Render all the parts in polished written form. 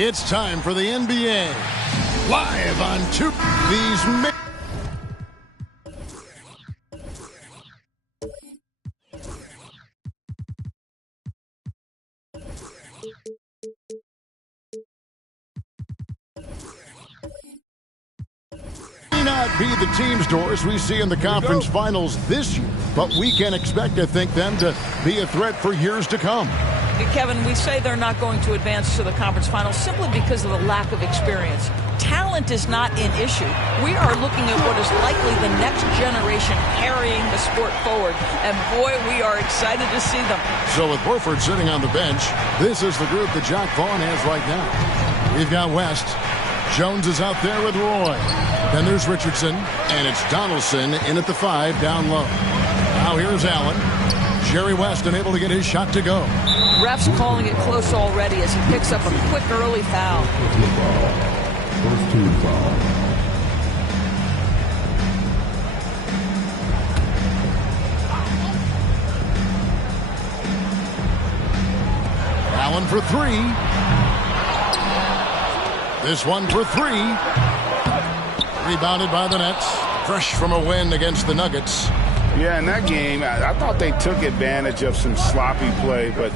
It's time for the NBA. Live on these. May not be the team's doors we see in the conference finals this year, but we can expect, I think, them to be a threat for years to come. Kevin, we say they're not going to advance to the conference finals simply because of the lack of experience. Talent is not an issue. We are looking at what is likely the next generation carrying the sport forward. And boy, we are excited to see them. So with Horford sitting on the bench, this is the group that Jacque Vaughn has right now. We've got West. Jones is out there with Roy. Then there's Richardson. And it's Donaldson in at the 5 down low. Now here's Allen. Jerry West unable to get his shot to go. Refs calling it close already as he picks up a quick early foul. First team foul. Allen for 3. This one for 3. Rebounded by the Nets. Fresh from a win against the Nuggets. Yeah, in that game, I thought they took advantage of some sloppy play, but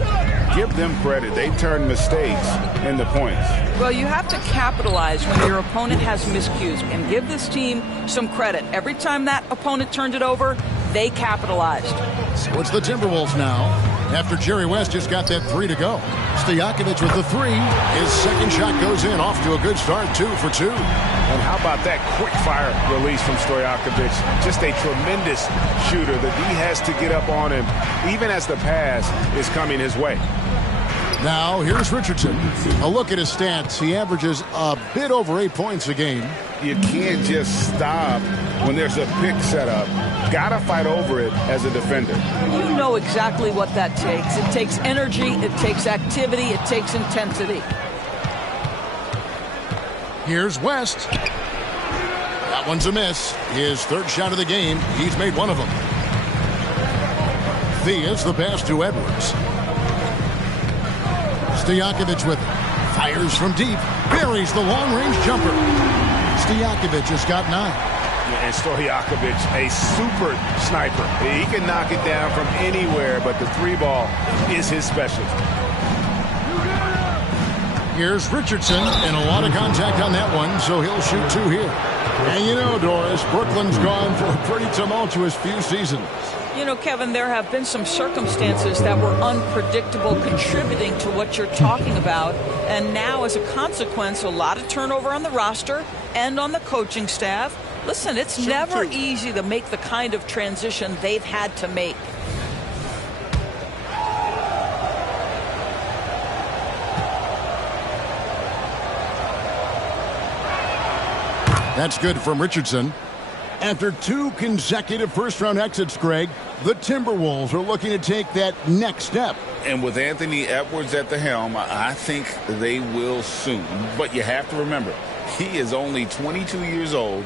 give them credit. They turned mistakes into points. Well, you have to capitalize when your opponent has miscues and give this team some credit. Every time that opponent turned it over, they capitalized. So it's the Timberwolves now. After Jerry West just got that 3 to go. Stojakovic with the 3. His second shot goes in, off to a good start, 2 for 2. And how about that quick fire release from Stojakovic? Just a tremendous shooter. The D has to get up on him, even as the pass is coming his way. Now, here's Richardson. A look at his stats. He averages a bit over 8 points a game. You can't just stop when there's a pick set up. Gotta fight over it as a defender. You know exactly what that takes. It takes energy, it takes activity, it takes intensity. Here's West. That one's a miss. His third shot of the game. He's made one of them. Thea's the pass to Edwards. Stojakovic with it. Fires from deep. Buries the long-range jumper. Stojakovic has got 9. And Stojakovic, a super sniper. He can knock it down from anywhere, but the 3 ball is his specialty. Here's Richardson, and a lot of contact on that one, so he'll shoot 2 here. And you know, Doris, Brooklyn's gone through a pretty tumultuous few seasons. You know, Kevin, there have been some circumstances that were unpredictable contributing to what you're talking about. And now, as a consequence, a lot of turnover on the roster and on the coaching staff. Listen, it's never easy to make the kind of transition they've had to make. That's good from Richardson. After 2 consecutive first-round exits, Greg, the Timberwolves are looking to take that next step. And with Anthony Edwards at the helm, I think they will soon. But you have to remember, he is only 22 years old.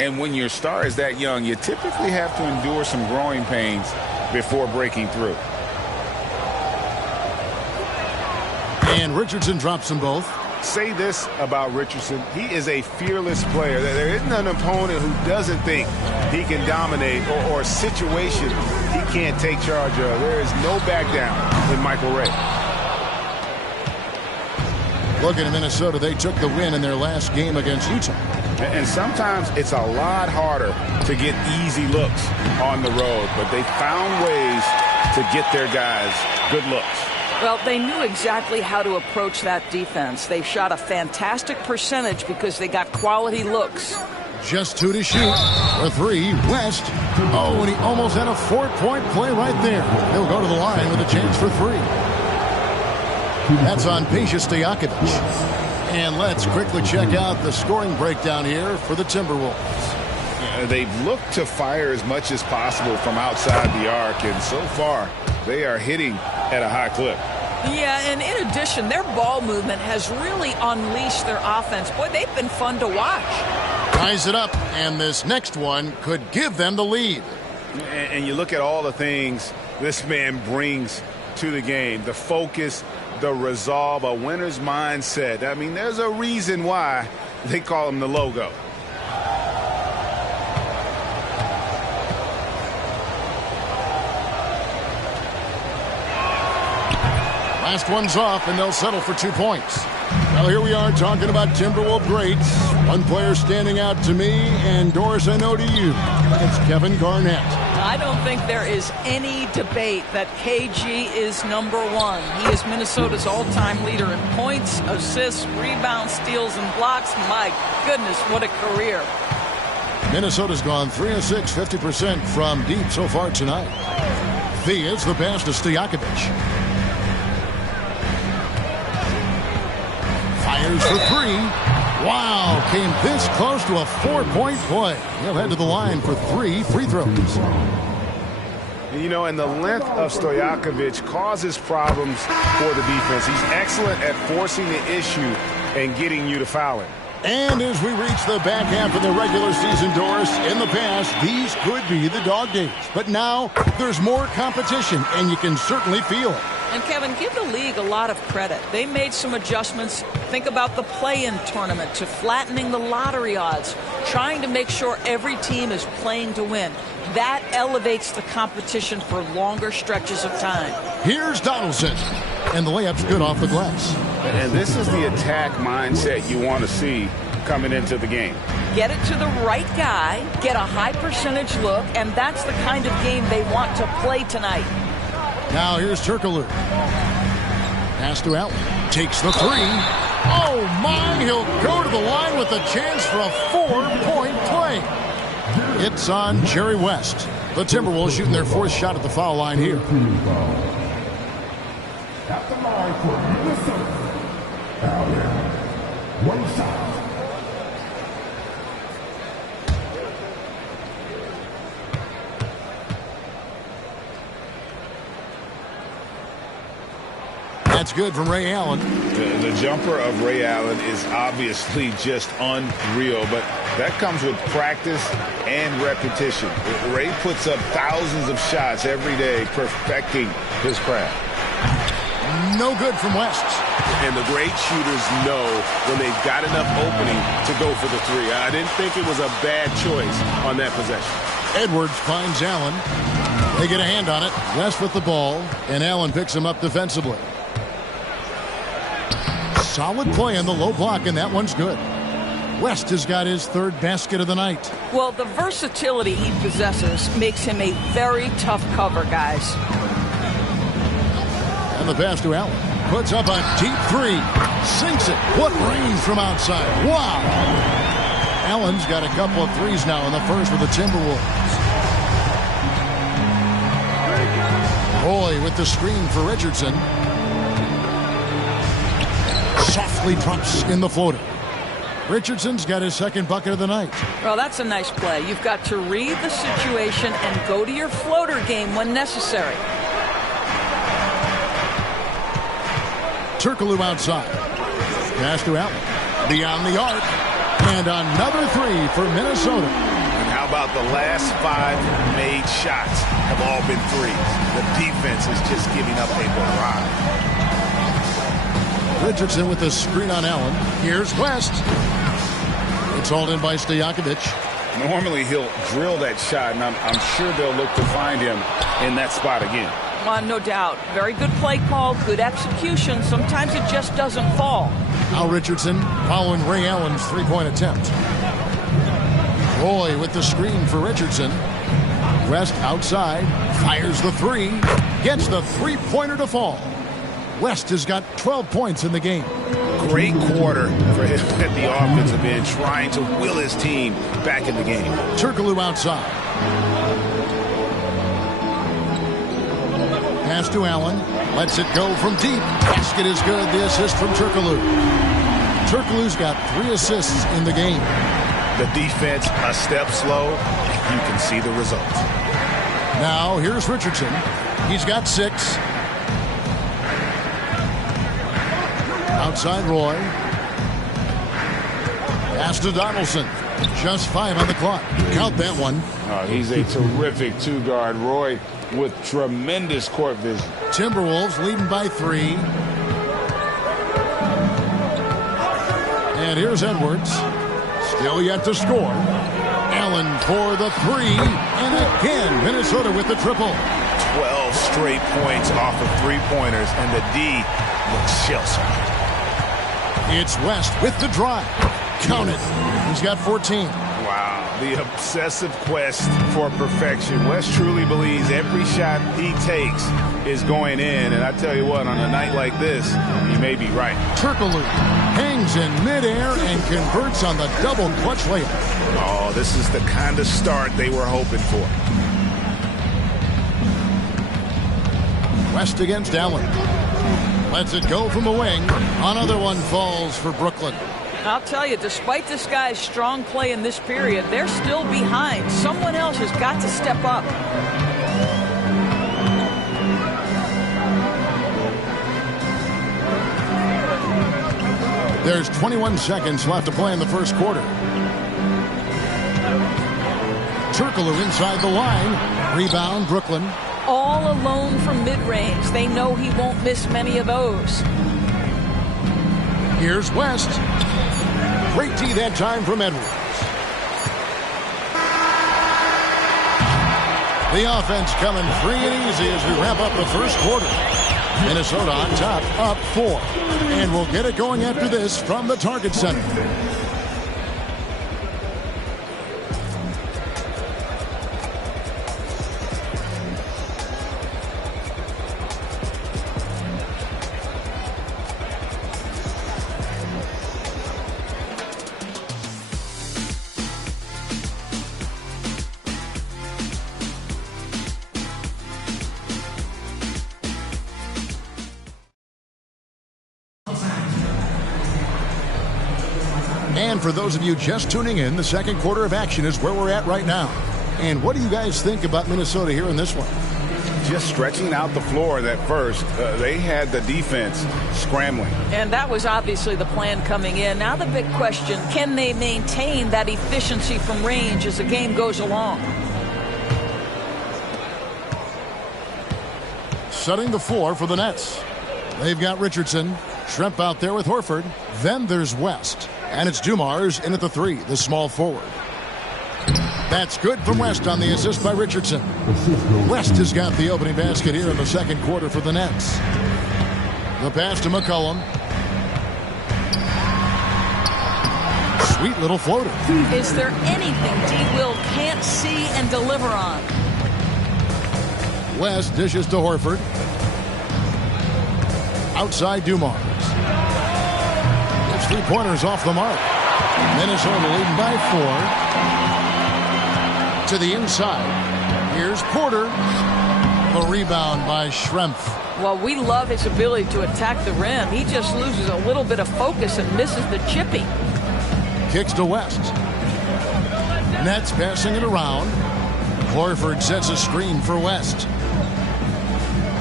And when your star is that young, you typically have to endure some growing pains before breaking through. And Richardson drops them both. Say this about Richardson. He is a fearless player. There isn't an opponent who doesn't think he can dominate or a situation he can't take charge of. There is no back down with Michael Ray. Looking at Minnesota, they took the win in their last game against Utah. And sometimes it's a lot harder to get easy looks on the road, but they found ways to get their guys good looks. Well, they knew exactly how to approach that defense. They shot a fantastic percentage because they got quality looks. Just 2 to shoot. For 3, West. Oh, and he almost had a 4-point play right there. He'll go to the line with a chance for 3. That's on Peja Stojakovic. And let's quickly check out the scoring breakdown here for the Timberwolves. They've looked to fire as much as possible from outside the arc, and so far they are hitting at a high clip. Yeah, and in addition, their ball movement has really unleashed their offense. Boy, they've been fun to watch. Ties it up, and this next one could give them the lead. And you look at all the things this man brings to the game. The focus, the resolve, a winner's mindset. I mean, there's a reason why they call him the logo. Last one's off, and they'll settle for 2 points. Well, here we are talking about Timberwolves greats. One player standing out to me, and Doris, I know to you. It's Kevin Garnett. I don't think there is any debate that KG is number 1. He is Minnesota's all-time leader in points, assists, rebounds, steals, and blocks. My goodness, what a career. Minnesota's gone 3 of 6, 50% from deep so far tonight. Thea's the pass to Stojakovic. Fires for 3. Wow, came this close to a 4-point play. He'll head to the line for 3 free throws. You know, and the length of Stojakovic causes problems for the defense. He's excellent at forcing the issue and getting you to foul him. And as we reach the back half of the regular season, Doris, in the past, these could be the dog days. But now there's more competition, and you can certainly feel it. And, Kevin, give the league a lot of credit. They made some adjustments. Think about the play-in tournament to flattening the lottery odds, trying to make sure every team is playing to win. That elevates the competition for longer stretches of time. Here's Donaldson, and the layup's good off the glass. And this is the attack mindset you want to see coming into the game. Get it to the right guy, get a high percentage look, and that's the kind of game they want to play tonight. Now here's Turkoglu. Pass to Allen. Takes the 3. Oh, my. He'll go to the line with a chance for a 4-point play. It's on Jerry West. The Timberwolves shooting their 4th shot at the foul line here. At the line for Minnesota, Allen. 1 shot. That's good from Ray Allen. The jumper of Ray Allen is obviously just unreal, but that comes with practice and repetition. Ray puts up thousands of shots every day, perfecting his craft. No good from West. And the great shooters know when they've got enough opening to go for the 3. I didn't think it was a bad choice on that possession. Edwards finds Allen. They get a hand on it. West with the ball, and Allen picks him up defensively. Solid play in the low block, and that one's good. West has got his third basket of the night. Well, the versatility he possesses makes him a very tough cover, guys. And the pass to Allen. Puts up a deep three. Sinks it. What range from outside. Wow. Allen's got a couple of threes now in the first with the Timberwolves. Roy with the screen for Richardson. Softly drops in the floater. Richardson's got his second bucket of the night. Well, that's a nice play. You've got to read the situation and go to your floater game when necessary. Turkoglu outside. Pass to Allen. Beyond the arc. And another three for Minnesota. And how about the last 5 made shots have all been threes? The defense is just giving up a barrage. Richardson with the screen on Allen. Here's West. It's hauled in by Stojakovic. Normally he'll drill that shot, and I'm sure they'll look to find him in that spot again. No doubt. Very good play call, good execution. Sometimes it just doesn't fall. Al Richardson following Ray Allen's three-point attempt. Roy with the screen for Richardson. West outside, fires the three, gets the three-pointer to fall. West has got 12 points in the game. Great quarter for him at the offensive end, trying to will his team back in the game. Turkoglu outside. Pass to Allen. Lets it go from deep. Basket is good. The assist from Turkoglu. Turkoglu's got 3 assists in the game. The defense a step slow. You can see the result. Now here's Richardson. He's got 6. Outside Roy. Pass to Donaldson. Just 5 on the clock. Count that one. He's a terrific two-guard. Roy with tremendous court vision. Timberwolves leading by 3. And here's Edwards. Still yet to score. Allen for the 3. And again, Minnesota with the triple. 12 straight points off of three-pointers, and the D looks shell-shocked. It's West with the drive. Count it. He's got 14. Wow, the obsessive quest for perfection. West truly believes every shot he takes is going in. And I tell you what, on a night like this, he may be right. Turkoglu hangs in midair and converts on the double clutch layup. Oh, this is the kind of start they were hoping for. West against Allen. Lets it go from the wing. Another one falls for Brooklyn. I'll tell you, despite this guy's strong play in this period, they're still behind. Someone else has got to step up. There's 21 seconds left to play in the first quarter. Turkoglu inside the line. Rebound, Brooklyn. All alone from mid-range. They know he won't miss many of those. Here's West. Great D that time from Edwards. The offense coming free and easy as we wrap up the first quarter. Minnesota on top, up 4. And we'll get it going after this from the Target Center. And for those of you just tuning in, the second quarter of action is where we're at right now. And what do you guys think about Minnesota here in this one? Just stretching out the floor that first. They had the defense scrambling. And that was obviously the plan coming in. Now the big question, can they maintain that efficiency from range as the game goes along? Setting the floor for the Nets. They've got Richardson. Schrempf out there with Horford. Then there's West. And it's Dumars in at the 3, the small forward. That's good from West on the assist by Richardson. West has got the opening basket here in the second quarter for the Nets. The pass to McCollum. Sweet little floater. Is there anything D. Will can't see and deliver on? West dishes to Horford. Outside Dumars. Gets 3-pointers off the mark. Minnesota leading by 4. To the inside. Here's Porter. The rebound by Schrempf. Well, we love his ability to attack the rim. He just loses a little bit of focus and misses the chippy. Kicks to West. Nets passing it around. Horford sets a screen for West.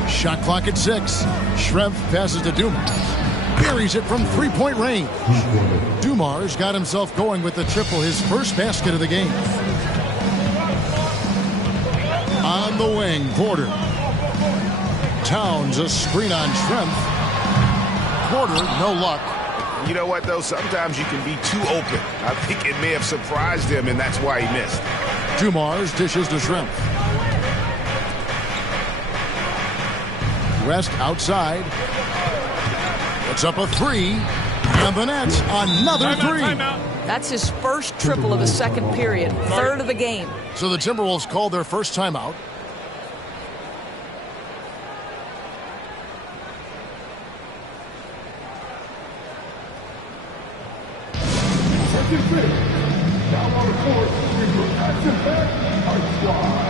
Shot clock at 6. Schrempf passes to Dumars. Buries it from 3-point range. Dumars got himself going with the triple, his first basket of the game. On the wing, Porter. Towns a screen on Schrempf. Porter, no luck. You know what, though? Sometimes you can be too open. I think it may have surprised him, and that's why he missed. Dumars dishes to Schrempf. West outside. Puts up a 3. And the Nets, another 3. That's his first triple of the second period. Third of the game. So the Timberwolves called their first timeout. Now on the court with your action-packed Ice Squad.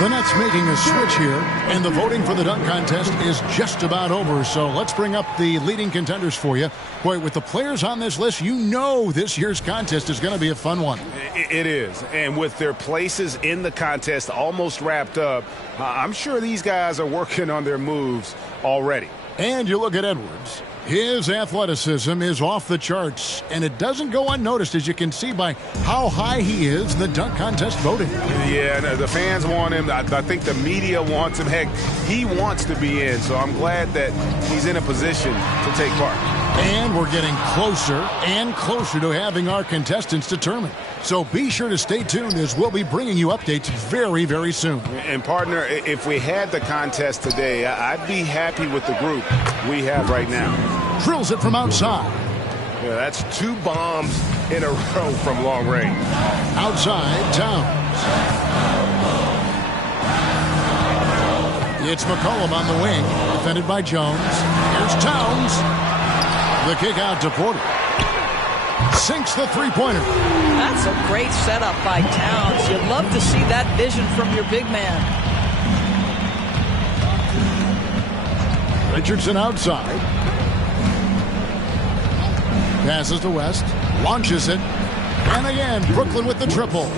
The Nets making a switch here, and the voting for the dunk contest is just about over. So let's bring up the leading contenders for you. Boy, with the players on this list, you know this year's contest is going to be a fun one. It is. And with their places in the contest almost wrapped up, I'm sure these guys are working on their moves already. And you look at Edwards. His athleticism is off the charts, and it doesn't go unnoticed, as you can see by how high he is in the dunk contest voting. Yeah, the fans want him. I think the media wants him. Heck, he wants to be in, so I'm glad that he's in a position to take part. And we're getting closer and closer to having our contestants determined. So be sure to stay tuned, as we'll be bringing you updates very, very soon. And, partner, if we had the contest today, I'd be happy with the group we have right now. Drills it from outside. Yeah, that's 2 bombs in a row from long range. Outside, Towns. It's McCollum on the wing, defended by Jones. Here's Towns. The kick out to Porter. Sinks the 3-pointer. That's a great setup by Towns. You love to see that vision from your big man. Richardson outside. Passes to West. Launches it. And again, Brooklyn with the triple.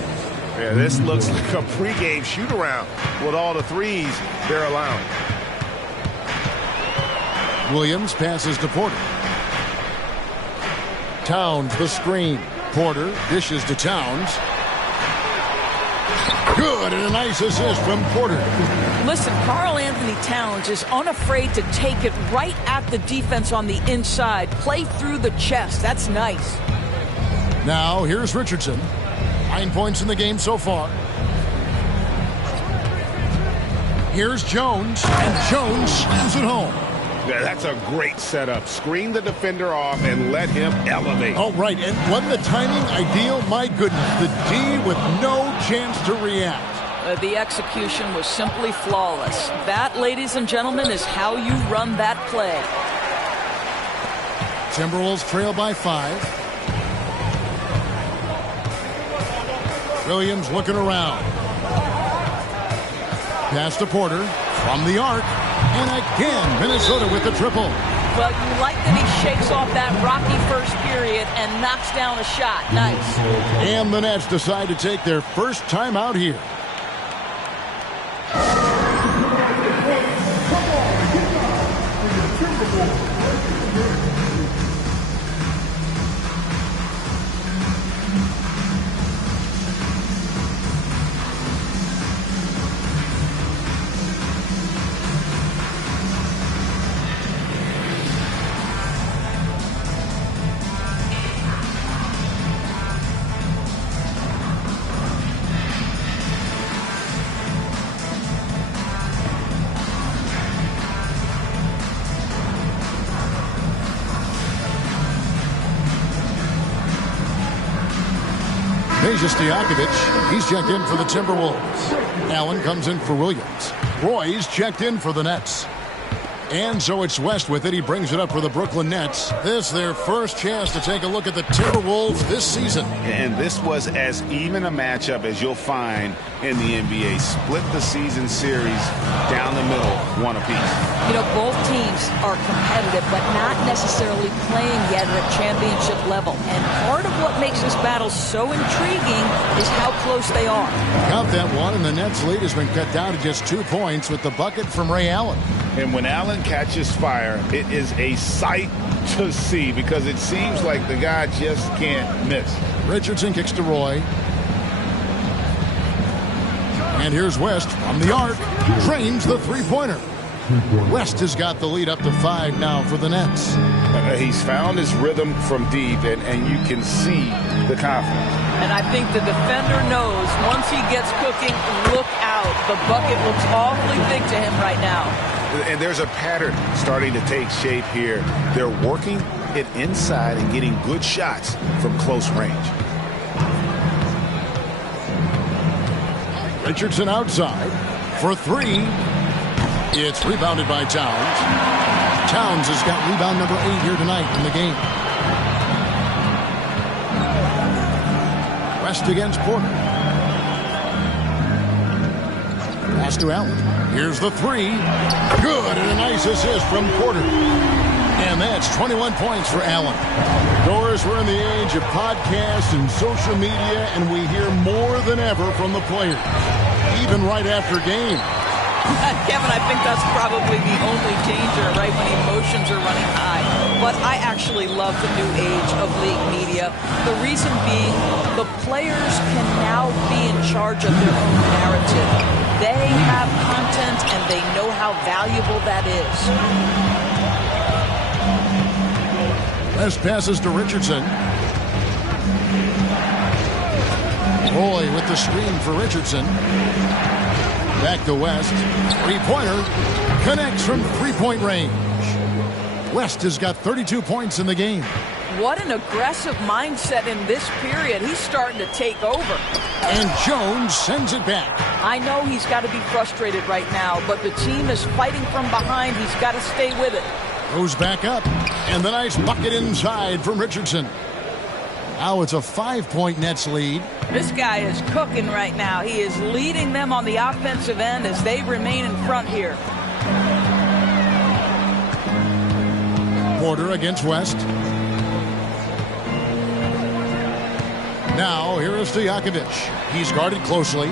Yeah, this looks like a pregame shoot-around with all the threes they're allowing. Williams passes to Porter. Towns the screen. Porter dishes to Towns. Good, and a nice assist from Porter. Listen, Karl-Anthony Towns is unafraid to take it right at the defense on the inside. Play through the chest. That's nice. Now, here's Richardson. 9 points in the game so far. Here's Jones, and Jones slams it home. Yeah, that's a great setup. Screen the defender off and let him elevate. Oh, right, and wasn't the timing ideal? My goodness, the D with no chance to react. The execution was simply flawless. That, ladies and gentlemen, is how you run that play. Timberwolves trail by 5. Williams looking around. Pass to Porter from the arc. And again, Minnesota with the triple. Well, you like that he shakes off that rocky first period and knocks down a shot. Nice. And the Nets decide to take their first timeout here. Here's Stojakovic. He's checked in for the Timberwolves. Allen comes in for Williams. Roy's checked in for the Nets. And so it's West with it. He brings it up for the Brooklyn Nets. This their first chance to take a look at the Timberwolves this season. And this was as even a matchup as you'll find in the NBA. Split the season series down the middle, one apiece. You know, both teams are competitive, but not necessarily playing yet at championship level. And part of what makes this battle so intriguing is how close they are. Count that one, and the Nets' lead has been cut down to just 2 points with the bucket from Ray Allen. And when Allen catches fire, it is a sight to see because it seems like the guy just can't miss. Richardson kicks to Roy. And here's West from the arc. Drains the three-pointer. West has got the lead up to 5 now for the Nets. He's found his rhythm from deep, and you can see the confidence. And I think the defender knows once he gets cooking, look out. The bucket looks awfully big to him right now. And there's a pattern starting to take shape here. They're working it inside and getting good shots from close range. Richardson outside for 3. It's rebounded by Towns. Towns has got rebound number 8 here tonight in the game. West against Porter. Pass to Allen. Here's the 3. Good, and a nice assist from Porter. And that's 21 points for Allen. Doris, we're in the age of podcasts and social media, and we hear more than ever from the players, even right after game. Kevin, I think that's probably the only danger, right, when emotions are running high. But I actually love the new age of league media. The reason being, the players can now be in charge of their own narrative. They have content, and they know how valuable that is. West passes to Richardson. Roy with the screen for Richardson. Back to West. Three-pointer. Connects from three-point range. West has got 32 points in the game. What an aggressive mindset in this period. He's starting to take over. And Jones sends it back. I know he's got to be frustrated right now, but the team is fighting from behind. He's got to stay with it. Goes back up. And the nice bucket inside from Richardson. Now it's a 5-point Nets lead. This guy is cooking right now. He is leading them on the offensive end as they remain in front here. Porter against West. Now here is Stojakovic. He's guarded closely.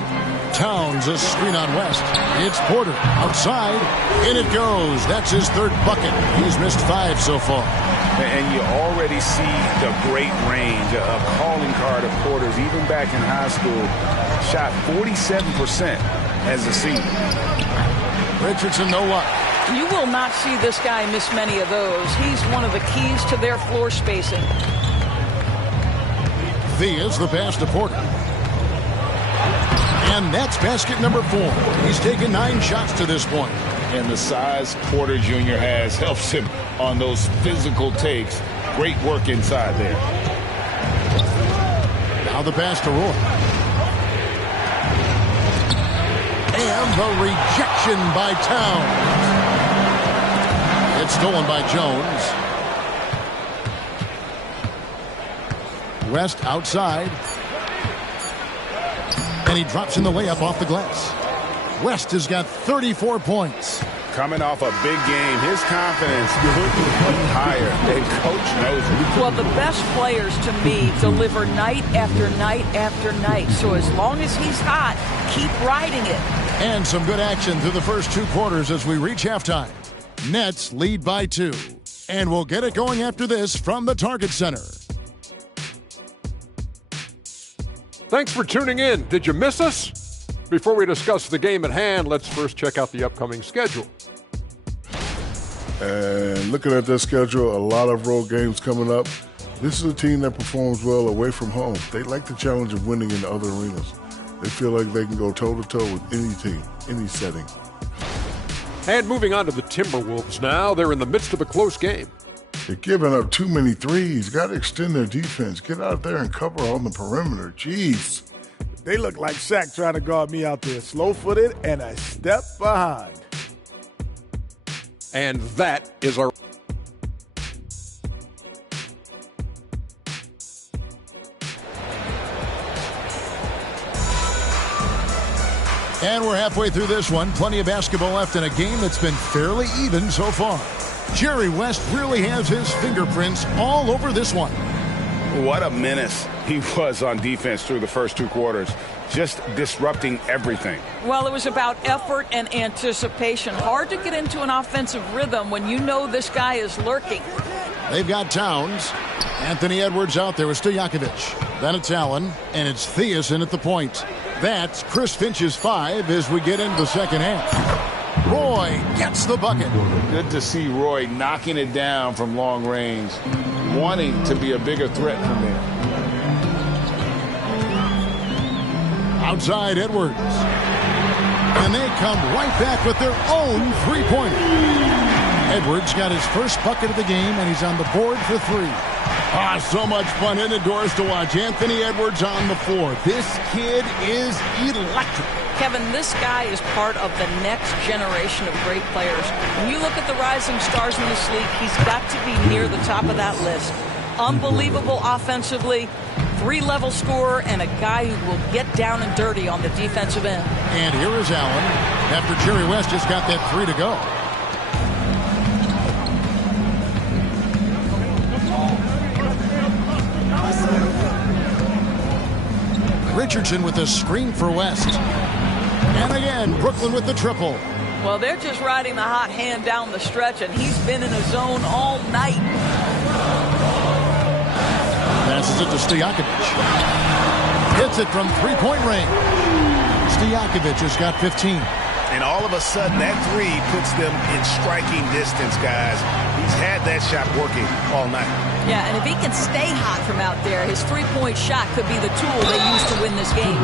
Towns a screen on West. It's Porter outside. In it goes. That's his 3rd bucket. He's missed 5 so far. And you already see the great range, a calling card of Porter's. Even back in high school, shot 47% as a senior. Richardson, no luck. You will not see this guy miss many of those. He's one of the keys to their floor spacing. Thea's the pass to Porter. And that's basket number 4. He's taken 9 shots to this point. And the size Porter Jr. has helps him on those physical takes. Great work inside there. Now the pass to Roy. And the rejection by Towns. It's stolen by Jones. West outside. And he drops in the layup off the glass. West has got 34 points. Coming off a big game, his confidence couldn't be higher, and Coach knows it. Well, the best players, to me, deliver night after night after night. So as long as he's hot, keep riding it. And some good action through the first 2 quarters as we reach halftime. Nets lead by 2. And we'll get it going after this from the Target Center. Thanks for tuning in. Did you miss us? Before we discuss the game at hand, let's first check out the upcoming schedule. And looking at their schedule, a lot of road games coming up. This is a team that performs well away from home. They like the challenge of winning in other arenas. They feel like they can go toe-to-toe with any team, any setting. And moving on to the Timberwolves now. They're in the midst of a close game. They're giving up too many threes. Got to extend their defense. Get out there and cover on the perimeter. Jeez. They look like Shaq trying to guard me out there. Slow-footed and a step behind. And that is our... And we're halfway through this one. Plenty of basketball left in a game that's been fairly even so far. Jerry West really has his fingerprints all over this one. What a menace he was on defense through the first 2 quarters. Just disrupting everything. Well, it was about effort and anticipation. Hard to get into an offensive rhythm when you know this guy is lurking. They've got Towns. Anthony Edwards out there with Stojakovic. Then it's Allen, and it's Theus in at the point. That's Chris Finch's 5 as we get into the second half. Roy gets the bucket. Good to see Roy knocking it down from long range, wanting to be a bigger threat from there. Outside Edwards. And they come right back with their own three-pointer. Edwards got his first bucket of the game, and he's on the board for 3. So much fun indoors to watch. Anthony Edwards on the floor. This kid is electric. Kevin, this guy is part of the next generation of great players. When you look at the rising stars in this league, he's got to be near the top of that list. Unbelievable offensively, 3-level scorer, and a guy who will get down and dirty on the defensive end. And here is Allen after Jerry West just got that 3 to go. Richardson with a screen for West. And again, Brooklyn with the triple. Well, they're just riding the hot hand down the stretch, and he's been in a zone all night. Passes it to Stojakovic. Hits it from three-point range. Stojakovic has got 15. And all of a sudden, that 3 puts them in striking distance, guys. He's had that shot working all night. Yeah, and if he can stay hot from out there, his three-point shot could be the tool they use to win this game.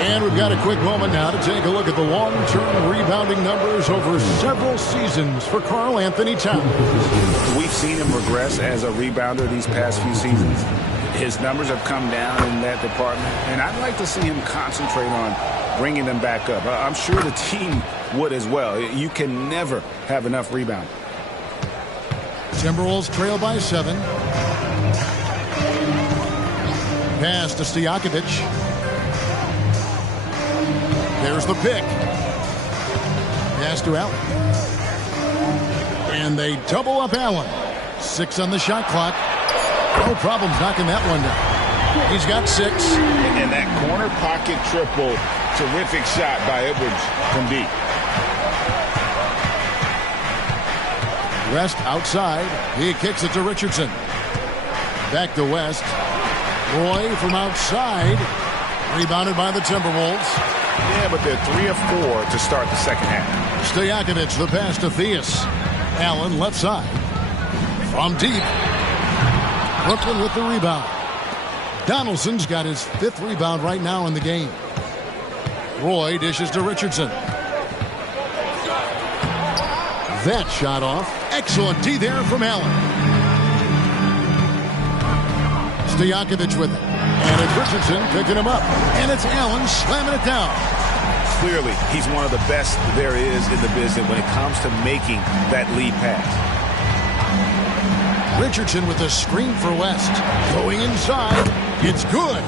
And we've got a quick moment now to take a look at the long-term rebounding numbers over several seasons for Karl Anthony Towns. We've seen him regress as a rebounder these past few seasons. His numbers have come down in that department, and I'd like to see him concentrate on bringing them back up. I'm sure the team would as well. You can never have enough rebound. Timberwolves trail by 7. Pass to Stojakovic. There's the pick. Pass to Allen. And they double up Allen. 6 on the shot clock. No problems knocking that one down. He's got 6. And that corner pocket triple. Terrific shot by Edwards from deep. West outside. He kicks it to Richardson. Back to West. Roy from outside. Rebounded by the Timberwolves. Yeah, but they're 3 of 4 to start the second half. Stojakovic, the pass to Theus. Allen left side. From deep. Brooklyn with the rebound. Donaldson's got his 5th rebound right now in the game. Roy dishes to Richardson. That shot off. Excellent D there from Allen. Stojakovic with it. And it's Richardson picking him up. And it's Allen slamming it down. Clearly, he's one of the best there is in the business when it comes to making that lead pass. Richardson with a screen for West. Going inside. It's good.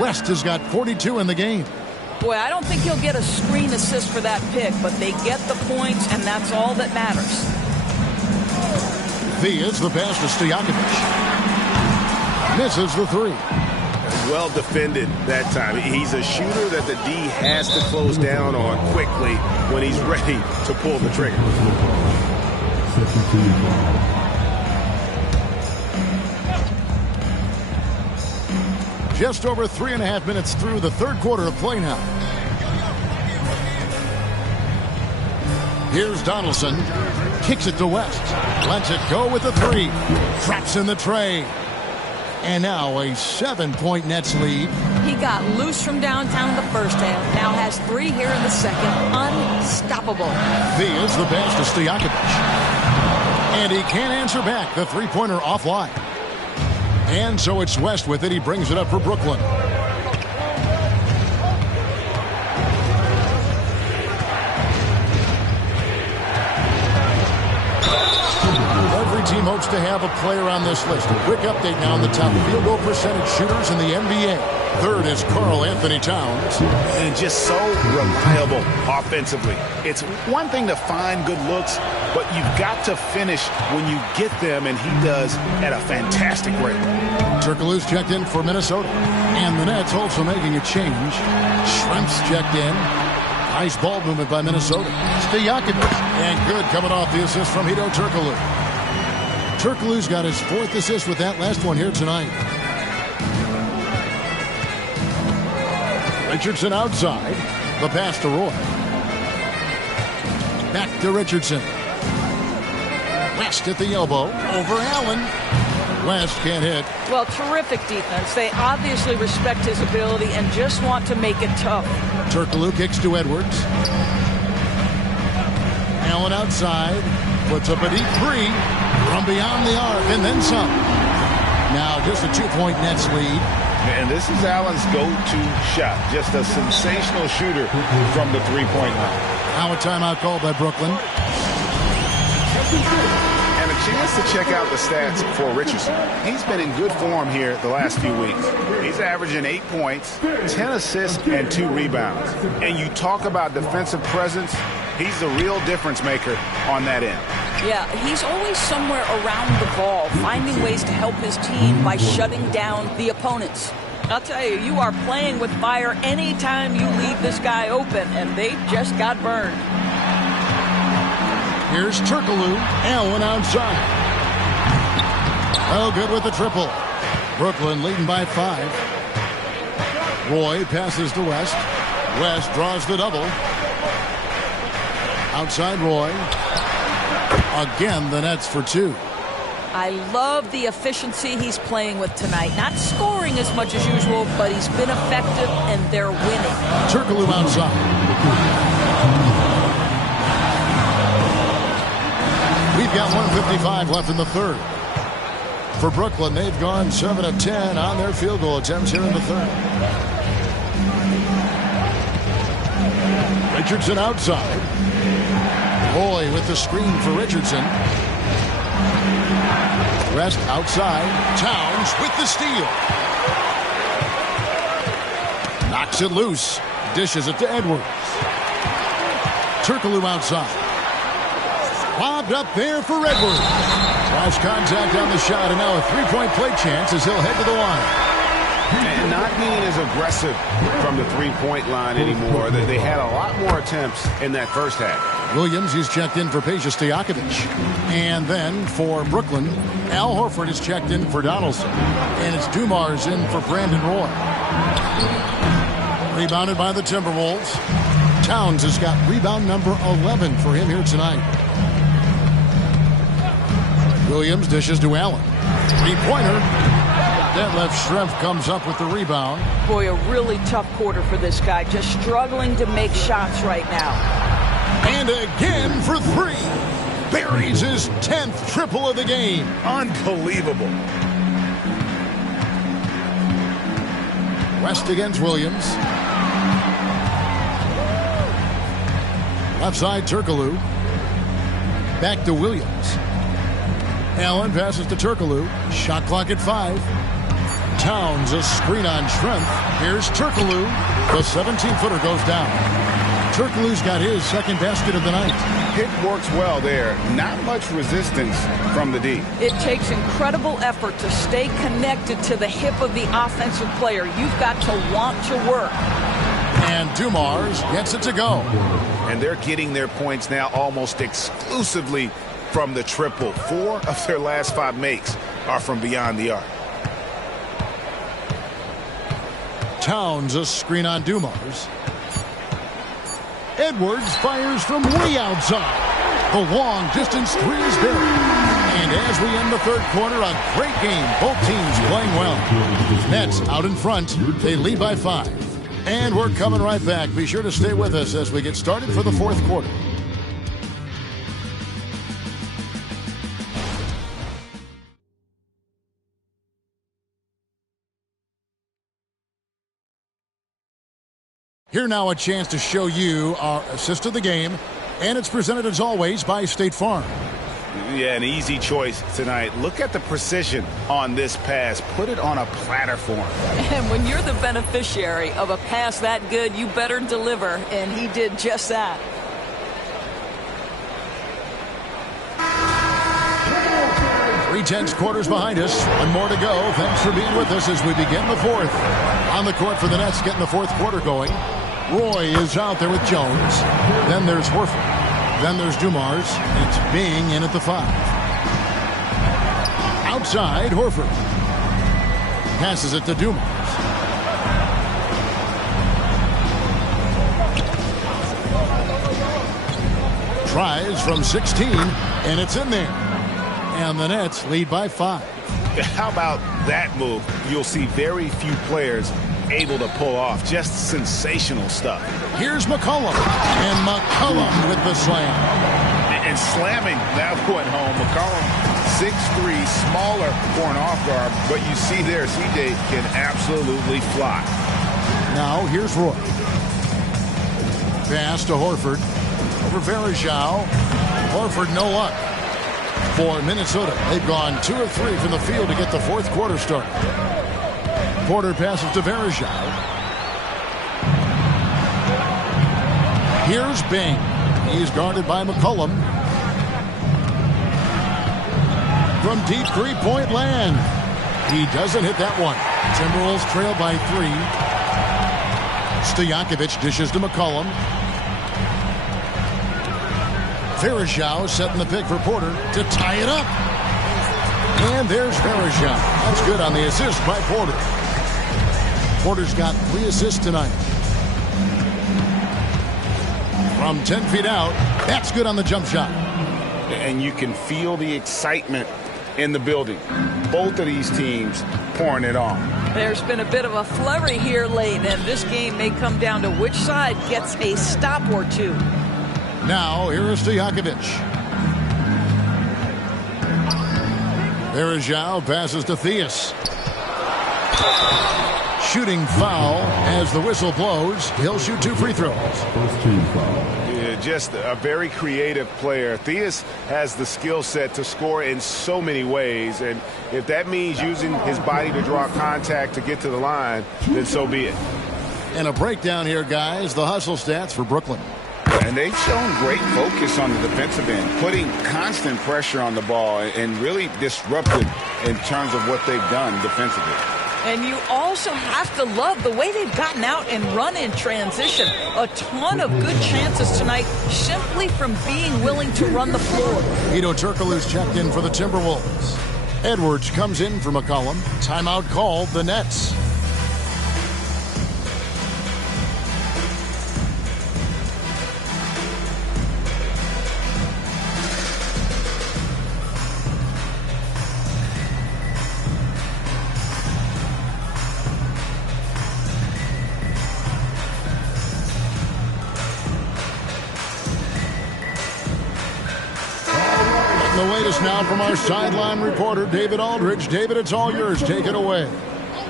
West has got 42 in the game. Boy, I don't think he'll get a screen assist for that pick, but they get the points, and that's all that matters. Theus, the pass to Stojakovic. Misses the 3. Well defended that time. He's a shooter that the D has to close down on quickly when he's ready to pull the trigger. Just over 3.5 minutes through the third quarter of play now. Here's Donaldson. Kicks it to West. Lets it go with the 3. Traps in the tray. And now a 7-point Nets lead. He got loose from downtown in the first half. Now has 3 here in the second. Unstoppable. Theus the pass to Stojakovic. And he can't answer back. The three-pointer offline. And so it's West with it. He brings it up for Brooklyn. Every team hopes to have a player on this list. A quick update now on the top field goal percentage shooters in the NBA. Third is Karl Anthony Towns. And just so reliable offensively. It's one thing to find good looks, but you've got to finish when you get them, and he does at a fantastic rate. Turkoglu's checked in for Minnesota. And the Nets also making a change. Shrimps checked in. Nice ball movement by Minnesota. Stojakovic. And good coming off the assist from Hedo Turkoglu. Turkoglu's got his fourth assist with that last one here tonight. Richardson outside. The pass to Roy. Back to Richardson. West at the elbow. Over Allen. West can't hit. Well, terrific defense. They obviously respect his ability and just want to make it tough. Turkoglu kicks to Edwards. Allen outside. Puts up a deep three from beyond the arc and then some. Now just a 2-point Nets lead. And this is Allen's go-to shot. Just a sensational shooter from the three-point line. Now a timeout called by Brooklyn. And a chance to check out the stats for Richardson. He's been in good form here the last few weeks. He's averaging 8 points, 10 assists, and 2 rebounds. And you talk about defensive presence, he's the real difference maker on that end. Yeah, he's always somewhere around the ball, finding ways to help his team by shutting down the opponents. I'll tell you, you are playing with fire anytime you leave this guy open, and they just got burned. Here's Turkoglu. Allen outside. Oh, good with the triple. Brooklyn leading by 5. Roy passes to West. West draws the double. Outside Roy. Again, the Nets for 2. I love the efficiency he's playing with tonight. Not scoring as much as usual, but he's been effective, and they're winning. Turkoglu outside. We've got 1:55 left in the third. For Brooklyn, they've gone 7 of 10 on their field goal attempts here in the third. Richardson outside. Roy with the screen for Richardson. West outside. Towns with the steal. Knocks it loose. Dishes it to Edwards. Turkoglu outside. Lobbed up there for Edwards. Cross contact on the shot, and now a three-point play chance as he'll head to the line. And not being as aggressive from the three-point line anymore. They had a lot more attempts in that first half. Williams is checked in for Peja Stojakovic. And then for Brooklyn, Al Horford is checked in for Donaldson. And it's Dumars in for Brandon Roy. Rebounded by the Timberwolves. Towns has got rebound number 11 for him here tonight. Williams dishes to Allen. Three-pointer. Detlef Schrempf comes up with the rebound. Boy, a really tough quarter for this guy. Just struggling to make shots right now. And again for 3. Buries his 10th triple of the game. Unbelievable. West against Williams. Left side, Turkoglu. Back to Williams. Allen passes to Turkoglu. Shot clock at 5. Towns, a screen on Schrempf. Here's Turkoglu. The 17-footer goes down. Turkoglu's got his second basket of the night. It works well there. Not much resistance from the D. It takes incredible effort to stay connected to the hip of the offensive player. You've got to want to work. And Dumars gets it to go. And they're getting their points now almost exclusively from the triple. 4 of their last 5 makes are from beyond the arc. Towns, a screen on Dumars. Edwards fires from way outside. The long distance three is buried. And as we end the third quarter, a great game. Both teams playing well. Nets out in front. They lead by 5. And we're coming right back. Be sure to stay with us as we get started for the fourth quarter. Here now a chance to show you our assist of the game, and it's presented as always by State Farm. Yeah, an easy choice tonight. Look at the precision on this pass. Put it on a platter form. And when you're the beneficiary of a pass that good, you better deliver, and he did just that. Tense quarters behind us. One more to go. Thanks for being with us as we begin the fourth. On the court for the Nets, getting the fourth quarter going. Roy is out there with Jones. Then there's Horford. Then there's Dumars. It's Bing in at the 5. Outside, Horford. Passes it to Dumars. Tries from 16, and it's in there. And the Nets lead by 5. How about that move? You'll see very few players able to pull off. Just sensational stuff. Here's McCollum. And McCollum with the slam. And slamming that one home. McCollum, 6'3", smaller for an off guard. But you see there, CJ can absolutely fly. Now here's Roy. Pass to Horford. Over Varejao. Horford no luck. For Minnesota, they've gone 2 of 3 from the field to get the fourth quarter started. Porter passes to Varejao. Here's Bing. He's guarded by McCollum. From deep three-point land. He doesn't hit that one. Timberwolves trail by 3. Stojakovic dishes to McCollum. Varejao setting the pick for Porter to tie it up. And there's Varejao. That's good on the assist by Porter. Porter's got 3 assists tonight. From 10 feet out, that's good on the jump shot. And you can feel the excitement in the building. Both of these teams pouring it on. There's been a bit of a flurry here late, and this game may come down to which side gets a stop or two. Now, here is Stojakovic. Varejao passes to Theus. Shooting foul as the whistle blows. He'll shoot 2 free throws. First team foul. Yeah, just a very creative player. Theus has the skill set to score in so many ways, and if that means using his body to draw contact to get to the line, then so be it. And a breakdown here, guys. The hustle stats for Brooklyn. And they've shown great focus on the defensive end, putting constant pressure on the ball and really disrupted in terms of what they've done defensively. And you also have to love the way they've gotten out and run in transition. A ton of good chances tonight simply from being willing to run the floor. Hedo Turkoglu's checked in for the Timberwolves. Edwards comes in for McCollum. Timeout called the Nets. The latest now from our sideline reporter, David Aldridge. David, it's all yours. Take it away.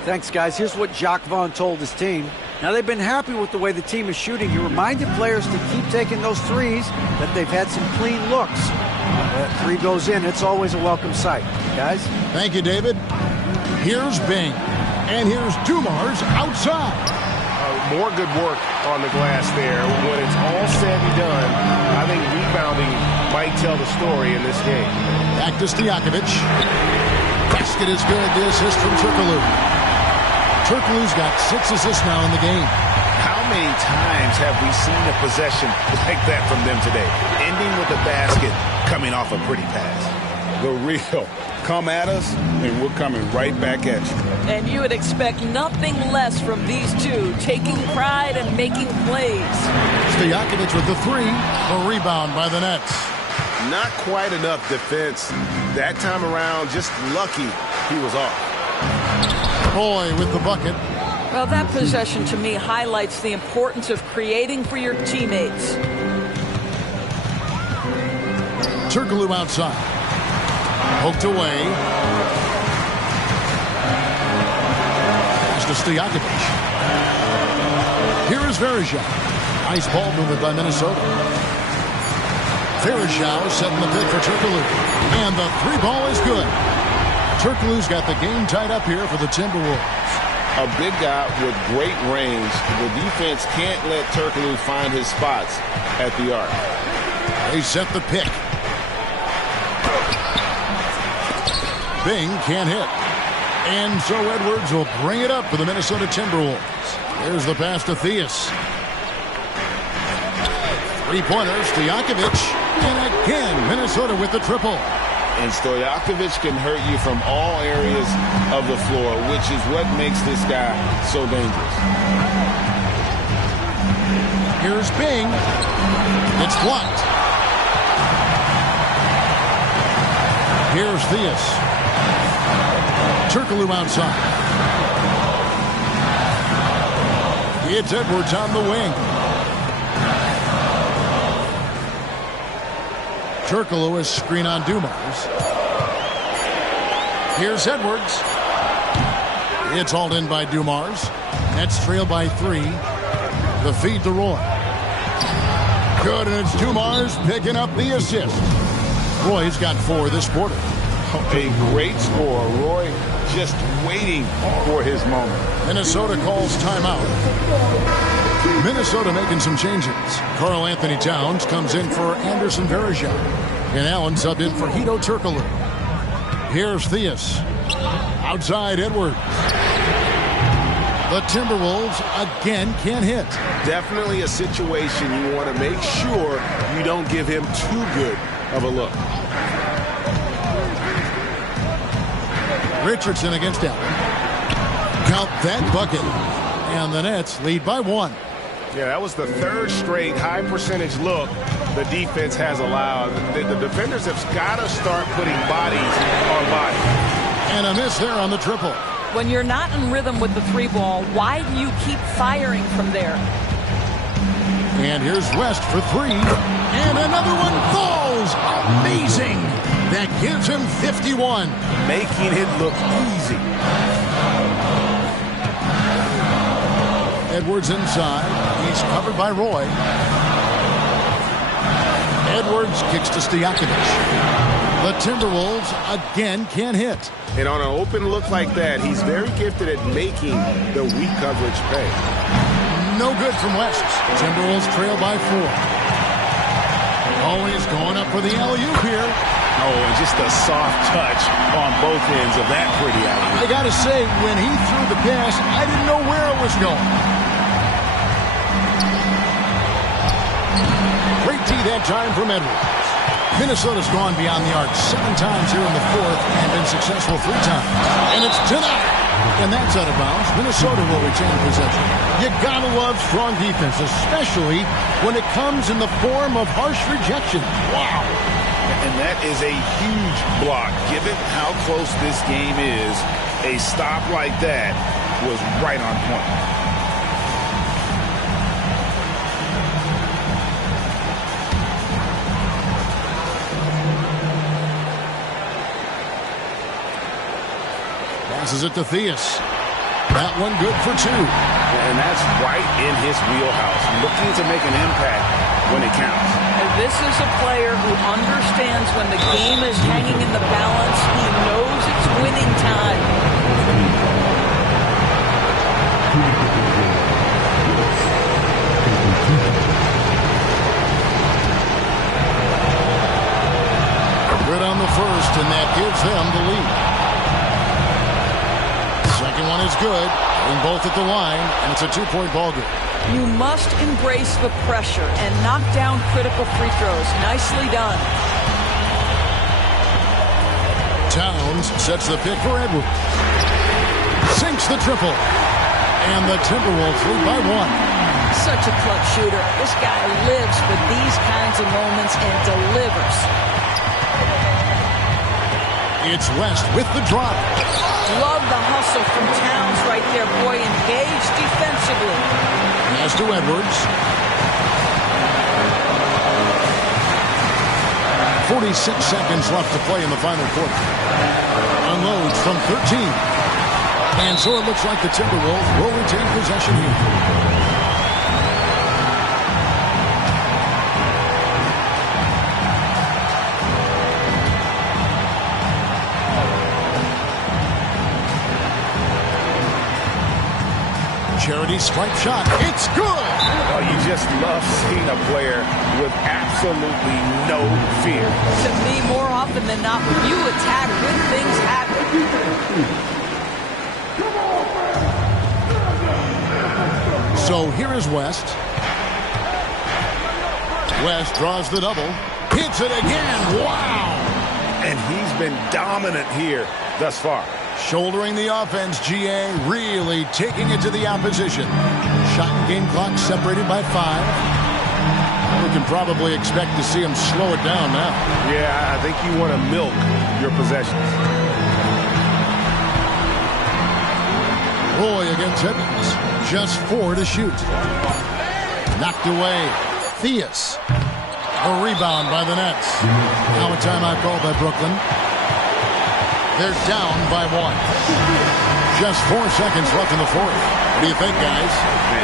Thanks, guys. Here's what Jacques Vaughn told his team. Now, they've been happy with the way the team is shooting. He reminded players to keep taking those threes, that they've had some clean looks. That 3 goes in. It's always a welcome sight. Guys? Thank you, David. Here's Bing. And here's Dumars outside. More good work on the glass there. When it's all said and done, I think rebounding might tell the story in this game. Back to Stojakovic. Basket is good. The assist from Turkoglu. Turkoglu's got 6 assists now in the game. How many times have we seen a possession like that from them today? Ending with a basket, coming off a pretty pass. The real come at us, and we're coming right back at you. And you would expect nothing less from these two, taking pride and making plays. Stojakovic with the 3. A rebound by the Nets. Not quite enough defense that time around. Just lucky he was off. Boy with the bucket. Well, that possession to me highlights the importance of creating for your teammates. Turkoglu outside. Poked away. Pass to Stojakovic. Here is Verjao. Nice ball movement by Minnesota. Verjao setting the pick for Turkoglu. And the three ball is good. Turkoglu's got the game tied up here for the Timberwolves. A big guy with great range. The defense can't let Turkoglu find his spots at the arc. They set the pick. Bing can't hit. And so Edwards will bring it up for the Minnesota Timberwolves. There's the pass to Theus. Three-pointers, Stojakovic. And again, Minnesota with the triple. And Stojakovic can hurt you from all areas of the floor, which is what makes this guy so dangerous. Here's Bing. It's blocked. Here's Theus. Turkoglu outside. It's Edwards on the wing. Turkoglu is screen on Dumars. Here's Edwards. It's hauled in by Dumars. Nets trail by 3. The feed to Roy. Good, and it's Dumars picking up the assist. Roy's got 4 this quarter. A great score. Roy just waiting for his moment. Minnesota calls timeout. Minnesota making some changes. Karl Anthony Towns comes in for Anderson Verjao. And Allen subbed in for Hedo Turkoglu. Here's Theus. Outside Edwards. The Timberwolves again can't hit. Definitely a situation you want to make sure you don't give him too good of a look. Richardson against Allen. Count that bucket. And the Nets lead by 1. Yeah, that was the 3rd straight high percentage look the defense has allowed. The defenders have got to start putting bodies on bodies. And a miss there on the triple. When you're not in rhythm with the 3-ball, why do you keep firing from there? And here's West for 3. And another one falls. Amazing. That gives him 51. Making it look easy. Edwards inside. He's covered by Roy. Edwards kicks to Stojakovic. The Timberwolves again can't hit. And on an open look like that, he's very gifted at making the weak coverage pay. No good from West. Timberwolves trail by 4. Always going up for the alley-oop here. Oh, and just a soft touch on both ends of that pretty alley-oop. I got to say, when he threw the pass, I didn't know where it was going. Great tee that time from Edwards. Minnesota's gone beyond the arc 7 times here in the 4th and been successful 3 times. And it's tonight. And that's out of bounds. Minnesota will retain possession. You gotta love strong defense, especially when it comes in the form of harsh rejection. Wow. And that is a huge block. Given how close this game is, a stop like that was right on point. Passes it to Theus. That one good for 2. And that's right in his wheelhouse. Looking to make an impact when it counts. And this is a player who understands when the game is hanging in the balance. He knows it's winning time. Good on the first, and that gives them the lead. Second one is good. Getting both at the line, and it's a 2-point ball game. You must embrace the pressure and knock down critical free throws. Nicely done. Towns sets the pick for Edwards. Sinks the triple. And the Timberwolves lead by 1. Such a clutch shooter. This guy lives for these kinds of moments and delivers. It's West with the drop. Love the hustle from Towns right there. Boy, engaged defensively. Pass to Edwards. 46 seconds left to play in the final quarter. Unloads from 13. And so it looks like the Timberwolves will retain possession here. charity stripe shot. It's good. Oh, you just love seeing a player with absolutely no fear. To me, more often than not, when you attack, good things happen. So here is West. West draws the double. Hits it again. Wow. And he's been dominant here thus far. Shouldering the offense, GA really taking it to the opposition. Shot and game clock separated by 5. We can probably expect to see him slow it down now. Yeah, I think you want to milk your possessions. Roy against Edmonds. Just 4 to shoot. Knocked away. Theus. A rebound by the Nets. Now a timeout called by Brooklyn. They're down by 1. Just 4 seconds left in the fourth. What do you think, guys?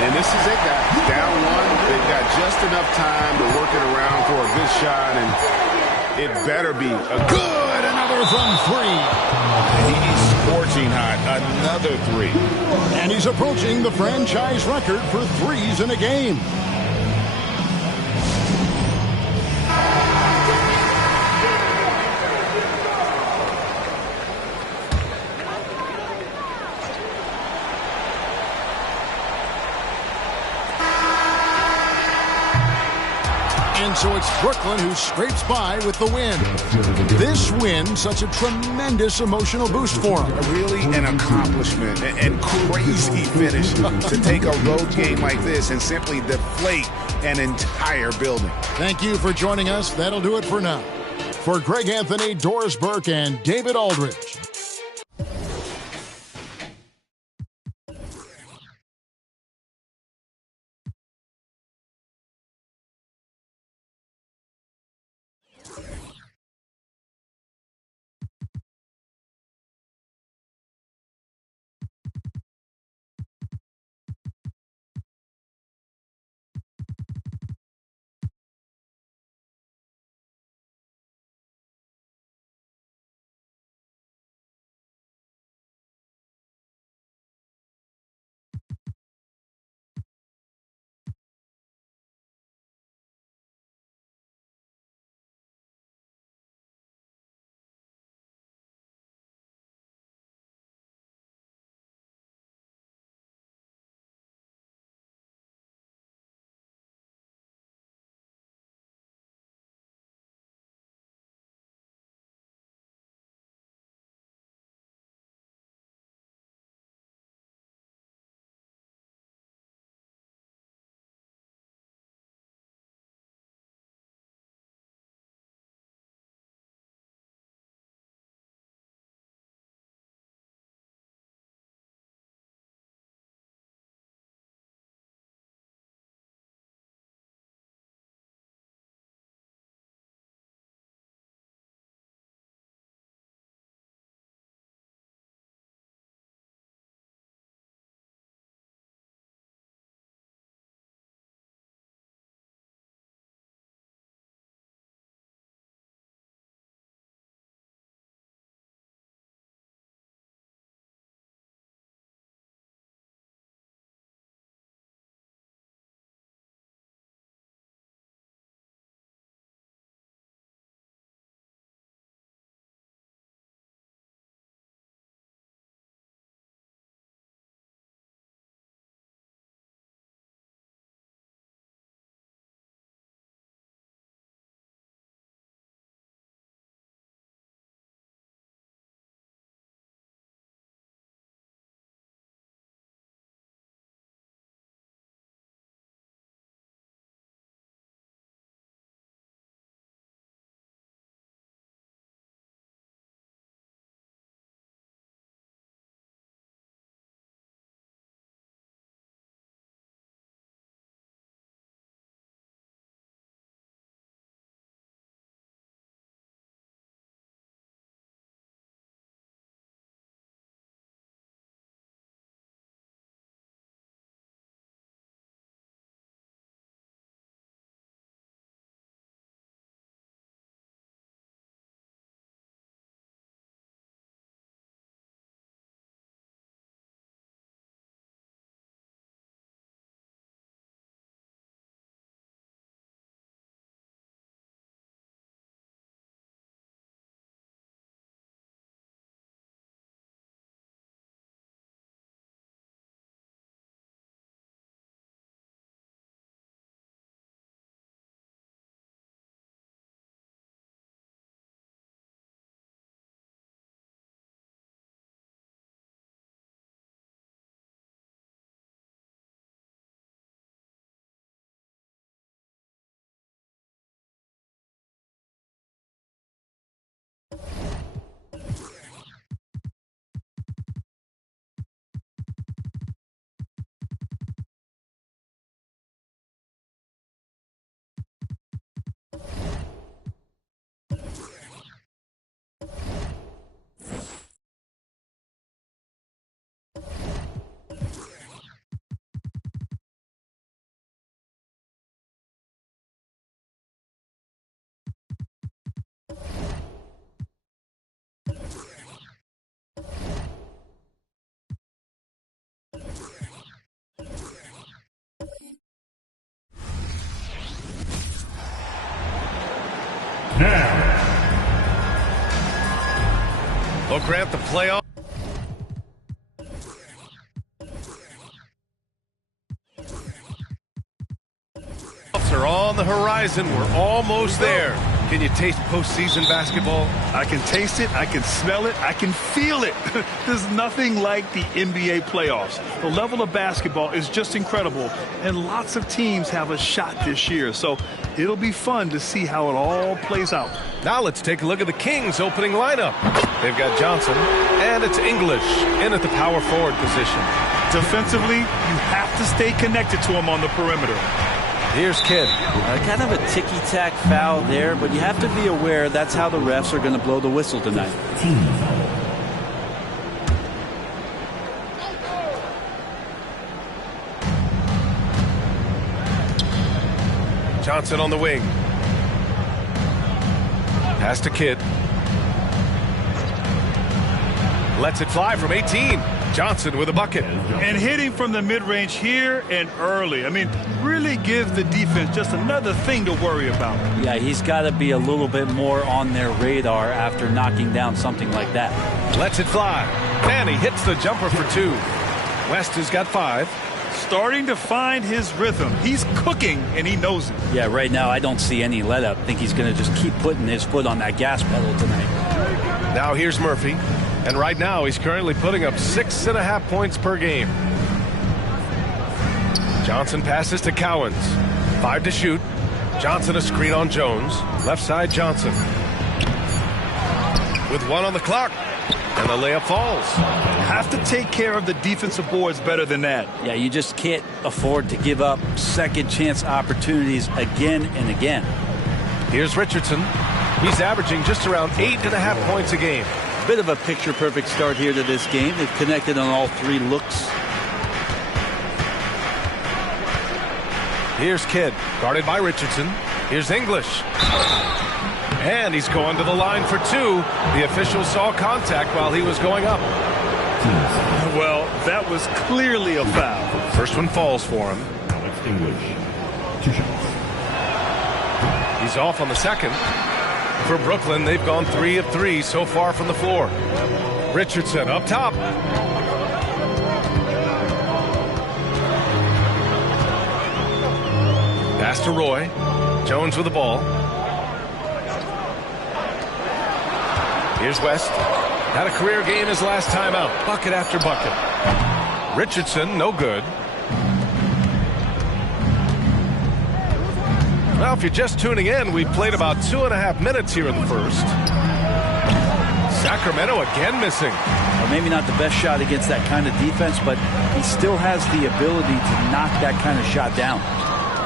And this is it, guys. Down 1. They've got just enough time to work it around for a good shot, and it better be a good. Another from 3. He's scorching hot. Another 3. And he's approaching the franchise record for threes in a game. And so it's Brooklyn who scrapes by with the win. This win, such a tremendous emotional boost for them. Really an accomplishment and crazy finish to take a road game like this and simply deflate an entire building. Thank you for joining us. That'll do it for now. For Greg Anthony, Doris Burke, and David Aldridge, Well, Grant, the playoff are on the horizon. We're almost there. Can you taste postseason basketball? I can taste it, I can smell it, I can feel it. There's nothing like the NBA playoffs. The level of basketball is just incredible, and lots of teams have a shot this year, so it'll be fun to see how it all plays out. Now let's take a look at the Kings' opening lineup. They've got Johnson, and it's English in at the power forward position. Defensively, you have to stay connected to him on the perimeter. Here's Kidd. Kind of a ticky-tack foul there, but you have to be aware that's how the refs are going to blow the whistle tonight. Johnson on the wing. Pass to Kidd. Lets it fly from 18. Johnson with a bucket. And hitting from the mid-range here and early. I mean, really gives the defense just another thing to worry about. Yeah, he's got to be a little bit more on their radar after knocking down something like that. Lets it fly. And he hits the jumper for 2. West has got 5. Starting to find his rhythm. He's cooking, and he knows it. Yeah, right now I don't see any let-up. I think he's going to just keep putting his foot on that gas pedal tonight. Now here's Murphy. And right now, he's currently putting up 6.5 points per game. Johnson passes to Cowens. 5 to shoot. Johnson a screen on Jones. Left side, Johnson. With 1 on the clock. And the layup falls. Have to take care of the defensive boards better than that. Yeah, you just can't afford to give up second chance opportunities again and again. Here's Richardson. He's averaging just around 8.5 points a game. Bit of a picture-perfect start here to this game. They've connected on all 3 looks. Here's Kidd, guarded by Richardson. Here's English. And he's going to the line for 2. The official saw contact while he was going up. Well, that was clearly a foul. First one falls for him. Alex English, 2 shots. He's off on the second. For Brooklyn, they've gone 3 of 3 so far from the floor. Richardson up top. Pass to Roy. Jones with the ball. Here's West. Had a career game his last time out. Bucket after bucket. Richardson, no good. Well, if you're just tuning in, we've played about 2.5 minutes here in the first. Sacramento again missing. Well, maybe not the best shot against that kind of defense, but he still has the ability to knock that kind of shot down.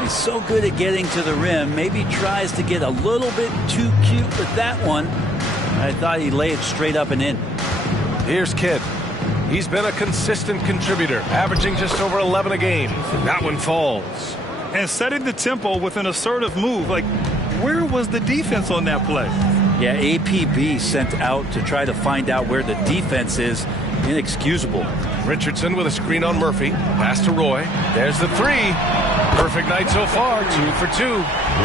He's so good at getting to the rim. Maybe tries to get a little bit too cute with that one. I thought he'd lay it straight up and in. Here's Kidd. He's been a consistent contributor, averaging just over 11 a game. That one falls. And setting the tempo with an assertive move. Like, where was the defense on that play? Yeah, APB sent out to try to find out where the defense is. Inexcusable. Richardson with a screen on Murphy. Pass to Roy. There's the 3. Perfect night so far, 2 for 2.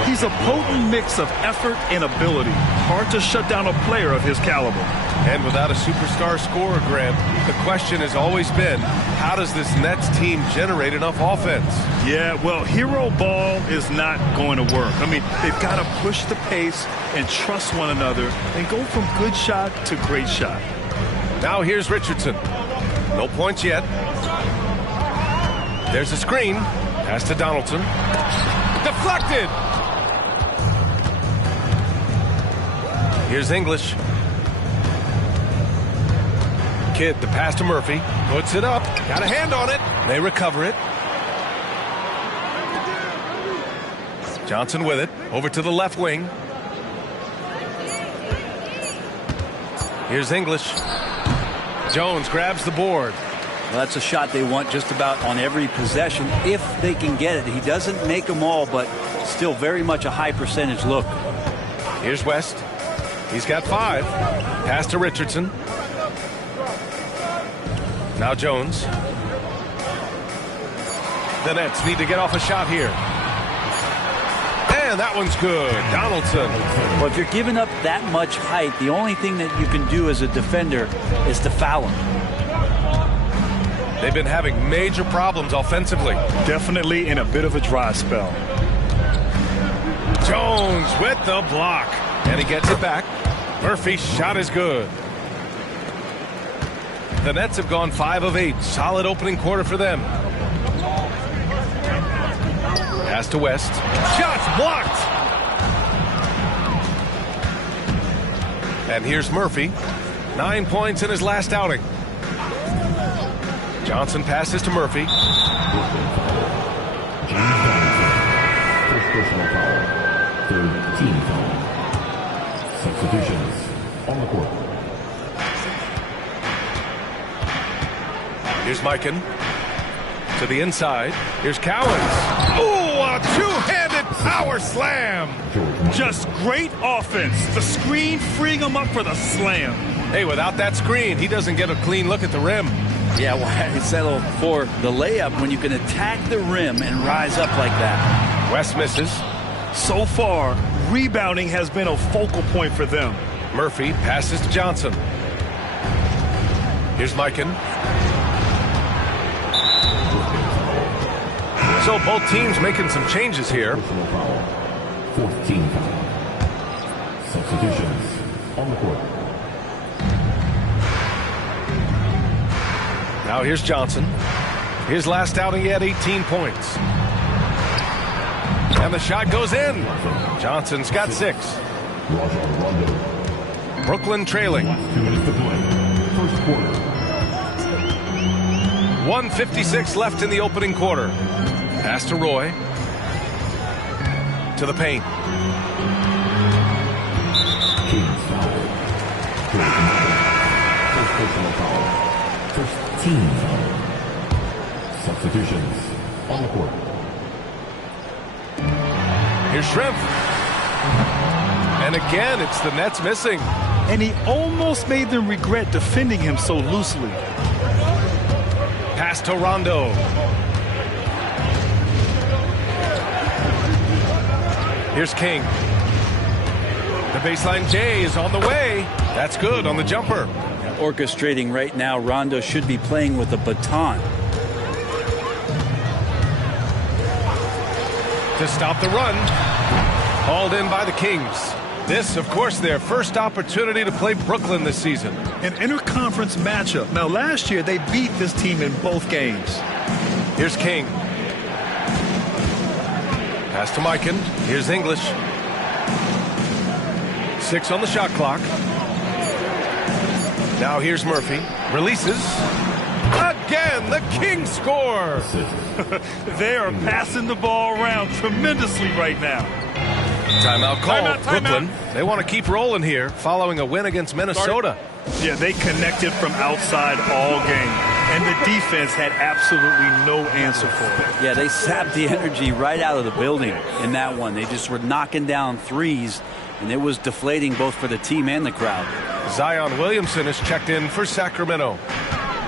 He's a potent mix of effort and ability. Hard to shut down a player of his caliber. And without a superstar scorer, Grant, the question has always been, how does this Nets team generate enough offense? Yeah, well, hero ball is not going to work. I mean, they've got to push the pace and trust one another and go from good shot to great shot. Now here's Richardson. No points yet. There's a screen. Pass to Donaldson. Deflected! Here's English. Kidd, the pass to Murphy. Puts it up. Got a hand on it. They recover it. Johnson with it. Over to the left wing. Here's English. Jones grabs the board. Well, that's a shot they want just about on every possession if they can get it. He doesn't make them all, but still very much a high percentage look. Here's West. He's got 5. Pass to Richardson. Now Jones. The Nets need to get off a shot here. And And that one's good. Donaldson. Well, if you're giving up that much height, the only thing that you can do as a defender is to foul him. They've been having major problems offensively. Definitely in a bit of a dry spell. Jones with the block. And he gets it back. Murphy's shot is good. The Nets have gone 5 of 8. Solid opening quarter for them. Pass to West. Shots blocked. And here's Murphy. 9 points in his last outing. Johnson passes to Murphy. First personal foul. Third team foul. Substitutions on the court. Here's Mikan. To the inside. Here's Cowens. Ooh, a two-handed power slam. Just great offense. The screen freeing him up for the slam. Hey, without that screen, he doesn't get a clean look at the rim. Yeah, why settle for the layup when you can attack the rim and rise up like that? West misses. So far, rebounding has been a focal point for them. Murphy passes to Johnson. Here's Mikan. So both teams making some changes here. Fourth team foul. Substitutions on the court. Now here's Johnson. His last outing, he had 18 points. And the shot goes in. Johnson's got 6. Brooklyn trailing. 1:56 left in the opening quarter. Pass to Roy. To the paint. Kings foul. First personal foul. First team foul. Substitutions on the court. Here's Shrimp. And again, it's the Nets missing. And he almost made them regret defending him so loosely. Pass to Rondo. Here's King. The baseline J is on the way. That's good on the jumper. Orchestrating right now, Rondo should be playing with a baton. To stop the run. Hauled in by the Kings. This, of course, their first opportunity to play Brooklyn this season. An interconference matchup. Now, last year, they beat this team in both games. Here's King. Pass to Mikan. Here's English. 6 on the shot clock. Now here's Murphy. Releases. Again, the Kings score. They are passing the ball around tremendously right now. Timeout call. Brooklyn. They want to keep rolling here following a win against Minnesota. Yeah, they connected from outside all game. And the defense had absolutely no answer for it. Yeah, they sapped the energy right out of the building in that one. They just were knocking down threes, and it was deflating both for the team and the crowd. Zion Williamson is checked in for Sacramento.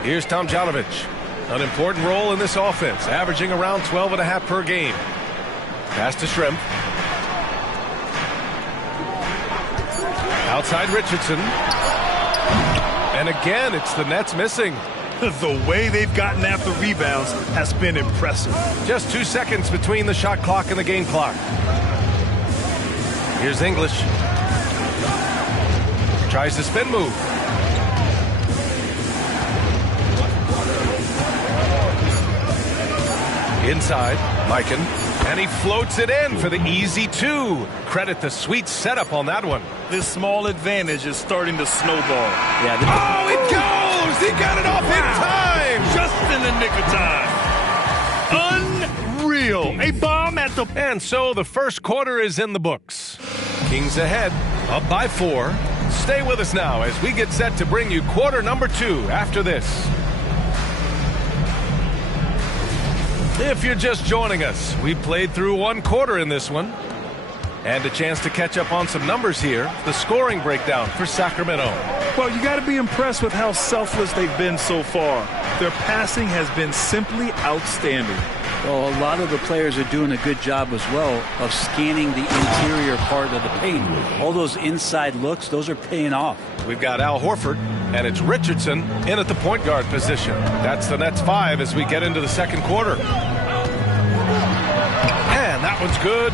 Here's Tomjanovich. An important role in this offense, averaging around 12.5 per game. Pass to Shrimp. Outside Richardson. And again, it's the Nets missing. The way they've gotten after rebounds has been impressive. Just 2 seconds between the shot clock and the game clock. Here's English. Tries to spin move. Inside, Mikan. And he floats it in for the easy 2. Credit the sweet setup on that one. This small advantage is starting to snowball. Yeah. Oh, it goes! He got it off in time! Just in the nick of time. Unreal. A bomb at the... And so the first quarter is in the books. Kings ahead, up by 4. Stay with us now as we get set to bring you quarter number 2 after this. If you're just joining us, we played through 1 quarter in this one. And a chance to catch up on some numbers here. The scoring breakdown for Sacramento. Well, you got to be impressed with how selfless they've been so far. Their passing has been simply outstanding. Well, a lot of the players are doing a good job as well of scanning the interior part of the paint. All those inside looks, those are paying off. We've got Al Horford, and it's Richardson in at the point guard position. That's the Nets 5 as we get into the second quarter. And that one's good.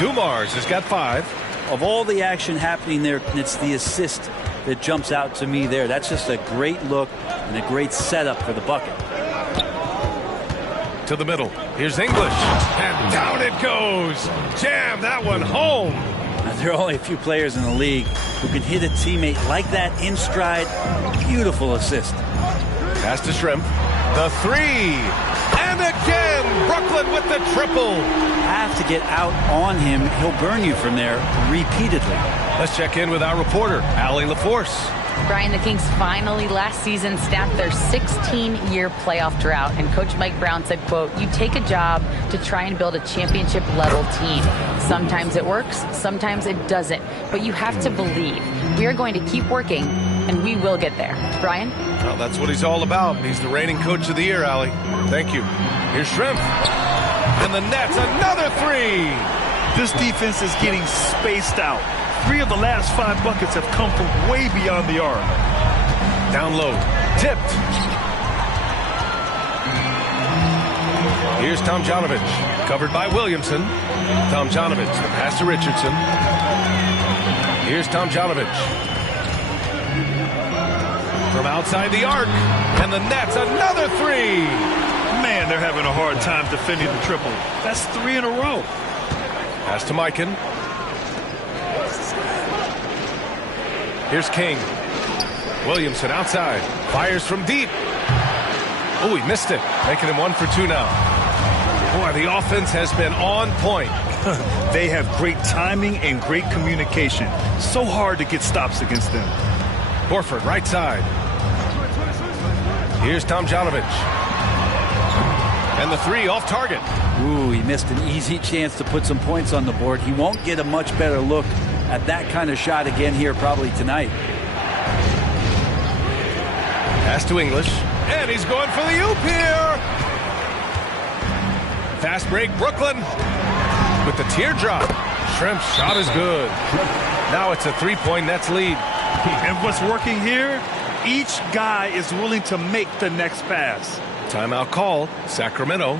Dumars has got 5. Of all the action happening there, it's the assist that jumps out to me there. That's just a great look and a great setup for the bucket. To the middle. Here's English. And down it goes. Jam that one home. Now, there are only a few players in the league who can hit a teammate like that in stride. Beautiful assist. Pass to Shrimp. The 3. And again, Brooklyn with the triple. Have to get out on him. He'll burn you from there repeatedly. Let's check in with our reporter, Allie LaForce. Brian, the Kings finally last season snapped their 16-year playoff drought, and Coach Mike Brown said, quote, "You take a job to try and build a championship-level team. Sometimes it works, sometimes it doesn't, but you have to believe. We are going to keep working, and we will get there." Brian? Well, that's what he's all about. He's the reigning Coach of the Year, Allie. Thank you. Here's Shrimp. And the Nets, another 3. This defense is getting spaced out. 3 of the last 5 buckets have come from way beyond the arc. Down low. Tipped. Here's Tomjanovich. Covered by Williamson. Tomjanovich. The pass to Richardson. Here's Tomjanovich. From outside the arc. And the Nets, another 3. Man, they're having a hard time defending the triple. That's 3 in a row. Pass to Mikan. Here's King. Williamson outside. Fires from deep. Oh, he missed it. Making him 1 for 2 now. Boy, the offense has been on point. They have great timing and great communication. So hard to get stops against them. Horford, right side. Here's Tomjanovich. And the 3 off target. Ooh, he missed an easy chance to put some points on the board. He won't get a much better look at that kind of shot again here probably tonight. Pass to English. And he's going for the oop here. Fast break, Brooklyn. With the teardrop. Shrimp's shot is good. Now it's a 3-point Nets lead. And what's working here? Each guy is willing to make the next pass. Timeout call, Sacramento.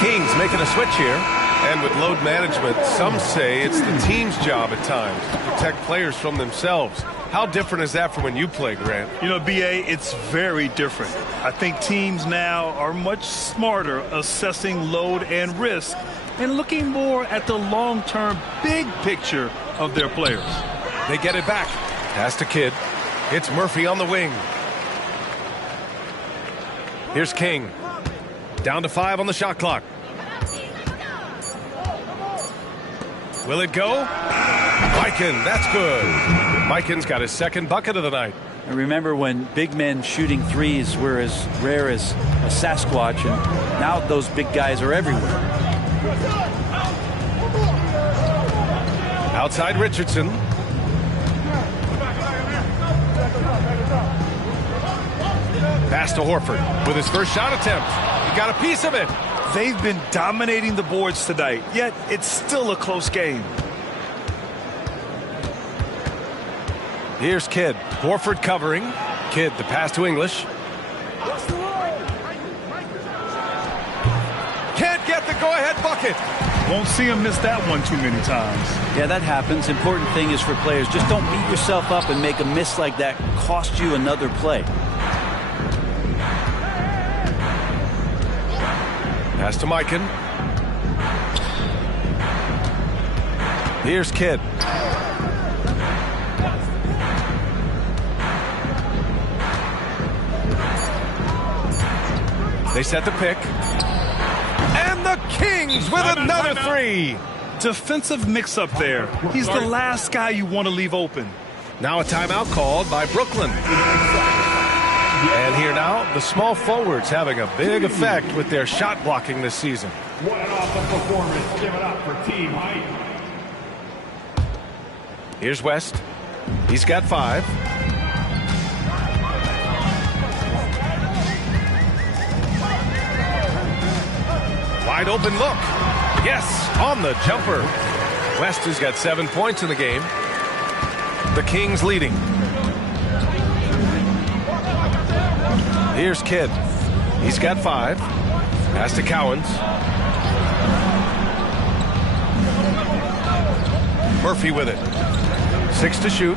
Kings making a switch here. And with load management, some say it's the team's job at times to protect players from themselves. How different is that from when you play, Grant? You know, B.A., it's very different. I think teams now are much smarter assessing load and risk and looking more at the long-term big picture of their players. They get it back. Pass to Kidd. It's Murphy on the wing. Here's King. Down to 5 on the shot clock. Will it go? Mikan, that's good. Mikan's got his second bucket of the night. And remember when big men shooting threes were as rare as a Sasquatch, and now those big guys are everywhere. Outside Richardson. Pass to Horford with his first shot attempt. He got a piece of it. They've been dominating the boards tonight, yet it's still a close game. Here's Kidd. Horford covering. Kidd, the pass to English. Can't get the go-ahead bucket. Won't see him miss that one too many times. Yeah, that happens. Important thing is for players, just don't beat yourself up and make a miss like that cost you another play. Pass to Mikan. Here's Kidd. They set the pick. And the Kings with another three. Defensive mix-up there. He's the last guy you want to leave open. Now a timeout called by Brooklyn. And here now, the small forwards having a big effect with their shot blocking this season. What an awesome performance. Give it up for Team Height. Here's West. He's got 5. Wide open look. Yes, on the jumper. West has got 7 points in the game. The Kings leading. Here's Kidd. He's got 5. Pass to Cowens. Murphy with it. 6 to shoot.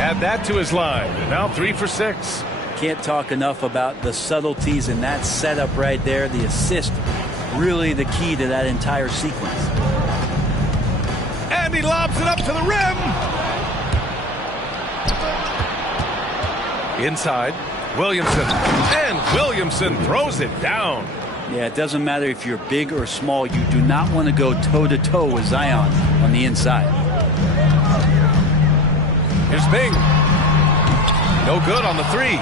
Add that to his line. Now 3 for 6. Can't talk enough about the subtleties in that setup right there. The assist, really the key to that entire sequence. And he lobs it up to the rim. Inside, Williamson. And Williamson throws it down. Yeah, it doesn't matter if you're big or small. You do not want to go toe-to-toe with Zion on the inside. Here's Bing. No good on the 3.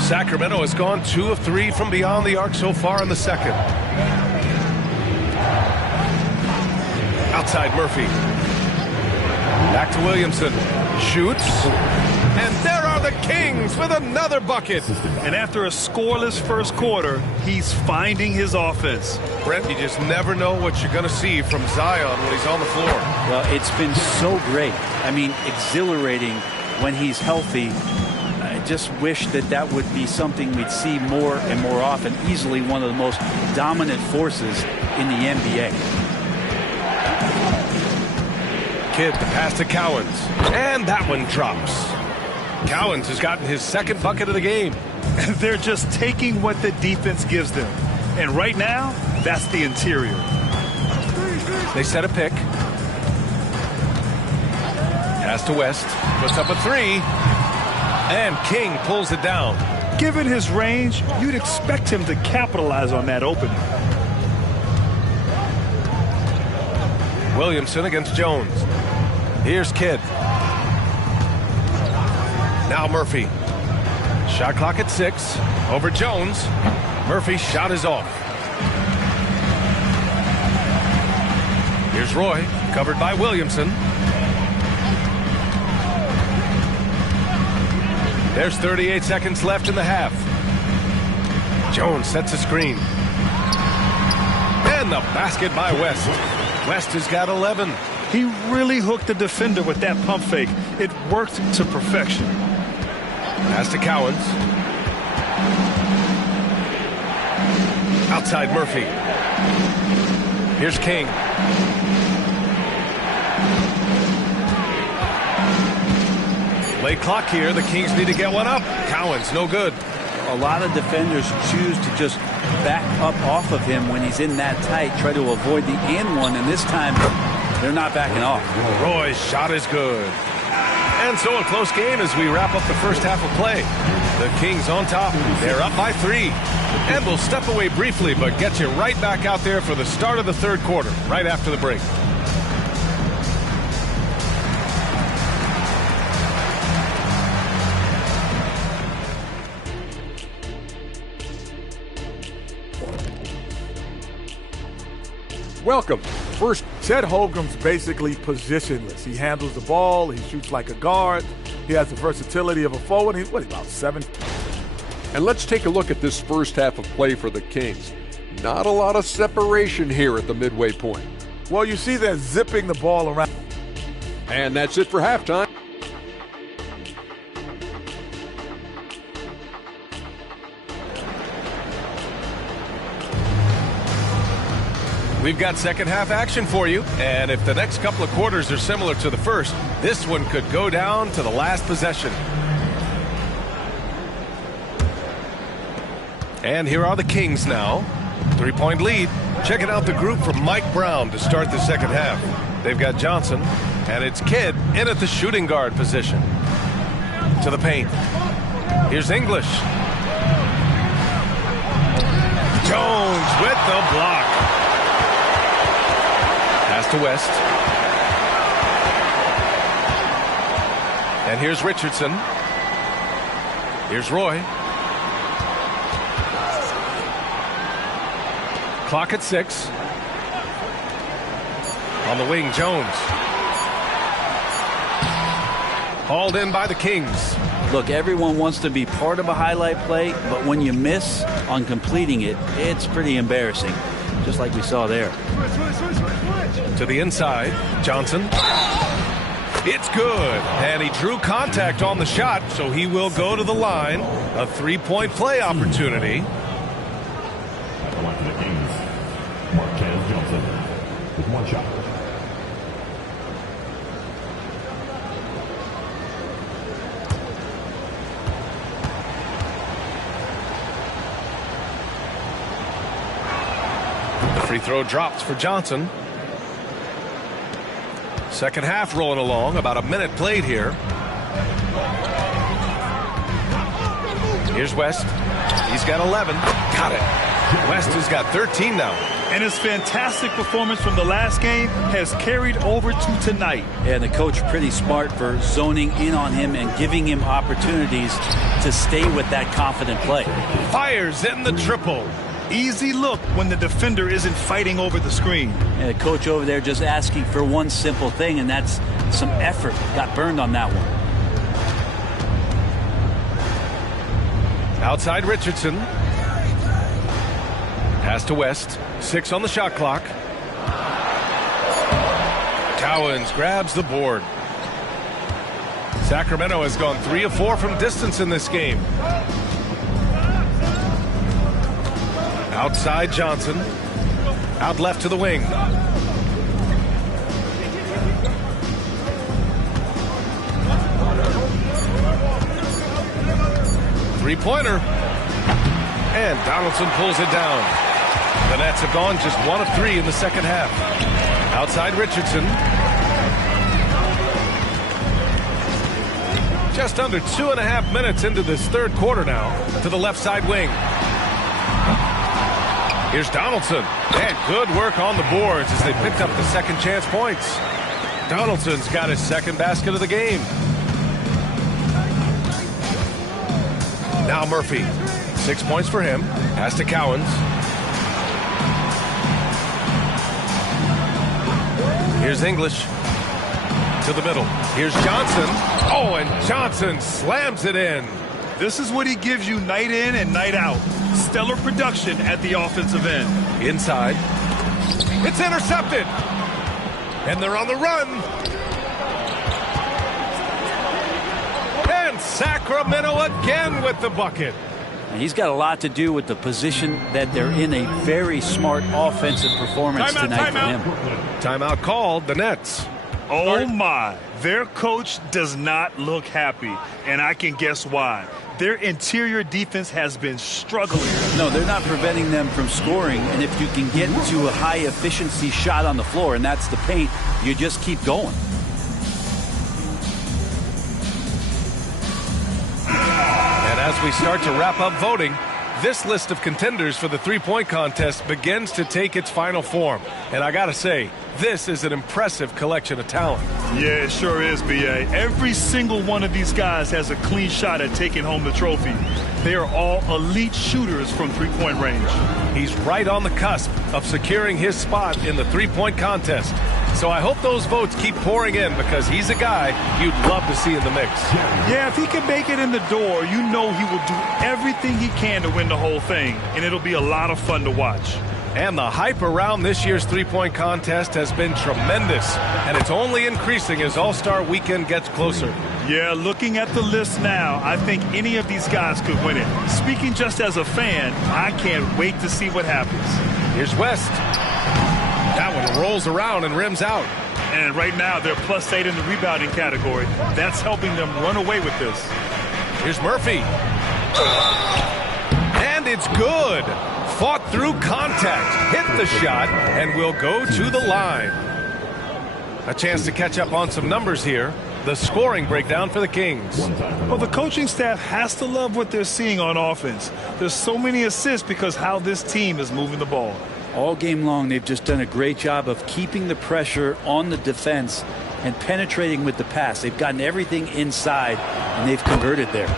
Sacramento has gone 2 of 3 from beyond the arc so far in the second. Outside Murphy. Back to Williamson. Shoots. And there are the Kings with another bucket. And after a scoreless first quarter, he's finding his offense. Brent, you just never know what you're going to see from Zion when he's on the floor. Well, it's been so great. I mean, exhilarating when he's healthy. I just wish that that would be something we'd see more and more often. Easily one of the most dominant forces in the NBA. Kidd, the pass to Cowens. And that one drops. Cowens has gotten his second bucket of the game. They're just taking what the defense gives them. And right now, that's the interior. They set a pick. Pass to West. Puts up a 3. And King pulls it down. Given his range, you'd expect him to capitalize on that opening. Williamson against Jones. Here's Kidd. Now Murphy. Shot clock at 6. Over Jones. Murphy's shot is off. Here's Roy. Covered by Williamson. There's 38 seconds left in the half. Jones sets a screen. And the basket by West. West has got 11. He really hooked the defender with that pump fake. It worked to perfection. Pass to Cowens. Outside Murphy. Here's King. Late clock here. The Kings need to get one up. Cowens, no good. A lot of defenders choose to just back up off of him when he's in that tight, try to avoid the and one, and this time they're not backing off. Roy's shot is good. And so a close game as we wrap up the first half of play. The Kings on top. They're up by 3. And we'll step away briefly, but get you right back out there for the start of the third quarter, right after the break. Welcome. First Chet Holmgren's basically positionless. He handles the ball. He shoots like a guard. He has the versatility of a forward. He's, about 7? And let's take a look at this first half of play for the Kings. Not a lot of separation here at the midway point. Well, you see they're zipping the ball around. And that's it for halftime. We've got second half action for you, and if the next couple of quarters are similar to the first, this one could go down to the last possession. And here are the Kings now. 3-point lead. Checking out the group from Mike Brown to start the second half. They've got Johnson, and it's Kidd in at the shooting guard position. To the paint. Here's English. Jones with the block. Pass to West. And here's Richardson. Here's Roy. Clock at 6. On the wing, Jones. Hauled in by the Kings. Look, everyone wants to be part of a highlight play, but when you miss on completing it, it's pretty embarrassing, just like we saw there. To the inside, Johnson. It's good, and he drew contact on the shot, so he will go to the line. A 3-point play opportunity. At the Kings, Marquez Johnson with 1 shot. The free throw drops for Johnson. Second half rolling along, about a minute played here. Here's West. He's got 11. Got it. West has got 13 now. And his fantastic performance from the last game has carried over to tonight. And the coach pretty smart for zoning in on him and giving him opportunities to stay with that confident play. Fires in the triple. Easy look when the defender isn't fighting over the screen. And the coach over there just asking for one simple thing, and that's some effort. Got burned on that one. Outside Richardson. Pass to West. 6 on the shot clock. Cowens grabs the board. Sacramento has gone 3 of 4 from distance in this game. Outside Johnson. Out left to the wing. Three-pointer. And Donaldson pulls it down. The Nets have gone just 1 of 3 in the second half. Outside Richardson. Just under 2.5 minutes into this third quarter now. To the left side wing. Here's Donaldson. And good work on the boards as they picked up the second chance points. Donaldson's got his second basket of the game. Now Murphy. 6 points for him. Pass to Cowens. Here's English. To the middle. Here's Johnson. Oh, and Johnson slams it in. This is what he gives you night in and night out. Stellar production at the offensive end. Inside. It's intercepted. And they're on the run. And Sacramento again with the bucket. And he's got a lot to do with the position that they're in. A very smart offensive performance tonight for him. Timeout called, the Nets. Oh my, their coach does not look happy, and I can guess why. Their interior defense has been struggling. No, they're not preventing them from scoring, and if you can get to a high efficiency shot on the floor, and that's the paint, you just keep going. And as we start to wrap up voting, this list of contenders for the three-point contest begins to take its final form. And I gotta say, this is an impressive collection of talent. Yeah, it sure is, B.A. Every single one of these guys has a clean shot at taking home the trophy. They are all elite shooters from three-point range. He's right on the cusp of securing his spot in the three-point contest. So I hope those votes keep pouring in because he's a guy you'd love to see in the mix. Yeah, if he can make it in the door, you know he will do everything he can to win the whole thing, and it'll be a lot of fun to watch. And the hype around this year's three-point contest has been tremendous, and it's only increasing as All-Star Weekend gets closer. Yeah, looking at the list now, I think any of these guys could win it. Speaking just as a fan, I can't wait to see what happens. Here's West. That one rolls around and rims out. And right now, they're +8 in the rebounding category. That's helping them run away with this. Here's Murphy. And it's good. Fought through contact, hit the shot, and will go to the line. A chance to catch up on some numbers here. The scoring breakdown for the Kings. Well, the coaching staff has to love what they're seeing on offense. There's so many assists because how this team is moving the ball. All game long, they've just done a great job of keeping the pressure on the defense and penetrating with the pass. They've gotten everything inside, and they've converted there.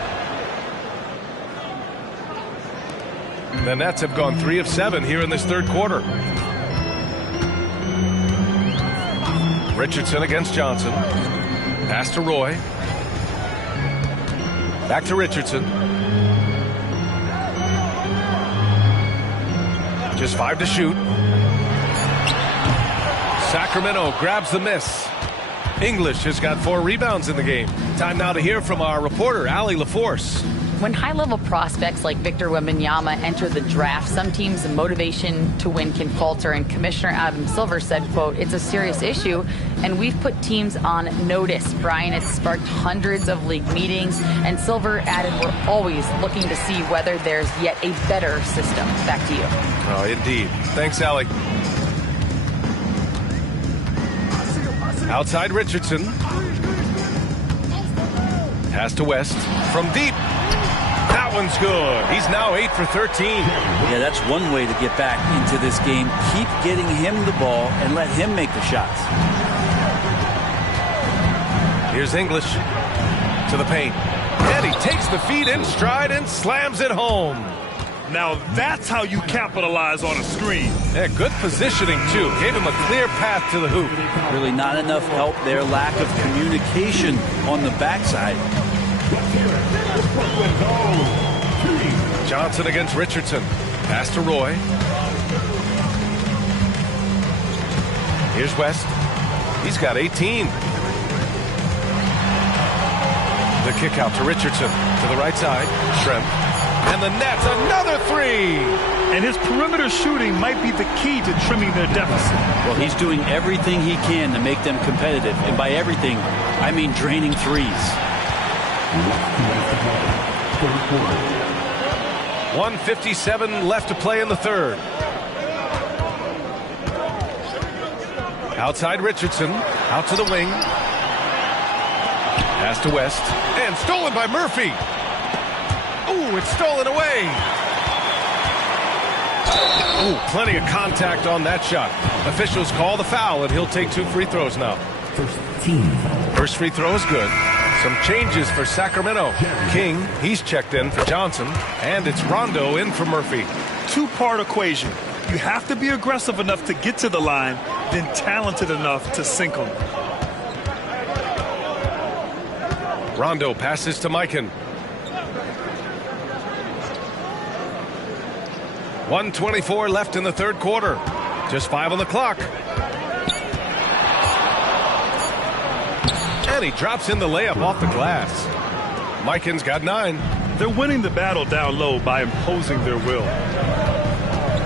The Nets have gone 3 of 7 here in this third quarter. Richardson against Johnson. Pass to Roy. Back to Richardson. Just 5 to shoot. Sacramento grabs the miss. English has got 4 rebounds in the game. Time now to hear from our reporter, Allie LaForce. When high-level prospects like Victor Wembanyama enter the draft, some teams' motivation to win can falter, and Commissioner Adam Silver said, quote, "It's a serious issue, and we've put teams on notice." Brian, it's sparked hundreds of league meetings, and Silver added, "We're always looking to see whether there's yet a better system." Back to you. Oh, indeed. Thanks, Allie. Outside Richardson. Pass to West. From deep. That one's good. He's now 8 for 13. Yeah, that's one way to get back into this game. Keep getting him the ball and let him make the shots. Here's English to the paint. And he takes the feed in stride and slams it home. Now that's how you capitalize on a screen. Yeah, good positioning, too. Gave him a clear path to the hoop. Really not enough help there. Lack of communication on the backside. Johnson against Richardson. Pass to Roy. Here's West. He's got 18. The kick out to Richardson. To the right side. Schrempf. And the Nets, another 3. And his perimeter shooting might be the key to trimming their deficit. Well, he's doing everything he can to make them competitive. And by everything, I mean draining threes. 1:57 left to play in the third. Outside Richardson. Out to the wing. Pass to West. And stolen by Murphy. Ooh, it's stolen away. Ooh, plenty of contact on that shot. Officials call the foul, and he'll take 2 free throws now. First free throw is good. Some changes for Sacramento. King, he's checked in for Johnson, and it's Rondo in for Murphy. 2-part equation. You have to be aggressive enough to get to the line, then talented enough to sink them. Rondo passes to Mikan. 1:24 left in the third quarter. Just 5 on the clock. And he drops in the layup off the glass. Mikan's got 9. They're winning the battle down low by imposing their will.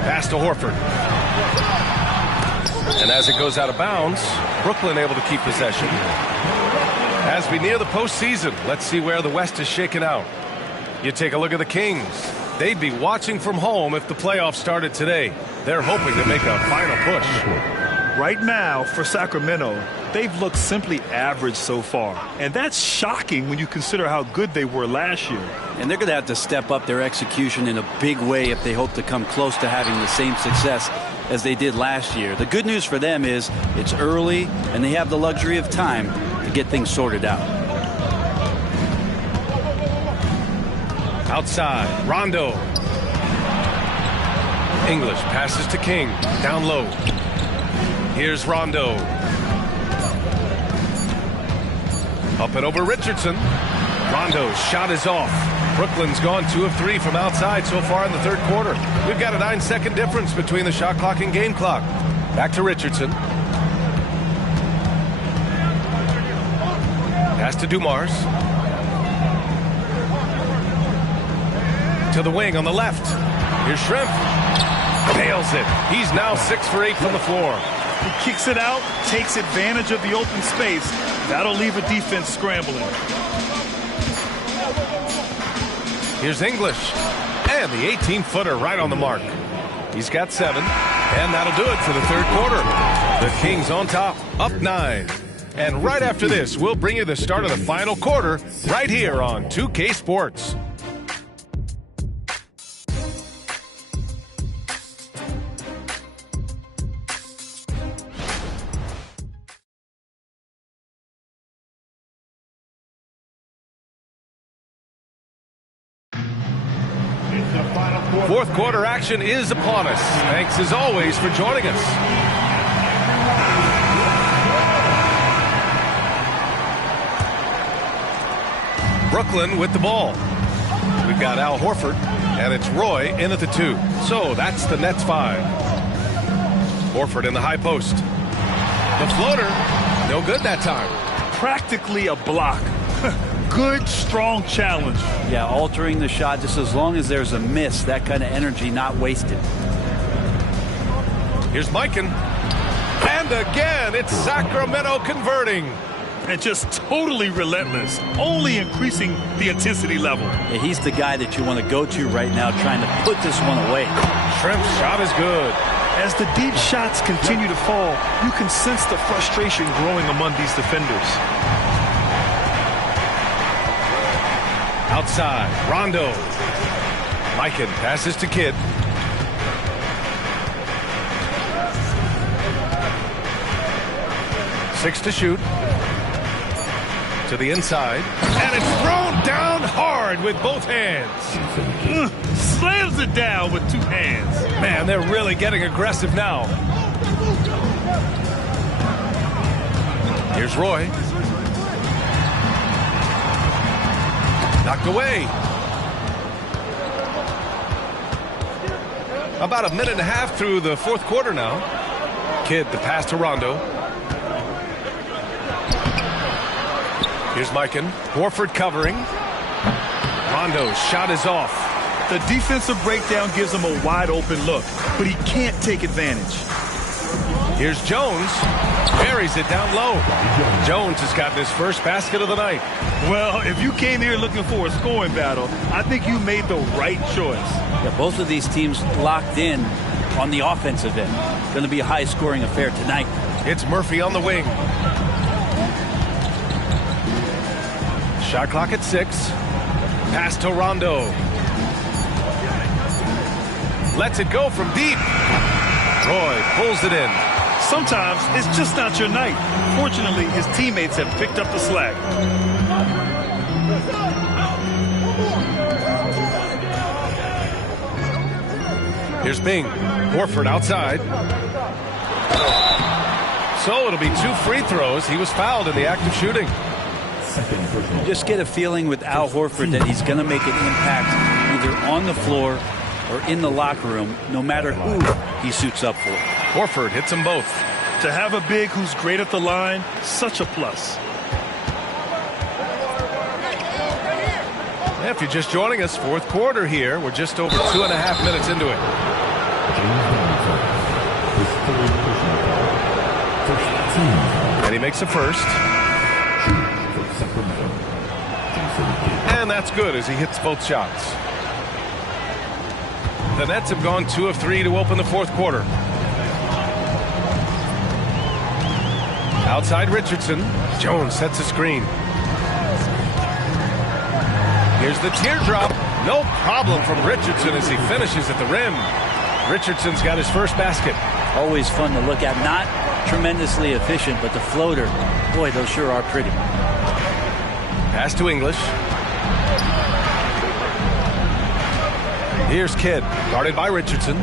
Pass to Horford. And as it goes out of bounds, Brooklyn able to keep possession. As we near the postseason, let's see where the West is shaken out. You take a look at the Kings. They'd be watching from home if the playoffs started today. They're hoping to make a final push. Right now, for Sacramento, they've looked simply average so far. And that's shocking when you consider how good they were last year. And they're going to have to step up their execution in a big way if they hope to come close to having the same success as they did last year. The good news for them is it's early, and they have the luxury of time to get things sorted out. Outside, Rondo. English passes to King. Down low. Here's Rondo. Up and over Richardson. Rondo's shot is off. Brooklyn's gone 2 of 3 from outside so far in the third quarter. We've got a 9-second difference between the shot clock and game clock. Back to Richardson. Pass to Dumars. To the wing on the left. Here's Shrimp. Nails it. He's now 6 for 8 from the floor. He kicks it out, takes advantage of the open space. That'll leave a defense scrambling. Here's English. And the 18-footer right on the mark. He's got 7. And that'll do it for the third quarter. The Kings on top, up 9. And right after this, we'll bring you the start of the final quarter right here on 2K Sports. Fourth quarter action is upon us. Thanks as always for joining us. Brooklyn with the ball. We've got Al Horford, and it's Roy in at the 2. So that's the Nets 5. Horford in the high post. The floater, no good that time. Practically a block. Good, strong challenge. Yeah, altering the shot just as long as there's a miss. That kind of energy not wasted. Here's Mikan. And again, it's Sacramento converting. And just totally relentless, only increasing the intensity level. Yeah, he's the guy that you want to go to right now, trying to put this one away. Shrimp's shot is good. As the deep shots continue to fall, you can sense the frustration growing among these defenders. Outside, Rondo. Mikan passes to Kidd. Six to shoot. To the inside. And it's thrown down hard with both hands. Slams it down with 2 hands. Man, they're really getting aggressive now. Here's Roy. Knocked away. About a minute and a half through the fourth quarter now. Kidd, the pass to Rondo. Here's Mikan. Horford covering. Rondo's shot is off. The defensive breakdown gives him a wide open look, but he can't take advantage. Here's Jones. Buries it down low. Jones has gotten his first basket of the night. Well, if you came here looking for a scoring battle, I think you made the right choice. Yeah, both of these teams locked in on the offensive end. Going to be a high-scoring affair tonight. It's Murphy on the wing. Shot clock at 6. Pass to Rondo. Lets it go from deep. Roy pulls it in. Sometimes it's just not your night. Fortunately, his teammates have picked up the slack. Here's Bing. Horford outside. So it'll be 2 free throws. He was fouled in the act of shooting. You just get a feeling with Al Horford that he's going to make an impact either on the floor or in the locker room, no matter who he suits up for. Horford hits them both. To have a big who's great at the line, such a plus. If you're just joining us, fourth quarter here. We're just over 2.5 minutes into it. And he makes a first. And that's good as he hits both shots. The Nets have gone 2 of 3 to open the fourth quarter. Outside Richardson. Jones sets a screen. Here's the teardrop. No problem from Richardson as he finishes at the rim. Richardson's got his first basket. Always fun to look at. Not tremendously efficient, but the floater, boy, those sure are pretty. Pass to English. Here's Kidd, guarded by Richardson.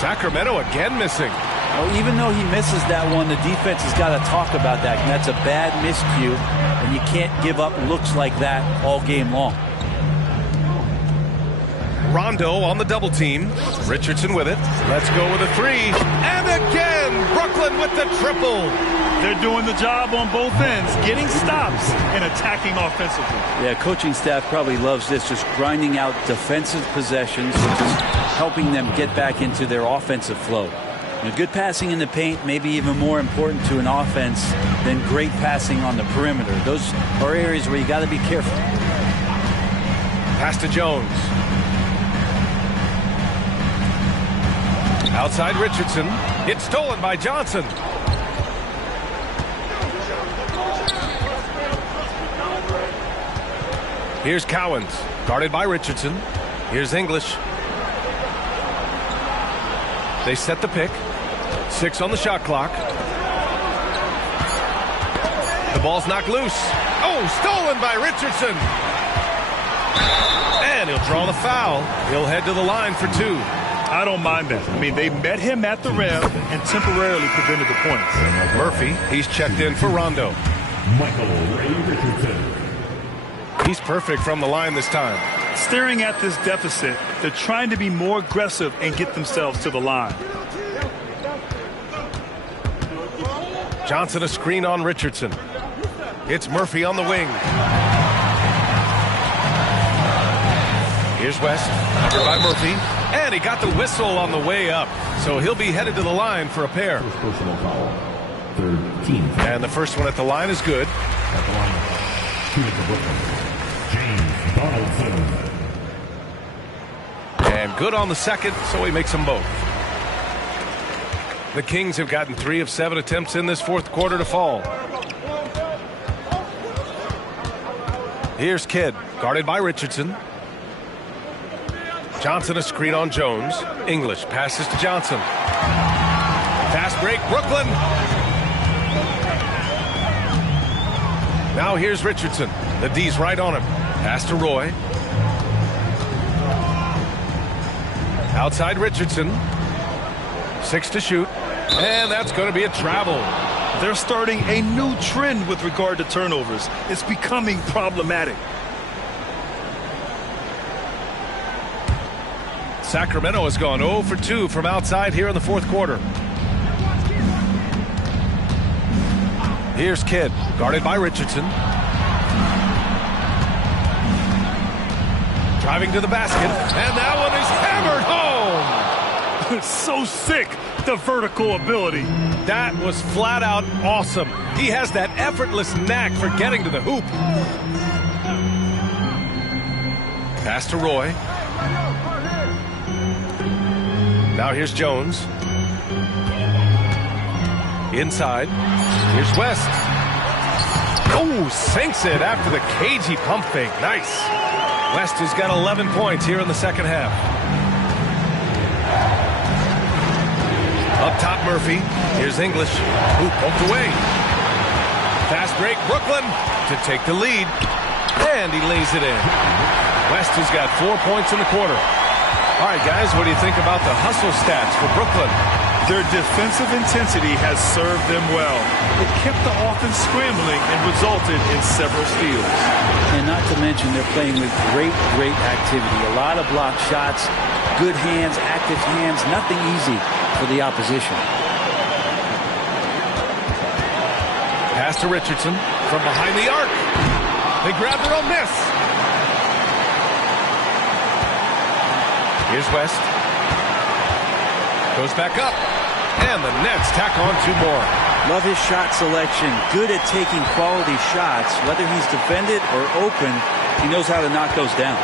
Sacramento again missing. Well, even though he misses that one, the defense has got to talk about that. And that's a bad miscue, and you can't give up looks like that all game long. Rondo on the double team. Richardson with it. Let's go with a three. And again, Brooklyn with the triple. They're doing the job on both ends, getting stops and attacking offensively. Yeah, coaching staff probably loves this, just grinding out defensive possessions, which is helping them get back into their offensive flow. Good passing in the paint may be even more important to an offense than great passing on the perimeter. Those are areas where you got to be careful. Pass to Jones. Outside Richardson. It's stolen by Johnson. Here's Cowens, guarded by Richardson. Here's English. They set the pick. 6 on the shot clock. The ball's knocked loose. Oh, stolen by Richardson. And he'll draw the foul. He'll head to the line for 2. I don't mind that. I mean, they met him at the rim and temporarily prevented the points. Murphy, he's checked in for Rondo. Michael Ray Richardson. He's perfect from the line this time. Staring at this deficit, they're trying to be more aggressive and get themselves to the line. Johnson a screen on Richardson. It's Murphy on the wing. Here's West, covered by Murphy. And he got the whistle on the way up. So he'll be headed to the line for a pair. First personal foul. 13th. And the first one at the line is good. At the line, shooting for Brooklyn, James Donaldson. And good on the second, so he makes them both. The Kings have gotten 3 of 7 attempts in this fourth quarter to fall. Here's Kidd, guarded by Richardson. Johnson a screen on Jones. English passes to Johnson. Fast break, Brooklyn. Now here's Richardson. The D's right on him. Pass to Roy. Outside Richardson. 6 to shoot. And that's going to be a travel. They're starting a new trend with regard to turnovers. It's becoming problematic. Sacramento has gone 0 for 2 from outside here in the fourth quarter. Here's Kidd, guarded by Richardson. Driving to the basket, and that one is hammered home. So sick, the vertical ability. That was flat out awesome. He has that effortless knack for getting to the hoop. Pass to Roy. Now here's Jones. Inside. Here's West. Oh, sinks it after the cagey pump fake. Nice. West has got 11 points here in the second half. Up top, Murphy. Here's English. Ooh, poked away. Fast break, Brooklyn to take the lead. And he lays it in. West has got 4 points in the quarter. All right, guys, what do you think about the hustle stats for Brooklyn? Their defensive intensity has served them well. It kept the offense scrambling and resulted in several steals. And not to mention they're playing with great activity. A lot of block shots, good hands, active hands, nothing easy for the opposition. Pass to Richardson from behind the arc. They grab their own miss. Here's West. Goes back up. And the Nets tack on 2 more. Love his shot selection. Good at taking quality shots. Whether he's defended or open, he knows how to knock those down.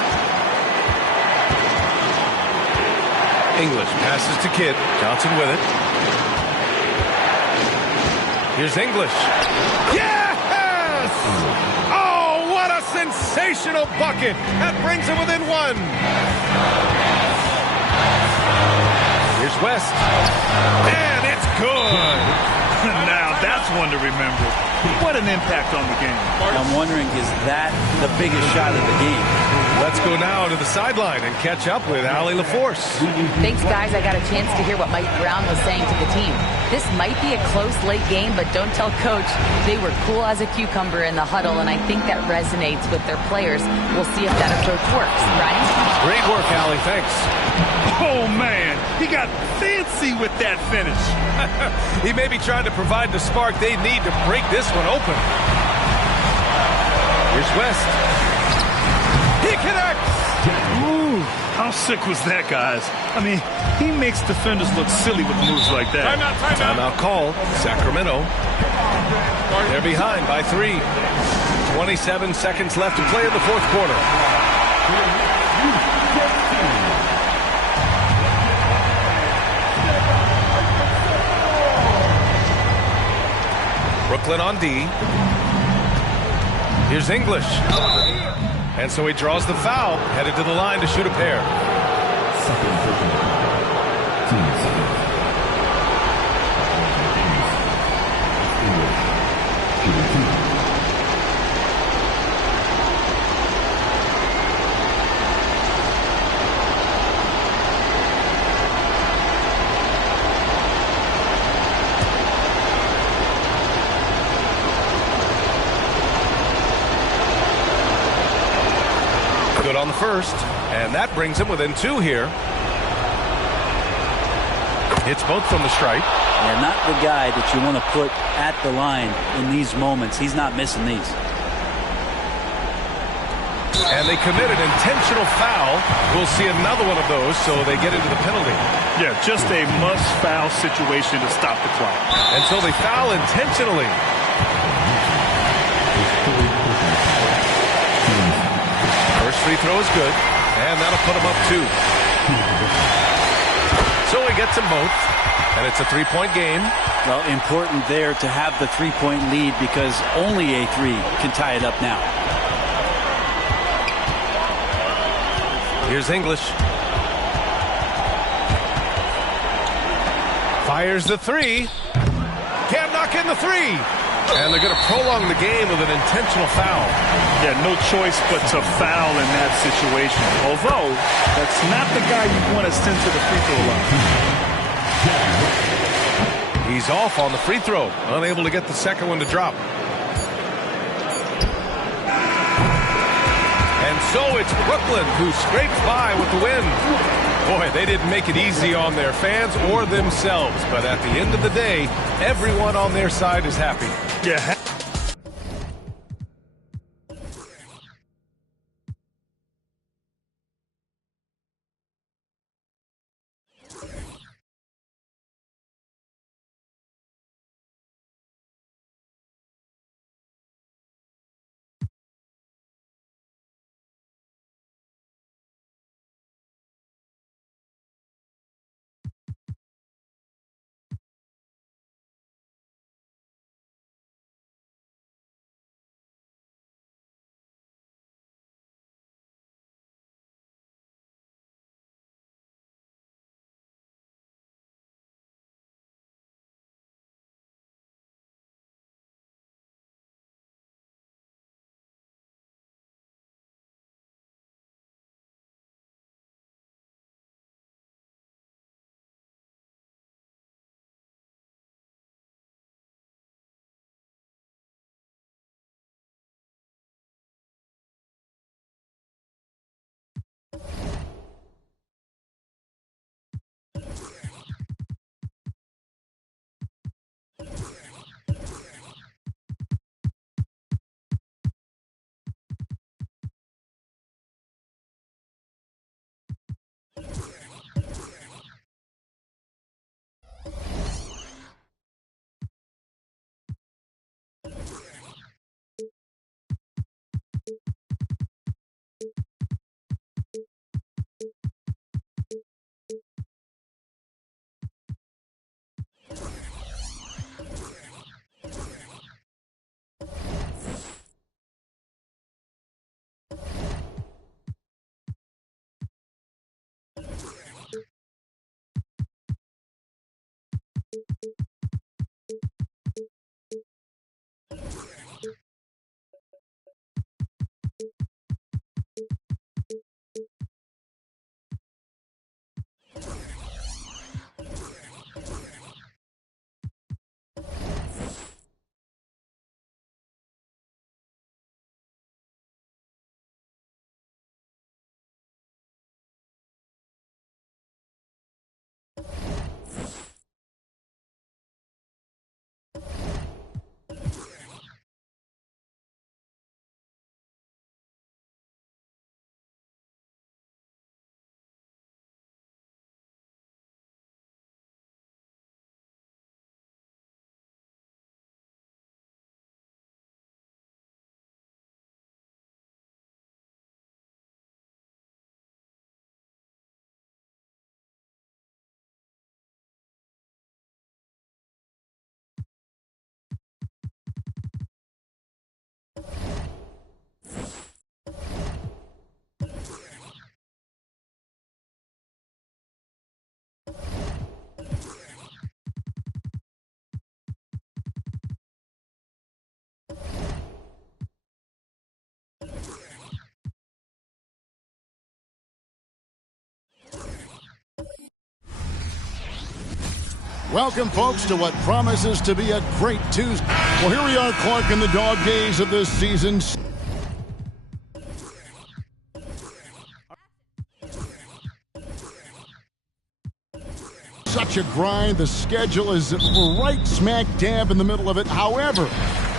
English passes to Kidd. Johnson with it. Here's English. Yes! Oh, what a sensational bucket. That brings him within 1. Here's West. And it's good. Now that's one to remember. What an impact on the game. I'm wondering, is that the biggest shot of the game? Let's go now to the sideline and catch up with Allie LaForce. Thanks, guys. I got a chance to hear what Mike Brown was saying to the team. This might be a close late game, but don't tell Coach. They were cool as a cucumber in the huddle, and I think that resonates with their players. We'll see if that approach works. Ryan? Great work, Allie. Thanks. Oh, man. He got fancy with that finish. He may be trying to provide the spark they need to break this one open. Here's West. He connects. Ooh, how sick was that, guys? I mean, he makes defenders look silly with moves like that. Timeout call. Sacramento. They're behind by 3. 27 seconds left to play in the fourth quarter. Brooklyn on D. Here's English. And so he draws the foul, headed to the line to shoot a pair. Good on the first, and that brings him within 2 here. Hits both from the stripe. Yeah, not the guy that you want to put at the line in these moments. He's not missing these. And they commit an intentional foul. We'll see another one of those, so they get into the penalty. Yeah, just a must-foul situation to stop the clock. And so they foul intentionally. First free throw is good, and that'll put him up 2. So he gets them both, and it's a 3-point game. Well, important there to have the 3-point lead because only a 3 can tie it up now. Here's English. Fires the 3. Can't knock in the 3. And they're going to prolong the game with an intentional foul. Yeah, no choice but to foul in that situation. Although, that's not the guy you want to send to the free throw line. He's off on the free throw, unable to get the second one to drop. And so it's Brooklyn who scrapes by with the win. Boy, they didn't make it easy on their fans or themselves, but at the end of the day, everyone on their side is happy. Yeah. Welcome, folks, to what promises to be a great Tuesday. Well, here we are, Clark, in the dog days of this season. Such a grind. The schedule is right smack dab in the middle of it. However,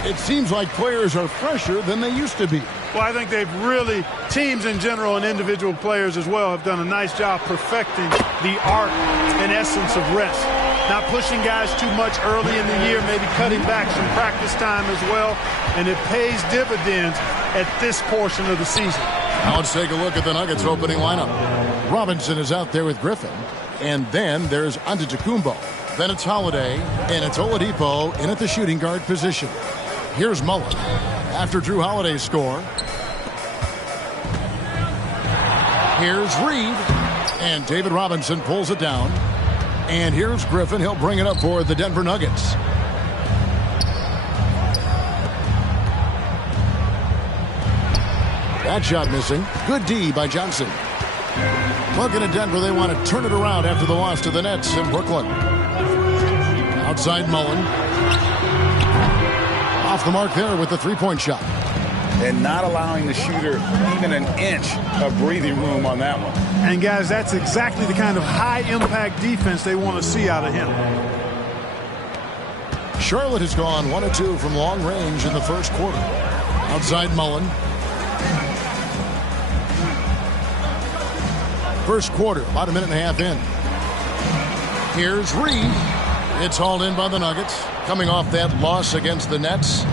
it seems like players are fresher than they used to be. Well, I think they've really, teams in general and individual players as well, have done a nice job perfecting the art and essence of rest. Not pushing guys too much early in the year, maybe cutting back some practice time as well, and it pays dividends at this portion of the season. Now let's take a look at the Nuggets opening lineup. Robinson is out there with Griffin, and then there's Antetokounmpo. Then it's Holiday, and it's Oladipo in at the shooting guard position. Here's Mullen after Drew Holiday's score. Here's Reed, and David Robinson pulls it down. And here's Griffin. He'll bring it up for the Denver Nuggets. That shot missing. Good D by Johnson. Looking at Denver, they want to turn it around after the loss to the Nets in Brooklyn. Outside Mullen. Off the mark there with the three-point shot. And not allowing the shooter even an inch of breathing room on that one. And, guys, that's exactly the kind of high-impact defense they want to see out of him. Charlotte has gone 1 of 2 from long range in the first quarter. Outside Mullen. First quarter, about a minute and a half in. Here's Reed. It's hauled in by the Nuggets, coming off that loss against the Nets.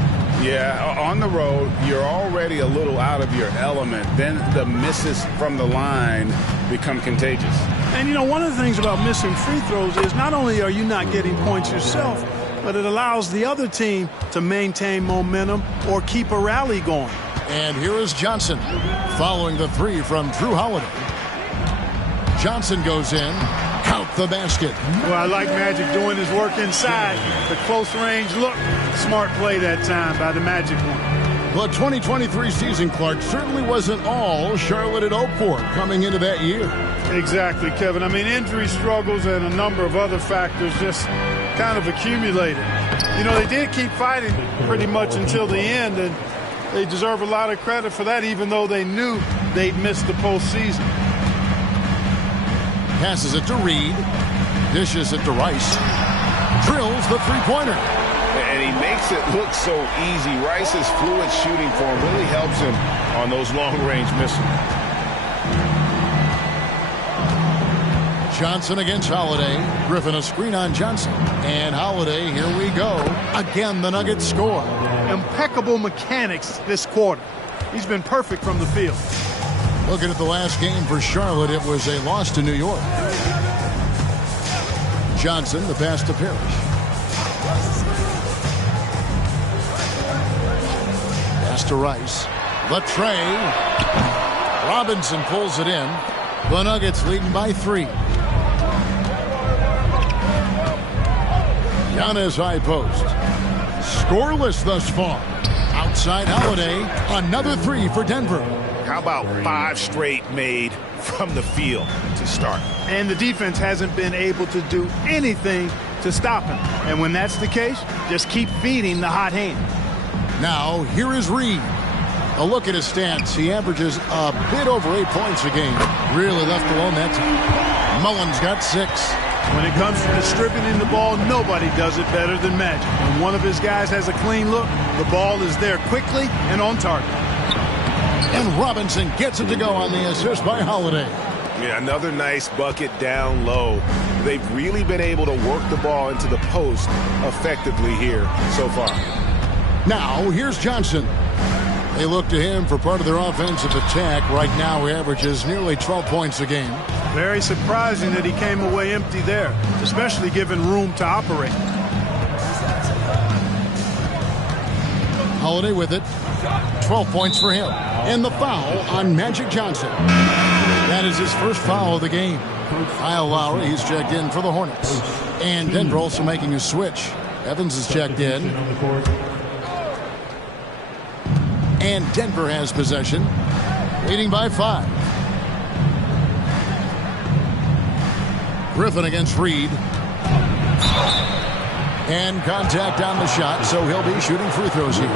Yeah, on the road, you're already a little out of your element. Then the misses from the line become contagious. And, you know, one of the things about missing free throws is not only are you not getting points yourself, but it allows the other team to maintain momentum or keep a rally going. And here is Johnson following the three from Drew Holiday. Johnson goes in. Count the basket. Well, I like Magic doing his work inside. The close range look. Smart play that time by the Magic one. The 2023 season, Clark, certainly wasn't all Charlotte had hoped for coming into that year. Exactly, Kevin. I mean, injury struggles and a number of other factors just kind of accumulated. You know, they did keep fighting pretty much until the end, and they deserve a lot of credit for that, even though they knew they'd missed the postseason. Passes it to Reed. Dishes it to Rice. Drills the three-pointer. And he makes it look so easy. Rice's fluid shooting form really helps him on those long-range misses. Johnson against Holiday. Griffin a screen on Johnson. And Holiday, here we go. Again, the Nuggets score. Impeccable mechanics this quarter. He's been perfect from the field. Looking at the last game for Charlotte, it was a loss to New York. Johnson, the pass to Parrish. Pass to Rice. The tray. Robinson pulls it in. The Nuggets leading by 3. Giannis high post. Scoreless thus far. Outside Holiday. Another 3 for Denver. How about 5 straight made from the field to start? And the defense hasn't been able to do anything to stop him. And when that's the case, just keep feeding the hot hand. Now, here is Reed. A look at his stats. He averages a bit over 8 points a game. Really left alone that time. Mullen's got 6. When it comes to distributing the ball, nobody does it better than Magic. When one of his guys has a clean look, the ball is there quickly and on target. And Robinson gets it to go on the assist by Holiday. Yeah, another nice bucket down low. They've really been able to work the ball into the post effectively here so far. Now, here's Johnson. They look to him for part of their offensive attack. Right now, he averages nearly 12 points a game. Very surprising that he came away empty there, especially given room to operate. Holiday with it. 12 points for him. And the foul on Magic Johnson. That is his first foul of the game. Kyle Lowry, he's checked in for the Hornets. And Denver also making a switch. Evans is checked in. And Denver has possession, leading by 5. Griffin against Reed. And contact on the shot, so he'll be shooting free throws here.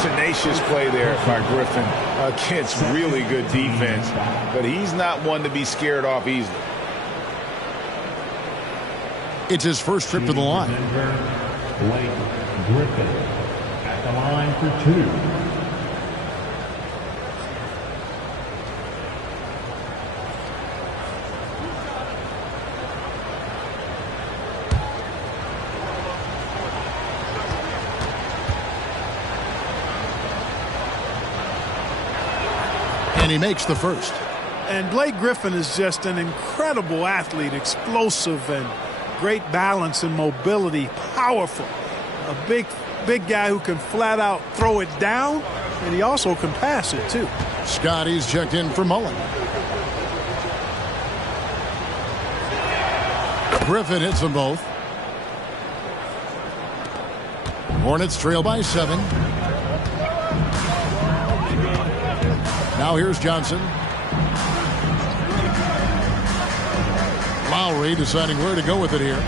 Tenacious play there by Griffin against really good defense, but he's not one to be scared off easily. It's his first trip to the line. Blake Griffin at the line for 2. And he makes the first. And Blake Griffin is just an incredible athlete, explosive and great balance and mobility, powerful. A big guy who can flat out throw it down, and he also can pass it too. Scotty's checked in for Mullen. Griffin hits them both. Hornets trail by 7. Now here's Johnson. Lowry deciding where to go with it here.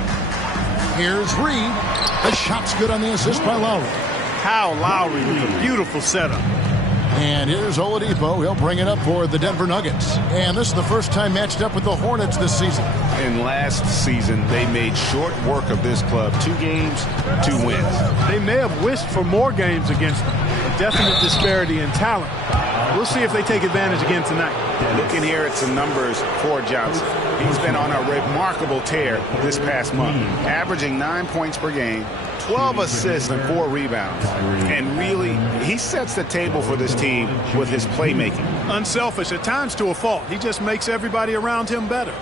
Here's Reed. The shot's good on the assist by Lowry. Kyle Lowry with a beautiful setup. And here's Oladipo. He'll bring it up for the Denver Nuggets. And this is the first time matched up with the Hornets this season. And last season, they made short work of this club. 2 games, 2 wins. They may have wished for more games against them. A definite disparity in talent. We'll see if they take advantage again tonight. Looking here at some numbers for Johnson. He's been on a remarkable tear this past month, averaging 9 points per game, 12 assists and 4 rebounds. And really, he sets the table for this team with his playmaking. Unselfish, at times to a fault. He just makes everybody around him better.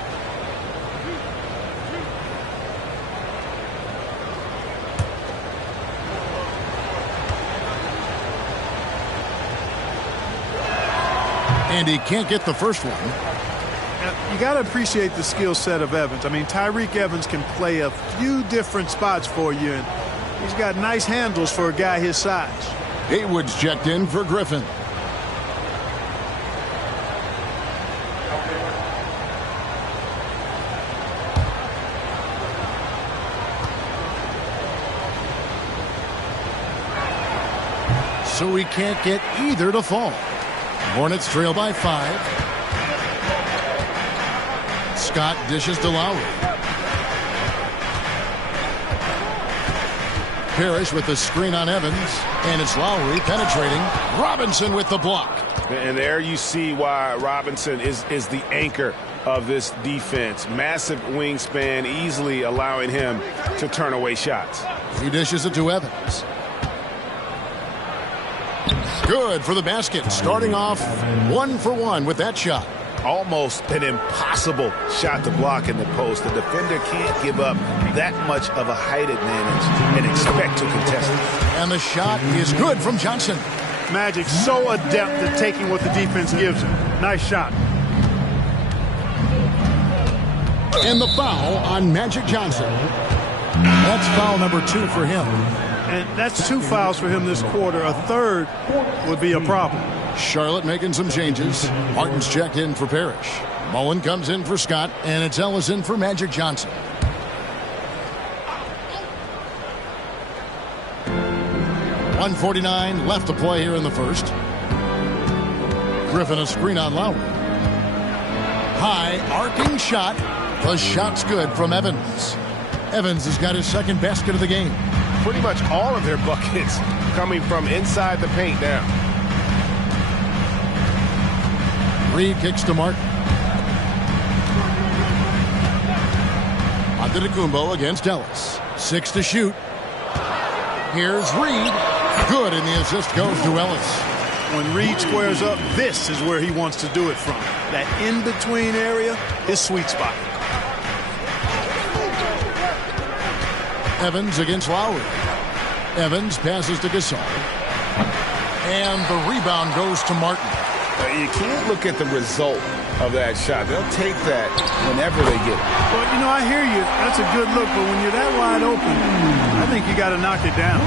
And he can't get the first one. You got to appreciate the skill set of Evans. I mean, Tyreke Evans can play a few different spots for you, and he's got nice handles for a guy his size. Haywood's checked in for Griffin. So he can't get either to fall. Hornets trail by 5. Scott dishes to Lowry. Parrish with the screen on Evans, and it's Lowry penetrating. Robinson with the block. And there you see why Robinson is the anchor of this defense. Massive wingspan, easily allowing him to turn away shots. He dishes it to Evans. Good for the basket. Starting off 1 for 1 with that shot. Almost an impossible shot to block in the post. The defender can't give up that much of a height advantage and expect to contest it. And the shot is good from Johnson. Magic so adept at taking what the defense gives him. Nice shot. And the foul on Magic Johnson. That's foul number 2 for him. And that's 2 fouls for him this quarter. A third would be a problem. Charlotte making some changes. Martin's checked in for Parrish. Mullen comes in for Scott, and it's Ellison for Magic Johnson. .149 left to play here in the first. Griffin a screen on Lowry. High arcing shot. The shot's good from Evans. Evans has got his second basket of the game. Pretty much all of their buckets coming from inside the paint now. Reed kicks to Martin. Antetokounmpo against Ellis. 6 to shoot. Here's Reed. Good, and the assist goes to Ellis. When Reed squares up, this is where he wants to do it from. That in-between area, his sweet spot. Evans against Lowry. Evans passes to Gasol. And the rebound goes to Martin. You can't look at the result of that shot. They'll take that whenever they get it. Well, you know, I hear you. That's a good look, but when you're that wide open, I think you got to knock it down.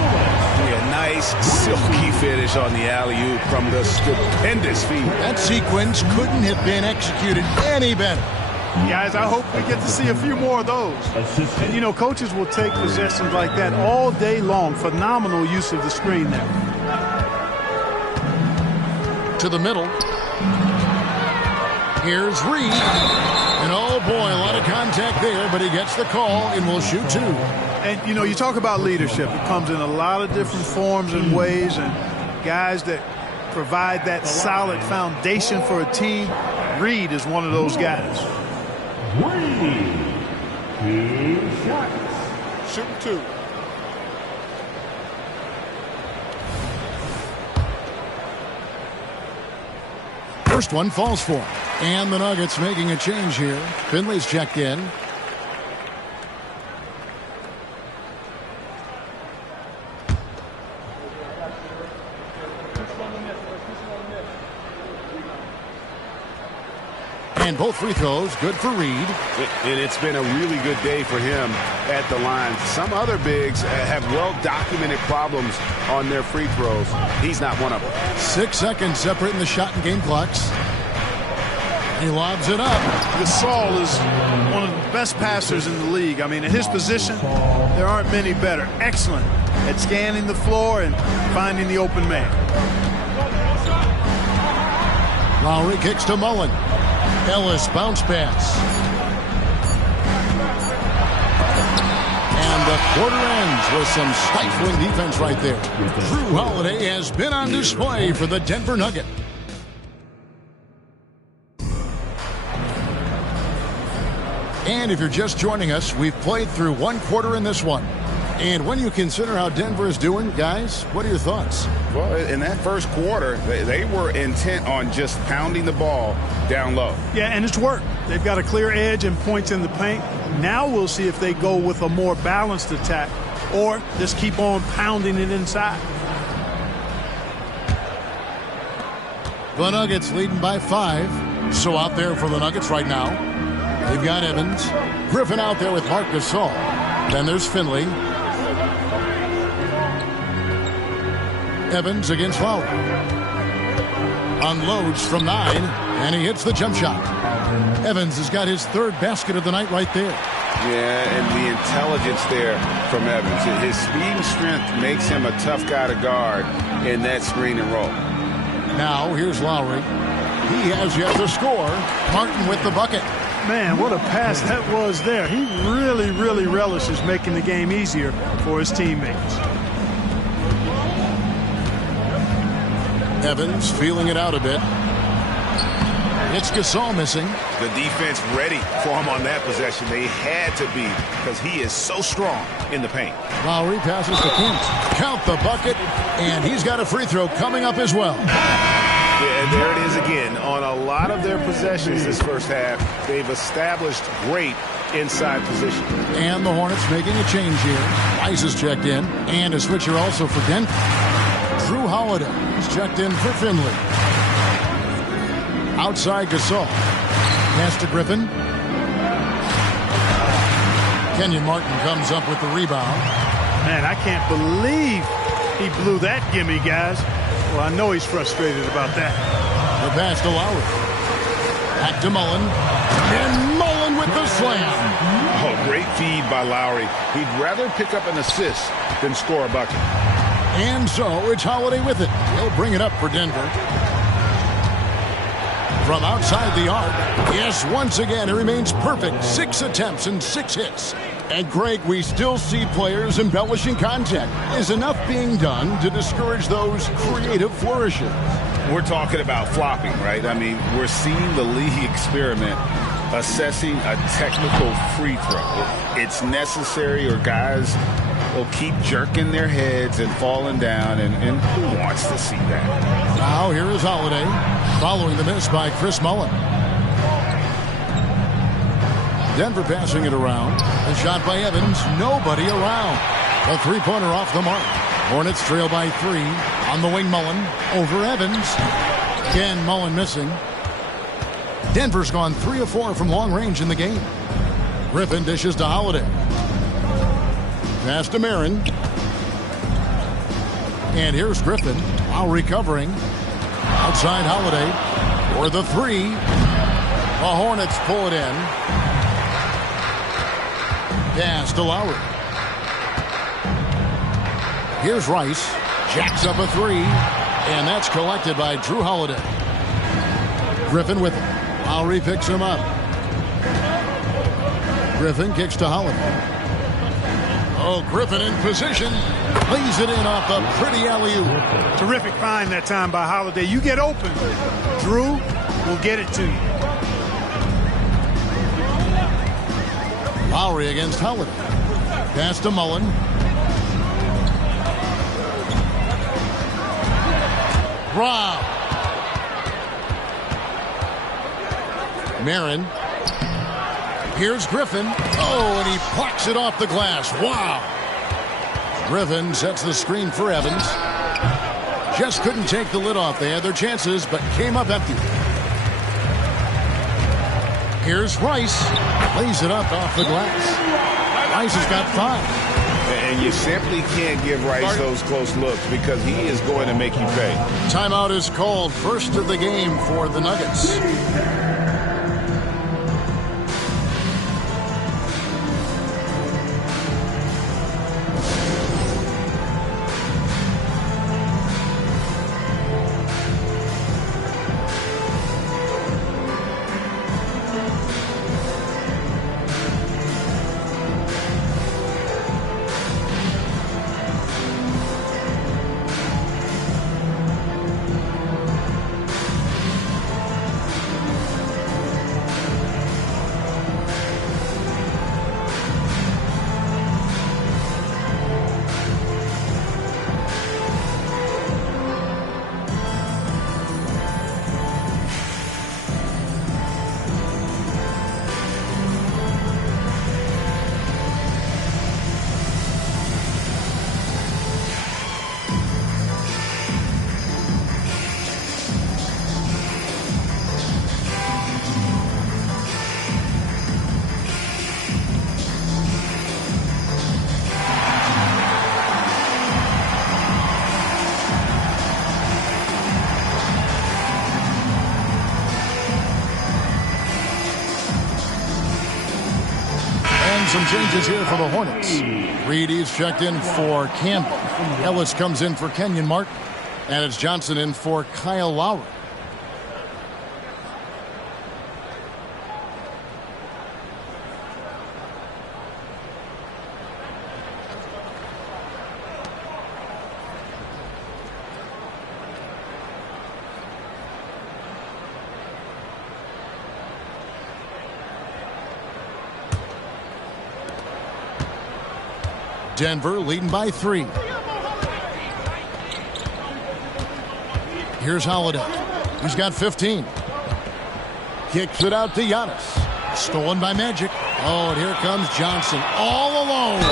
Yeah, nice silky finish on the alley-oop from the stupendous feed. That sequence couldn't have been executed any better. Guys, I hope we get to see a few more of those. And, you know, coaches will take possessions like that all day long. Phenomenal use of the screen there. To the middle. Here's Reed. And, oh, boy, a lot of contact there, but he gets the call and will shoot 2. And, you know, you talk about leadership. It comes in a lot of different forms and ways, and guys that provide that solid foundation for a team. Reed is one of those guys. Reed. 2 shots. Shoot 2. First one falls for him. And the Nuggets making a change here. Finley's checked in. And both free throws good for Reed. And it's been a really good day for him at the line. Some other bigs have well-documented problems on their free throws. He's not one of them. 6 seconds separating the shot and game clocks. He lobs it up. Gasol is one of the best passers in the league. I mean, at his position, there aren't many better. Excellent at scanning the floor and finding the open man. Lowry kicks to Mullen. Ellis bounce pass. And the quarter ends with some stifling defense right there. Drew Holiday has been on display for the Denver Nuggets. And if you're just joining us, we've played through 1 quarter in this one. And when you consider how Denver is doing, guys, what are your thoughts? Well, in that first quarter, they were intent on just pounding the ball down low. Yeah, and it's worked. They've got a clear edge and points in the paint. Now we'll see if they go with a more balanced attack or just keep on pounding it inside. The Nuggets leading by 5. So out there for the Nuggets right now, they've got Evans. Griffin out there with Marc Gasol. Then there's Finley. Evans against Lowry. Unloads from 9, and he hits the jump shot. Evans has got his 3rd basket of the night right there. Yeah, and the intelligence there from Evans. His speed and strength makes him a tough guy to guard in that screen and roll. Now, here's Lowry. He has yet to score. Martin with the bucket. Man, what a pass that was there. He really, really relishes making the game easier for his teammates. Evans feeling it out a bit. It's Gasol missing. The defense ready for him on that possession. They had to be because he is so strong in the paint. Lowry passes to Kent. Count the bucket, and he's got a free throw coming up as well. Yeah, and there it is again. On a lot of their possessions this first half, they've established great inside position. And the Hornets making a change here. Rice is checked in, and a switcher also for Denver. Drew Holiday is checked in for Finley. Outside Gasol. Pass to Griffin. Kenyon Martin comes up with the rebound. Man, I can't believe he blew that gimme, guys. Well, I know he's frustrated about that. The pass to Lowry. Back to Mullen. And Mullen with the slam. Oh, great feed by Lowry. He'd rather pick up an assist than score a bucket. And so it's Holiday with it. He'll bring it up for Denver. From outside the arc. Yes, once again, it remains perfect. 6 attempts and 6 hits. And, Greg, we still see players embellishing contact. Is enough being done to discourage those creative flourishes? We're talking about flopping, right? I mean, we're seeing the league experiment assessing a technical free throw. It's necessary, or guys will keep jerking their heads and falling down, and who wants to see that? Now here is Holiday following the miss by Chris Mullen. Denver passing it around. A shot by Evans. Nobody around. A three-pointer off the mark. Hornets trail by 3. On the wing, Mullen over Evans. Again, Mullen missing. Denver's gone 3 of 4 from long range in the game. Griffin dishes to Holiday. Pass to Marin. And here's Griffin. While recovering. Outside Holiday for the 3. The Hornets pull it in. Pass to Lowry. Here's Rice. Jacks up a three. And that's collected by Drew Holiday. Griffin with him. Lowry picks him up. Griffin kicks to Holiday. Oh, Griffin in position. Lays it in off the pretty alley-oop. Terrific find that time by Holiday. You get open. Drew will get it to you. Lowry against Holiday. Pass to Mullen. Rob. Marin. Here's Griffin. Oh, and he plucks it off the glass. Wow. Griffin sets the screen for Evans. Just couldn't take the lid off. They had their chances, but came up empty. Here's Rice. Lays it up off the glass. Rice has got 5. And you simply can't give Rice those close looks because he is going to make you pay. Timeout is called. First of the game for the Nuggets. Some changes here for the Hornets. Reedy's checked in for Campbell. Ellis comes in for Kenyon Martin. And it's Johnson in for Kyle Lowry. Denver leading by 3. Here's Holiday. He's got 15. Kicks it out to Giannis. Stolen by Magic. Oh, and here comes Johnson all alone.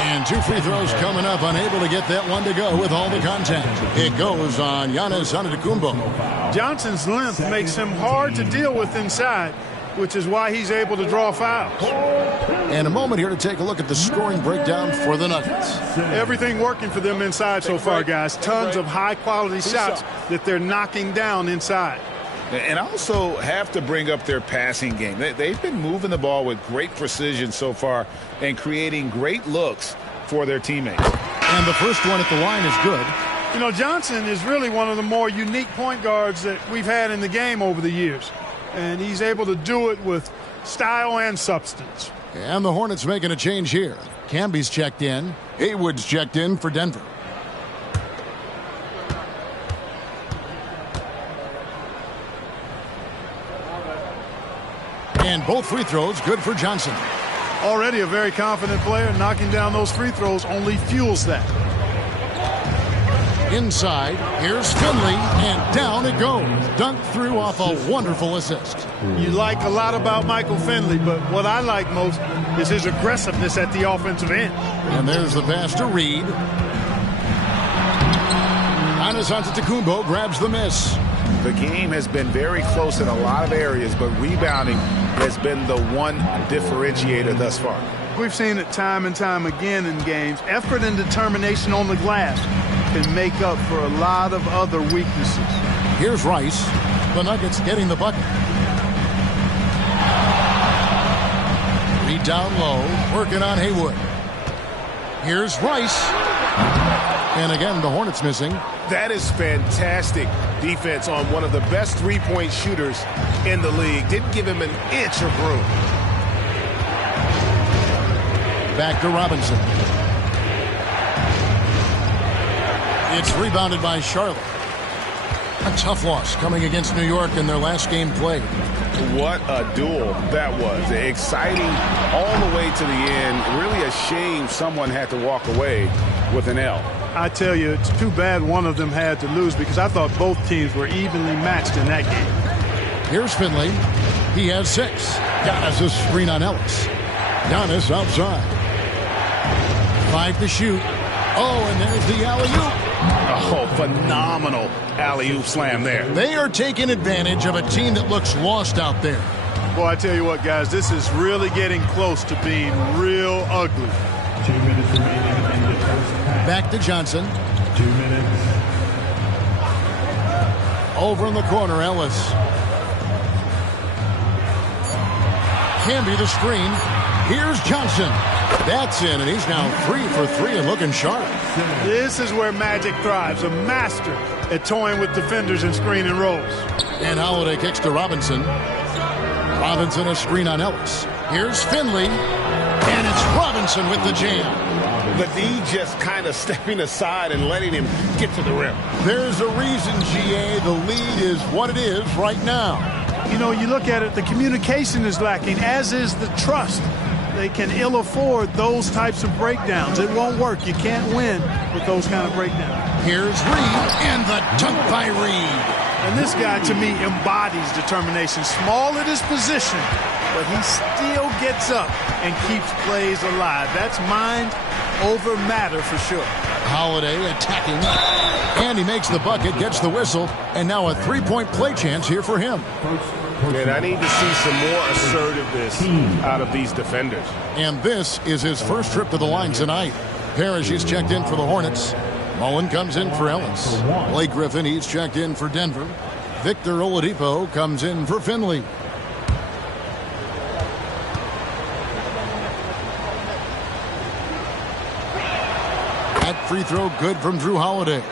And 2 free throws coming up. Unable to get that one to go with all the contact. It goes on Giannis Antetokounmpo. Johnson's length makes him hard to deal with inside, which is why he's able to draw fouls. And a moment here to take a look at the scoring breakdown for the Nuggets. Everything working for them inside so far, guys. Tons of high-quality shots that they're knocking down inside. And also have to bring up their passing game. They've been moving the ball with great precision so far and creating great looks for their teammates. And the first one at the line is good. You know, Johnson is really one of the more unique point guards that we've had in the game over the years. And he's able to do it with style and substance. And the Hornets making a change here. Camby's checked in. Haywood's checked in for Denver. And both free throws good for Johnson. Already a very confident player. Knocking down those free throws only fuels that. Inside, here's Finley, and down it goes. Dunked through off a wonderful assist. You like a lot about Michael Finley, but what I like most is his aggressiveness at the offensive end. And there's the pass to Reed. Giannis Antetokounmpo grabs the miss. The game has been very close in a lot of areas, but rebounding has been the one differentiator thus far. We've seen it time and time again in games. Effort and determination on the glass can make up for a lot of other weaknesses. Here's Rice. The Nuggets getting the bucket. down low, working on Haywood. Here's Rice. And again, the Hornets missing. That is fantastic defense on one of the best three-point shooters in the league. Didn't give him an inch of room. Back to Robinson. It's rebounded by Charlotte. A tough loss coming against New York in their last game played. What a duel that was. Exciting all the way to the end. Really a shame someone had to walk away with an L. I tell you, it's too bad one of them had to lose because I thought both teams were evenly matched in that game. Here's Finley. He has 6. Giannis a screen on Ellis. Giannis outside. 5 to shoot. Oh, and there's the alley-oop. Oh, phenomenal alley-oop slam there. They are taking advantage of a team that looks lost out there. Boy, I tell you what, guys, this is really getting close to being real ugly. 2 minutes remaining in the first half. Back to Johnson. 2 minutes. Over in the corner, Ellis. Can be the screen. Here's Johnson. That's in, and he's now 3 for 3 and looking sharp. This is where Magic thrives, a master at toying with defenders and screen and rolls. And Holiday kicks to Robinson. Robinson a screen on Ellis. Here's Finley, and it's Robinson with the jam. The D just kind of stepping aside and letting him get to the rim. There's a reason, GA, the lead is what it is right now. You know, you look at it, the communication is lacking, as is the trust. They can ill afford those types of breakdowns. It won't work. You can't win with those kind of breakdowns. Here's Reed, and the dunk by Reed. And this guy, to me, embodies determination. Small at his position, but he still gets up and keeps plays alive. That's mind over matter for sure. Holiday attacking, and he makes the bucket, gets the whistle, and now a three-point play chance here for him. And I need to see some more assertiveness out of these defenders. And this is his first trip to the line tonight. Parrish is checked in for the Hornets. Mullen comes in for Ellis. Blake Griffin, he's checked in for Denver. Victor Oladipo comes in for Finley. That free throw good from Drew Holiday.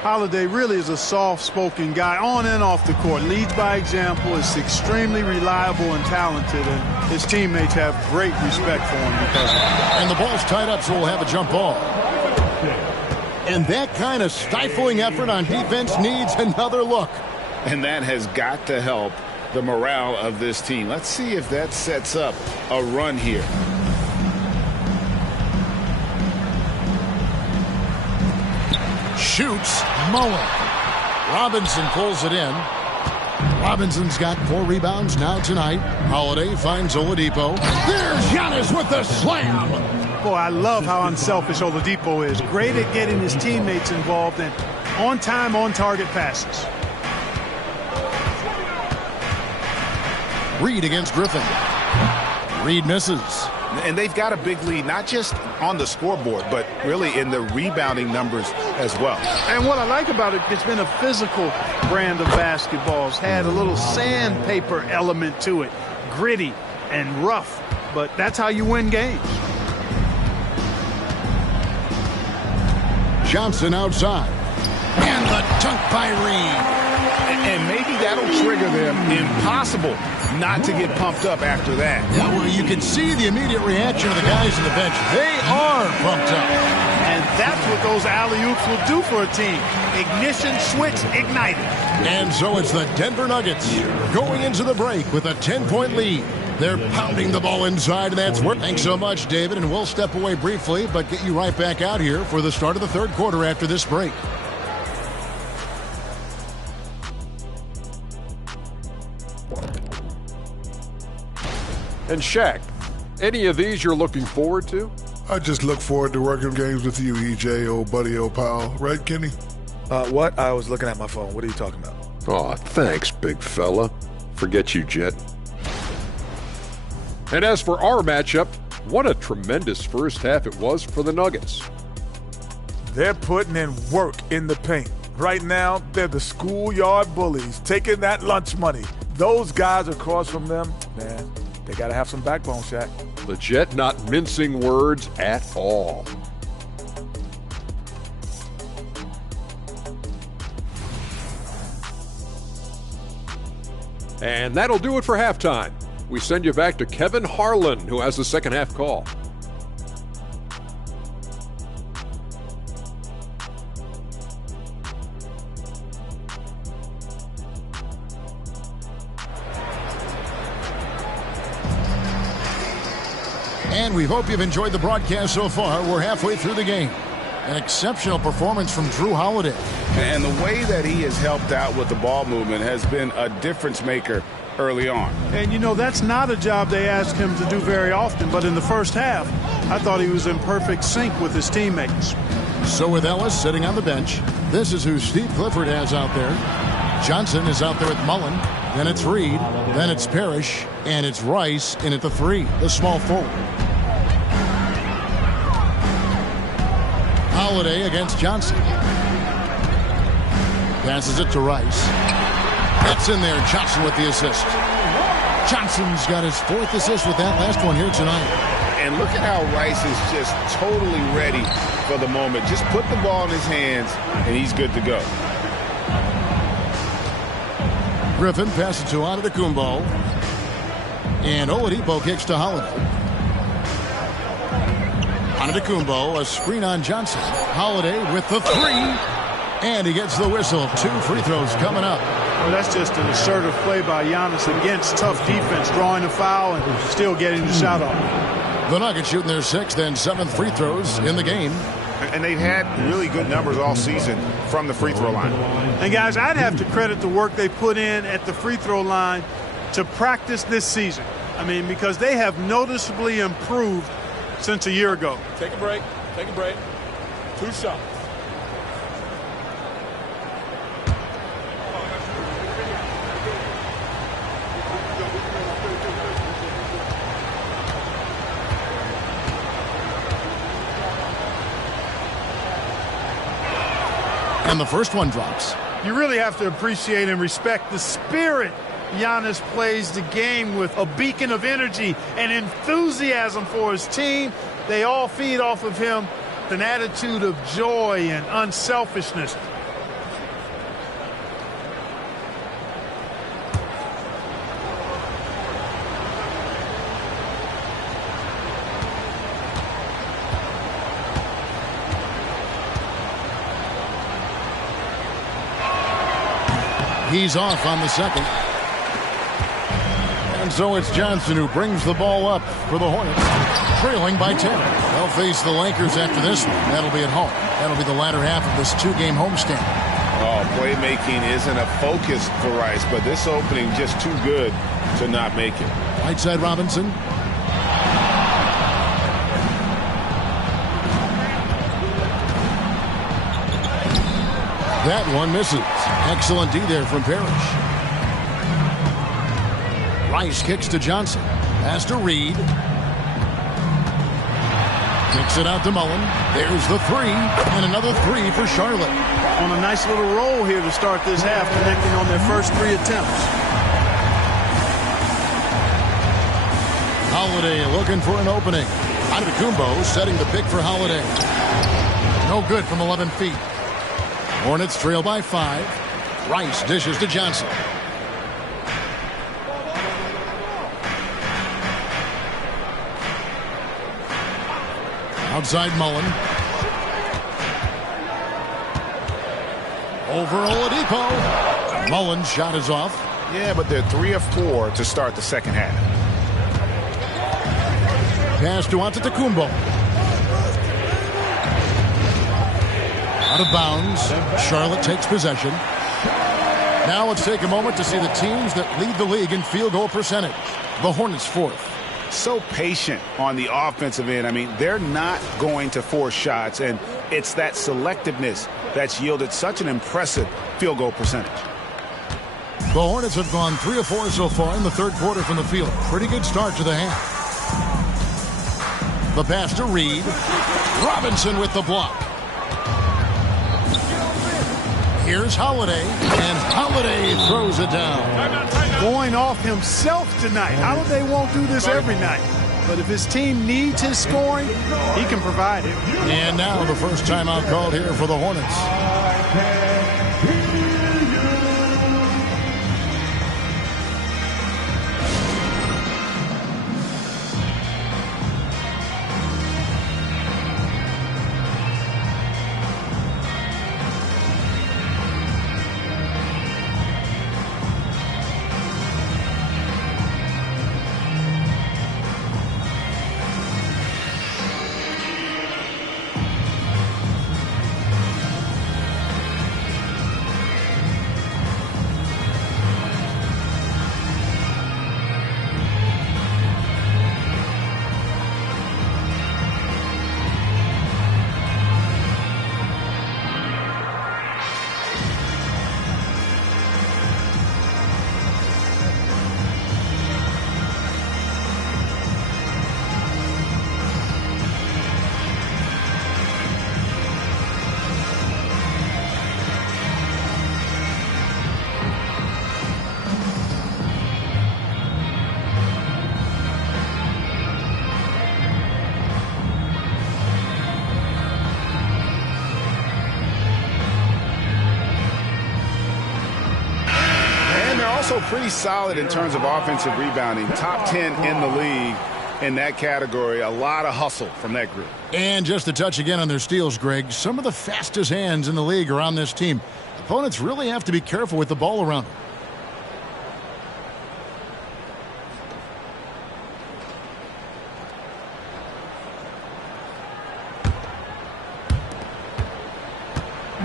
Holiday really is a soft-spoken guy on and off the court. Leads by example, is extremely reliable and talented, and his teammates have great respect for him because of it. And the ball's tied up, so we'll have a jump ball. And that kind of stifling effort on defense needs another look. And that has got to help the morale of this team. Let's see if that sets up a run here. Shoots, Mullen. Robinson pulls it in. Robinson's got 4 rebounds now tonight. Holiday finds Oladipo. There's Giannis with the slam. Boy, I love how unselfish Oladipo is. Great at getting his teammates involved and on-time, on-target passes. Reed against Griffin. Reed misses. And they've got a big lead, not just on the scoreboard, but really in the rebounding numbers as well. And what I like about it, it's been a physical brand of basketball. It's had a little sandpaper element to it. Gritty and rough, but that's how you win games. Johnson outside. And the dunk by Reed. And maybe that'll trigger them. Impossible not to get pumped up after that. Yeah, well, you can see the immediate reaction of the guys on the bench. They are pumped up. And that's what those alley-oops will do for a team. Ignition switch ignited. And so it's the Denver Nuggets going into the break with a 10-point lead. They're pounding the ball inside, and that's work. Thanks so much, David, and we'll step away briefly, but get you right back out here for the start of the third quarter after this break. And Shaq, any of these you're looking forward to? I just look forward to working games with you, EJ, old buddy, old pal. Right, Kenny? What? I was looking at my phone. What are you talking about? Aw, thanks, big fella. Forget you, Jet. And as for our matchup, what a tremendous first half it was for the Nuggets. They're putting in work in the paint. Right now, they're the schoolyard bullies, taking that lunch money. Those guys across from them, man, they got to have some backbone, Shaq. Legit, not mincing words at all. And that'll do it for halftime. We send you back to Kevin Harlan, who has the second half call. And we hope you've enjoyed the broadcast so far. We're halfway through the game. An exceptional performance from Drew Holiday. And the way that he has helped out with the ball movement has been a difference maker early on. And, you know, that's not a job they ask him to do very often. But in the first half, I thought he was in perfect sync with his teammates. So with Ellis sitting on the bench, this is who Steve Clifford has out there. Johnson is out there with Mullen. Then it's Reed. Then it's Parrish. And it's Rice in at the 3, the small forward. Holiday against Johnson. Passes it to Rice. That's in there. Johnson with the assist. Johnson's got his 4th assist with that last one here tonight. And look at how Rice is just totally ready for the moment. Just put the ball in his hands, and he's good to go. Griffin passes to Antetokounmpo. And Oladipo kicks to Holiday. Antetokounmpo, a screen on Johnson. Holiday with the 3. And he gets the whistle. 2 free throws coming up. Well, that's just an assertive play by Giannis against tough defense, drawing a foul and still getting the shot off. The Nuggets shooting their 6th and 7th free throws in the game. And they've had really good numbers all season from the free throw line. And, guys, I'd have to credit the work they put in at the free throw line to practice this season. I mean, because they have noticeably improved since a year ago. Take a break. Take a break. 2 shots. And the first one drops. You really have to appreciate and respect the spirit Giannis plays the game with, a beacon of energy and enthusiasm for his team. They all feed off of him, an attitude of joy and unselfishness. He's off on the second. And so it's Johnson who brings the ball up for the Hornets, trailing by 10. They'll face the Lakers after this one. That'll be at home. That'll be the latter half of this 2-game homestand. Oh, playmaking isn't a focus for Rice, but this opening just too good to not make it. Right side Robinson. That one misses. Excellent D there from Parrish. Rice kicks to Johnson. Pass to Reed. Kicks it out to Mullen. There's the 3. And another 3 for Charlotte. On a nice little roll here to start this half, connecting on their first 3 attempts. Holiday looking for an opening. Antetokounmpo setting the pick for Holiday. No good from 11 feet. Hornets trail by 5. Rice dishes to Johnson. Outside Mullen. Over Oladipo. Mullen's shot is off. Yeah, but they're 3 of 4 to start the second half. Pass to Antetokounmpo. Out of bounds. Charlotte takes possession. Now let's take a moment to see the teams that lead the league in field goal percentage. The Hornets 4th. So patient on the offensive end. I mean, they're not going to force shots, and it's that selectiveness that's yielded such an impressive field goal percentage. The Hornets have gone 3 of 4 so far in the third quarter from the field. Pretty good start to the half. The pass to Reed. Robinson with the block. Here's Holiday, and Holiday throws it down. Going off himself tonight. Holiday won't do this every night. but if his team needs his scoring, he can provide it. And now the first timeout called here for the Hornets. Also pretty solid in terms of offensive rebounding. Top 10 in the league in that category. A lot of hustle from that group. And just a touch again on their steals, Greg. Some of the fastest hands in the league are on this team. Opponents really have to be careful with the ball around them.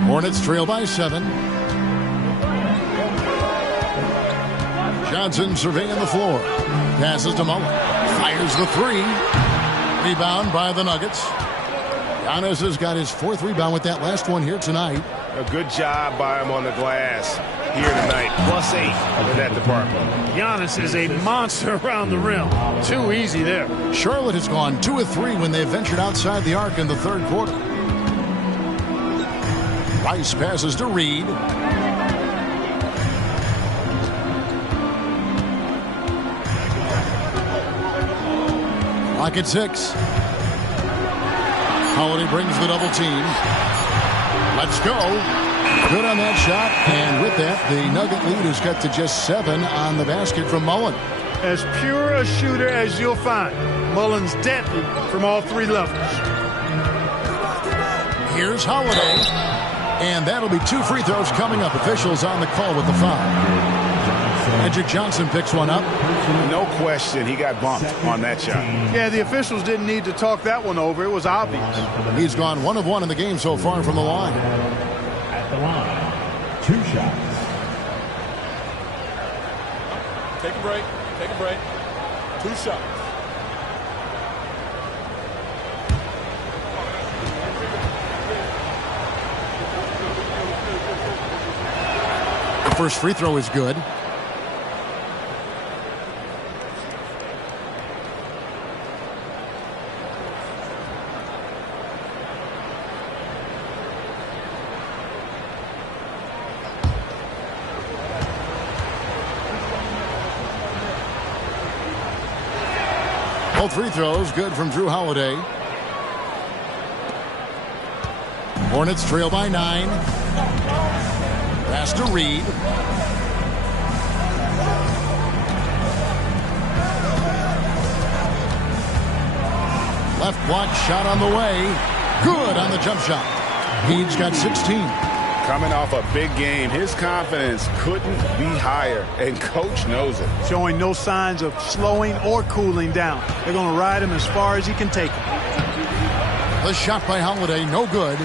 Hornets trail by 7. Johnson surveying the floor. Passes to Mullen. Fires the 3. Rebound by the Nuggets. Giannis has got his 4th rebound with that last one here tonight. A good job by him on the glass here tonight. +8 in that department. Giannis is a monster around the rim. Too easy there. Charlotte has gone 2 of 3 when they ventured outside the arc in the 3rd quarter. Rice passes to Reed. Clock at 6. Holiday brings the double team. Let's go. Good on that shot. And with that, the Nugget lead is cut to just 7 on the basket from Mullen. As pure a shooter as you'll find. Mullen's deadly from all 3 levels. Here's Holiday. And that'll be 2 free throws coming up. Officials on the call with the foul. Magic Johnson picks one up. No question, he got bumped on that shot. Yeah, the officials didn't need to talk that one over. It was obvious. He's gone 1 of 1 in the game so far from the line. At the line, 2 shots. Take a break. Take a break. 2 shots. The first free throw is good. Both free throws good from Drew Holiday. Hornets trail by 9. Pass to Reed. Left block shot on the way. Good on the jump shot. Reed's got 16. Coming off a big game, his confidence couldn't be higher, and coach knows it. Showing no signs of slowing or cooling down. They're going to ride him as far as he can take him. The shot by Holiday, no good.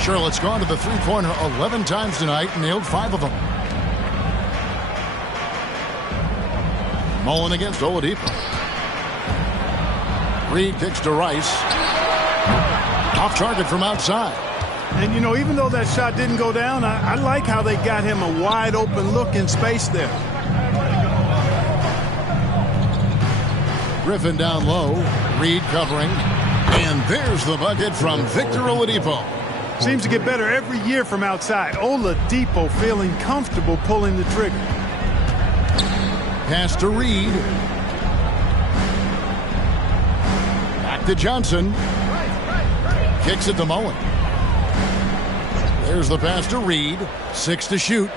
Charlotte's gone to the three-pointer 11 times tonight and nailed 5 of them. Mullen against Oladipo. Reed kicks to Rice. Off target from outside. And, you know, even though that shot didn't go down, I like how they got him a wide open look in space there. Griffin down low. Reed covering. And there's the bucket from Victor Oladipo. Seems to get better every year from outside. Oladipo feeling comfortable pulling the trigger. Pass to Reed. to Johnson. Kicks it to Mullen. There's the pass to Reed. 6 to shoot.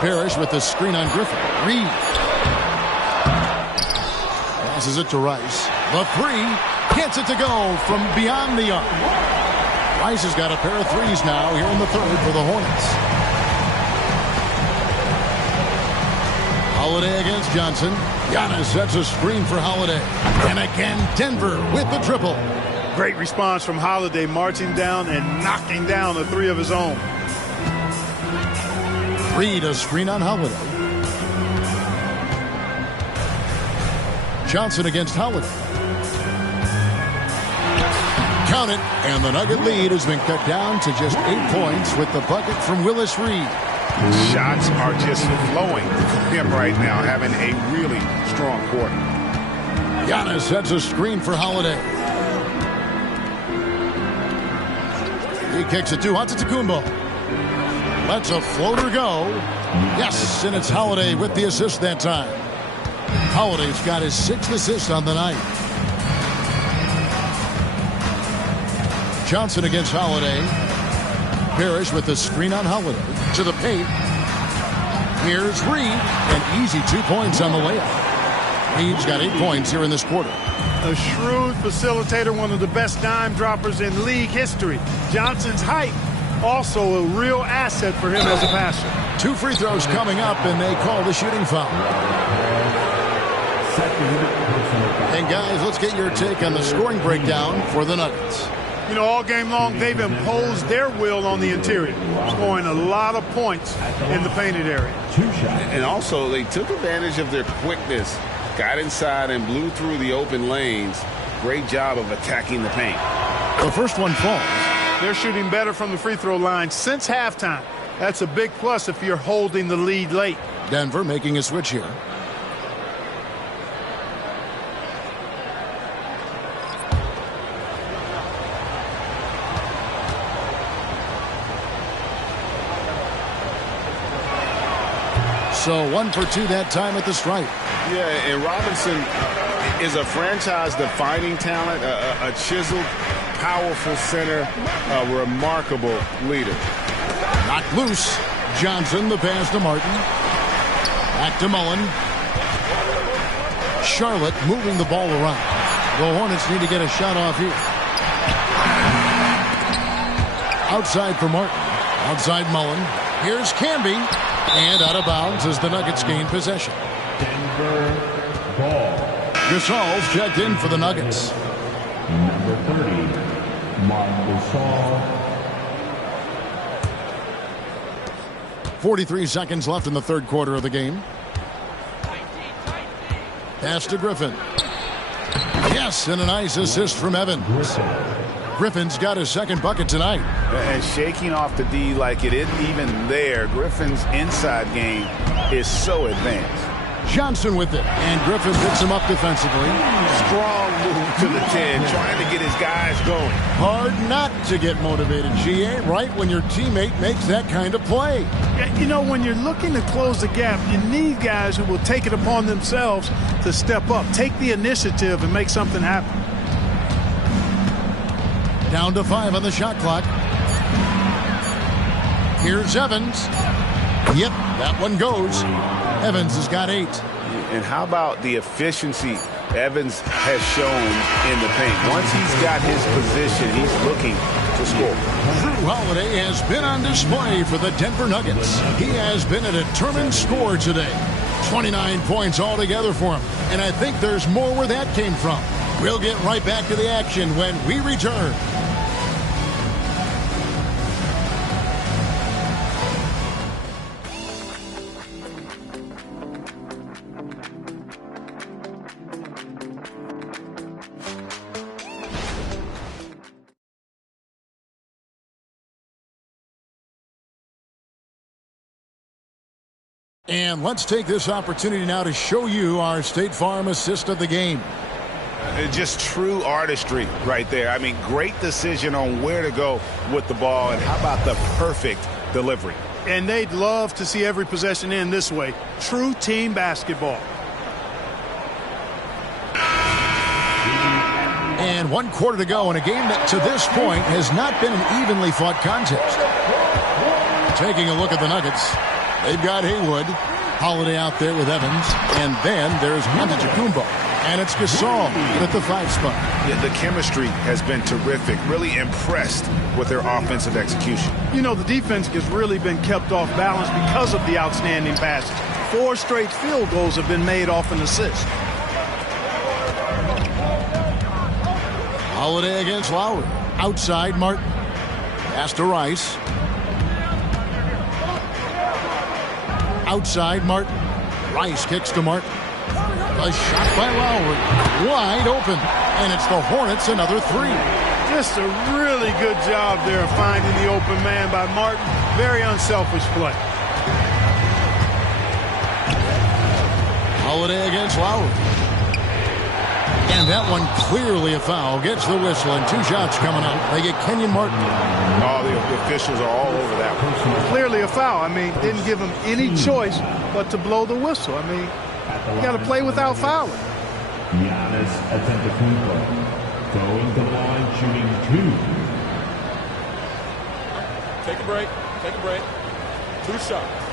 Parrish with the screen on Griffin. Reed. Passes it to Rice. The 3. Gets it to go from beyond the arc. Rice has got a pair of threes now here in the third for the Hornets. Holiday against Johnson. Giannis sets a screen for Holiday. And again, Denver with the triple. Great response from Holiday, marching down and knocking down a 3 of his own. Reed a screen on Holiday. Johnson against Holiday. Count it, and the Nugget lead has been cut down to just 8 points with the bucket from Willis Reed. Shots are just flowing from him right now, having a really strong quarter. Giannis sets a screen for Holiday. He kicks it to Antetokounmpo. Lets a floater go. Yes, and it's Holiday with the assist that time. Holiday's got his 6th assist on the night. Johnson against Holiday. Parrish with the screen on Holiday. To the paint. Here's Reed. An easy 2 points on the layup. Reed's got 8 points here in this quarter. A shrewd facilitator, one of the best dime droppers in league history. Johnson's height, also a real asset for him as a passer. 2 free throws coming up, and they call the shooting foul. And guys, let's get your take on the scoring breakdown for the Nuggets. You know, all game long, they've imposed their will on the interior, scoring a lot of points in the painted area. And also, they took advantage of their quickness, got inside and blew through the open lanes. Great job of attacking the paint. The first one falls. They're shooting better from the free throw line since halftime. That's a big plus if you're holding the lead late. Denver making a switch here. So 1 for 2 that time at the stripe. Yeah, and Robinson is a franchise-defining talent, a chiseled, powerful center, a remarkable leader. Knocked loose. Johnson, the pass to Martin. Back to Mullen. Charlotte moving the ball around. The Hornets need to get a shot off here. Outside for Martin. Outside Mullen. Here's Camby. And out of bounds as the Nuggets gain possession. Denver ball. Gasol's checked in for the Nuggets. Number 30, Marc Gasol. 43 seconds left in the third quarter of the game. Pass to Griffin. Yes, and a nice assist from Evans. Griffin's got his second bucket tonight. And shaking off the D like it isn't even there. Griffin's inside game is so advanced. Johnson with it, and Griffin picks him up defensively. Strong move to the 10, trying to get his guys going. Hard not to get motivated, GA, right when your teammate makes that kind of play. Yeah, you know, when you're looking to close the gap, you need guys who will take it upon themselves to step up, take the initiative, and make something happen. Down to 5 on the shot clock. Here's Evans. Yep, that one goes. Evans has got 8. And how about the efficiency Evans has shown in the paint? Once he's got his position, he's looking to score. Jrue Holiday has been on display for the Denver Nuggets. He has been a determined scorer today. 29 points altogether for him. And I think there's more where that came from. We'll get right back to the action when we return. And let's take this opportunity now to show you our State Farm assist of the game. Just true artistry right there. I mean, great decision on where to go with the ball, and how about the perfect delivery? And they'd love to see every possession end this way. True team basketball. And 1 quarter to go in a game that to this point has not been an evenly fought contest. Taking a look at the Nuggets, they've got Haywood, Holiday out there with Evans, and then there's Antetokounmpo. And it's Gasol at the 5 spot. Yeah, the chemistry has been terrific. Really impressed with their offensive execution. You know, the defense has really been kept off balance because of the outstanding passes. 4 straight field goals have been made off an assist. Holiday against Lowry. Outside Martin. Pass to Rice. Outside Martin. Rice kicks to Martin. A shot by Lowry. Wide open. And it's the Hornets another 3. Just a really good job there of finding the open man by Martin. Very unselfish play. Holiday against Lowry. And that one clearly a foul. Gets the whistle and 2 shots coming up. They get Kenyon Martin. Oh, the officials are all over that one. Clearly a foul. I mean, didn't give him any choice but to blow the whistle. I mean, you got to play without fouling. Giannis Antetokounmpo going to the line, shooting 2. Take a break. Take a break. 2 shots.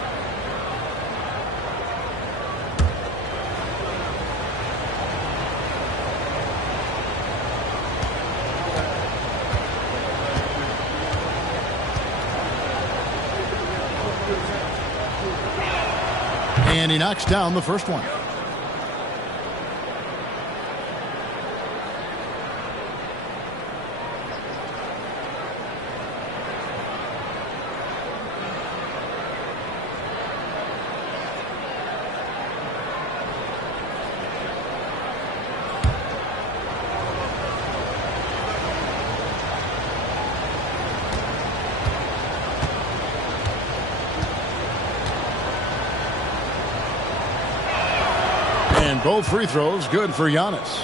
And he knocks down the first one. Both free throws good for Giannis.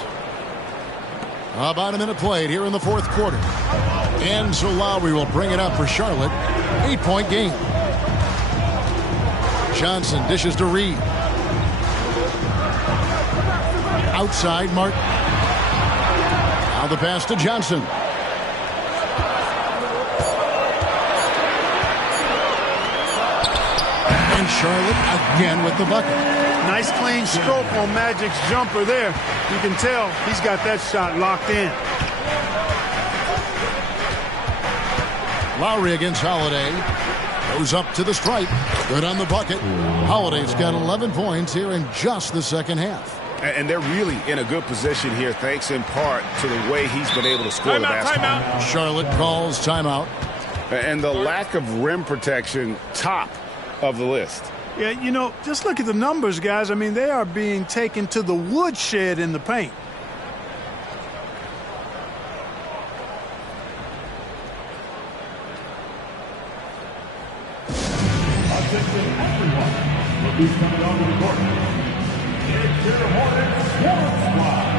About a minute played here in the 4th quarter. And so Lowry will bring it up for Charlotte. 8-point game. Johnson dishes to Reed. Outside Martin. Now the pass to Johnson. And Charlotte again with the bucket. Nice clean stroke on Magic's jumper there. You can tell he's got that shot locked in. Lowry against Holiday. Goes up to the stripe. Good on the bucket. Holiday's got 11 points here in just the second half. And they're really in a good position here, thanks in part to the way he's been able to score the basketball. Charlotte calls timeout. And the lack of rim protection, top of the list. Yeah, you know, just look at the numbers, guys. I mean, they are being taken to the woodshed in the paint. Attention everyone. Look who's coming onto the court. It's your Hornets Swarm Squad.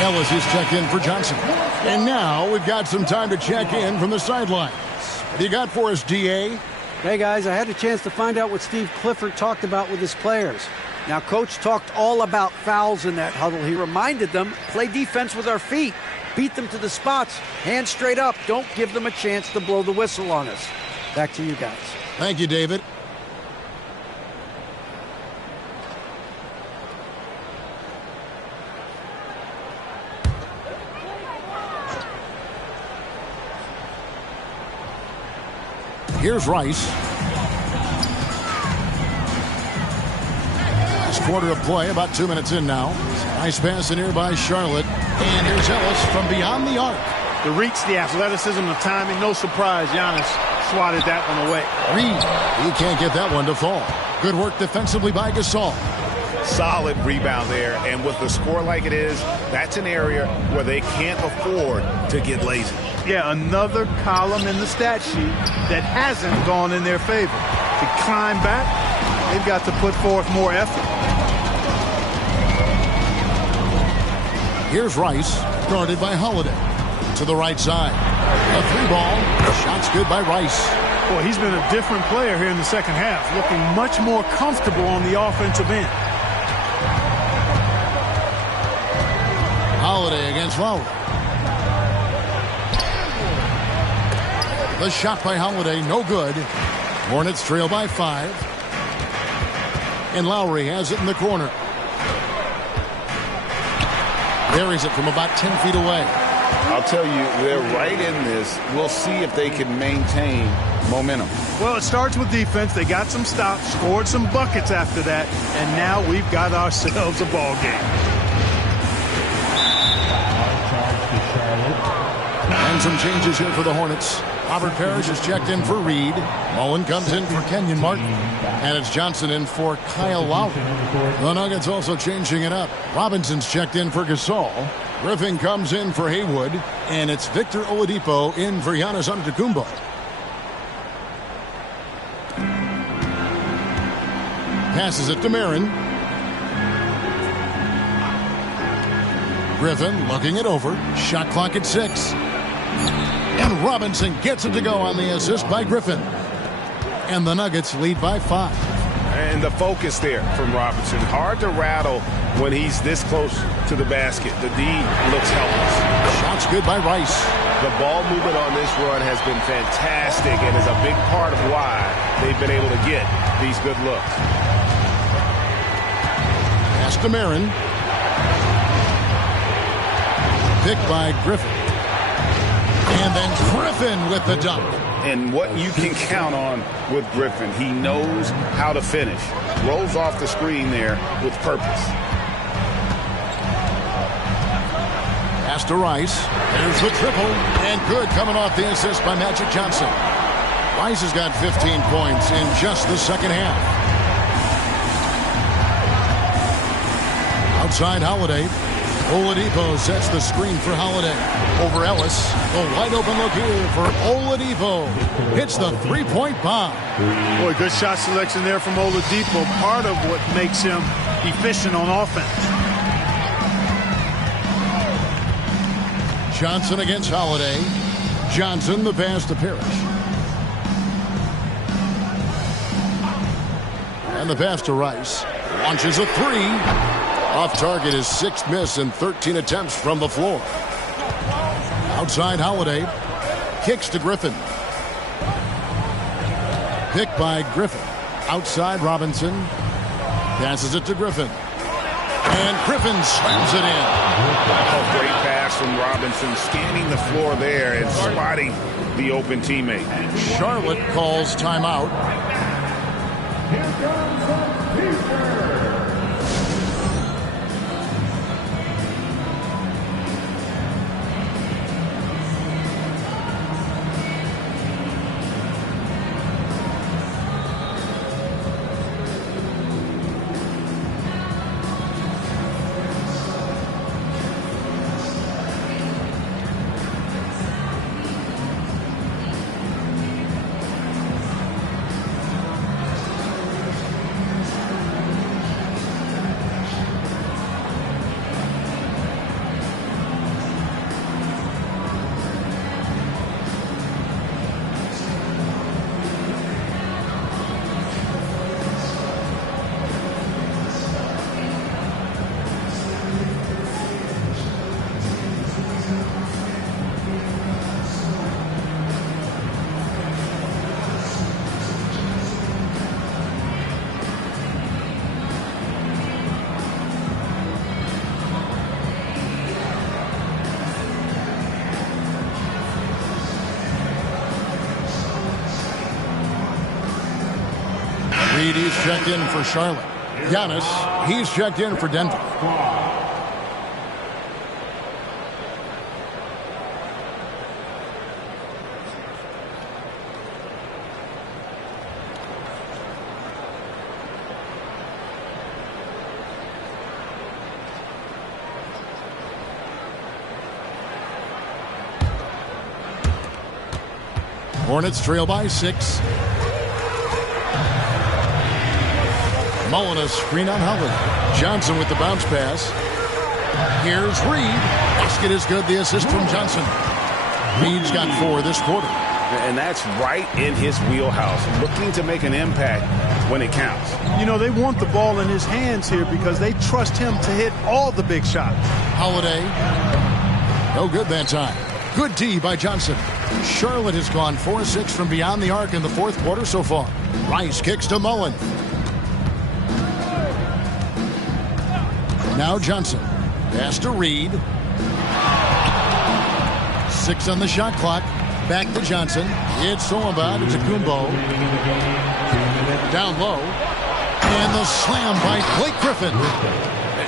Ellis is checked in for Johnson. And now we've got some time to check in from the sidelines. What do you got for us, DA? Hey, guys, I had a chance to find out what Steve Clifford talked about with his players. Now, Coach talked all about fouls in that huddle. He reminded them, play defense with our feet. Beat them to the spots. Hands straight up. Don't give them a chance to blow the whistle on us. Back to you guys. Thank you, David. Here's Rice. Last quarter of play, about 2 minutes in now. Nice pass in here by Charlotte. And here's Ellis from beyond the arc. The reach, the athleticism, the timing. No surprise, Giannis swatted that one away. Reed, he can't get that one to fall. Good work defensively by Gasol. Solid rebound there, and with the score like it is, that's an area where they can't afford to get lazy. Yeah, another column in the stat sheet that hasn't gone in their favor. To climb back, they've got to put forth more effort. Here's Rice, guarded by Holiday. To the right side. A 3-ball. Shot's good by Rice. Boy, he's been a different player here in the second half, looking much more comfortable on the offensive end. Holiday against Lowry. The shot by Holiday, no good. Hornets trail by 5. And Lowry has it in the corner. Buries it from about 10 feet away. I'll tell you, they're right in this. We'll see if they can maintain momentum. Well, it starts with defense. They got some stops, scored some buckets after that, and now we've got ourselves a ball game. And some changes here for the Hornets. Robert Parrish is checked in for Reed. Mullen comes in for Kenyon Martin. And it's Johnson in for Kyle Lowry. The Nuggets also changing it up. Robinson's checked in for Gasol. Griffin comes in for Haywood. And it's Victor Oladipo in for Giannis Antetokounmpo. Passes it to Marin. Griffin looking it over. Shot clock at 6. And Robinson gets it to go on the assist by Griffin. And the Nuggets lead by 5. And the focus there from Robinson. Hard to rattle when he's this close to the basket. The D looks helpless. Shot's good by Rice. The ball movement on this run has been fantastic and is a big part of why they've been able to get these good looks. Pass to Marin. Picked by Griffin. And then Griffin with the dunk. And what you can count on with Griffin, he knows how to finish. Rolls off the screen there with purpose. Pass to Rice. There's the triple. And good coming off the assist by Magic Johnson. Rice has got 15 points in just the second half. Outside Holiday. Oladipo sets the screen for Holiday. Over Ellis. A wide open look here for Oladipo. Hits the three-point bomb. Boy, good shot selection there from Oladipo. Part of what makes him efficient on offense. Johnson against Holiday. Johnson the pass to Parrish. And the pass to Rice. Launches a 3. Off target, his 6th miss in 13 attempts from the floor. Outside Holiday. Kicks to Griffin. Picked by Griffin. Outside Robinson. Passes it to Griffin. And Griffin slams it in. A great pass from Robinson, scanning the floor there and spotting the open teammate. Charlotte calls timeout. Here comes the future. Reed, he's checked in for Charlotte. Giannis, he's checked in for Denver. Hornets trail by 6. Mullen a screen on Holiday. Johnson with the bounce pass. Here's Reed. Basket is good. The assist from Johnson. Reed's got 4 this quarter. And that's right in his wheelhouse. Looking to make an impact when it counts. You know, they want the ball in his hands here because they trust him to hit all the big shots. Holiday. No good that time. Good D by Johnson. Charlotte has gone 4-6 from beyond the arc in the fourth quarter so far. Rice kicks to Mullen. Now Johnson. Pass to Reed. 6 on the shot clock. Back to Johnson. It's Solomon. It's Akumbo. Down low. And the slam by Blake Griffin.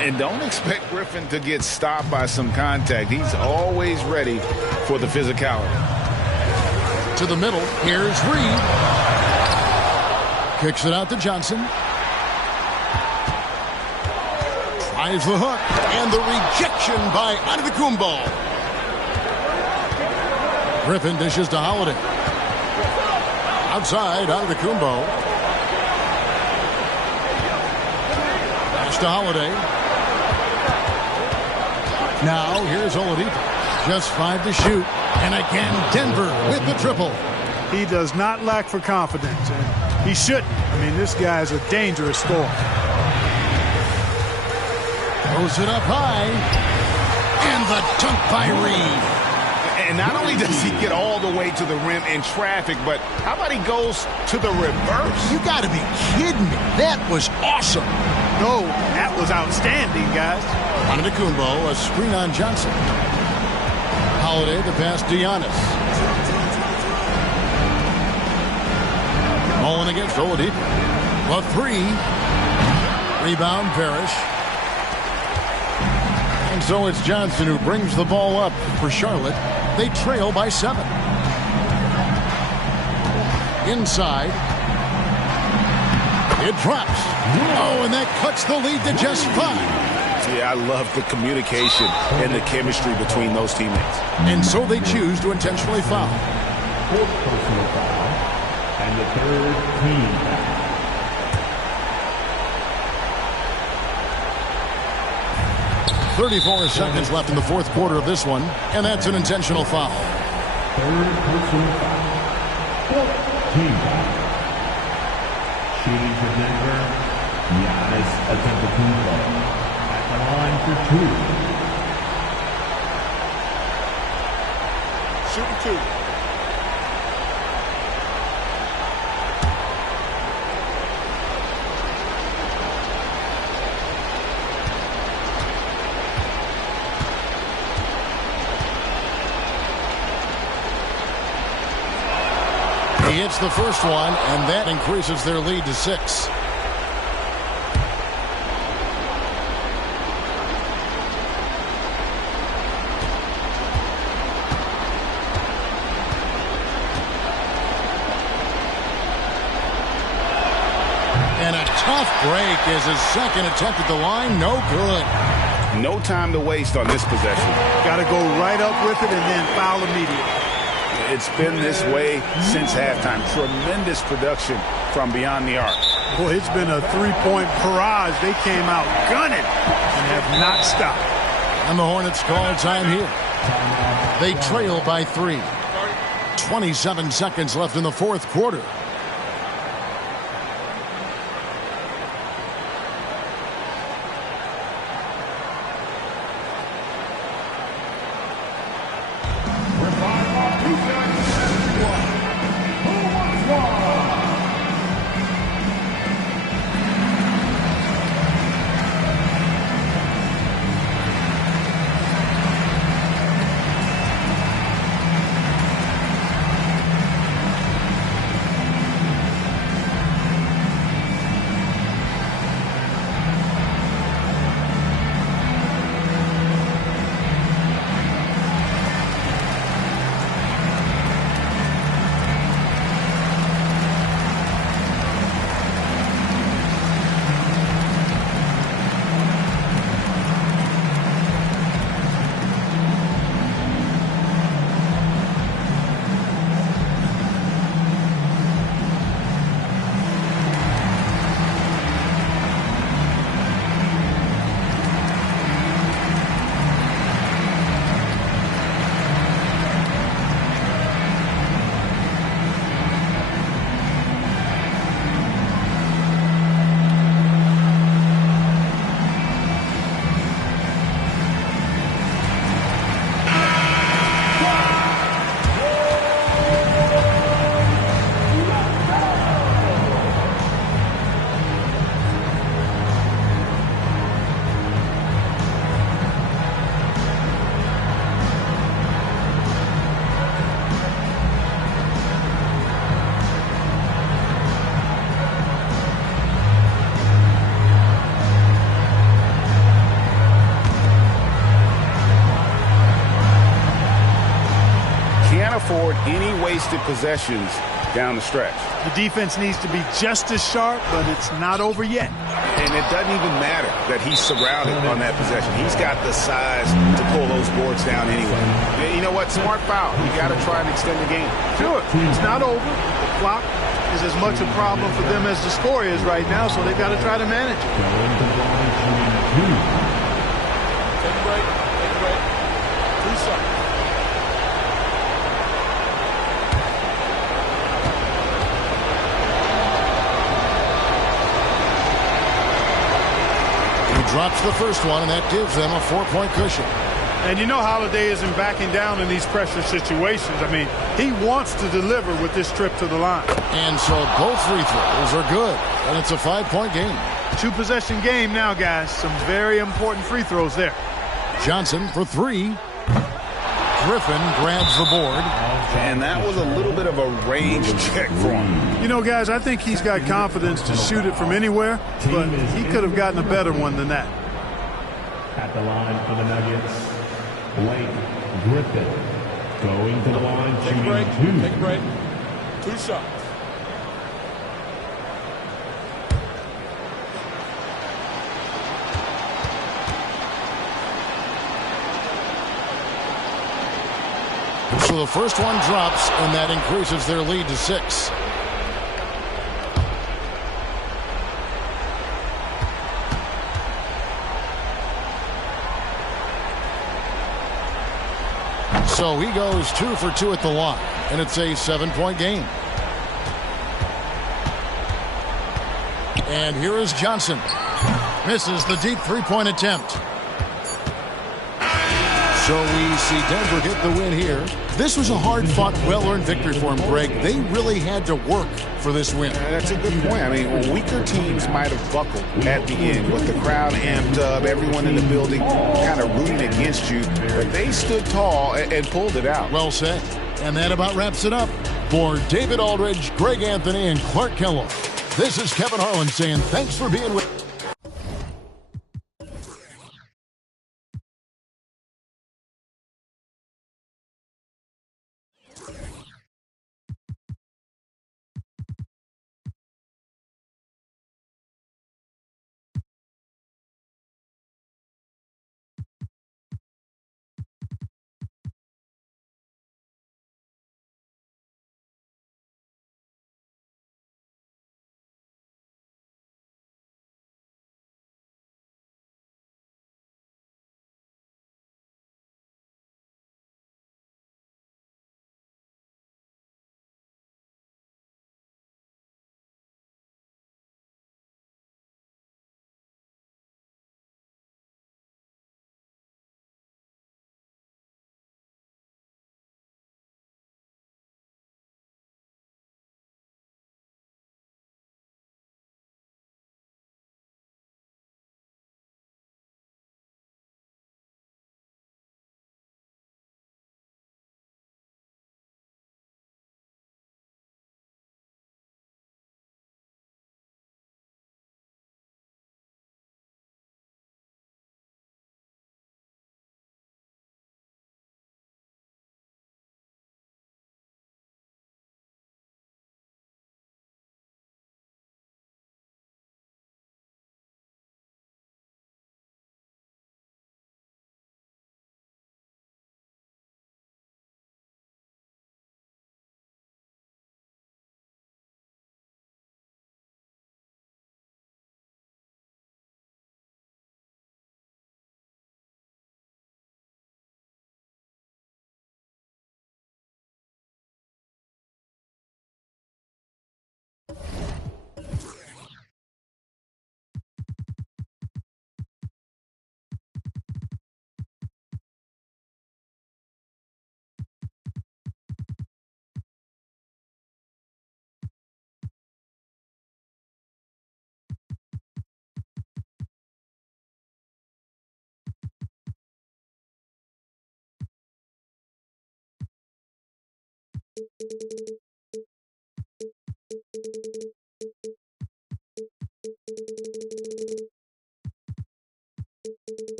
And don't expect Griffin to get stopped by some contact. He's always ready for the physicality. To the middle. Here's Reed. Kicks it out to Johnson. Tries the hook. And the rejection by Antetokounmpo. Griffin dishes to Holiday. Outside, Antetokounmpo. Pass to Holiday. Now, here's Oladipo. Just 5 to shoot. And again, Denver with the triple. He does not lack for confidence, and he shouldn't. I mean, this guy is a dangerous scorer. Throws it up high. And the dunk by Reed. And not only does he get all the way to the rim in traffic, but how about he goes to the reverse? You got to be kidding me. That was awesome. No, that was outstanding, guys. Antetokounmpo, a screen on Johnson. Holiday, the pass to Giannis. Mullen against Oladipo. The 3. Rebound, Parrish. And so it's Johnson who brings the ball up for Charlotte. They trail by 7. Inside. It drops. Oh, and that cuts the lead to just 5. Yeah, I love the communication and the chemistry between those teammates. And so they choose to intentionally foul. 4th personal foul and the 3rd team foul. .34 seconds left in the fourth quarter of this one, and that's an intentional foul. 3rd personal foul. 4th team foul. Shooting for Denver, Giannis Antetokounmpo. Line for 2. Shooting 2. He hits the first one, and that increases their lead to 6. Break is his second attempt at the line. No good. No time to waste on this possession. Got to go right up with it and then foul immediately. It's been this way since halftime. Tremendous production from beyond the arc. Boy, it's been a 3-point barrage. They came out gunning and have not stopped. And the Hornets call time here. They trail by 3. 27 seconds left in the fourth quarter. wasted possessions down the stretch. The defense needs to be just as sharp, but it's not over yet. And it doesn't even matter that he's surrounded on that possession. He's got the size to pull those boards down anyway. You know what? Smart foul. You got to try and extend the game. Do it. It's not over. The clock is as much a problem for them as the score is right now, so they've got to try to manage it. Take a break. Take a break. 2 seconds. Drops the first one, and that gives them a 4-point cushion. And you know Holiday isn't backing down in these pressure situations. I mean, he wants to deliver with this trip to the line. And so both free throws are good, and it's a 5-point game. 2-possession game now, guys. Some very important free throws there. Johnson for 3. Griffin grabs the board. And that was a little bit of a range check for him. You know, guys, I think he's got confidence to shoot it from anywhere, but he could have gotten a better one than that. At the line for the Nuggets, Blake Griffin going to the line, shooting 2. Take a break. 2 shots. So the first one drops, and that increases their lead to 6. So he goes 2 for 2 at the line, and it's a 7-point game. And here is Johnson. Misses the deep 3-point attempt. So we see Denver get the win here. This was a hard-fought, well-earned victory for them, Greg. They really had to work for this win. That's a good point. I mean, weaker teams might have buckled at the end with the crowd amped up, everyone in the building kind of rooting against you. But they stood tall and pulled it out. Well said. And that about wraps it up. For David Aldridge, Greg Anthony, and Clark Kellogg, this is Kevin Harlan saying thanks for being with us.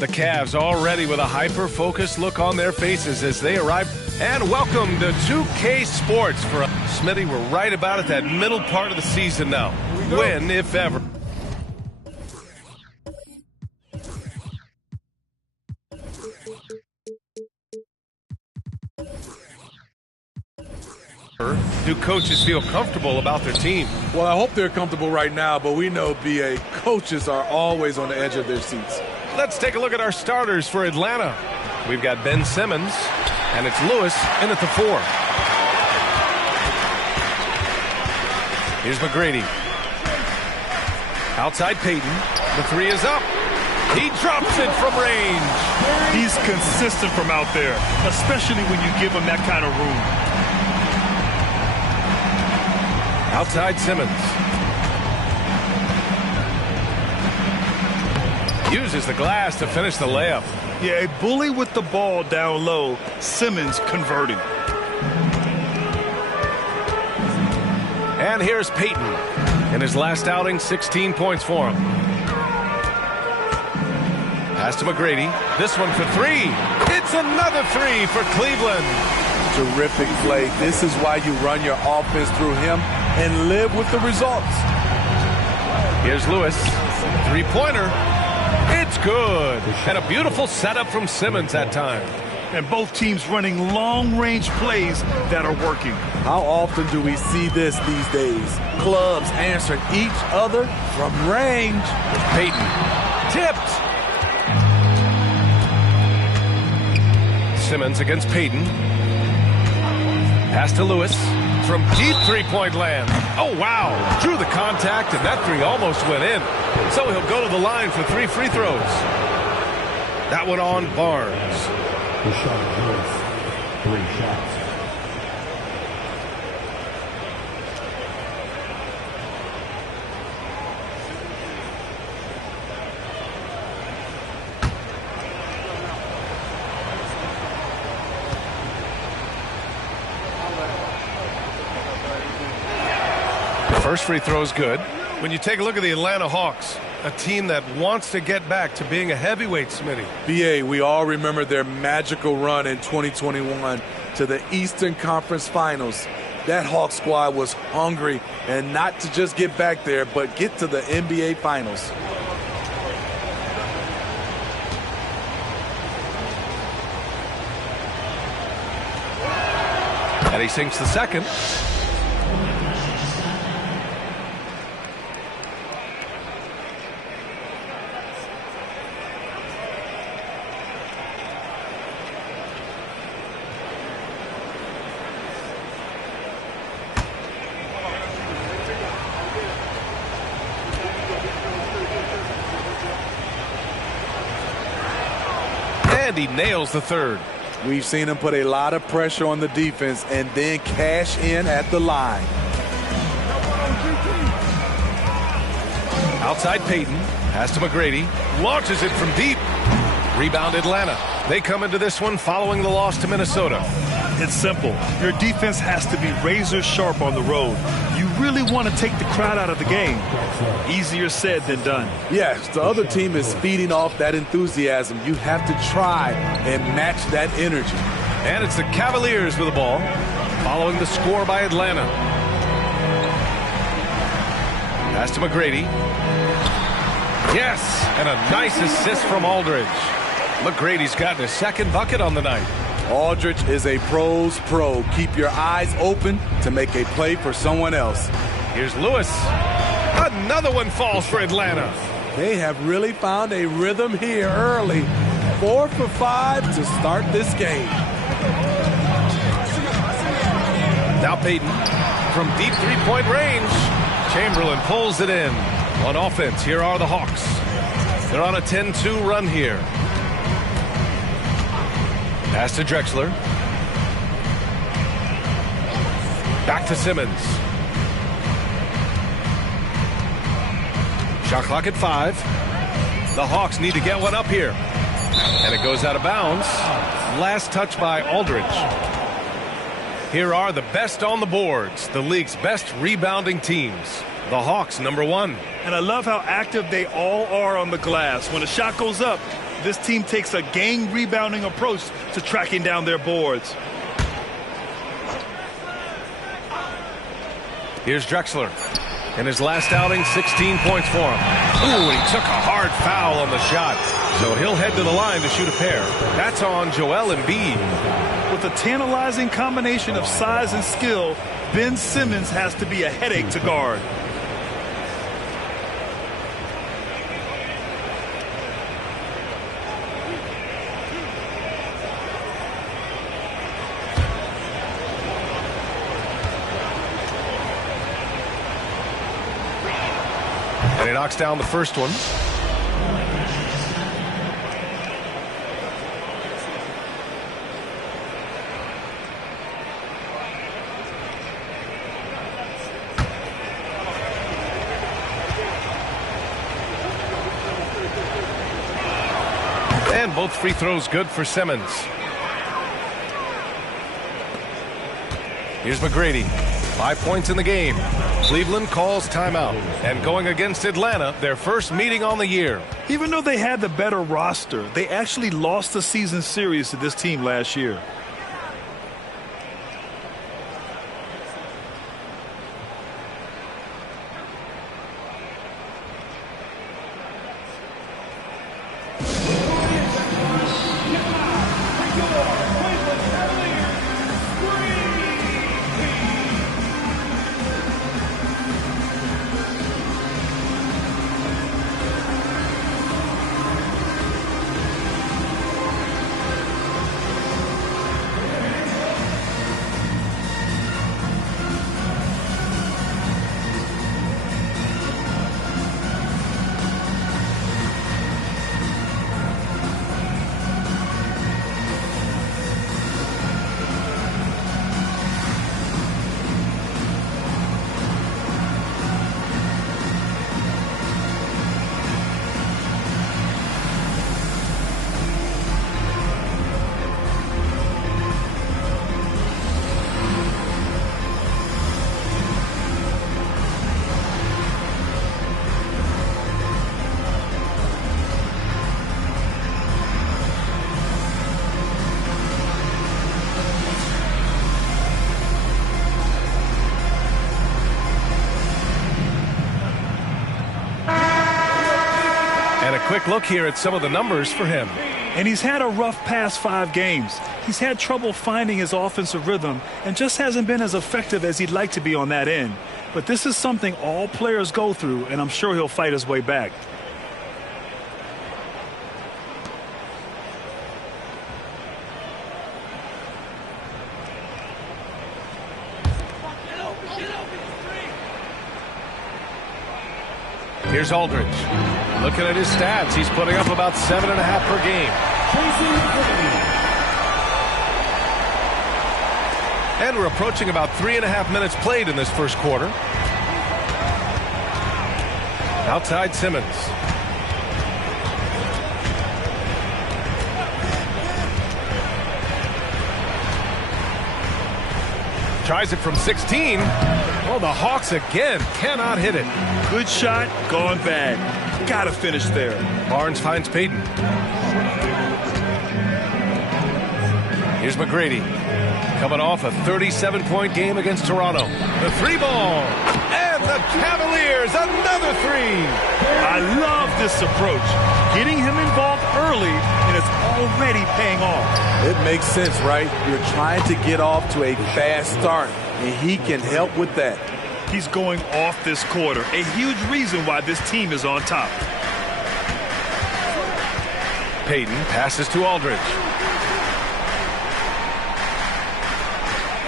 The Cavs already with a hyper-focused look on their faces as they arrive. And welcome to 2K Sports. For Smitty, we're right about at that middle part of the season now. When, if ever. Do coaches feel comfortable about their team? Well, I hope they're comfortable right now, but we know, BA, coaches are always on the edge of their seats. Let's take a look at our starters for Atlanta. We've got Ben Simmons, and it's Lewis in at the 4. Here's McGrady. Outside Payton. The 3 is up. He drops it from range. He's consistent from out there, especially when you give him that kind of room. Outside Simmons. Uses the glass to finish the layup. Yeah, a bully with the ball down low. Simmons converting. And here's Payton. In his last outing, 16 points for him. Pass to McGrady. This one for 3. It's another 3 for Cleveland. Terrific play. This is why you run your offense through him and live with the results. Here's Lewis. 3-pointer. It's good. And a beautiful setup from Simmons that time. And both teams running long-range plays that are working. How often do we see this these days? Clubs answering each other from range. Payton. Tipped. Simmons against Payton. Pass to Lewis from deep three-point land. Oh, wow. Drew the contact, and that 3 almost went in. So he'll go to the line for 3 free throws. That one on Barnes. Rashard Lewis, 3 shots. First free throw is good. When you take a look at the Atlanta Hawks, a team that wants to get back to being a heavyweight, Smitty. BA, we all remember their magical run in 2021 to the Eastern Conference Finals. That Hawks squad was hungry, and not to just get back there, but get to the NBA Finals. And he sinks the second. And he nails the third. We've seen him put a lot of pressure on the defense and then cash in at the line. Outside Payton. Pass to McGrady. Launches it from deep. Rebound Atlanta. They come into this one following the loss to Minnesota. It's simple. Your defense has to be razor sharp on the road. You really want to take the crowd out of the game. Easier said than done. Yes, the other team is feeding off that enthusiasm. You have to try and match that energy. And it's the Cavaliers with the ball, following the score by Atlanta. Pass to McGrady. Yes, and a nice assist from Aldridge. McGrady's gotten his second bucket on the night. Aldridge is a pro's pro. Keep your eyes open to make a play for someone else. Here's Lewis. Another one falls for Atlanta. They have really found a rhythm here early. 4 for 5 to start this game. Now Payton from deep three-point range. Chamberlain pulls it in. On offense, here are the Hawks. They're on a 10-2 run here. Pass to Drexler. Back to Simmons. Shot clock at 5. The Hawks need to get one up here. And it goes out of bounds. Last touch by Aldridge. Here are the best on the boards, the league's best rebounding teams. The Hawks, number 1. And I love how active they all are on the glass. When a shot goes up, this team takes a game rebounding approach to tracking down their boards. Here's Drexler. In his last outing, 16 points for him. Ooh, he took a hard foul on the shot. So he'll head to the line to shoot a pair. That's on Joel Embiid. With a tantalizing combination of size and skill, Ben Simmons has to be a headache to guard. And he knocks down the first one. And both free throws good for Simmons. Here's McGrady. 5 points in the game. Cleveland calls timeout. And going against Atlanta, their first meeting on the year. Even though they had the better roster, they actually lost the season series to this team last year. Quick look here at some of the numbers for him. And he's had a rough past 5 games. He's had trouble finding his offensive rhythm and just hasn't been as effective as he'd like to be on that end. But this is something all players go through, and I'm sure he'll fight his way back. Here's Aldridge. Looking at his stats, he's putting up about 7.5 per game. And we're approaching about 3.5 minutes played in this first quarter. Outside Simmons. Tries it from 16. Oh, the Hawks again cannot hit it. Good shot, gone bad. Gotta finish there. Barnes finds Payton. Here's McGrady. Coming off a 37-point game against Toronto. The 3-ball. And the Cavaliers, another 3. I love this approach. Getting him involved early, and it's already paying off. It makes sense, right? You're trying to get off to a fast start, and he can help with that. He's going off this quarter, a huge reason why this team is on top. Payton passes to Aldridge.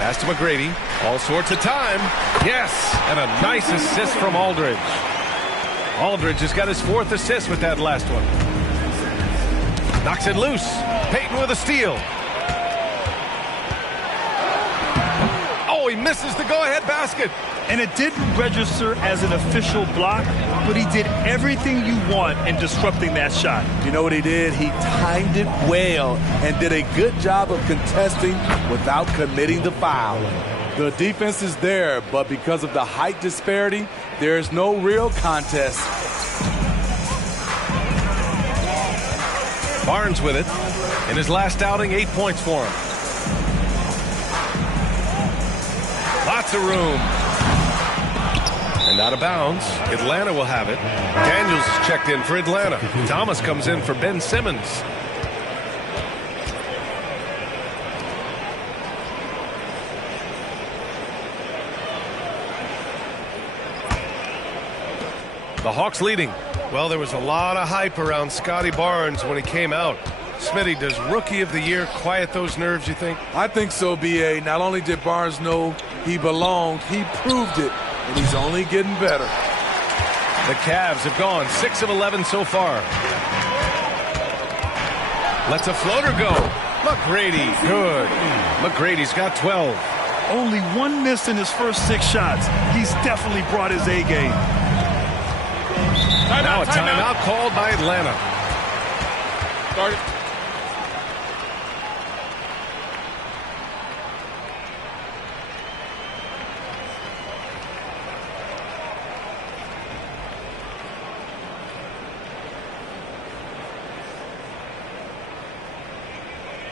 Pass to McGrady. All sorts of time. Yes, and a nice assist from Aldridge. Aldridge has got his 4th assist with that last one. Knocks it loose. Payton with a steal. Oh, he misses the go-ahead basket. And it didn't register as an official block, but he did everything you want in disrupting that shot. You know what he did? He timed it well and did a good job of contesting without committing the foul. The defense is there, but because of the height disparity, there is no real contest. Barnes with it. In his last outing, 8 points for him. Lots of room. And out of bounds. Atlanta will have it. Daniels is checked in for Atlanta. Thomas comes in for Ben Simmons. The Hawks leading. Well, there was a lot of hype around Scotty Barnes when he came out. Smitty, does Rookie of the Year quiet those nerves, you think? I think so, B.A. Not only did Barnes know he belonged, he proved it, and he's only getting better. The Cavs have gone 6 of 11 so far. Lets a floater go. McGrady, good. McGrady's got 12. Only 1 miss in his first 6 shots. He's definitely brought his A game. Now a timeout called by Atlanta. Start it.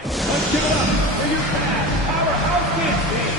Let's give it up for your Cavs powerhouse dance team.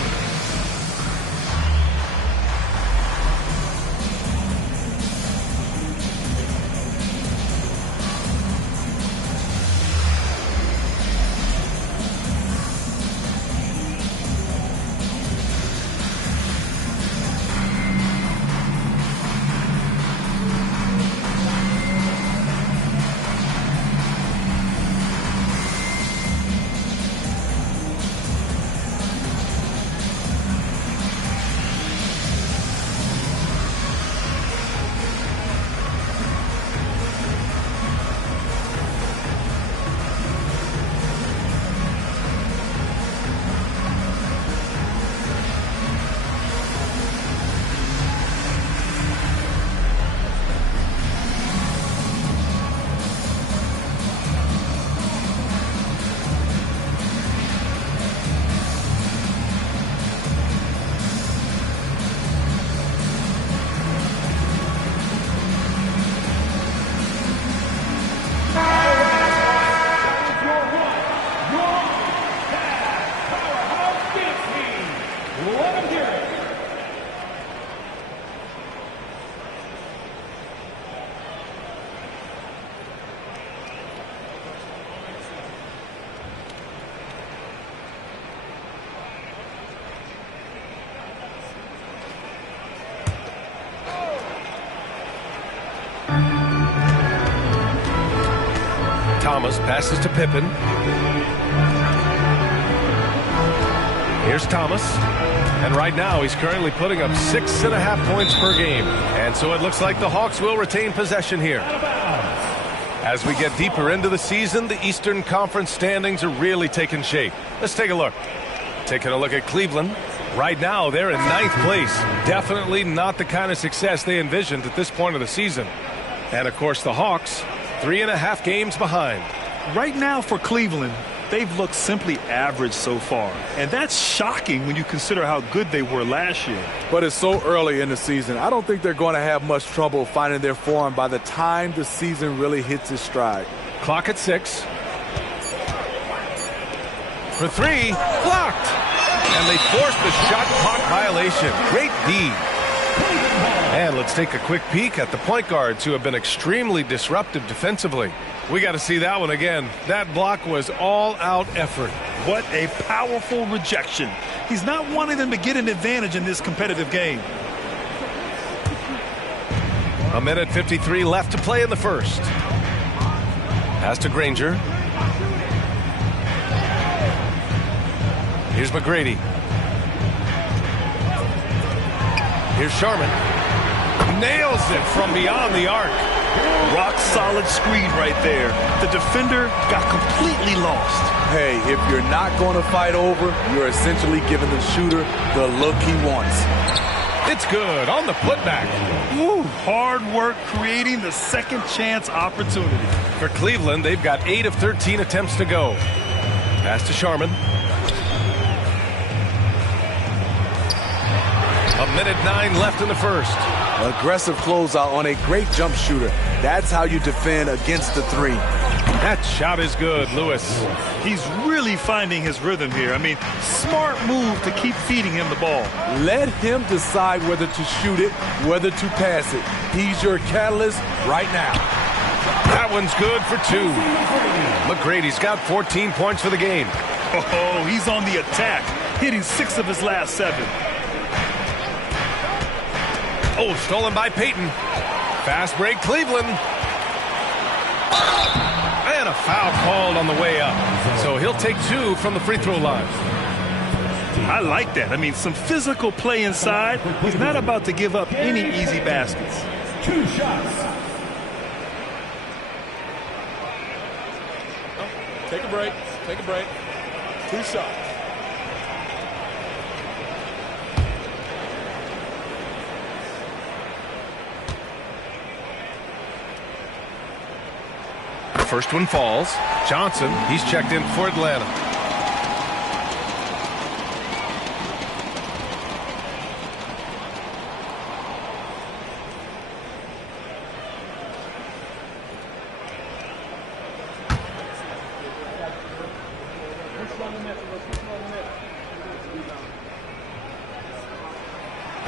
Thomas passes to Pippen. Here's Thomas. And right now he's currently putting up 6.5 points per game. And so it looks like the Hawks will retain possession here. As we get deeper into the season, the Eastern Conference standings are really taking shape. Let's take a look. Taking a look at Cleveland. Right now they're in 9th place. Definitely not the kind of success they envisioned at this point of the season. And of course the Hawks, 3.5 games behind. Right now for Cleveland, they've looked simply average so far. And that's shocking when you consider how good they were last year. But it's so early in the season. I don't think they're going to have much trouble finding their form by the time the season really hits its stride. Clock at 6. For 3, blocked. And they forced the shot clock violation. Great D. And let's take a quick peek at the point guards who have been extremely disruptive defensively. We got to see that one again. That block was all-out effort. What a powerful rejection. He's not wanting them to get an advantage in this competitive game. 1:53 left to play in the first. Pass to Granger. Here's McGrady. Here's Sharman. Nails it from beyond the arc. Rock solid screen right there. The defender got completely lost. Hey, if you're not going to fight over, you're essentially giving the shooter the look he wants. It's good on the putback. Woo, hard work creating the second chance opportunity. For Cleveland, they've got 8 of 13 attempts to go. Pass to Sharman. 1:09 left in the first. Aggressive closeout on a great jump shooter. That's how you defend against the 3. That shot is good, Lewis. He's really finding his rhythm here. I mean, smart move to keep feeding him the ball. Let him decide whether to shoot it, whether to pass it. He's your catalyst right now. That one's good for 2. McGrady's got 14 points for the game. Oh, he's on the attack, hitting 6 of his last 7. Oh, stolen by Payton. Fast break, Cleveland. And a foul called on the way up. So he'll take 2 from the free throw line. I like that. I mean, some physical play inside. He's not about to give up any easy baskets. 2 shots. Take a break. Take a break. 2 shots. First one falls. Johnson, he's checked in for Atlanta.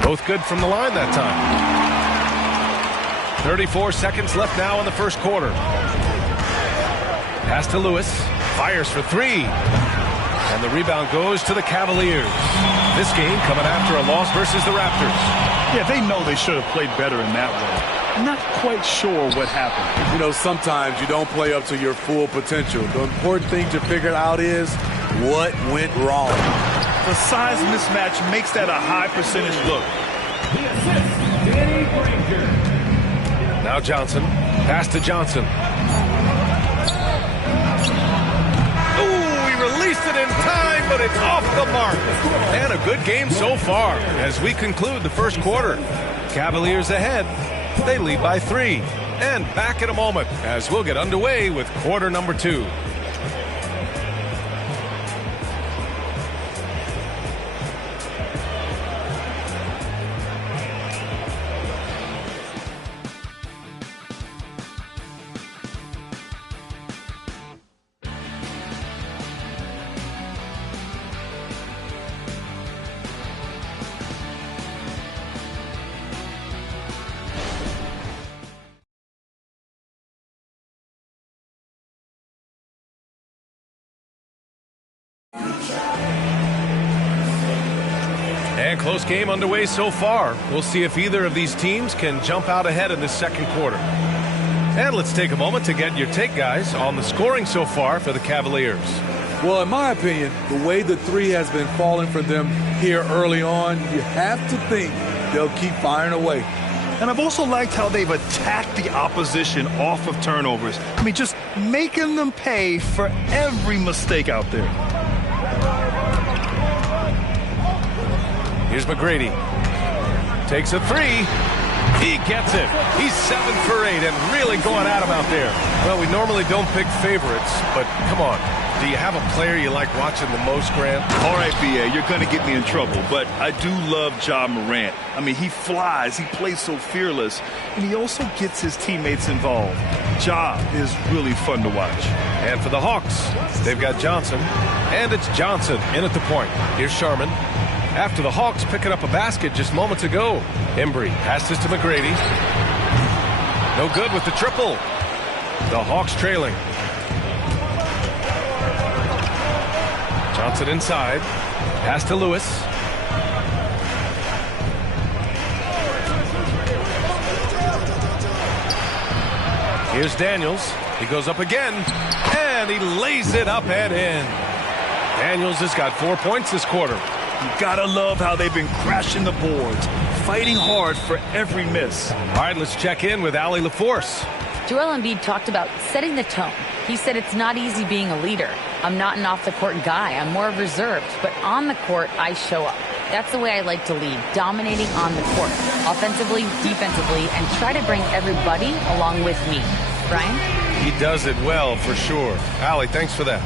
Both good from the line that time. 34 seconds left now in the first quarter. Pass to Lewis. Fires for 3. And the rebound goes to the Cavaliers. This game coming after a loss versus the Raptors. Yeah, they know they should have played better in that way. I'm not quite sure what happened. You know, sometimes you don't play up to your full potential. The important thing to figure out is what went wrong. The size mismatch makes that a high percentage look. Now Johnson. Pass to Johnson. Released it in time, but it's off the mark. And a good game so far as we conclude the first quarter. Cavaliers ahead. They lead by 3. And back in a moment as we'll get underway with quarter number 2. And close game underway so far. We'll see if either of these teams can jump out ahead in this second quarter. And let's take a moment to get your take, guys, on the scoring so far for the Cavaliers. Well, in my opinion, the way the 3 has been falling for them here early on, you have to think they'll keep firing away. And I've also liked how they've attacked the opposition off of turnovers. I mean, just making them pay for every mistake out there. Here's McGrady. Takes a 3. He gets it. He's 7 for 8 and really going at him out there. Well, we normally don't pick favorites, but come on. Do you have a player you like watching the most, Grant? All right, B.A., you're going to get me in trouble, but I do love Ja Morant. I mean, he flies, he plays so fearless, and he also gets his teammates involved. Ja is really fun to watch. And for the Hawks, they've got Johnson, and it's Johnson in at the point. Here's Sharman. After the Hawks picking up a basket just moments ago. Embry passes to McGrady. No good with the triple. The Hawks trailing. Johnson inside. Pass to Lewis. Here's Daniels. He goes up again. And he lays it up and in. Daniels has got 4 points this quarter. You gotta love how they've been crashing the boards, fighting hard for every miss. All right, let's check in with Allie LaForce. Joel Embiid talked about setting the tone. He said it's not easy being a leader. I'm not an off-the-court guy. I'm more reserved. But on the court, I show up. That's the way I like to lead, dominating on the court, offensively, defensively, and try to bring everybody along with me. Brian? He does it well, for sure. Allie, thanks for that.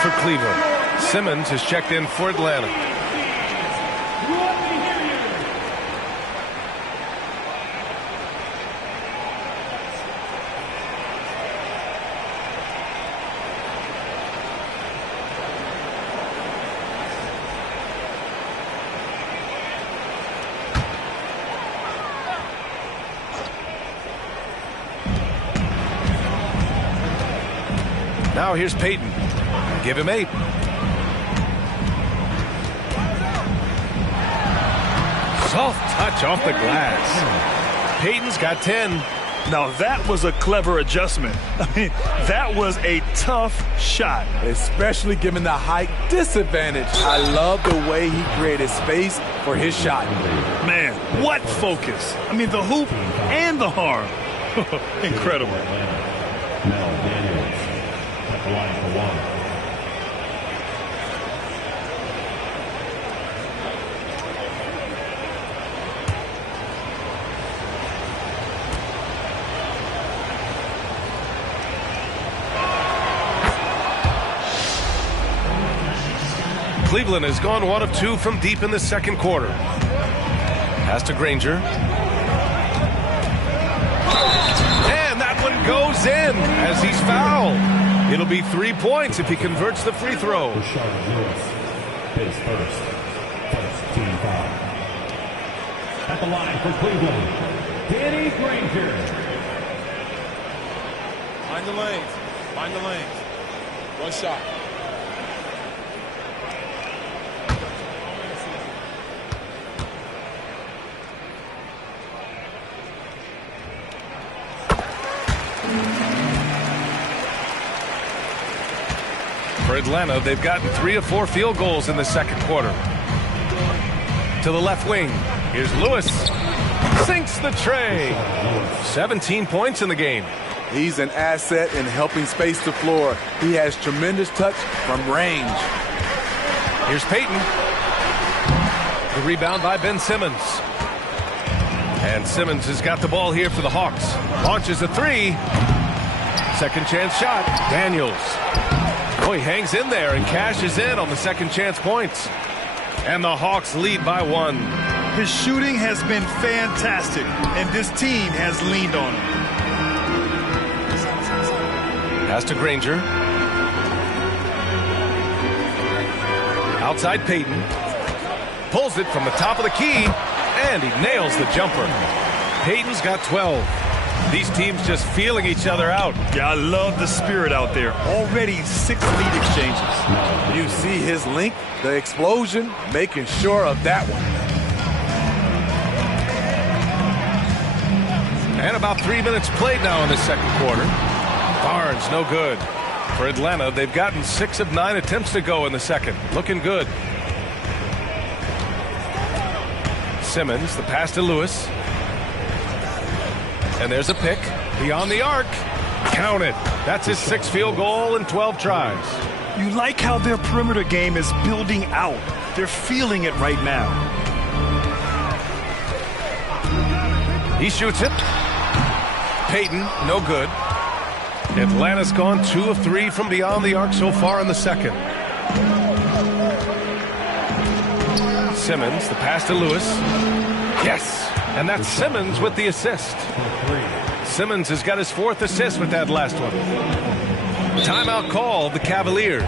for Cleveland. Simmons has checked in for Atlanta. Now here's Payton. Give him 8. Soft touch off the glass. Payton's got 10. Now that was a clever adjustment. I mean, that was a tough shot. Especially given the height disadvantage. I love the way he created space for his shot. Man, what focus. I mean, the hoop and the harm. Incredible. Mel Daniels at the line for one. Cleveland has gone 1 of 2 from deep in the second quarter. Pass to Granger. And that one goes in as he's fouled. It'll be 3 points if he converts the free throw. Rashard Lewis, his first team foul. At the line for Cleveland, Danny Granger. Find the lanes. Find the lanes. One shot. For Atlanta, they've gotten 3 of 4 field goals in the second quarter. To the left wing, here's Lewis. Sinks the tray. 17 points in the game. He's an asset in helping space the floor. He has tremendous touch from range. Here's Payton. The rebound by Ben Simmons. And Simmons has got the ball here for the Hawks. Launches a 3. Second chance shot. Daniels. Oh, he hangs in there and cashes in on the second chance points. And the Hawks lead by 1. His shooting has been fantastic, and this team has leaned on him. Pass to Granger. Outside Payton. Pulls it from the top of the key, and he nails the jumper. Payton's got 12. These teams just feeling each other out. Yeah, I love the spirit out there. Already 6 lead exchanges. You see his length, the explosion, making sure of that one. And about 3 minutes played now in the second quarter. Barnes, no good. For Atlanta, they've gotten 6 of 9 attempts to go in the second. Looking good. Simmons, the pass to Lewis. And there's a pick beyond the arc. Count it. That's his 6th field goal in 12 tries. You like how their perimeter game is building out. They're feeling it right now. He shoots it. Payton, no good. Atlanta's gone 2 of 3 from beyond the arc so far in the second. Simmons, the pass to Lewis. Yes! And that's Simmons with the assist. Simmons has got his 4th assist with that last one. Timeout call, the Cavaliers.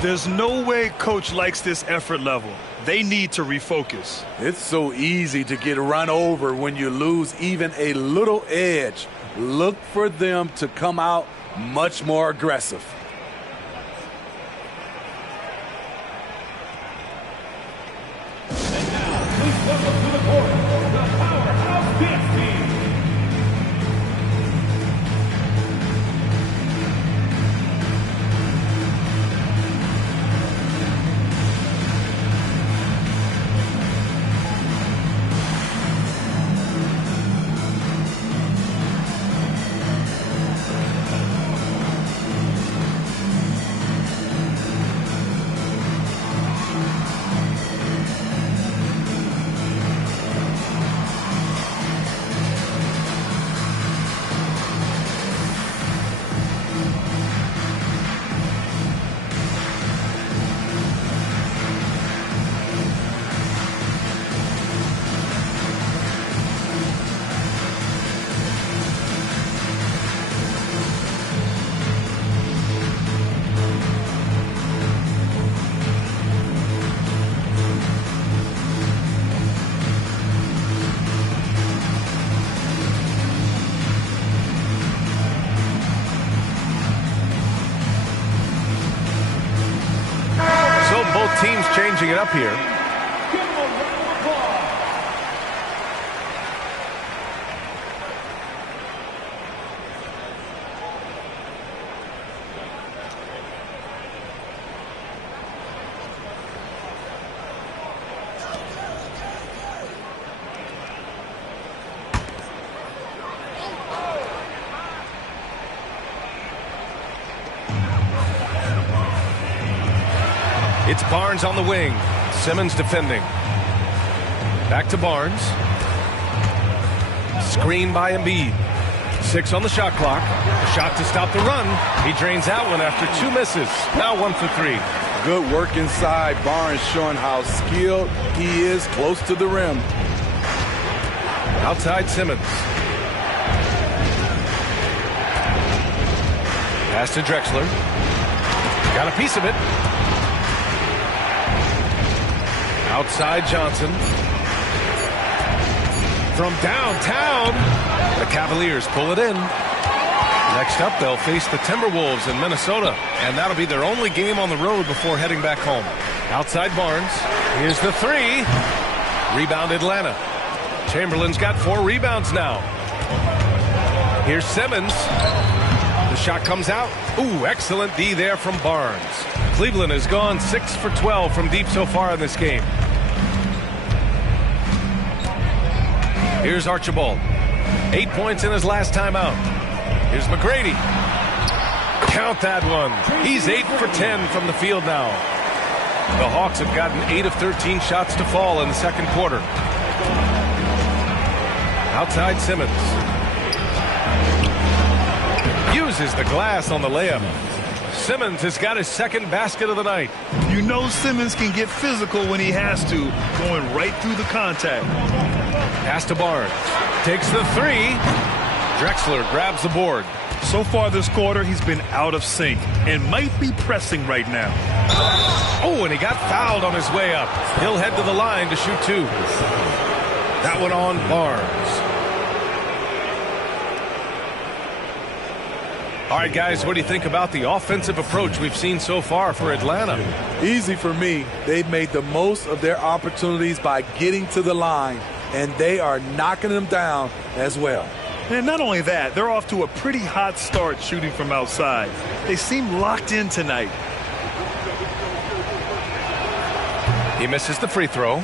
There's no way coach likes this effort level. They need to refocus. It's so easy to get run over when you lose even a little edge. Look for them to come out much more aggressive. And now, please welcome to the court, the Powerhouse Dance Team. teams changing it up here. It's Barnes on the wing. Simmons defending. Back to Barnes. Screen by Embiid. 6 on the shot clock. A shot to stop the run. He drains that one after 2 misses. Now 1 for 3. Good work inside. Barnes showing how skilled he is close to the rim. Outside Simmons. Pass to Drexler. Got a piece of it. Outside Johnson. From downtown, the Cavaliers pull it in. Next up, they'll face the Timberwolves in Minnesota, and that'll be their only game on the road before heading back home. Outside Barnes. Here's the 3. Rebound Atlanta. Chamberlain's got 4 rebounds now. Here's Simmons. The shot comes out. Ooh, excellent D there from Barnes. Cleveland has gone 6 for 12 from deep so far in this game. Here's Archibald. 8 points in his last time out. Here's McGrady. Count that one. He's 8 for 10 from the field now. The Hawks have gotten 8 of 13 shots to fall in the second quarter. Outside Simmons. Uses the glass on the layup. Simmons has got his second basket of the night. You know Simmons can get physical when he has to, going right through the contact. Pass to Barnes. Takes the 3. Drexler grabs the board. So far this quarter, he's been out of sync and might be pressing right now. Oh, and he got fouled on his way up. He'll head to the line to shoot 2. That one on Barnes. All right, guys, what do you think about the offensive approach we've seen so far for Atlanta? Easy for me. They've made the most of their opportunities by getting to the line, and they are knocking them down as well. And not only that, they're off to a pretty hot start shooting from outside. They seem locked in tonight. He misses the free throw.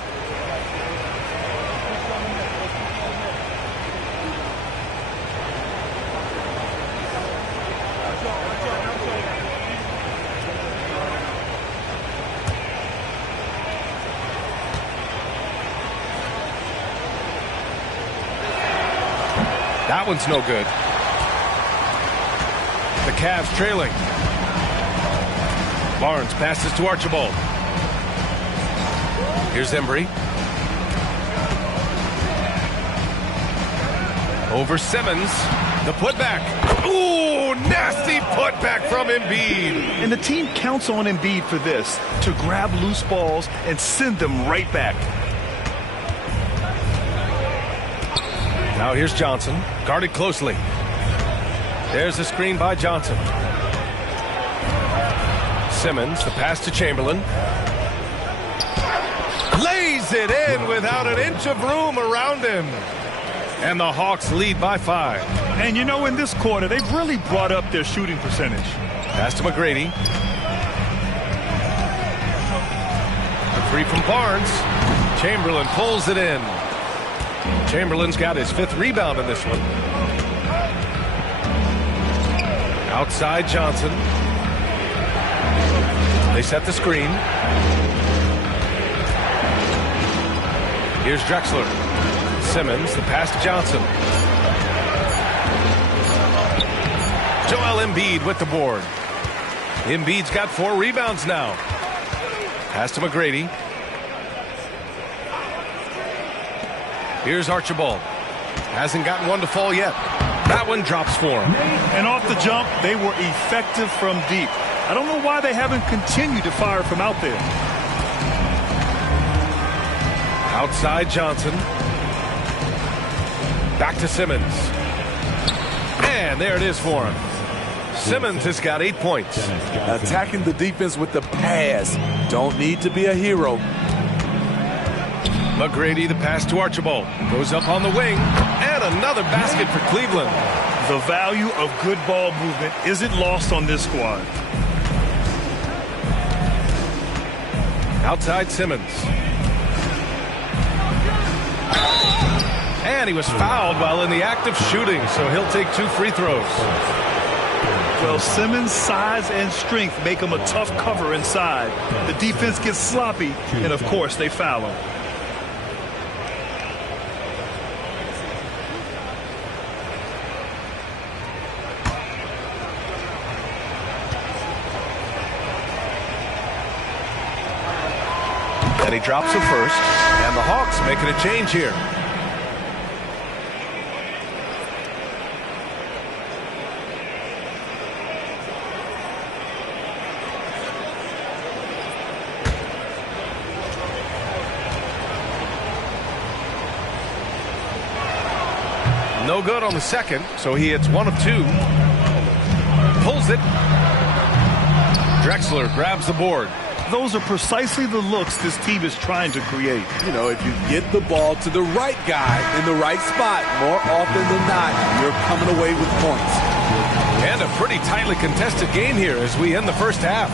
That one's no good. The Cavs trailing. Barnes passes to Archibald. Here's Embry. Over Simmons. The putback. Ooh, nasty putback from Embiid. And the team counts on Embiid for this, to grab loose balls and send them right back. Now here's Johnson, guarded closely. There's a screen by Johnson. Simmons, the pass to Chamberlain. Lays it in without an inch of room around him. And the Hawks lead by 5. And you know, in this quarter, they've really brought up their shooting percentage. Pass to McGrady. The 3 from Barnes. Chamberlain pulls it in. Chamberlain's got his 5th rebound in this one. Outside Johnson. They set the screen. Here's Drexler. Simmons, the pass to Johnson. Joel Embiid with the board. Embiid's got 4 rebounds now. Pass to McGrady. Here's Archibald. Hasn't gotten one to fall yet. That one drops for him. And off the jump, they were effective from deep. I don't know why they haven't continued to fire from out there. Outside Johnson. Back to Simmons. And there it is for him. Simmons has got 8 points. Attacking the defense with the pass. don't need to be a hero. McGrady, the pass to Archibald. Goes up on the wing. And another basket for Cleveland. The value of good ball movement isn't lost on this squad. Outside Simmons. And he was fouled while in the act of shooting, so he'll take 2 free throws. Well, Simmons' size and strength make him a tough cover inside. The defense gets sloppy, and of course, they foul him. And he drops it first, and the Hawks making a change here. No good on the second, so he hits 1 of 2. Pulls it. Drexler grabs the board. Those are precisely the looks this team is trying to create. You know, if you get the ball to the right guy in the right spot, more often than not, you're coming away with points. And a pretty tightly contested game here as we end the first half.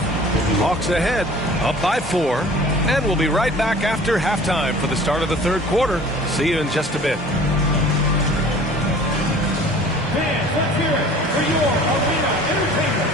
Hawks ahead, up by 4, and we'll be right back after halftime for the start of the third quarter. See you in just a bit. Fans, let's hear it for your arena entertainment.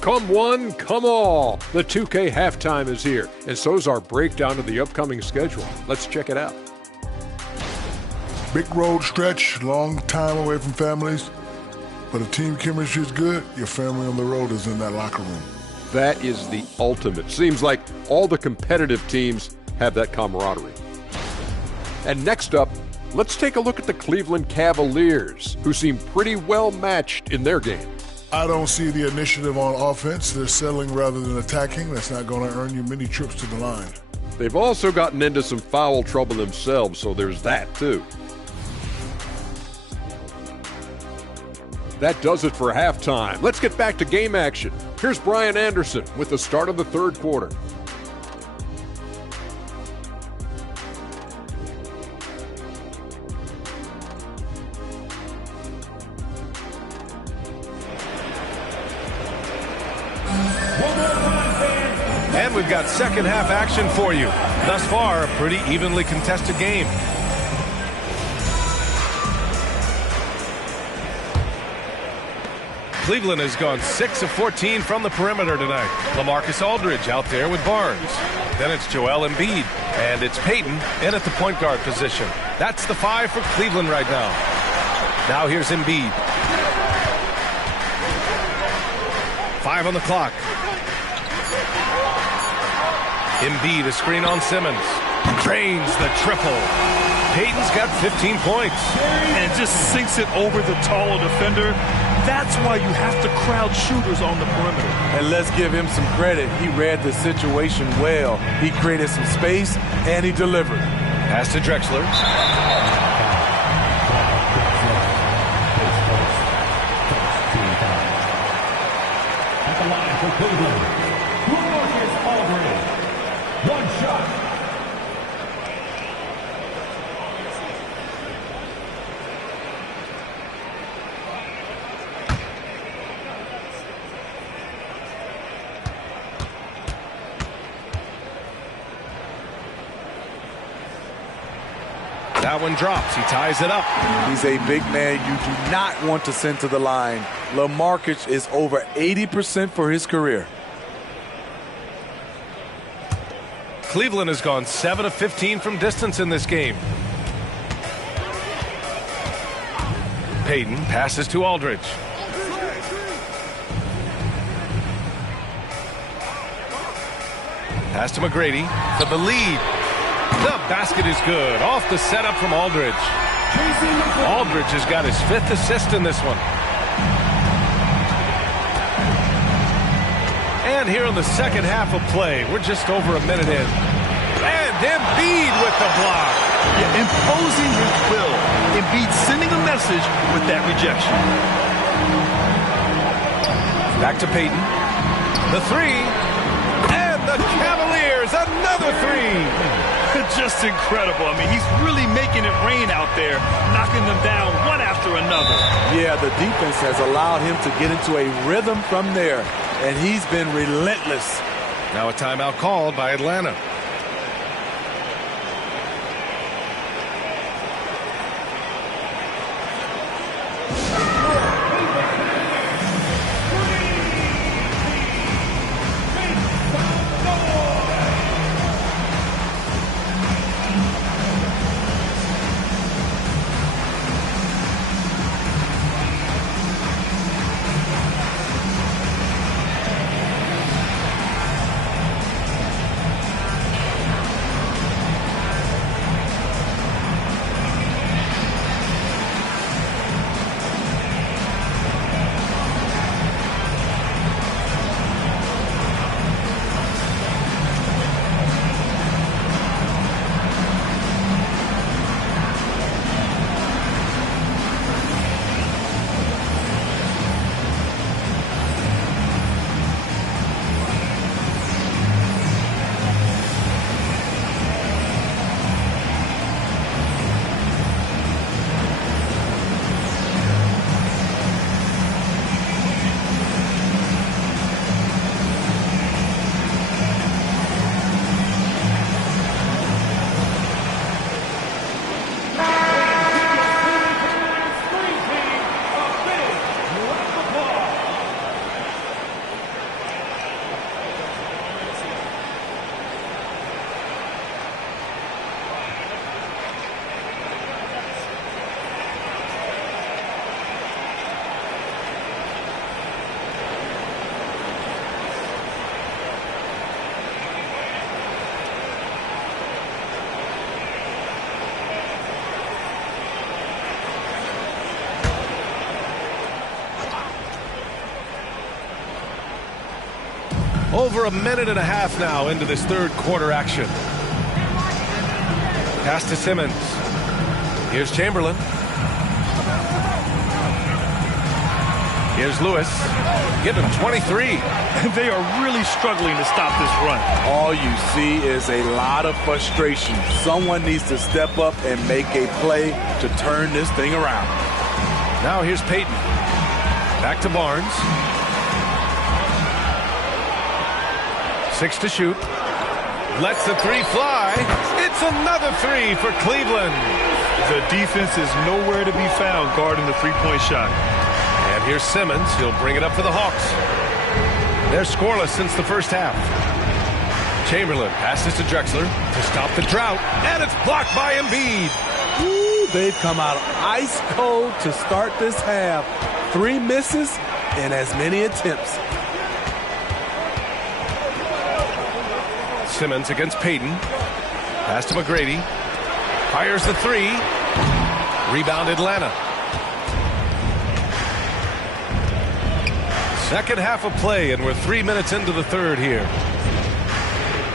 Come one, come all. The 2K halftime is here, and so's our breakdown of the upcoming schedule. Let's check it out. Big road stretch, long time away from families. But if team chemistry is good, your family on the road is in that locker room. That is the ultimate. Seems like all the competitive teams have that camaraderie. And next up, let's take a look at the Cleveland Cavaliers, who seem pretty well matched in their game. I don't see the initiative on offense. They're settling rather than attacking. That's not going to earn you many trips to the line. They've also gotten into some foul trouble themselves, so there's that too. That does it for halftime. Let's get back to game action. Here's Brian Anderson with the start of the third quarter. And we've got second half action for you. Thus far, a pretty evenly contested game. Cleveland has gone 6 of 14 from the perimeter tonight. LaMarcus Aldridge out there with Barnes. Then it's Joel Embiid. And it's Payton in at the point guard position. That's the 5 for Cleveland right now. Now here's Embiid. 5 on the clock. Embiid, a screen on Simmons. Drains the triple. Payton's got 15 points. And just sinks it over the taller defender. That's why you have to crowd shooters on the perimeter. And let's give him some credit. He read the situation well. He created some space, and he delivered. Pass to Drexler. At the line for Cleveland, LaMarcus Aldridge. One shot. That one drops. He ties it up. He's a big man you do not want to send to the line. LaMarcus is over 80% for his career. Cleveland has gone 7 of 15 from distance in this game. Payton passes to Aldridge. Pass to McGrady for the lead. The basket is good. Off the setup from Aldridge. Aldridge has got his 5th assist in this one. And here in the second half of play, we're just over a minute in. And Embiid with the block. Yeah, imposing his will. Embiid sending a message with that rejection. Back to Payton. The three. And the Cavaliers, another three. Just incredible. I mean, he's really making it rain out there, knocking them down one after another. Yeah, the defense has allowed him to get into a rhythm from there, and he's been relentless. Now a timeout called by Atlanta. Over a minute and a half now into this third quarter action. Pass to Simmons. Here's Chamberlain. Here's Lewis. Give him 23. They are really struggling to stop this run. All you see is a lot of frustration. Someone needs to step up and make a play to turn this thing around. Now here's Payton. Back to Barnes. 6 to shoot. Lets the three fly. It's another three for Cleveland. The defense is nowhere to be found guarding the three-point shot. And here's Simmons. He'll bring it up for the Hawks. They're scoreless since the first half. Chamberlain passes to Drexler to stop the drought. And it's blocked by Embiid. Ooh, they've come out ice cold to start this half. 3 misses and as many attempts. Simmons against Payton. Pass to McGrady. Fires the three. Rebound Atlanta. Second half of play, and we're 3 minutes into the third here.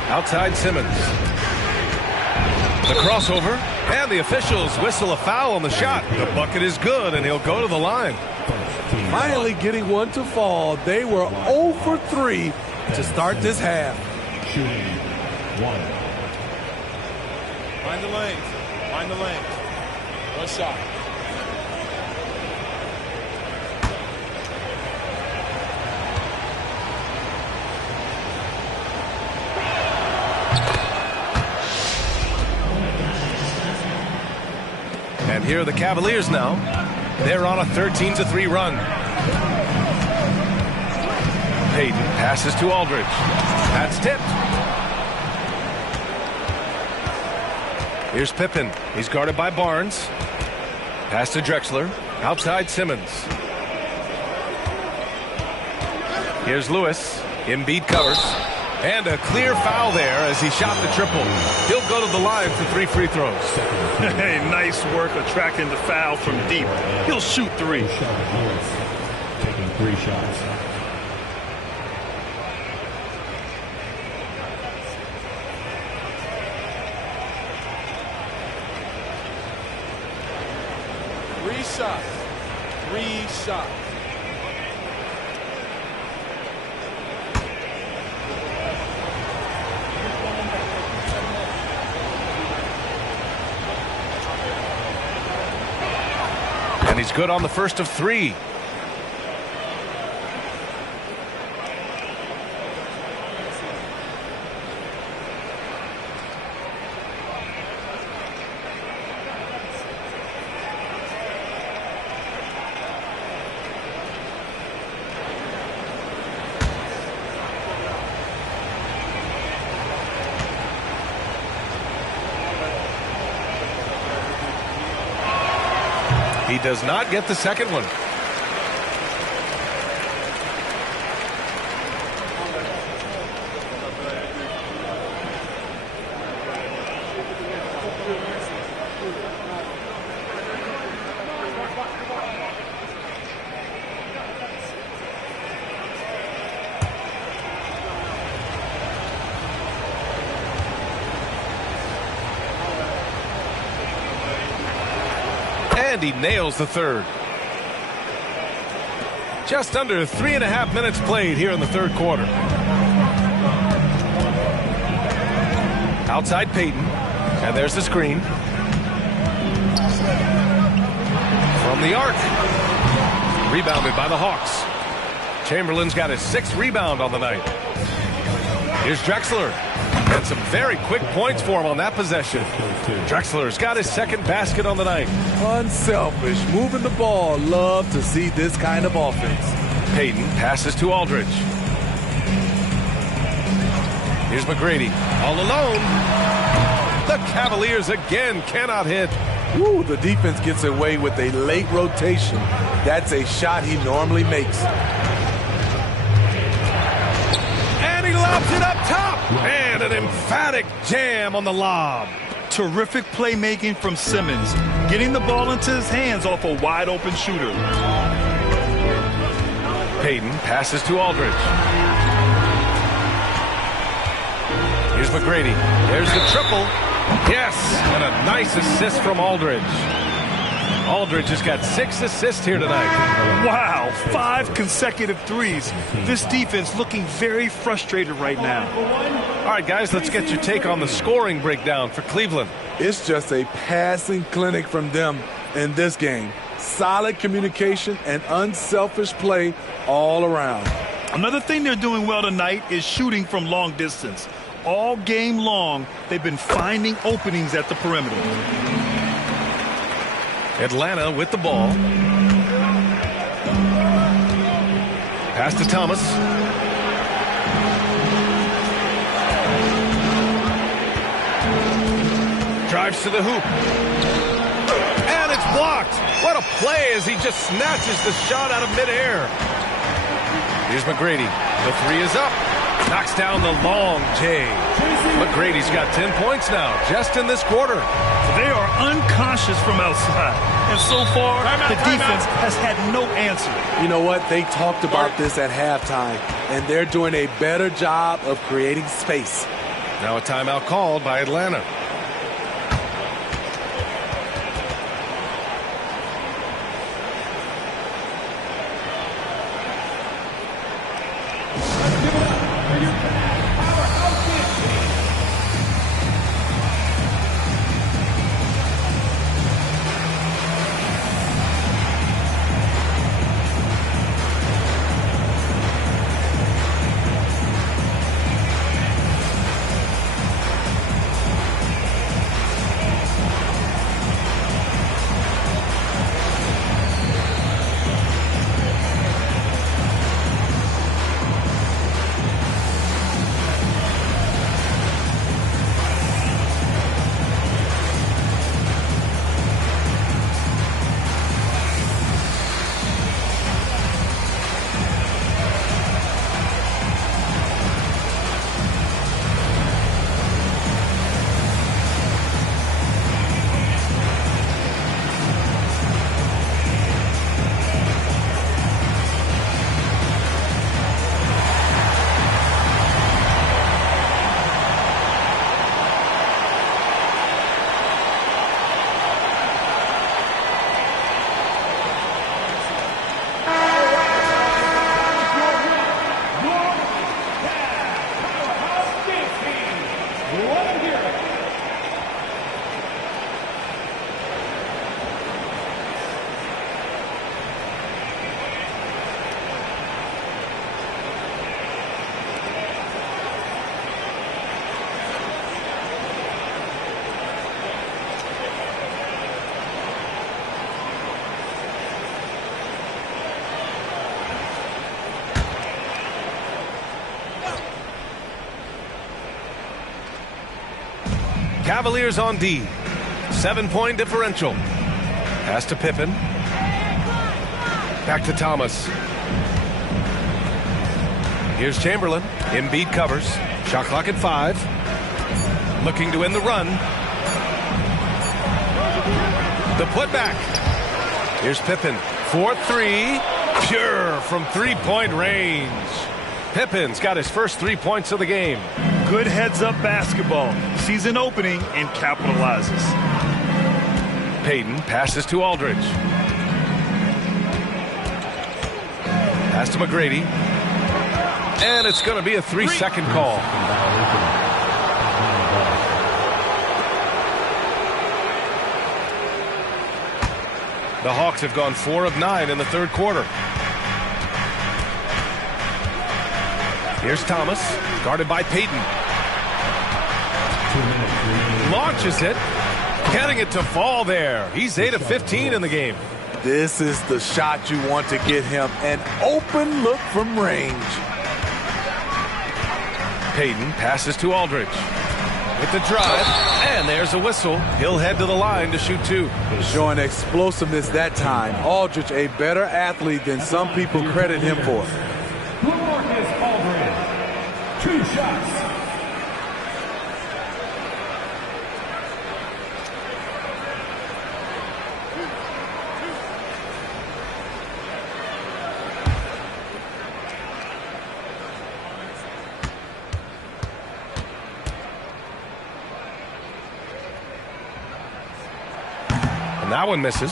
Outside Simmons. The crossover, and the officials whistle a foul on the shot. The bucket is good, and he'll go to the line. Finally getting one to fall. They were 0 for 3 to start this half. Shooting 1. Find the lanes. Find the lanes. One shot. And here are the Cavaliers now. They're on a 13-3 run. Payton passes to Aldridge. That's tipped. Here's Pippen. He's guarded by Barnes. Pass to Drexler. Outside Simmons. Here's Lewis. Embiid covers. And a clear foul there as he shot the triple. He'll go to the line for 3 free throws. Hey, nice work attracting the foul from deep. He'll shoot 3. Taking 3 shots. Three shots. And he's good on the first of 3. He does not get the second one. And he nails the third. Just under 3.5 minutes played here in the third quarter. Outside Payton. And there's the screen. From the arc. Rebounded by the Hawks. Chamberlain's got his 6th rebound on the night. Here's Drexler. And some very quick points for him on that possession. Drexler's got his 2nd basket on the night. Unselfish, moving the ball. Love to see this kind of offense. Payton passes to Aldridge. Here's McGrady all alone. The Cavaliers again cannot hit. Woo, the defense gets away with a late rotation. That's a shot he normally makes. And he lobs it up top. And an emphatic jam on the lob. Terrific playmaking from Simmons, getting the ball into his hands off a wide open shooter. Payton passes to Aldridge. Here's McGrady. There's the triple. Yes, and a nice assist from Aldridge. Aldridge has got 6 assists here tonight. Wow, 5 consecutive threes. This defense looking very frustrated right now. All right, guys, let's get your take on the scoring breakdown for Cleveland. It's just a passing clinic from them in this game. Solid communication and unselfish play all around. Another thing they're doing well tonight is shooting from long distance. All game long, they've been finding openings at the perimeter. Atlanta with the ball. Pass to Thomas. Drives to the hoop. And it's blocked. What a play as he just snatches the shot out of midair. Here's McGrady. The 3 is up. Knocks down the long J. McGrady's got 10 points now, just in this quarter. They are unconscious from outside. And so far, the defense has had no answer. You know what? They talked about this at halftime, and they're doing a better job of creating space. Now a timeout called by Atlanta. Cavaliers on D. 7-point differential. Pass to Pippen. Back to Thomas. Here's Chamberlain. Embiid covers. Shot clock at 5. Looking to end the run. The putback. Here's Pippen. 4-3. Pure from three-point range. Pippen's got his first 3 points of the game. Good heads-up basketball. Sees an opening and capitalizes. Payton passes to Aldridge. Pass to McGrady. And it's going to be a 3-second call. The Hawks have gone 4 of 9 in the third quarter. Here's Thomas, guarded by Payton. Launches it, getting it to fall there. He's 8 of 15 in the game. This is the shot you want to get him. An open look from range. Payton passes to Aldridge. With the drive, and there's a whistle. He'll head to the line to shoot 2. Showing explosiveness that time. Aldridge, a better athlete than some people credit him for. LaMarcus Aldridge, 2 shots. And that one misses.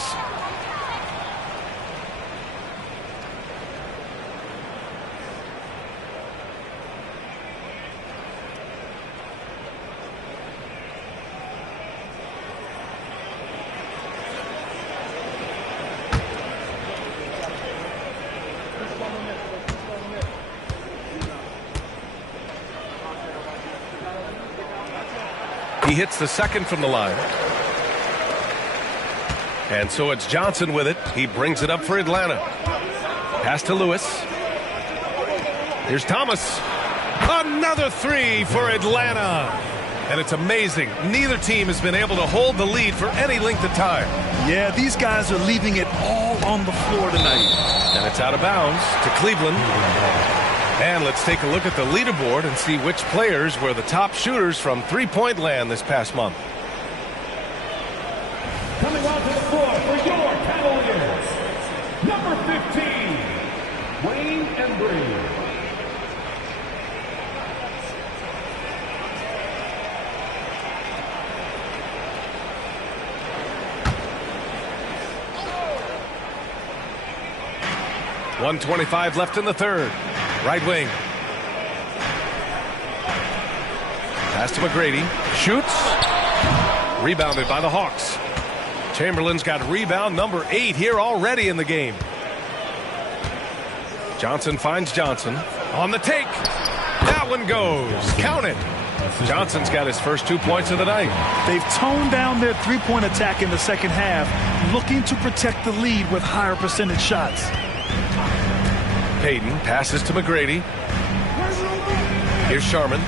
He hits the second from the line. And so it's Johnson with it. He brings it up for Atlanta. Pass to Lewis. Here's Thomas. Another 3 for Atlanta. And it's amazing. Neither team has been able to hold the lead for any length of time. Yeah, these guys are leaving it all on the floor tonight. And it's out of bounds to Cleveland. And let's take a look at the leaderboard and see which players were the top shooters from three-point land this past month. Coming onto the floor for your Cavaliers, number 15, Wayne Embry. .125 left in the third. Right wing. Pass to McGrady. Shoots. Rebounded by the Hawks. Chamberlain's got rebound number 8 here already in the game. Johnson finds Johnson. On the take. That one goes. Count it. Johnson's got his first 2 points of the night. They've toned down their three-point attack in the second half, looking to protect the lead with higher percentage shots. Payton passes to McGrady. Here's Sharman.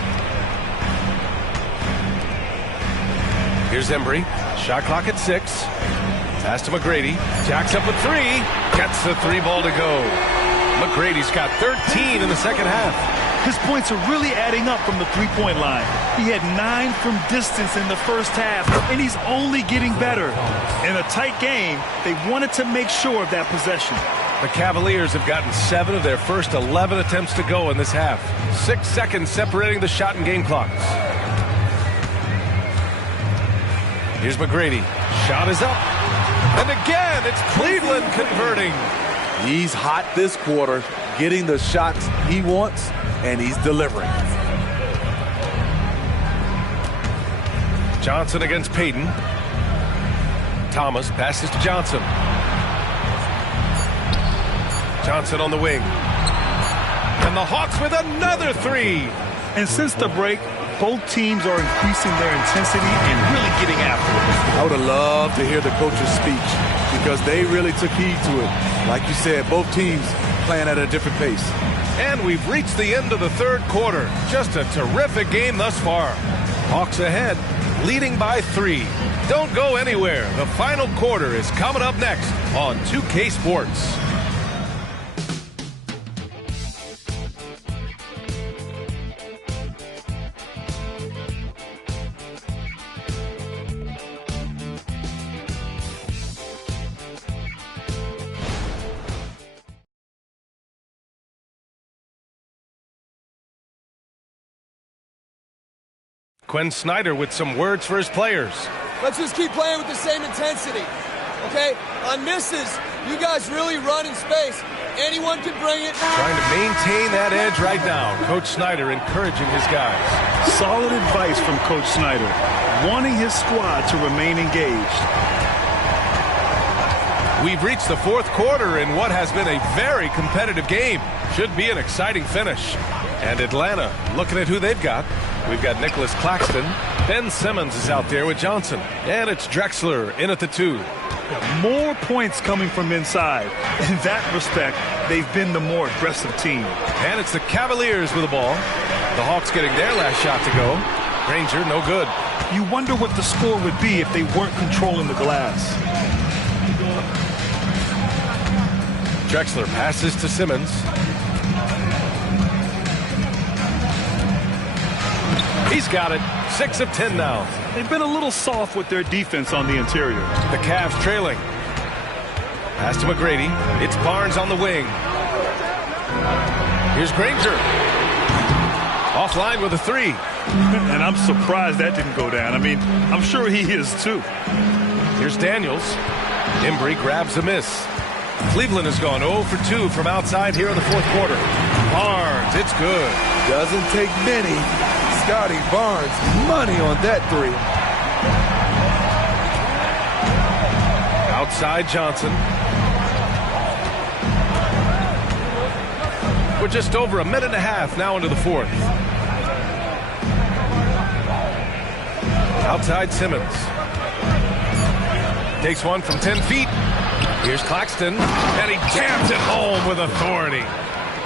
Here's Embry. Shot clock at 6. Pass to McGrady. Jacks up a 3. Gets the 3 ball to go. McGrady's got 13 in the second half. His points are really adding up from the three-point line. He had 9 from distance in the first half, and he's only getting better. In a tight game, they wanted to make sure of that possession. The Cavaliers have gotten 7 of their first 11 attempts to go in this half. 6 seconds separating the shot and game clocks. Here's McGrady. Shot is up. And again, it's Cleveland converting. He's hot this quarter, getting the shots he wants, and he's delivering. Johnson against Payton. Thomas passes to Johnson. Johnson on the wing. And the Hawks with another 3. And since the break, both teams are increasing their intensity and really getting after it. I would have loved to hear the coach's speech because they really took heed to it. Like you said, both teams playing at a different pace. And we've reached the end of the third quarter. Just a terrific game thus far. Hawks ahead, leading by 3. Don't go anywhere. The final quarter is coming up next on 2K Sports. Quinn Snyder with some words for his players. Let's just keep playing with the same intensity, okay? On misses, you guys really run in space. Anyone can bring it. Trying to maintain that edge right now. Coach Snyder encouraging his guys. Solid advice from Coach Snyder, wanting his squad to remain engaged. We've reached the fourth quarter in what has been a very competitive game. Should be an exciting finish. And Atlanta, looking at who they've got. We've got Nicholas Claxton. Ben Simmons is out there with Johnson. And it's Drexler in at the 2. More points coming from inside. In that respect, they've been the more aggressive team. And it's the Cavaliers with the ball. The Hawks getting their last shot to go. Granger, no good. You wonder what the score would be if they weren't controlling the glass. Drexler passes to Simmons. He's got it. 6 of 10 now. They've been a little soft with their defense on the interior. The Cavs trailing. Pass to McGrady. It's Barnes on the wing. Here's Granger. Offline with a 3. And I'm surprised that didn't go down. I mean, I'm sure he is too. Here's Daniels. Embry grabs a miss. Cleveland has gone 0 for 2 from outside here in the fourth quarter. Barnes, it's good. Doesn't take many. Scotty Barnes, money on that 3. Outside Johnson. We're just over a minute and a half now into the fourth. Outside Simmons. Takes one from 10 feet. Here's Claxton, and he jams it home with authority.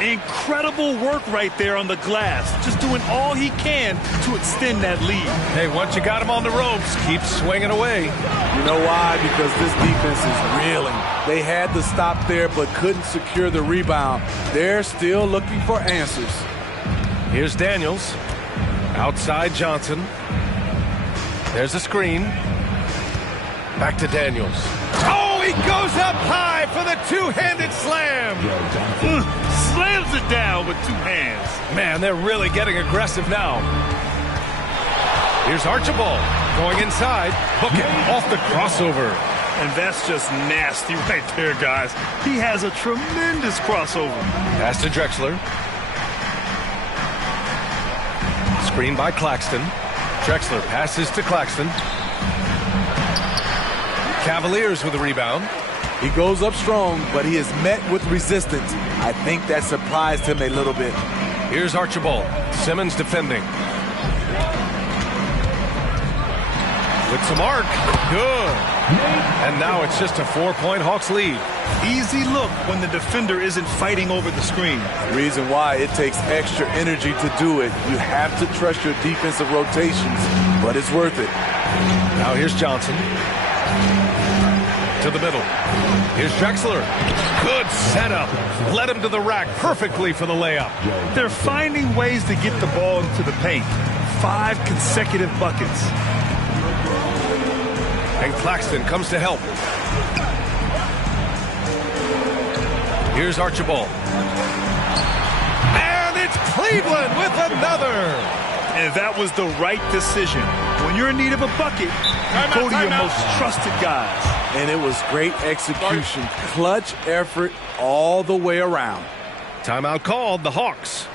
Incredible work right there on the glass. Just doing all he can to extend that lead. Hey, once you got him on the ropes, keep swinging away. You know why? Because this defense is reeling. They had to stop there but couldn't secure the rebound. They're still looking for answers. Here's Daniels. Outside Johnson. There's a screen. Back to Daniels. Oh, he goes up high for the two-handed slam. Slams it down with 2 hands. Man, they're really getting aggressive now. Here's Archibald going inside. Booking off the crossover. And that's just nasty right there, guys. He has a tremendous crossover. Pass to Drexler. Screen by Claxton. Drexler passes to Claxton. Cavaliers with a rebound. He goes up strong, but he is met with resistance. I think that surprised him a little bit. Here's Archibald. Simmons defending. With some arc. Good. And now it's just a 4-point Hawks lead. Easy look when the defender isn't fighting over the screen. Reason why it takes extra energy to do it. You have to trust your defensive rotations, but it's worth it. Now here's Johnson. To the middle. Here's Drexler. Good setup. Led him to the rack perfectly for the layup. They're finding ways to get the ball into the paint. 5 consecutive buckets. And Claxton comes to help. Here's Archibald. And it's Cleveland with another. And that was the right decision. When you're in need of a bucket, go to your most trusted guys. And it was great execution. Clutch effort all the way around. Timeout called, the Hawks.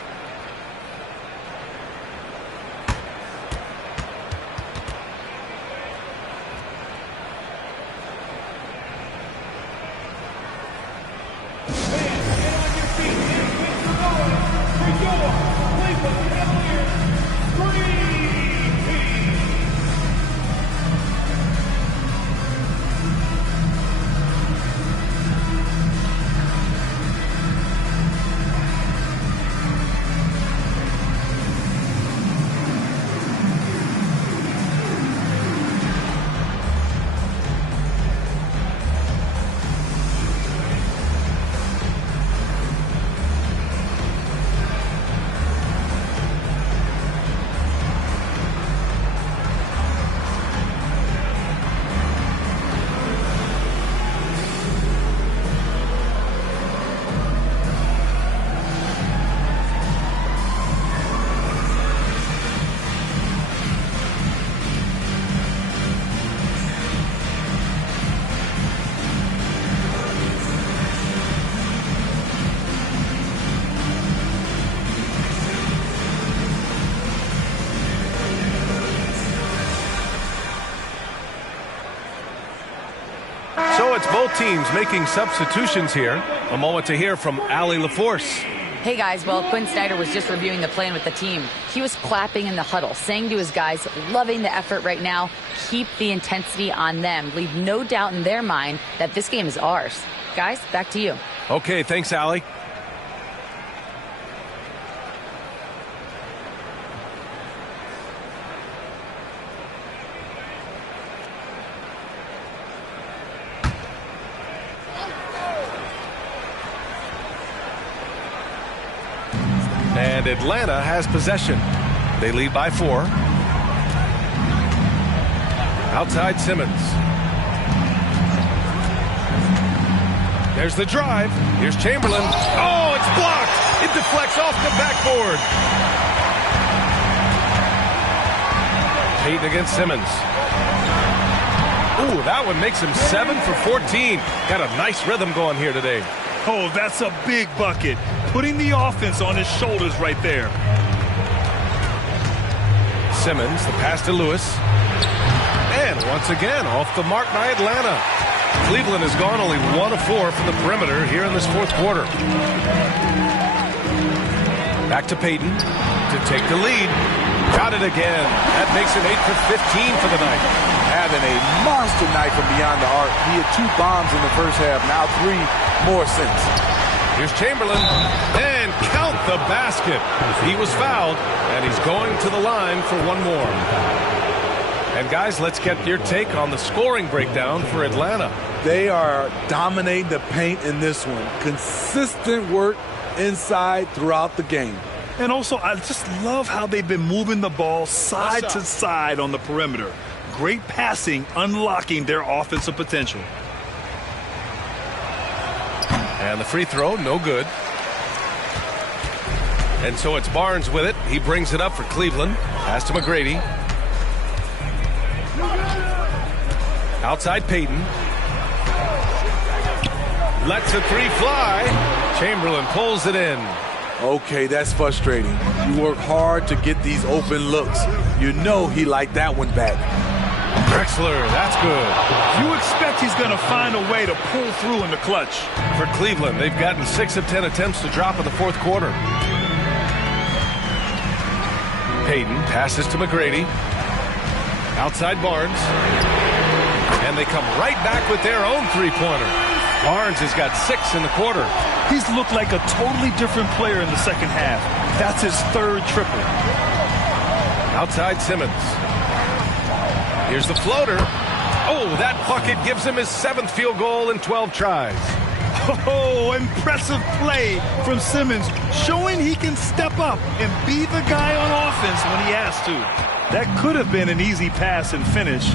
So it's both teams making substitutions here. A moment to hear from Allie LaForce. Hey guys, well, Quinn Snyder was just reviewing the plan with the team. He was clapping in the huddle, saying to his guys, loving the effort right now, keep the intensity on them. Leave no doubt in their mind that this game is ours. Guys, back to you. Okay, thanks, Allie. And Atlanta has possession. They lead by 4. Outside Simmons. There's the drive. Here's Chamberlain. Oh, it's blocked. It deflects off the backboard. Payton against Simmons. Ooh, that one makes him 7 for 14. Got a nice rhythm going here today. Oh, that's a big bucket. Putting the offense on his shoulders right there. Simmons, the pass to Lewis. And once again, off the mark by Atlanta. Cleveland has gone only 1 of 4 from the perimeter here in this fourth quarter. Back to Payton to take the lead. Got it again. That makes it 8 for 15 for the night. Having a monster night from beyond the arc. He had 2 bombs in the first half, now 3 more since. Here's Chamberlain, and count the basket. He was fouled, and he's going to the line for 1 more. And guys, let's get your take on the scoring breakdown for Atlanta. They are dominating the paint in this one. Consistent work inside throughout the game. And also, I just love how they've been moving the ball side to side on the perimeter. Great passing, unlocking their offensive potential. And the free throw, no good. And so it's Barnes with it. He brings it up for Cleveland. Pass to McGrady. Outside Payton. Lets the 3 fly. Chamberlain pulls it in. Okay, that's frustrating. You work hard to get these open looks. You know he liked that one back. Drexler, that's good. You expect he's going to find a way to pull through in the clutch. For Cleveland, they've gotten 6 of 10 attempts to drop in the fourth quarter. Payton passes to McGrady. Outside Barnes. And they come right back with their own three-pointer. Barnes has got 6 in the quarter. He's looked like a totally different player in the second half. That's his 3rd triple. Outside Simmons. Here's the floater. Oh, that bucket gives him his 7th field goal in 12 tries. Oh, impressive play from Simmons, showing he can step up and be the guy on offense when he has to. That could have been an easy pass and finish.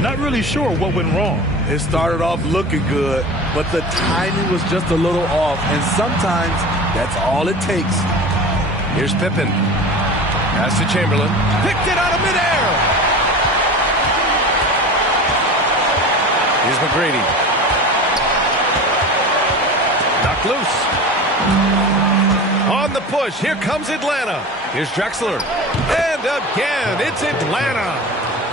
Not really sure what went wrong. It started off looking good, but the timing was just a little off, and sometimes that's all it takes. Here's Pippen. Pass to Chamberlain. Picked it out of midair. Here's McGrady. Knocked loose. On the push, here comes Atlanta. Here's Drexler. And again, it's Atlanta.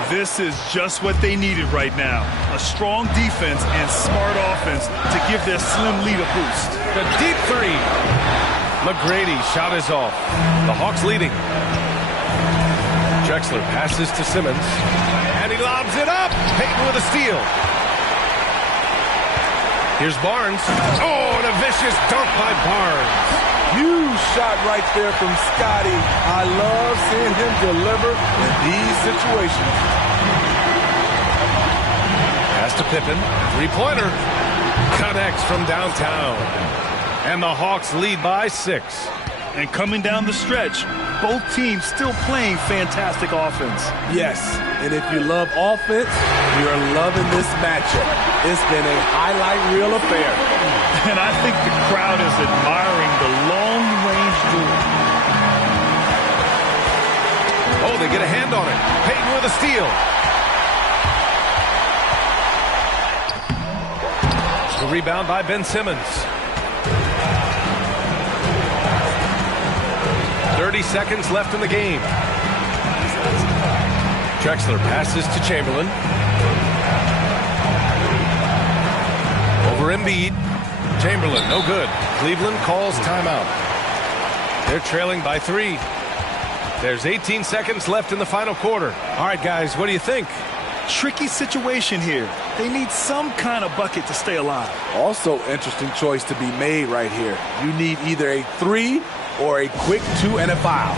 This is just what they needed right now. A strong defense and smart offense to give their slim lead a boost. The deep 3. McGrady shot is off. The Hawks leading. Drexler passes to Simmons. And he lobs it up. Payton with a steal. Here's Barnes. Oh, and a vicious dunk by Barnes. Huge shot right there from Scotty. I love seeing him deliver in these situations. Pass to Pippen. 3-pointer. Connects from downtown. And the Hawks lead by 6. And coming down the stretch, both teams still playing fantastic offense. Yes, and if you love offense, you're loving this matchup. It's been a highlight reel affair. And I think the crowd is admiring the long-range duel. Oh, they get a hand on it. Payton with a steal. The rebound by Ben Simmons. 30 seconds left in the game. Drexler passes to Chamberlain. for Embiid. Chamberlain, no good. Cleveland calls timeout. They're trailing by 3. There's 18 seconds left in the final quarter. All right, guys, what do you think? Tricky situation here. They need some kind of bucket to stay alive. Also, interesting choice to be made right here. You need either a 3 or a quick 2 and a foul.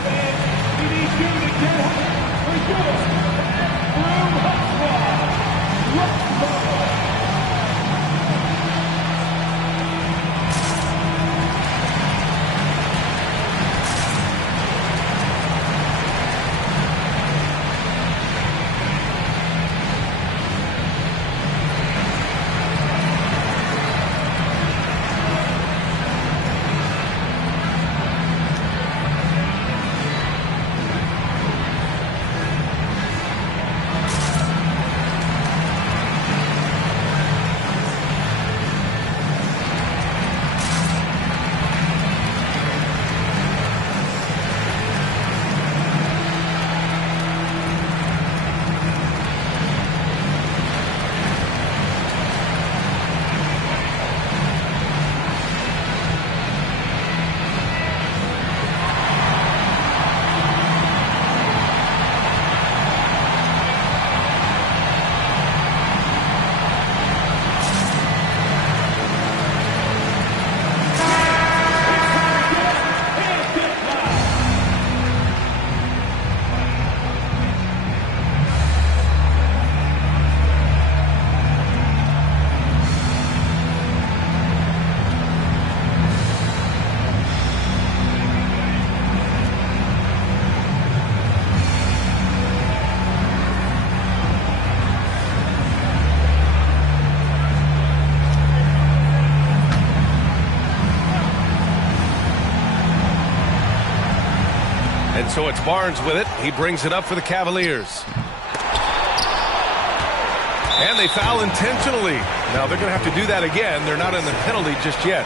So it's Barnes with it. He brings it up for the Cavaliers. And they foul intentionally. Now they're going to have to do that again. They're not in the penalty just yet.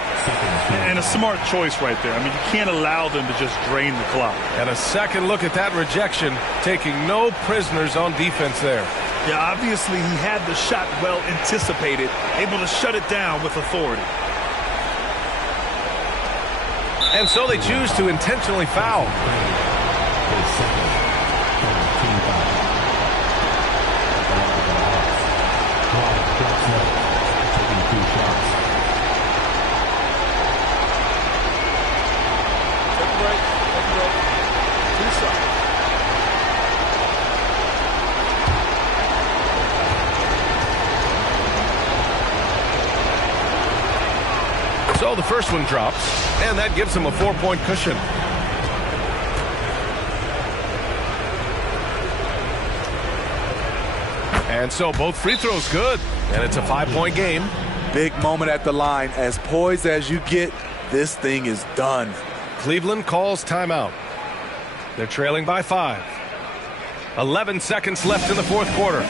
And a smart choice right there. I mean, you can't allow them to just drain the clock. And a second look at that rejection, taking no prisoners on defense there. Yeah, obviously he had the shot well anticipated, able to shut it down with authority. And so they choose to intentionally foul. So the first one drops, and that gives him a 4-point cushion. And so both free throws good, and it's a 5-point game. Big moment at the line. As poised as you get, this thing is done. Cleveland calls timeout. They're trailing by 5. 11 seconds left in the fourth quarter.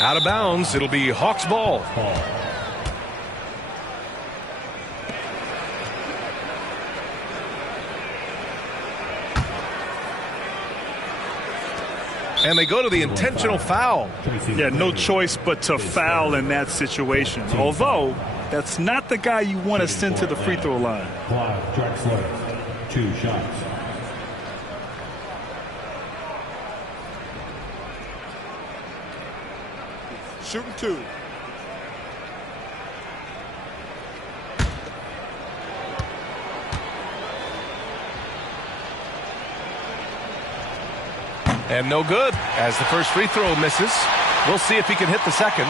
Out of bounds. It'll be Hawks ball. And they go to the intentional foul. Yeah, no choice but to foul in that situation. Although, that's not the guy you want to send to the free throw line. Clyde Drexler, 2 shots. Shooting 2. And no good as the first free throw misses. We'll see if he can hit the second.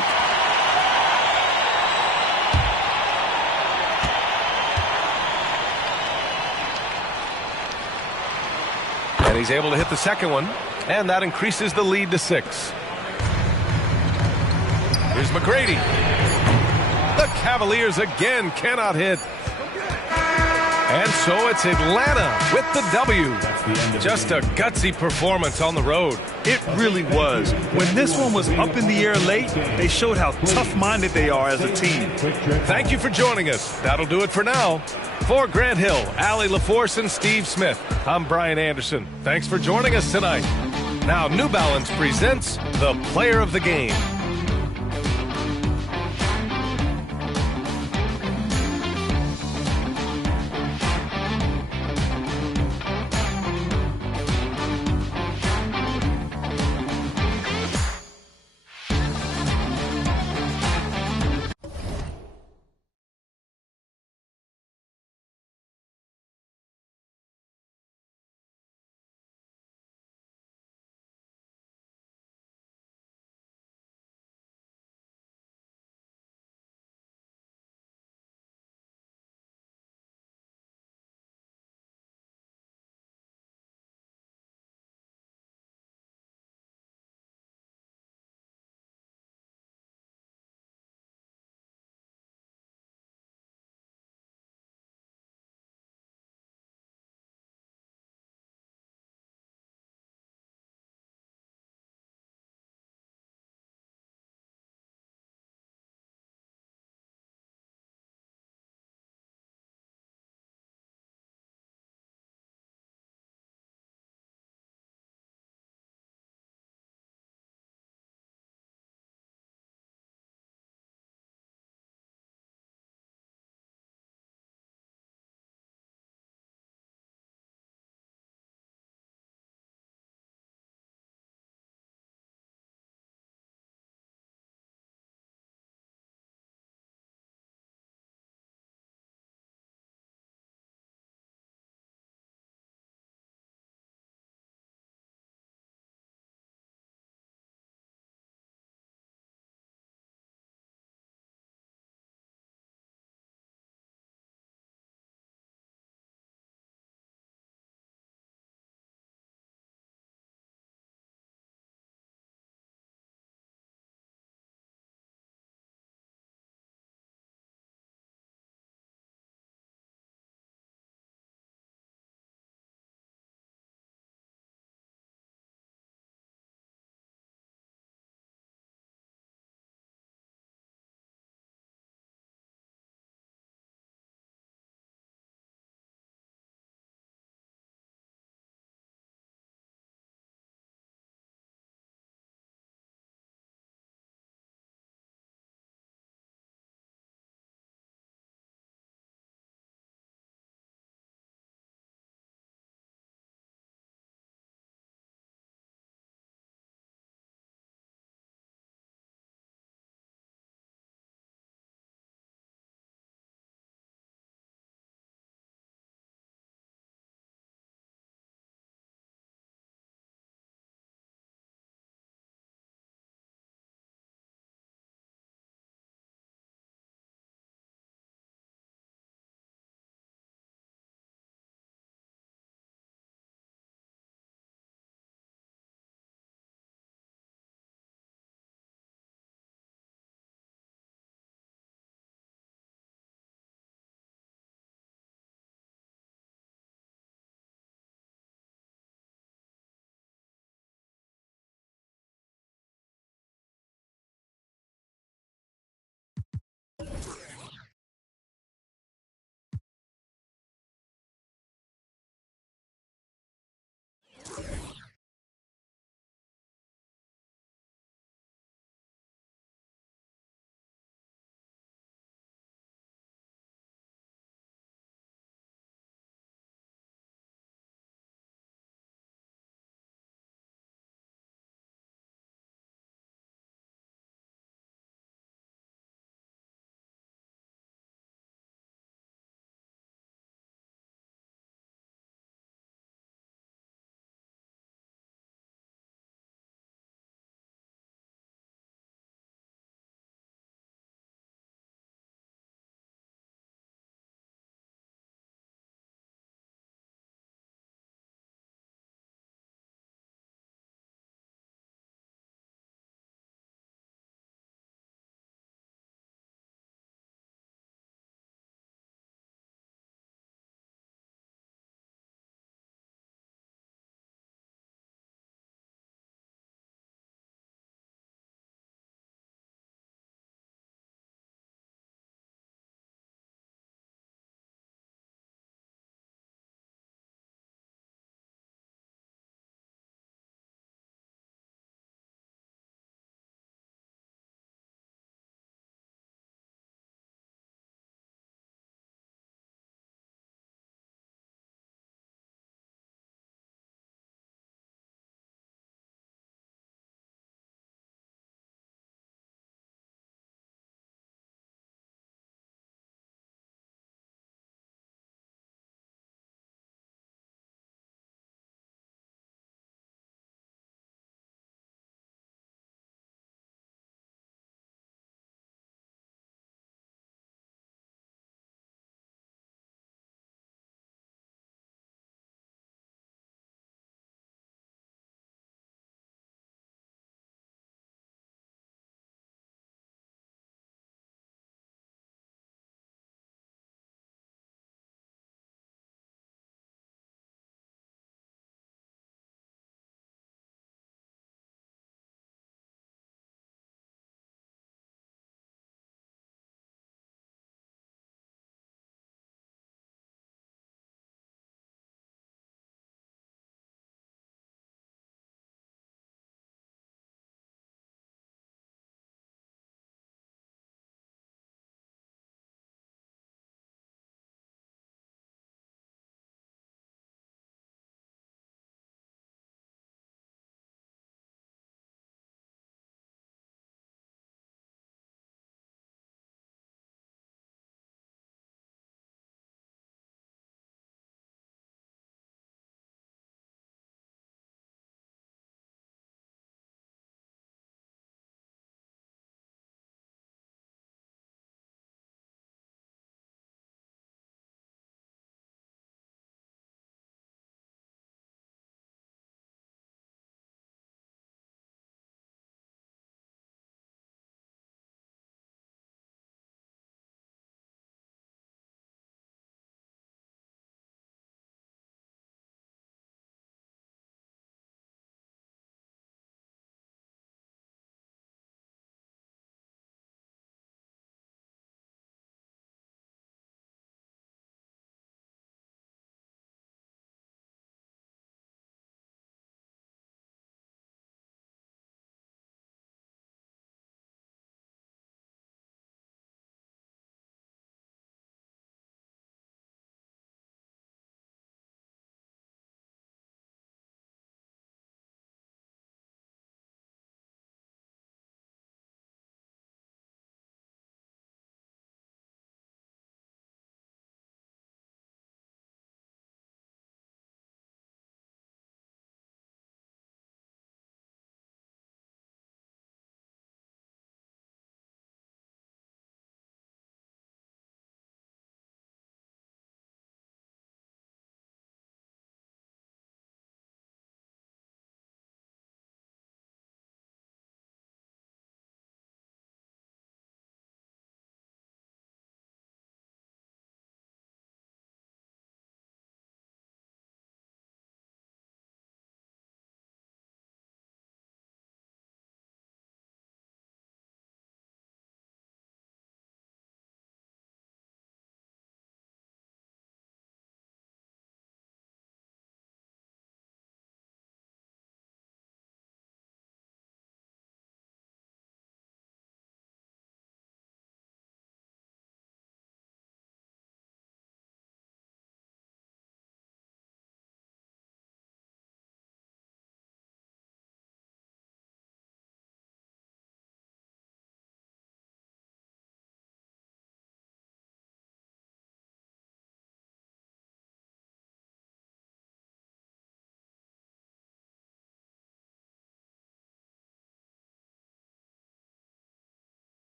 And he's able to hit the second one. And that increases the lead to 6. Here's McGrady. The Cavaliers again cannot hit. And so it's Atlanta with the W. Just a gutsy performance on the road. It really was. When this one was up in the air late, they showed how tough-minded they are as a team. Thank you for joining us. That'll do it for now. For Grant Hill, Allie LaForce, and Steve Smith, I'm Brian Anderson. Thanks for joining us tonight. Now, New Balance presents the Player of the Game.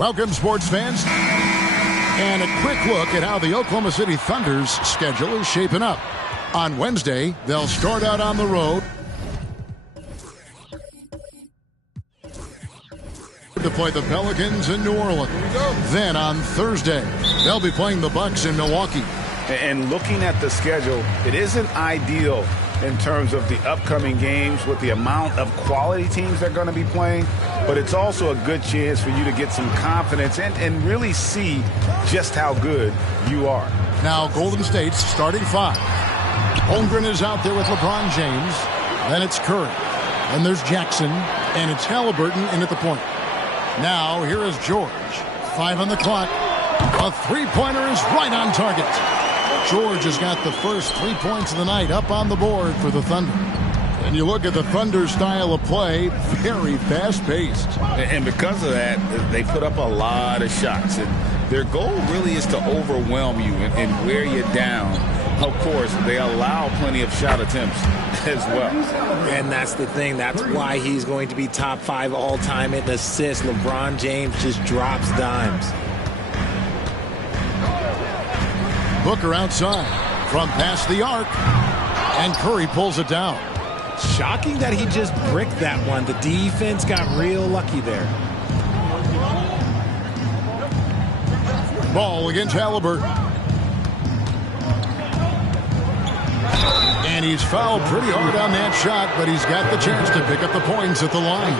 Welcome, sports fans. And a quick look at how the Oklahoma City Thunder's schedule is shaping up. On Wednesday, they'll start out on the road to play the Pelicans in New Orleans. Then on Thursday, they'll be playing the Bucks in Milwaukee. And looking at the schedule, it isn't ideal in terms of the upcoming games with the amount of quality teams they're going to be playing, but it's also a good chance for you to get some confidence and really see just how good you are. Now Golden State's starting five. Holmgren is out there with LeBron James. Then it's Curry. Then there's Jackson. And it's Halliburton in at the point. Now here is George. 5 on the clock. A three-pointer is right on target. George has got the first 3 points of the night up on the board for the Thunder. And you look at the Thunder style of play, very fast-paced. And because of that, they put up a lot of shots. And their goal really is to overwhelm you and wear you down. Of course, they allow plenty of shot attempts as well. And that's the thing. That's why he's going to be top 5 all-time in assists. LeBron James just drops dimes. Booker outside from past the arc, and Curry pulls it down. Shocking that he just bricked that one. The defense got real lucky there. Ball against Halliburton. And he's fouled pretty hard on that shot, but he's got the chance to pick up the points at the line.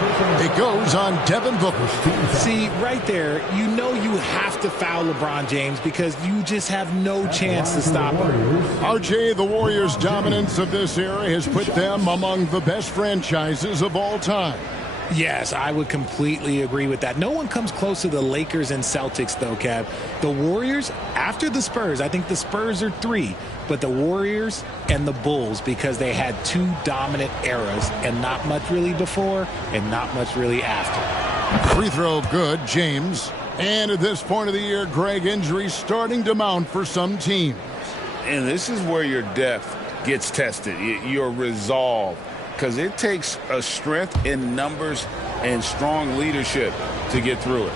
It goes on Devin Booker. See, right there, you know you have to foul LeBron James because you just have no chance to stop him. RJ, the Warriors' dominance of this era has put them among the best franchises of all time. Yes, I would completely agree with that. No one comes close to the Lakers and Celtics, though, Kev. The Warriors, after the Spurs, I think the Spurs are 3, but the Warriors and the Bulls, because they had 2 dominant eras and not much really before and not much really after. Free throw good, James. And at this point of the year, Greg, injuries starting to mount for some teams. And this is where your depth gets tested, your resolve. Because it takes a strength in numbers and strong leadership to get through it.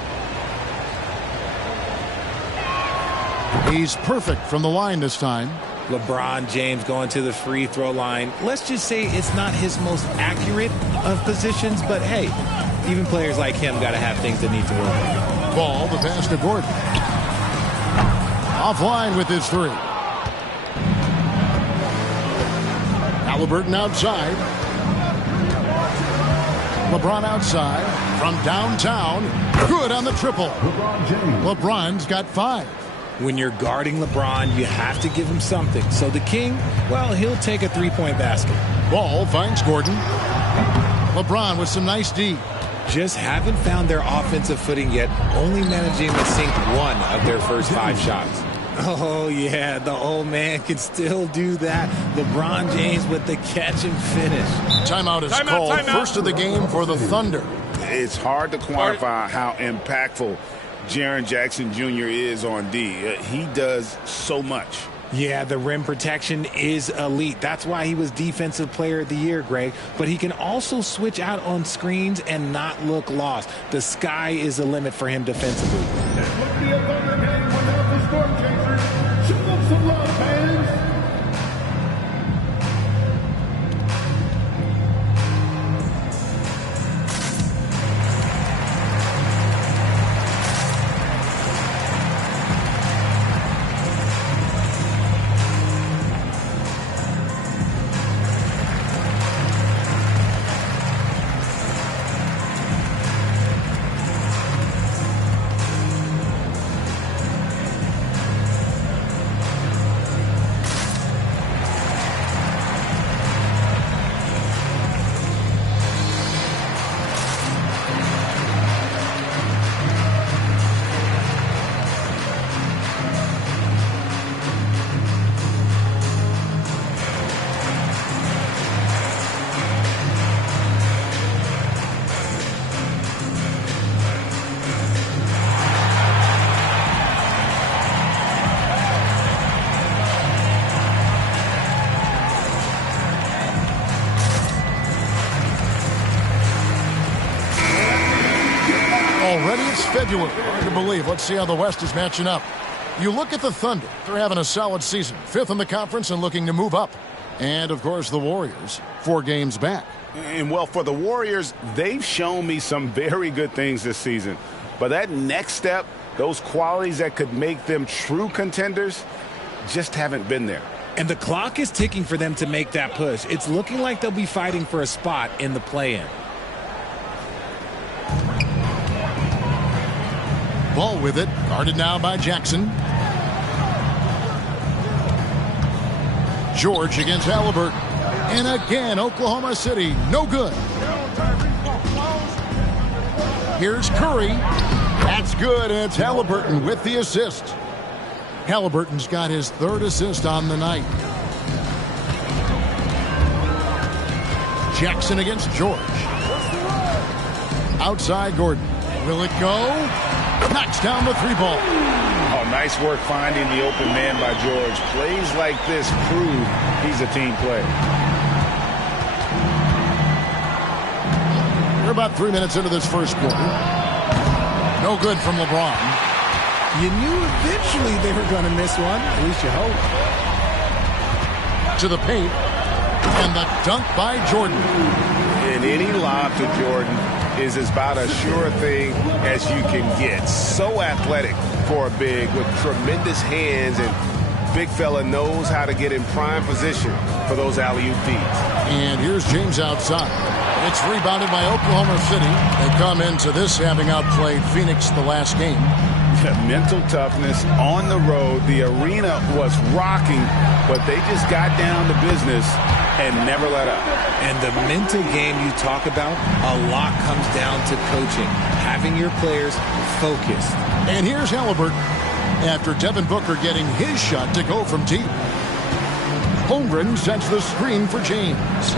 He's perfect from the line this time. LeBron James going to the free throw line. Let's just say it's not his most accurate of positions, but hey, even players like him got to have things that need to work on. Ball, the pass to Gordon. Offline with his 3. Halliburton outside. LeBron outside from downtown. Good on the triple. LeBron's got 5. When you're guarding LeBron, you have to give him something. So the King, well, he'll take a 3-point basket. Ball finds Gordon. LeBron with some nice D. Just haven't found their offensive footing yet, only managing to sink 1 of their first 5 shots. Oh, yeah, the old man can still do that. LeBron James with the catch and finish. Timeout is called. First of the game for the Thunder. It's hard to quantify how impactful Jaren Jackson Jr. is on D. He does so much. Yeah, the rim protection is elite. That's why he was Defensive Player of the Year, Greg. But he can also switch out on screens and not look lost. The sky is the limit for him defensively. Already it's February. Hard to believe. Let's see how the West is matching up. You look at the Thunder. They're having a solid season. 5th in the conference and looking to move up. And, of course, the Warriors, 4 games back. And, well, for the Warriors, they've shown me some very good things this season. But that next step, those qualities that could make them true contenders, just haven't been there. And the clock is ticking for them to make that push. It's looking like they'll be fighting for a spot in the play-in. Ball with it. Guarded now by Jackson. George against Halliburton. And again, Oklahoma City, no good. Here's Curry. That's good, and it's Halliburton with the assist. Halliburton's got his 3rd assist on the night. Jackson against George. Outside Gordon. Will it go? Knocks down the 3-ball. Oh, nice work finding the open man by George. Plays like this prove he's a team player. We're about 3 minutes into this first quarter. No good from LeBron. You knew eventually they were going to miss one. At least you hope. To the paint. And the dunk by Jordan. And any lob to Jordan is about as sure thing as you can get. So athletic for a big with tremendous hands, and big fella knows how to get in prime position for those alley-oop feeds. And here's James outside. It's rebounded by Oklahoma City. They come into this having outplayed Phoenix the last game. Mental toughness on the road. The arena was rocking, but they just got down to business and never let up. And the mental game you talk about, a lot comes down to coaching, having your players focused. And here's Halliburton after Devin Booker getting his shot to go from deep. Holmgren sets the screen for James.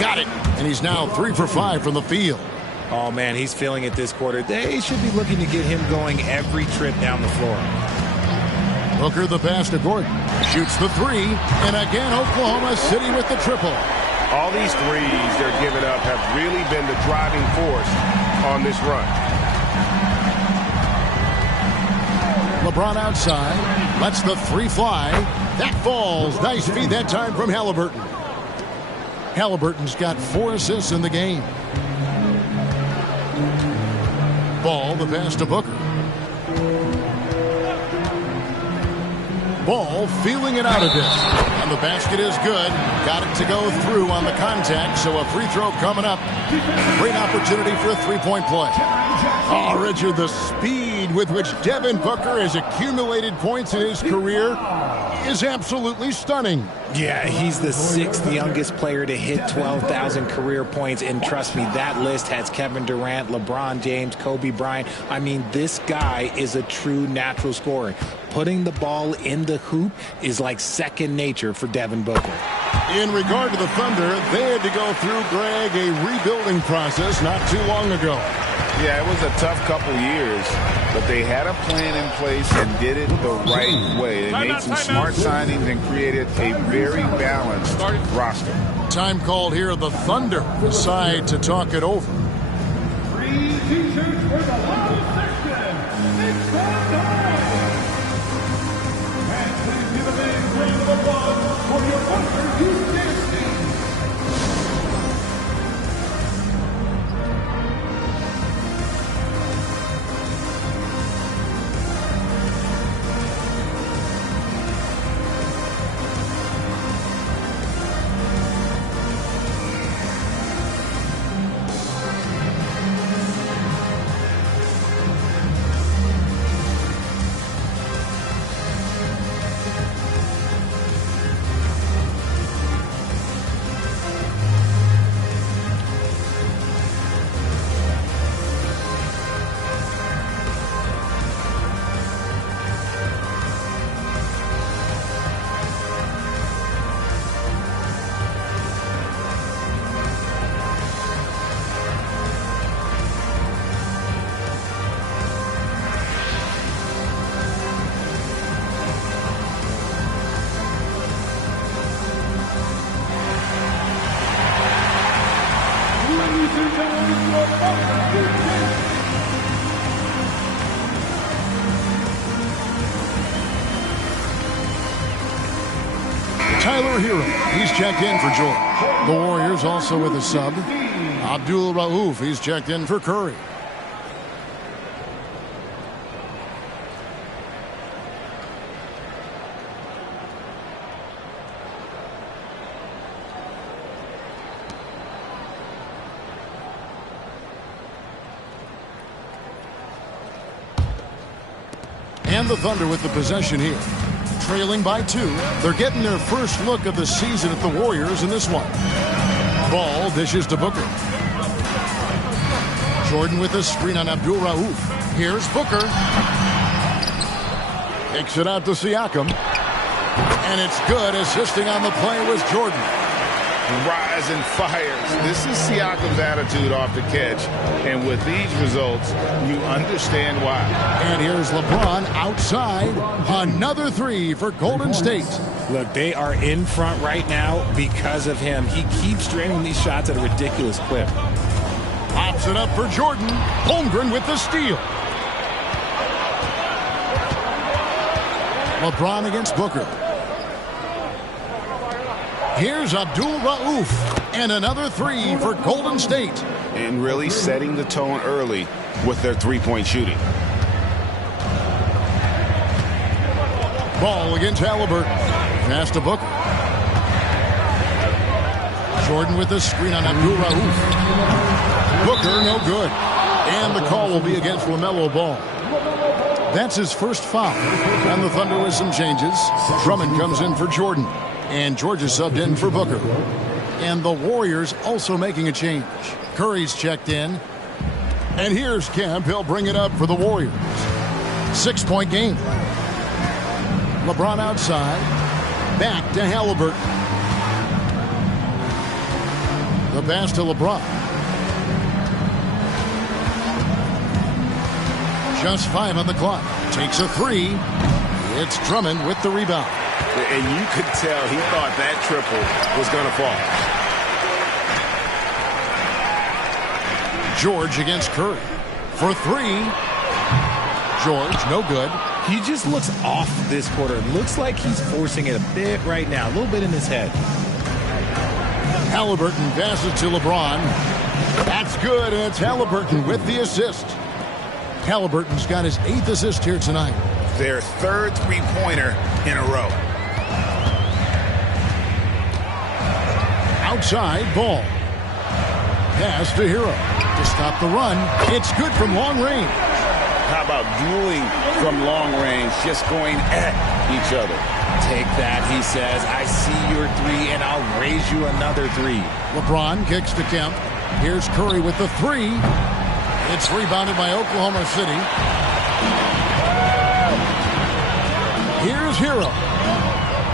Got it. And he's now 3 for 5 from the field. Oh, man, he's feeling it this quarter. They should be looking to get him going every trip down the floor. Booker the pass to Gordon. Shoots the 3. And again, Oklahoma City with the triple. All these threes they're giving up have really been the driving force on this run. LeBron outside. Lets the 3 fly. That falls. Nice feed that time from Halliburton. Halliburton's got 4 assists in the game. Ball, the pass to Booker. Ball feeling it out of this. And the basket is good. Got it to go through on the contact, so a free throw coming up. Great opportunity for a 3-point play. Oh, Richard, the speed with which Devin Booker has accumulated points in his career is absolutely stunning. Yeah, he's the 6th youngest player to hit 12,000 career points, and trust me, that list has Kevin Durant, LeBron James, Kobe Bryant. I mean, this guy is a true natural scorer. Putting the ball in the hoop is like second nature for Devin Booker. In regard to the Thunder, they had to go through, Greg, a rebuilding process not too long ago. Yeah, it was a tough couple years, but they had a plan in place and did it the right way. They made some smart signings and created a very balanced roster. Time called here. The Thunder decide to talk it over. 3 T-shirts for the Lone Section. It's and please give a big round of applause for your Thunder Houston team. Tyler Hero. He's checked in for George. The Warriors also with a sub. Abdul Rauf. He's checked in for Curry. And the Thunder with the possession here. Trailing by 2. They're getting their first look of the season at the Warriors in this one. Ball dishes to Booker. Jordan with a screen on Abdul Rauf. Here's Booker. Kicks it out to Siakam. And it's good. Assisting on the play was Jordan. Rise and fires. This is Siakam's attitude off the catch. And with these results, you understand why. And here's LeBron outside. Another 3 for Golden State. Look, they are in front right now because of him. He keeps draining these shots at a ridiculous clip. Pops it up for Jordan. Holmgren with the steal. LeBron against Booker. Here's Abdul Rauf. And another 3 for Golden State. And really setting the tone early with their three-point shooting. Ball against Halliburton. Pass to Booker. Jordan with the screen on Abdul Rauf. Booker, no good. And the call will be against LaMelo Ball. That's his first foul. And the Thunder with some changes. Drummond comes in for Jordan. And Georgia subbed in for Booker. And the Warriors also making a change. Curry's checked in. And here's Kemp. He'll bring it up for the Warriors. 6-point game. LeBron outside. Back to Halliburton. The pass to LeBron. Just 5 on the clock. Takes a 3. It's Drummond with the rebound. And you could tell he thought that triple was going to fall. George against Curry. For 3. George, no good. He just looks off this quarter. It looks like he's forcing it a bit right now. A little bit in his head. Halliburton passes to LeBron. That's good, and it's Halliburton with the assist. Halliburton's got his 8th assist here tonight. Their 3rd three-pointer in a row. Outside, Ball. Pass to Hero. To stop the run. It's good from long range. How about dueling from long range, just going at each other? Take that, he says. I see your 3, and I'll raise you another 3. LeBron kicks to Kemp. Here's Curry with the 3. It's rebounded by Oklahoma City. Here's Hero.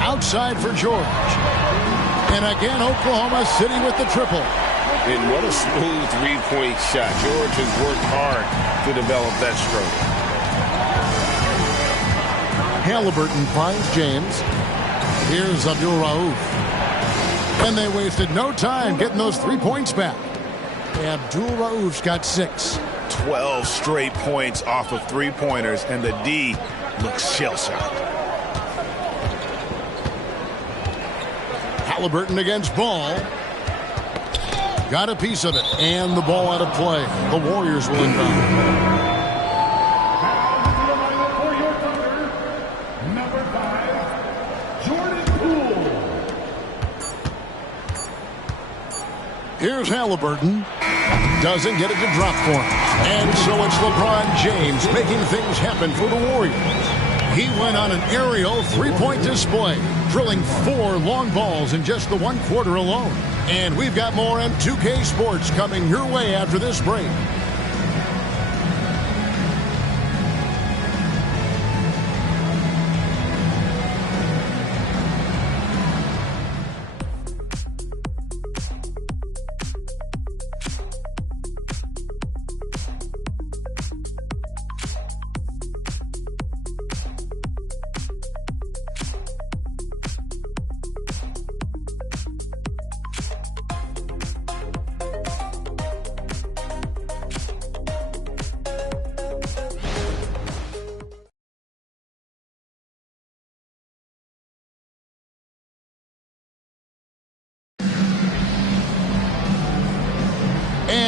Outside for George. And again, Oklahoma City with the triple. And what a smooth three-point shot. George has worked hard to develop that stroke. Halliburton finds James. Here's Abdul Rauf. And they wasted no time getting those 3 points back. Abdul Rauf's got 6. 12 straight points off of three-pointers, and the D looks shell-shocked. Halliburton against Ball. Got a piece of it. And the ball out of play. The Warriors will inbound. Here's Halliburton. Doesn't get it to drop for him. And so it's LeBron James making things happen for the Warriors. He went on an aerial 3-point display, drilling 4 long balls in just the 1 quarter alone. And we've got more on 2K Sports coming your way after this break.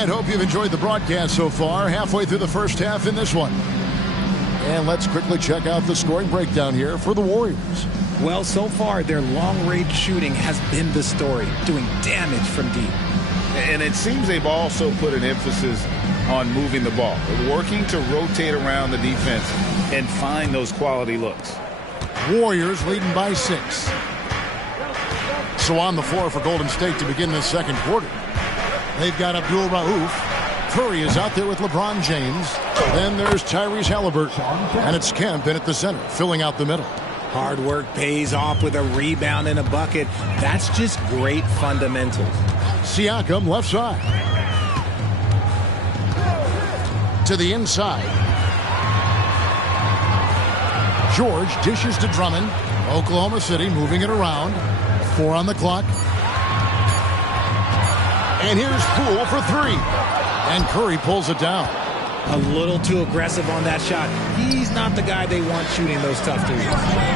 and hope you've enjoyed the broadcast so far. Halfway through the first half in this one. And let's quickly check out the scoring breakdown here for the Warriors. Well, so far, their long-range shooting has been the story, doing damage from deep. And it seems they've also put an emphasis on moving the ball, working to rotate around the defense and find those quality looks. Warriors leading by 6. So on the floor for Golden State to begin this second quarter. They've got Abdul Rauf. Curry is out there with LeBron James. Then there's Tyrese Halliburton. And it's Kemp in at the center, filling out the middle. Hard work pays off with a rebound and a bucket. That's just great fundamentals. Siakam left side. To the inside. George dishes to Drummond. Oklahoma City moving it around. 4 on the clock. And here's Poole for 3. And Curry pulls it down. A little too aggressive on that shot. He's not the guy they want shooting those tough threes.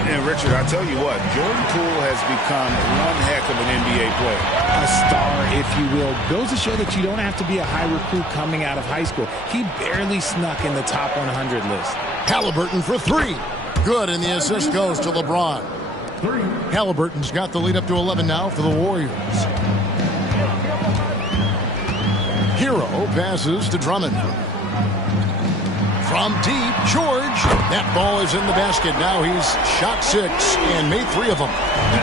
And Richard, I tell you what, Jordan Poole has become one heck of an NBA player. A star, if you will. Goes to show that you don't have to be a high recruit coming out of high school. He barely snuck in the top 100 list. Halliburton for 3. Good, and the assist goes to LeBron. Halliburton's got the lead up to 11 now for the Warriors. Hero passes to Drummond. From deep, George. That ball is in the basket. Now he's shot 6 and made 3 of them.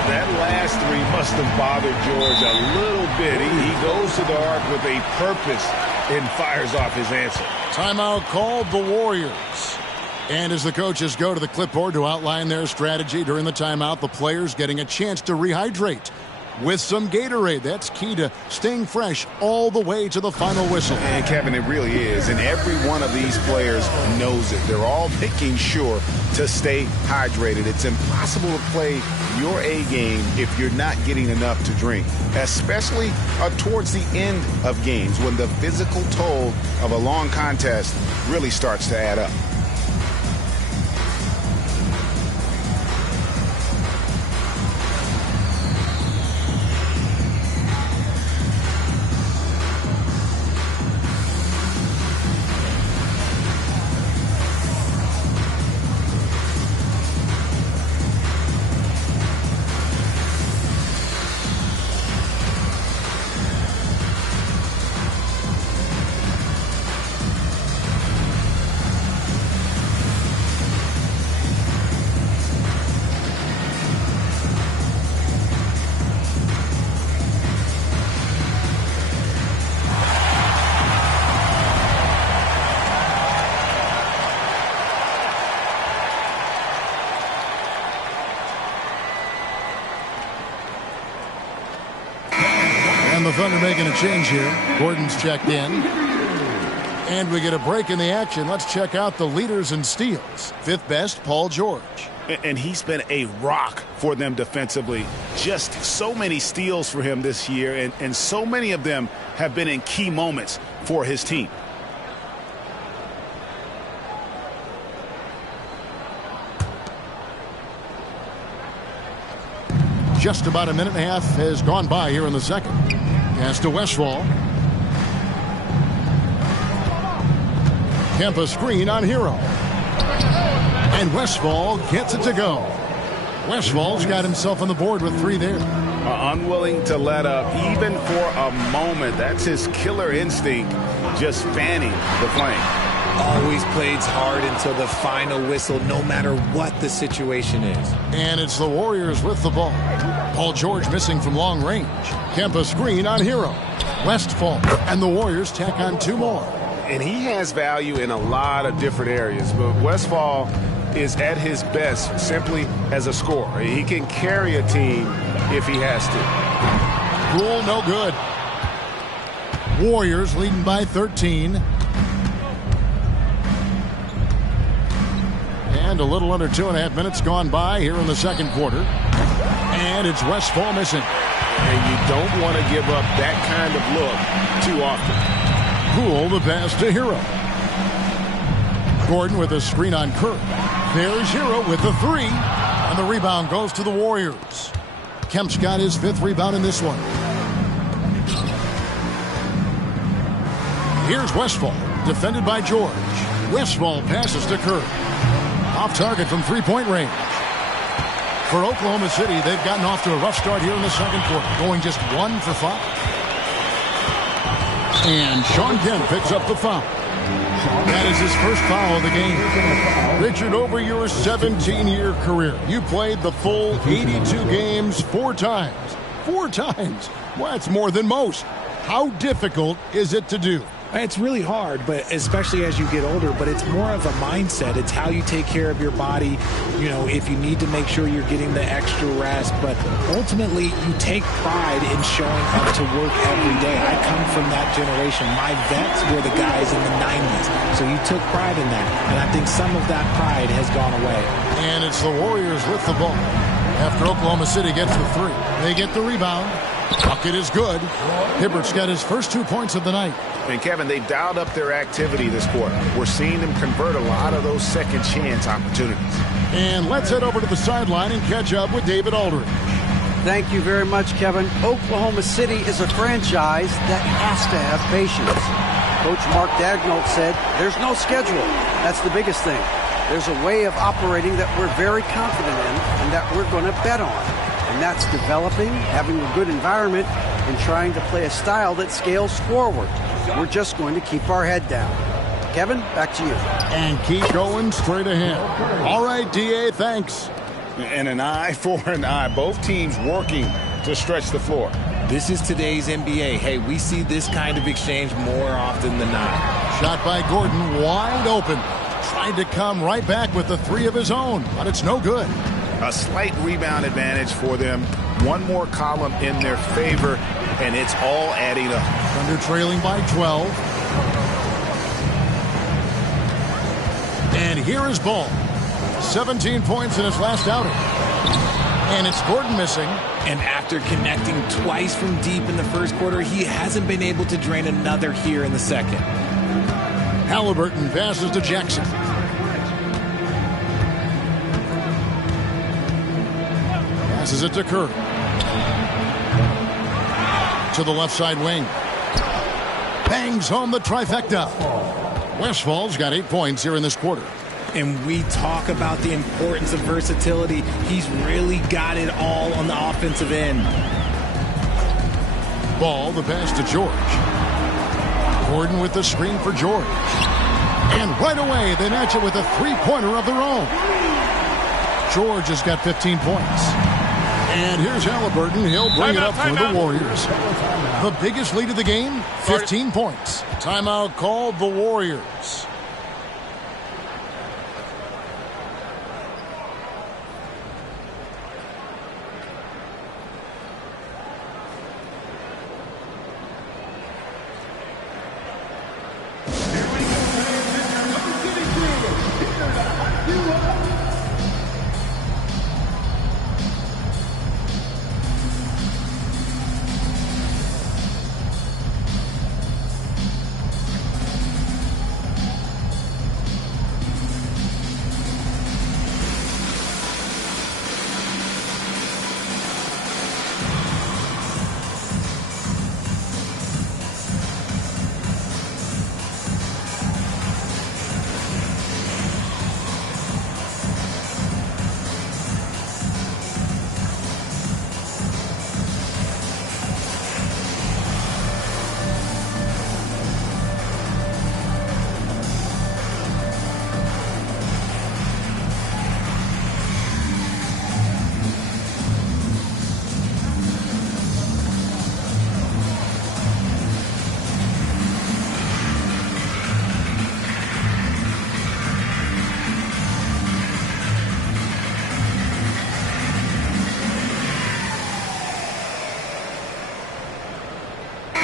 That last 3 must have bothered George a little bit. He goes to the arc with a purpose and fires off his answer. Timeout called the Warriors. And as the coaches go to the clipboard to outline their strategy during the timeout, the players getting a chance to rehydrate with some Gatorade. That's key to staying fresh all the way to the final whistle. And Kevin, it really is. And every one of these players knows it. They're all making sure to stay hydrated. It's impossible to play your A game if you're not getting enough to drink, especially towards the end of games when the physical toll of a long contest really starts to add up. The Thunder making a change here. Gordon's checked in. And we get a break in the action. Let's check out the leaders in steals. 5th best, Paul George. And he's been a rock for them defensively. Just so many steals for him this year, and so many of them have been in key moments for his team. Just about a minute and a half has gone by here in the second. Pass to Westphal. Kemp a screen on Hero. And Westphal gets it to go. Westphal's got himself on the board with 3 there. Unwilling to let up even for a moment. That's his killer instinct, just fanning the flame. Always plays hard until the final whistle, no matter what the situation is. And it's the Warriors with the ball. Paul George missing from long range. Kemp a screen on Hero. Westphal. And the Warriors tack on 2 more. And he has value in a lot of different areas, but Westphal is at his best simply as a scorer. He can carry a team if he has to. Poole no good. Warriors leading by 13. And a little under 2.5 minutes gone by here in the second quarter. And it's Westphal missing. And you don't want to give up that kind of look too often. Poole the pass to Hero. Gordon with a screen on Kerr. There's Hero with the 3. And the rebound goes to the Warriors. Kemp's got his 5th rebound in this one. Here's Westphal, defended by George. Westphal passes to Curry. Off target from three-point range. For Oklahoma City, they've gotten off to a rough start here in the second quarter, going just 1 for 5. And Sean Kemp picks up the foul. That is his first foul of the game. Richard, over your 17-year career, you played the full 82 games 4 times. 4 times. Well, that's more than most. How difficult is it to do? It's really hard, but especially as you get older, but it's more of a mindset. It's how you take care of your body, you know, if you need to make sure you're getting the extra rest. But ultimately, you take pride in showing up to work every day. I come from that generation. My vets were the guys in the 90s. So you took pride in that. And I think some of that pride has gone away. And it's the Warriors with the ball. After Oklahoma City gets the 3, they get the rebound. Bucket is good. Hibbert's got his first 2 points of the night. And Kevin, they've dialed up their activity this quarter. We're seeing them convert a lot of those second chance opportunities. And let's head over to the sideline and catch up with David Aldridge. Thank you very much, Kevin. Oklahoma City is a franchise that has to have patience. Coach Mark Daigneault said there's no schedule. That's the biggest thing. There's a way of operating that we're very confident in and that we're going to bet on. And that's developing, having a good environment, and trying to play a style that scales forward. We're just going to keep our head down. Kevin, back to you. And keep going straight ahead. All right, D.A., thanks. And an eye for an eye. Both teams working to stretch the floor. This is today's NBA. Hey, we see this kind of exchange more often than not. Shot by Gordon, wide open. Tried to come right back with the 3 of his own, but it's no good. A slight rebound advantage for them. One more column in their favor, and it's all adding up. Thunder trailing by 12. And here is Ball. 17 points in his last outing. And it's Gordon missing. And after connecting twice from deep in the first quarter, he hasn't been able to drain another here in the second. Halliburton passes to Jackson. Passes it to Curry. To the left side wing. Bangs home the trifecta. Westphal's got 8 points here in this quarter. And we talk about the importance of versatility. He's really got it all on the offensive end. Ball, the pass to George. Gordon with the screen for George. And right away, they match it with a 3-pointer of their own. George has got 15 points. And here's Halliburton. He'll bring it up for the Warriors. The biggest lead of the game, 15 points. Timeout called the Warriors.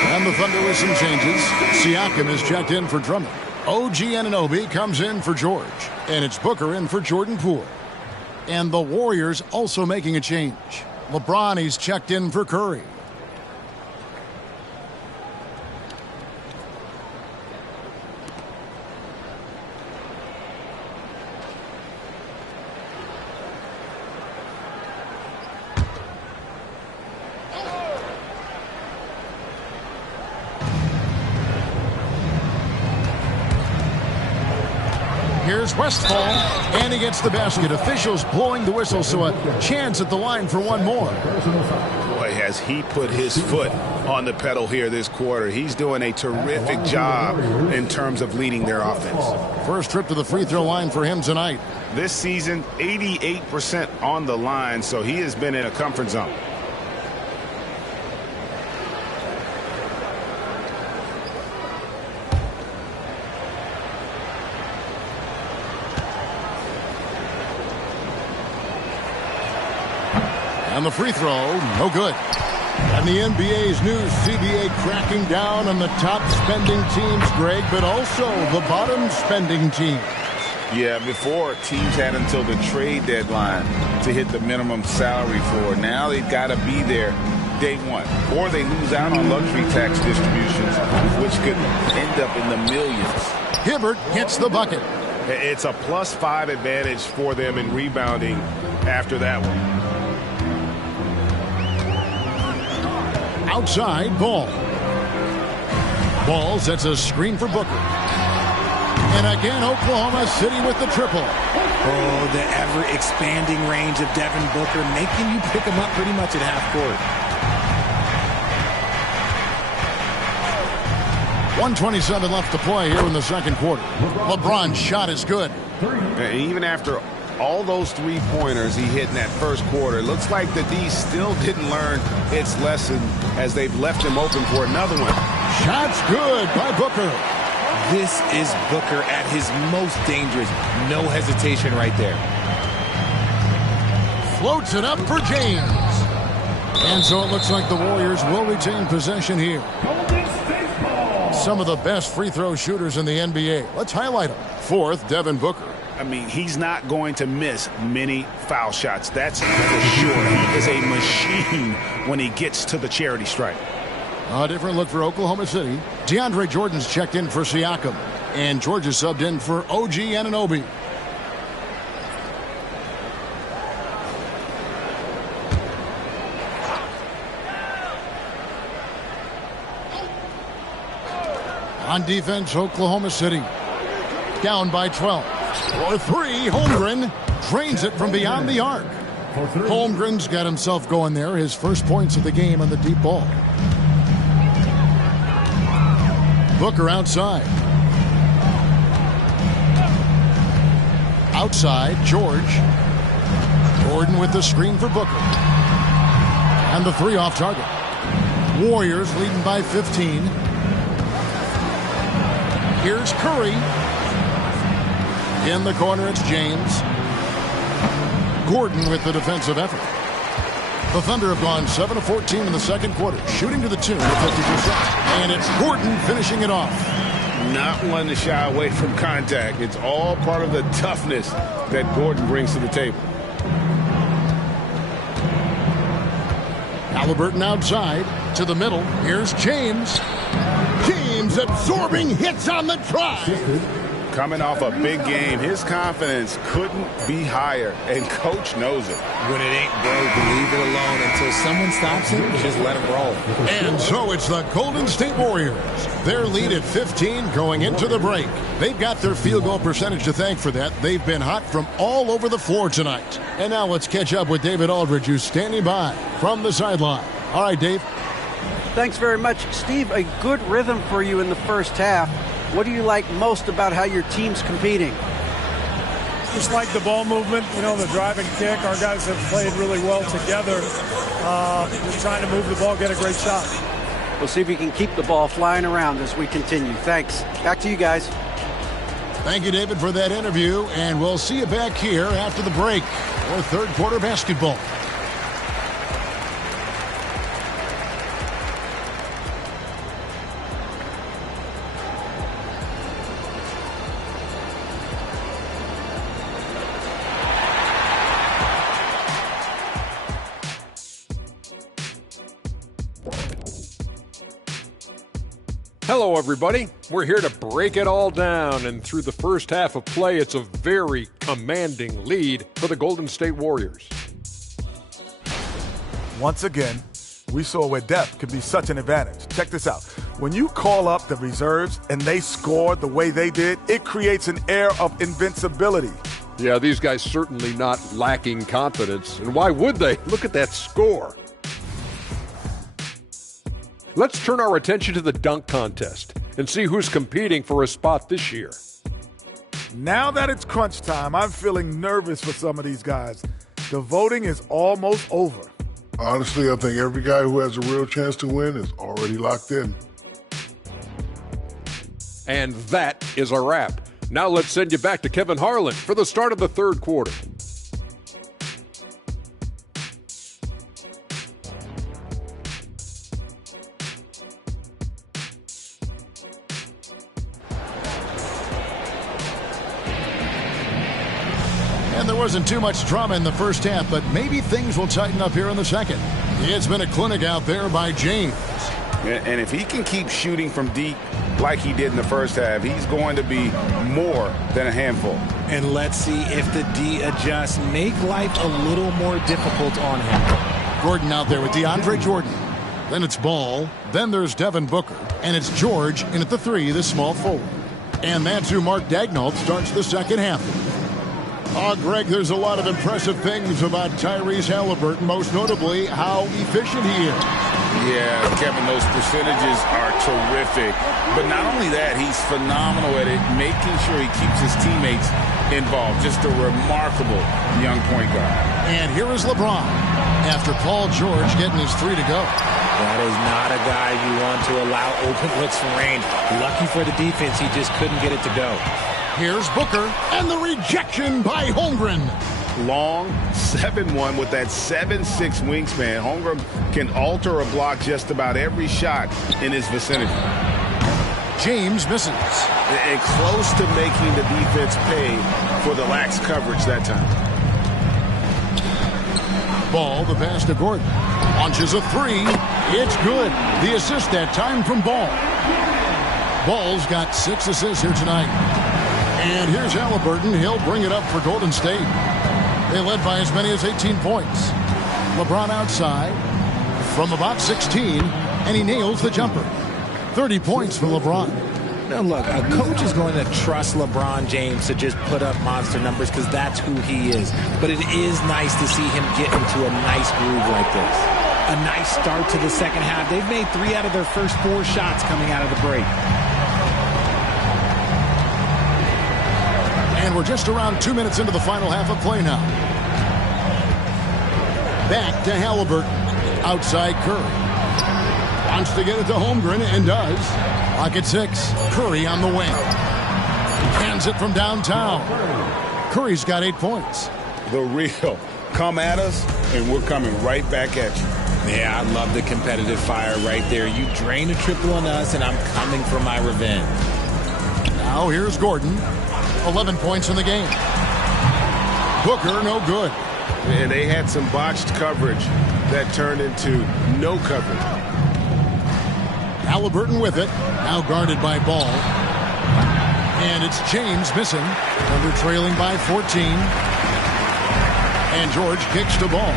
And the Thunder with some changes. Siakam is checked in for Drummond. OG Anunoby comes in for George. And it's Booker in for Jordan Poole. And the Warriors also making a change. LeBron is checked in for Curry. Here's Westphal, and he gets the basket. Officials blowing the whistle, so a chance at the line for one more. Boy, has he put his foot on the pedal here this quarter. He's doing a terrific job in terms of leading their offense. First trip to the free throw line for him tonight. This season, 88% on the line, so he has been in a comfort zone. And the free throw, no good. And the NBA's new CBA cracking down on the top spending teams, Greg, but also the bottom spending teams. Yeah, before teams had until the trade deadline to hit the minimum salary floor. Now they've got to be there day one, or they lose out on luxury tax distributions, which could end up in the millions. Hibbert gets the bucket. It's a +5 advantage for them in rebounding after that one. Outside, Ball. Ball sets a screen for Booker. And again, Oklahoma City with the triple. Oh, the ever-expanding range of Devin Booker, making you pick him up pretty much at half court. 1:27 left to play here in the second quarter. LeBron's shot is good. And even after all those three-pointers he hit in that first quarter, it looks like the D still didn't learn its lesson as they've left him open for another one. Shot's good by Booker. This is Booker at his most dangerous. No hesitation right there. Floats it up for James. And so it looks like the Warriors will retain possession here. Some of the best free throw shooters in the NBA. Let's highlight them. Fourth, Devin Booker. I mean, he's not going to miss many foul shots. That's for sure. He is a machine when he gets to the charity stripe. A different look for Oklahoma City. DeAndre Jordan's checked in for Siakam. And Georgia subbed in for OG Anunoby. On defense, Oklahoma City. Down by 12. For three, Holmgren drains it from beyond the arc. Holmgren's got himself going there. His first points of the game on the deep ball. Booker outside. Outside, George. Gordon with the screen for Booker. And the three off target. Warriors leading by 15. Here's Curry. In the corner, it's James. Gordon with the defensive effort. The Thunder have gone 7 of 14 in the second quarter, shooting to the tune of 50%. And it's Gordon finishing it off. Not one to shy away from contact. It's all part of the toughness that Gordon brings to the table. Halliburton outside to the middle. Here's James. James absorbing hits on the drive. Coming off a big game, his confidence couldn't be higher, and coach knows it. When it ain't broke, leave it alone until someone stops it. Just let it roll. And so it's the Golden State Warriors. Their lead at 15 going into the break. They've got their field goal percentage to thank for that. They've been hot from all over the floor tonight. And now let's catch up with David Aldridge, who's standing by from the sideline. All right, Dave. Thanks very much, Steve. A good rhythm for you in the first half. What do you like most about how your team's competing? Just like the ball movement, the drive and kick. Our guys have played really well together. Just trying to move the ball, get a great shot. We'll see if we can keep the ball flying around as we continue. Thanks. Back to you guys. Thank you, David, for that interview. And we'll see you back here after the break for third quarter basketball. Hello, everybody. We're here to break it all down, and through the first half of play, it's a very commanding lead for the Golden State Warriors. Once again, we saw where depth could be such an advantage. Check this out. When you call up the reserves and they score the way they did, it creates an air of invincibility. Yeah, these guys certainly not lacking confidence. And why would they? Look at that score. Let's turn our attention to the dunk contest and see who's competing for a spot this year. Now that it's crunch time, I'm feeling nervous for some of these guys. The voting is almost over. Honestly, I think every guy who has a real chance to win is already locked in. And that is a wrap. Now let's send you back to Kevin Harlan for the start of the third quarter. And there wasn't too much drama in the first half, but maybe things will tighten up here in the second. It's been a clinic out there by James. And if he can keep shooting from deep like he did in the first half, he's going to be more than a handful. And let's see if the D adjusts, make life a little more difficult on him. Gordon out there with DeAndre Jordan. Then it's Ball. Then there's Devin Booker. And it's George in at the 3, the small forward. And that's who Mark Daigneault starts the second half. Oh, Greg, there's a lot of impressive things about Tyrese Halliburton, most notably how efficient he is. Yeah, Kevin, those percentages are terrific. But not only that, he's phenomenal at it, making sure he keeps his teammates involved. Just a remarkable young point guard. And here is LeBron after Paul George getting his 3 to go. That is not a guy you want to allow open looks from range. Lucky for the defense, he just couldn't get it to go. Here's Booker, and the rejection by Holmgren. Long, 7'1" with that 7'6" wingspan. Holmgren can alter a block just about every shot in his vicinity. James misses. And close to making the defense pay for the lax coverage that time. Ball, the pass to Gordon. Launches a 3. It's good. The assist that time from Ball. Ball's got 6 assists here tonight. And here's Halliburton. He'll bring it up for Golden State. They led by as many as 18 points. LeBron outside from about 16, and he nails the jumper. 30 points for LeBron. Now, look, a coach is going to trust LeBron James to just put up monster numbers because that's who he is. But it is nice to see him get into a nice groove like this. A nice start to the second half. They've made 3 out of their first 4 shots coming out of the break. And we're just around 2 minutes into the final half of play now. Back to Halliburton. Outside Curry. Wants to get it to Holmgren and does. Clock at 6. Curry on the wing. Hands it from downtown. Curry's got 8 points. The real. Come at us, and we're coming right back at you. Yeah, I love the competitive fire right there. You drain a triple on us, and I'm coming for my revenge. Now here's Gordon. 11 points in the game. Booker, no good. And they had some botched coverage that turned into no coverage. Halliburton with it. Now guarded by Ball. And it's James missing. Thunder trailing by 14. And George kicks to Ball.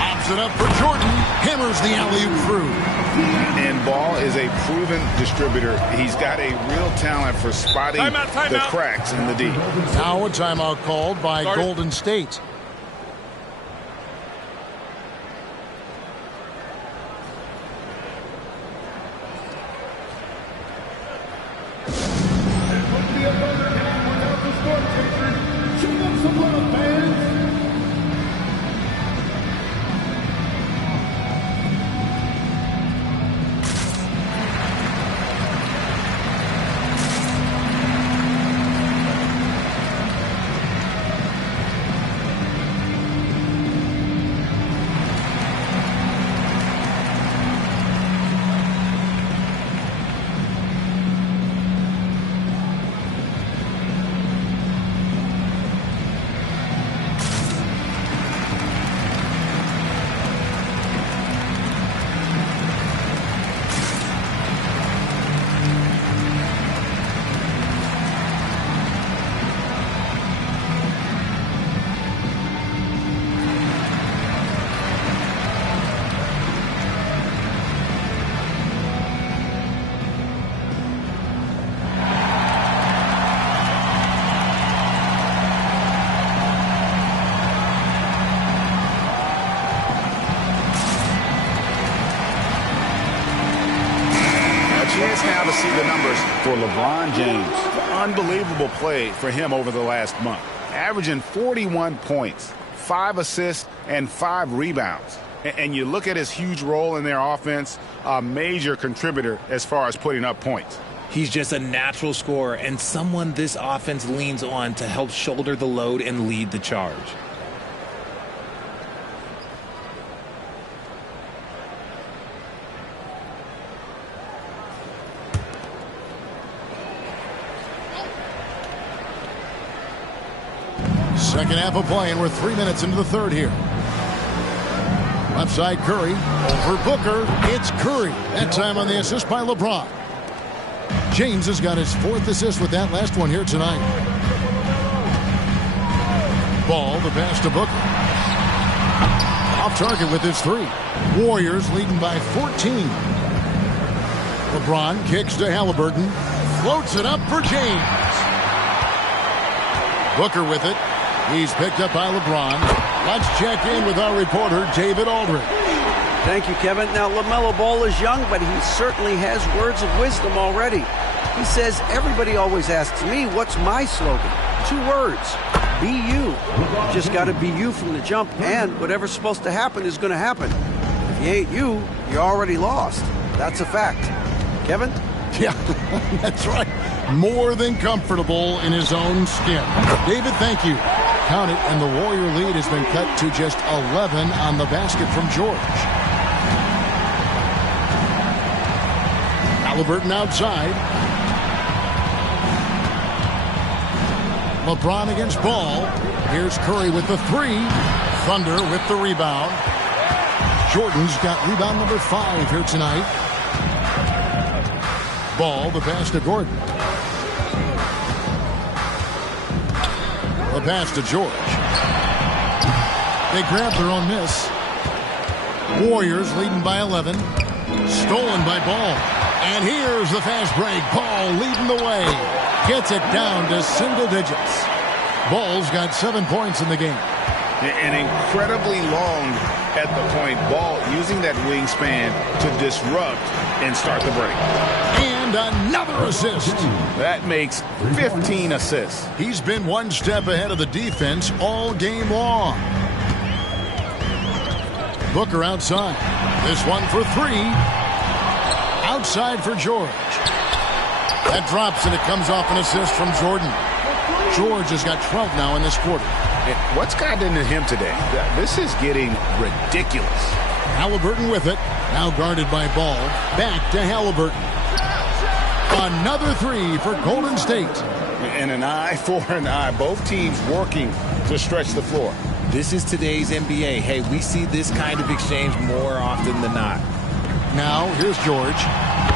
Lobs it up for Jordan. Hammers the alley-oop through. And Ball is a proven distributor. He's got a real talent for spotting the cracks in the D. Now a timeout called by Golden State. chance now to see the numbers for LeBron James. Unbelievable play for him over the last month. Averaging 41 points, 5 assists, and 5 rebounds. And you look at his huge role in their offense, a major contributor as far as putting up points. He's just a natural scorer and someone this offense leans on to help shoulder the load and lead the charge. Second half of play, and we're 3 minutes into the third here. Left side, Curry. Over Booker. It's Curry. That time on the assist by LeBron. James has got his 4th assist with that last one here tonight. Ball, the pass to Booker. Off target with his 3. Warriors leading by 14. LeBron kicks to Halliburton. Floats it up for James. Booker with it. He's picked up by LeBron. Let's check in with our reporter, David Aldridge. Thank you, Kevin. Now, LaMelo Ball is young, but he certainly has words of wisdom already. He says, everybody always asks me, what's my slogan? 2 words, be you. You just got to be you from the jump, and whatever's supposed to happen is going to happen. If you ain't you, you're already lost. That's a fact. Kevin? Yeah, that's right. More than comfortable in his own skin. David, thank you. Count it, and the Warrior lead has been cut to just 11 on the basket from George. Halliburton outside. LeBron against Ball. Here's Curry with the 3. Thunder with the rebound. Jordan's got rebound number 5 here tonight. Ball, the pass to Gordon. The pass to George. They grab their own miss. Warriors leading by 11. Stolen by Ball. And here's the fast break. Ball leading the way. Gets it down to single digits. Ball's got 7 points in the game. And incredibly long at the point. Ball using that wingspan to disrupt and start the break. And another assist. That makes 15 assists. He's been one step ahead of the defense all game long. Booker outside. This one for 3. Outside for George. That drops, and it comes off an assist from Jordan. George has got 12 now in this quarter. And what's gotten into him today? This is getting ridiculous. Halliburton with it. Now guarded by Ball. Back to Halliburton. Another 3 for Golden State. And an eye for an eye. Both teams working to stretch the floor. This is today's NBA. Hey, we see this kind of exchange more often than not. Now, here's George.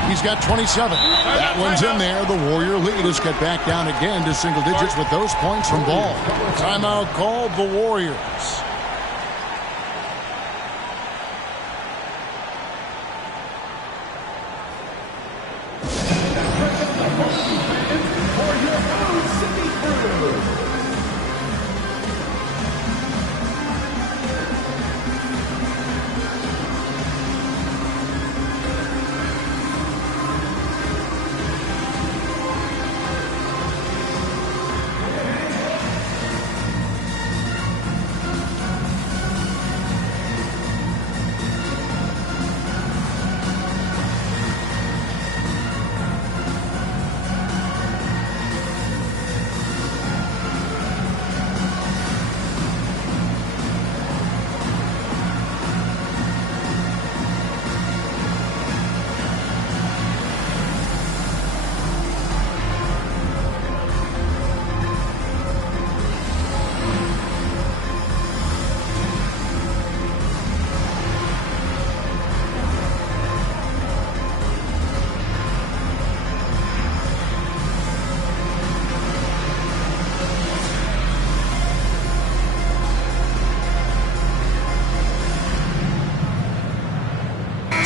He's got 27. That one's in there. The Warrior lead is cut back down again to single digits with those points from Ball. Timeout called the Warriors.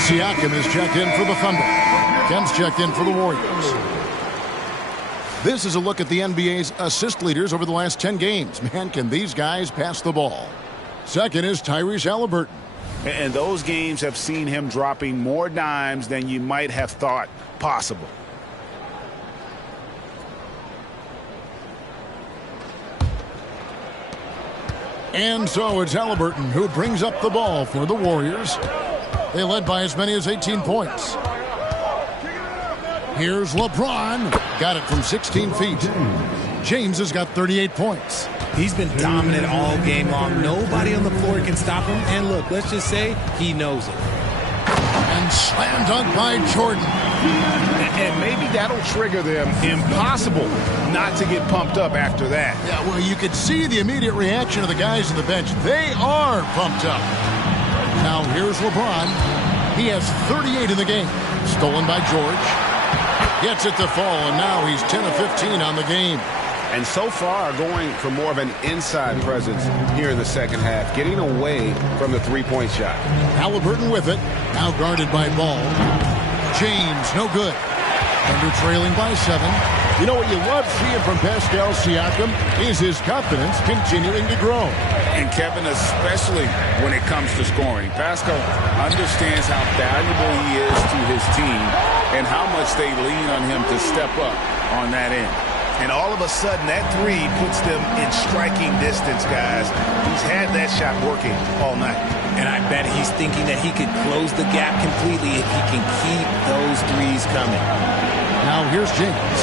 Siakam is checked in for the Thunder. Kemp's checked in for the Warriors. This is a look at the NBA's assist leaders over the last 10 games. Man, can these guys pass the ball. Second is Tyrese Halliburton. And those games have seen him dropping more dimes than you might have thought possible. And so it's Halliburton who brings up the ball for the Warriors. They led by as many as 18 points. Here's LeBron. Got it from 16 feet. James has got 38 points. He's been dominant all game long. Nobody on the floor can stop him. And look, let's just say he knows it. And slam dunk by Jordan. And maybe that'll trigger them. Impossible not to get pumped up after that. Yeah, well, you could see the immediate reaction of the guys on the bench. They are pumped up. Now here's LeBron. He has 38 in the game. Stolen by George. Gets it to fall, and now he's 10 of 15 on the game. And so far going for more of an inside presence here in the second half, getting away from the three-point shot. Halliburton with it. Now guarded by Ball. James, no good. Thunder trailing by 7. You know what you love seeing from Pascal Siakam is his confidence continuing to grow. And Kevin, especially when it comes to scoring. Pascal understands how valuable he is to his team and how much they lean on him to step up on that end. And all of a sudden, that three puts them in striking distance, guys. He's had that shot working all night. And I bet he's thinking that he could close the gap completely if he can keep those threes coming. Now here's James.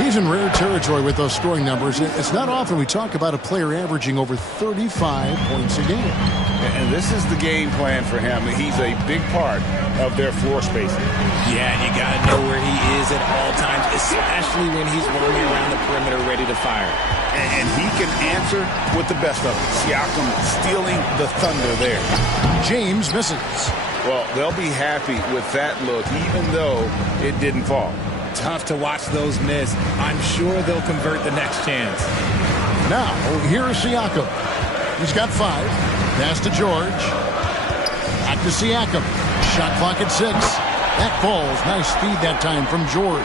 He's in rare territory with those scoring numbers. It's not often we talk about a player averaging over 35 points a game. And this is the game plan for him. He's a big part of their floor spacing. Yeah, you got to know where he is at all times, especially when he's roaming around the perimeter ready to fire. And he can answer with the best of them. Siakam stealing the thunder there. James misses. Well, they'll be happy with that look, even though it didn't fall. Tough to watch those miss. I'm sure they'll convert the next chance. Now, here's Siakam. He's got 5. Pass to George. Back to Siakam. Shot clock at 6. That falls. Nice speed that time from George.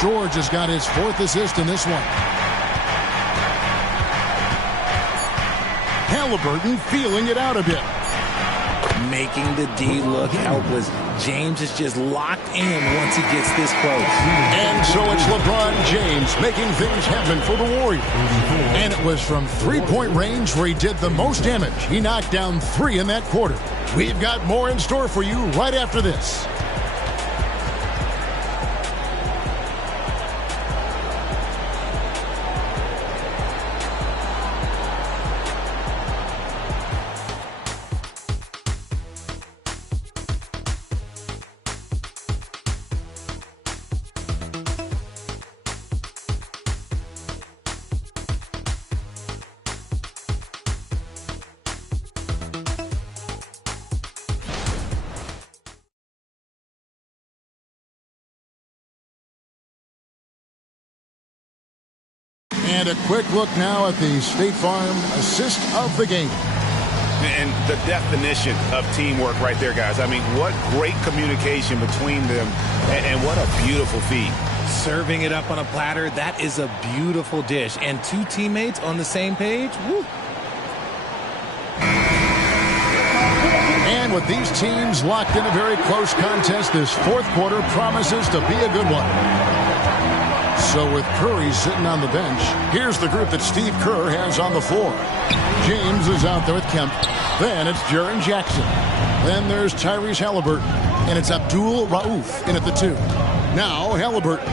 George has got his 4th assist in this one. Halliburton feeling it out a bit. Making the D look helpless. James is just locked in once he gets this close. And so it's LeBron James making things happen for the Warriors. And it was from three-point range where he did the most damage. He knocked down 3 in that quarter. We've got more in store for you right after this. And a quick look now at the State Farm assist of the game. And the definition of teamwork right there, guys. I mean, what great communication between them, and what a beautiful feed. Serving it up on a platter, that is a beautiful dish. And 2 teammates on the same page, woo. And with these teams locked in a very close contest, this 4th quarter promises to be a good one. So with Curry sitting on the bench, here's the group that Steve Kerr has on the floor. James is out there with Kemp. Then it's Jaren Jackson. Then there's Tyrese Halliburton. And it's Abdul Rauf in at the 2. Now Halliburton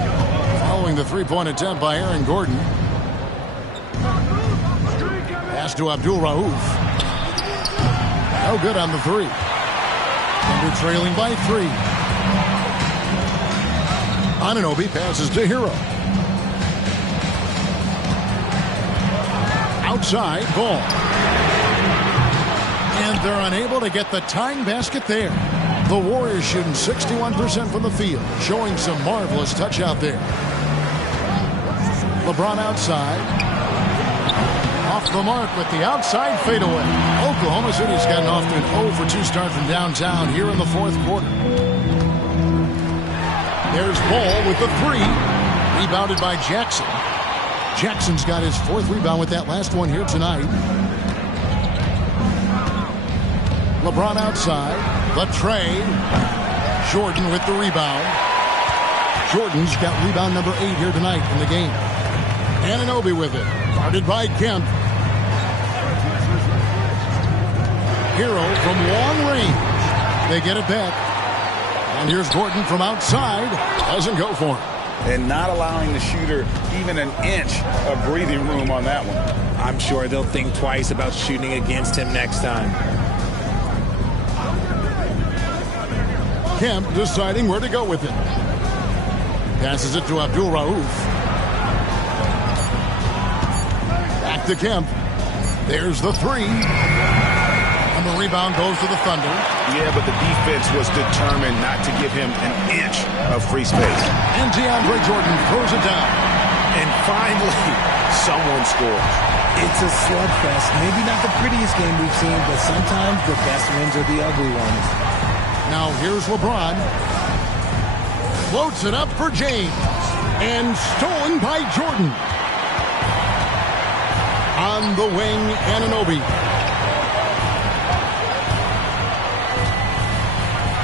following the three-point attempt by Aaron Gordon. Pass to Abdul Rauf. No good on the 3. Thunder trailing by 3. Anunoby passes to Hero. Outside, Ball. And they're unable to get the tying basket there. The Warriors shooting 61% from the field, showing some marvelous touch out there. LeBron outside. Off the mark with the outside fadeaway. Oklahoma City's gotten off to an 0-for-2 start from downtown here in the 4th quarter. There's Ball with the 3. Rebounded by Jackson. Jackson's got his 4th rebound with that last one here tonight. LeBron outside. The tray. Jordan with the rebound. Jordan's got rebound number 8 here tonight in the game. Anunoby with it. Guarded by Kemp. Hero from long range. They get it back. And here's Gordon from outside. Doesn't go for him. And not allowing the shooter even an inch of breathing room on that one. I'm sure they'll think twice about shooting against him next time. Kemp deciding where to go with it. Passes it to Abdul Rauf. Back to Kemp. There's the three. And the rebound goes to the Thunder. Yeah, but the defense was determined not to give him an inch of free space. And DeAndre Jordan throws it down. And finally, someone scores. It's a slugfest. Maybe not the prettiest game we've seen, but sometimes the best wins are the ugly ones. Now here's LeBron. Floats it up for James. And stolen by Jordan. On the wing, Anunoby.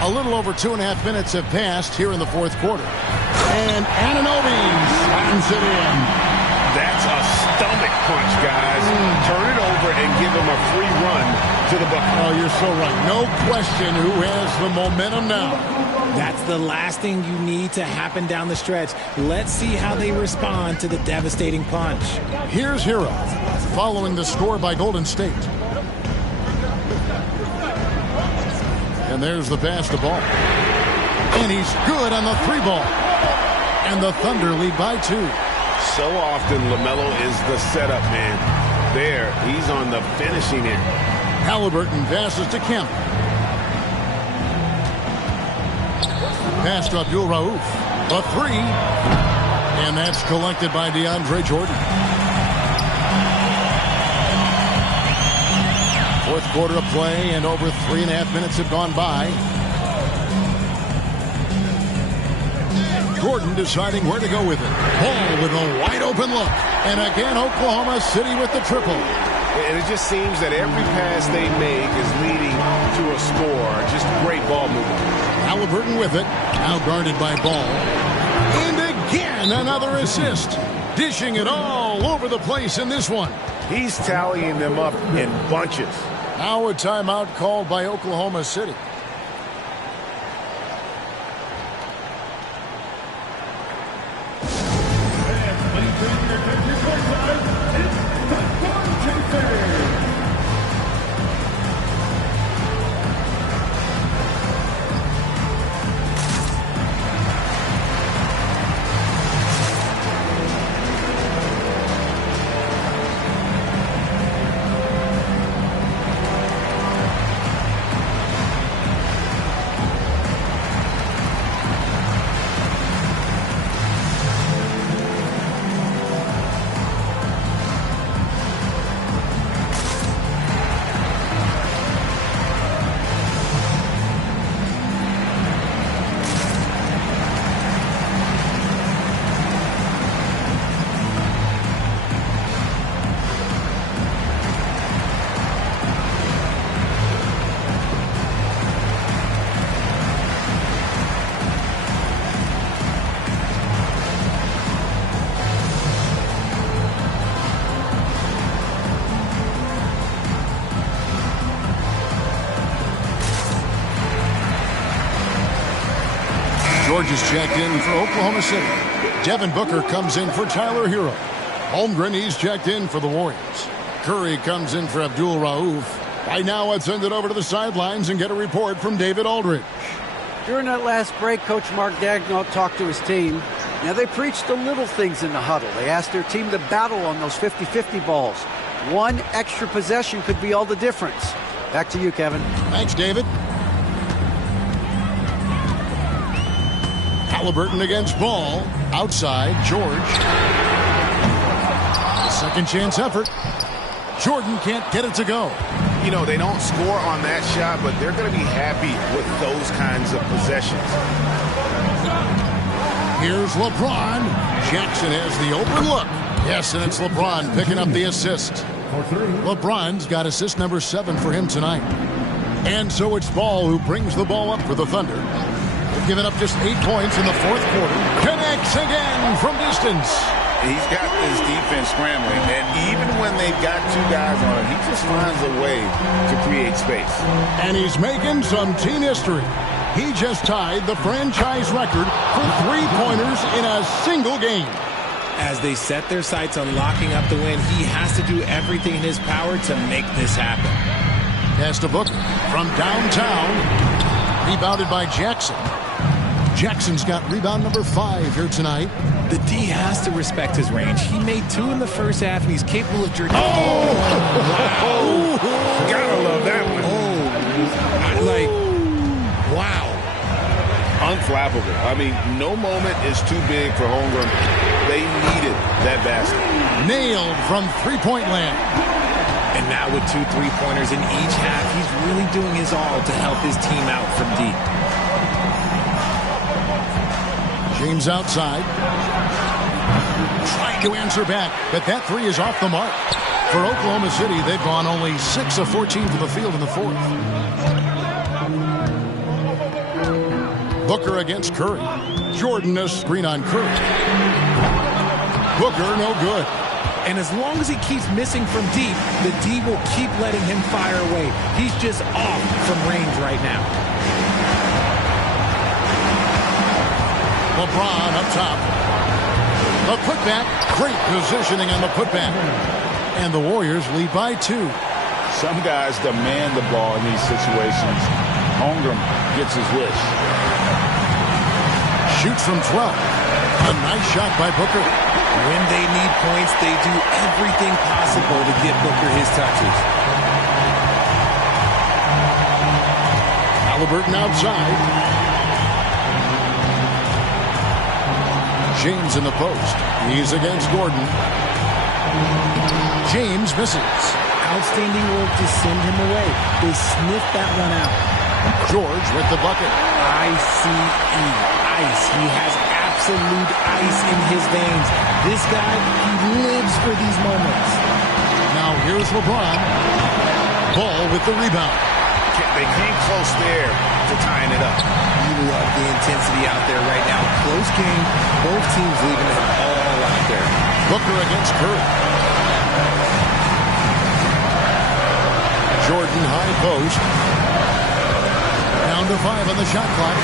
A little over 2.5 minutes have passed here in the fourth quarter. And Anunoby slams it in. That's a stomach punch, guys. Turn it over and give him a free run to the bucket. Oh, you're so right. No question who has the momentum now. That's the last thing you need to happen down the stretch. Let's see how they respond to the devastating punch. Here's Hero, following the score by Golden State. And there's the pass to Ball. And he's good on the 3-ball. And the Thunder lead by 2. So often, LaMelo is the setup man. There, he's on the finishing end. Halliburton passes to Kemp. Pass to Abdul Rauf. The 3. And that's collected by DeAndre Jordan. Fourth quarter of play, and over 3.5 minutes have gone by. Gordon deciding where to go with it. Ball with a wide open look. And again, Oklahoma City with the triple. And it just seems that every pass they make is leading to a score. Just great ball movement. Halliburton with it. Now guarded by Ball. And again, another assist. Dishing it all over the place in this one. He's tallying them up in bunches. Now a timeout called by Oklahoma City. George is checked in for Oklahoma City. Devin Booker comes in for Tyler Hero. Holmgren, he's checked in for the Warriors. Curry comes in for Abdul Rauf. Right now, let's send it over to the sidelines and get a report from David Aldridge. During that last break, Coach Mark Daigneault talked to his team. Now, they preached the little things in the huddle. They asked their team to battle on those 50-50 balls. One extra possession could be all the difference. Back to you, Kevin. Thanks, David. Halliburton against Ball. Outside, George. Second chance effort. Jordan can't get it to go. You know, they don't score on that shot, but they're going to be happy with those kinds of possessions. Here's LeBron. Jackson has the open look. Yes, and it's LeBron picking up the assist. LeBron's got assist number 7 for him tonight. And so it's Ball who brings the ball up for the Thunder. They've given up just 8 points in the fourth quarter. Connects again from distance. He's got this defense scrambling, and even when they've got 2 guys on him, he just finds a way to create space. And he's making some team history. He just tied the franchise record for 3-pointers in a single game. As they set their sights on locking up the win, he has to do everything in his power to make this happen. Pass to Booker from downtown. Rebounded by Jackson. Jackson's got rebound number 5 here tonight. The D has to respect his range. He made 2 in the first half, and he's capable of jerking. Oh! Wow. Gotta love that one. Wow. Unflappable. I mean, no moment is too big for Holmgren. They needed that basket. Nailed from three-point land. And now with 2 3-pointers in each half, he's really doing his all to help his team out from deep. James outside. Trying to answer back, but that 3 is off the mark. For Oklahoma City, they've gone only 6 of 14 from the field in the fourth. Booker against Curry. Jordan a screen on Curry. Booker no good. And as long as he keeps missing from deep, the D will keep letting him fire away. He's just off from range right now. LeBron up top. The putback. Great positioning on the putback. And the Warriors lead by 2. Some guys demand the ball in these situations. Holmgren gets his wish. Shoots from 12. A nice shot by Booker. When they need points, they do everything possible to get Booker his touches. Halliburton outside. James in the post. He's against Gordon. James misses. Outstanding work to send him away. They sniffed that one out. George with the bucket. I-C-E. Ice. He has absolute ice in his veins. This guy, he lives for these moments. Now here's LeBron. Ball with the rebound. They came close there to tying it up. You love the intensity out there right now. Close game. Both teams leaving it all out there. Booker against Curry. Jordan high post. Down to 5 on the shot clock.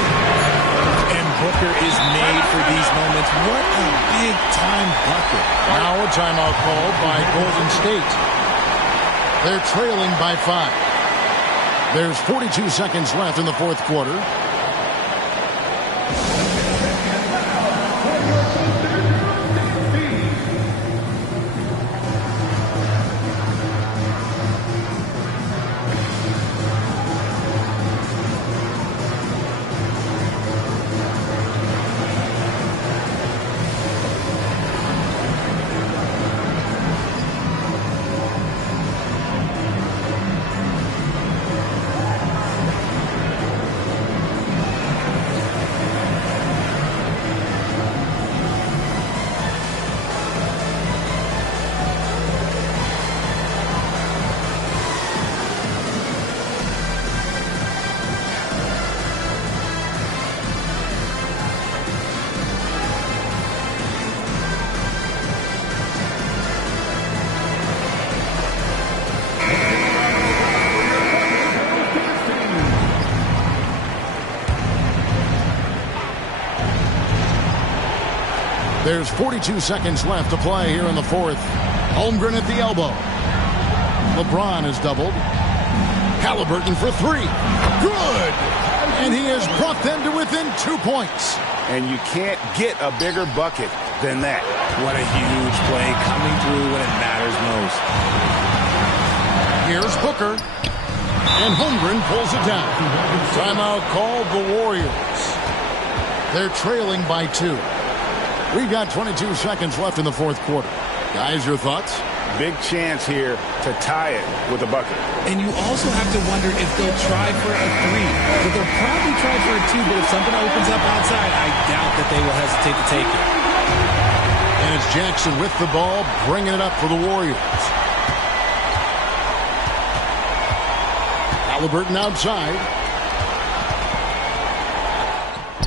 And Booker is made for these moments. What a big-time bucket. Now a timeout called by Golden State. They're trailing by 5. There's 42 seconds left in the fourth quarter. There's 42 seconds left to play here in the fourth. Holmgren at the elbow. LeBron is doubled. Halliburton for 3. Good! And he has brought them to within 2 points. And you can't get a bigger bucket than that. What a huge play coming through when it matters most. Here's Booker. And Holmgren pulls it down. Timeout called the Warriors. They're trailing by 2. We've got 22 seconds left in the fourth quarter. Guys, your thoughts? Big chance here to tie it with a bucket. And you also have to wonder if they'll try for a 3. But they'll probably try for a 2, but if something opens up outside, I doubt that they will hesitate to take it. And it's Jackson with the ball, bringing it up for the Warriors. Halliburton outside.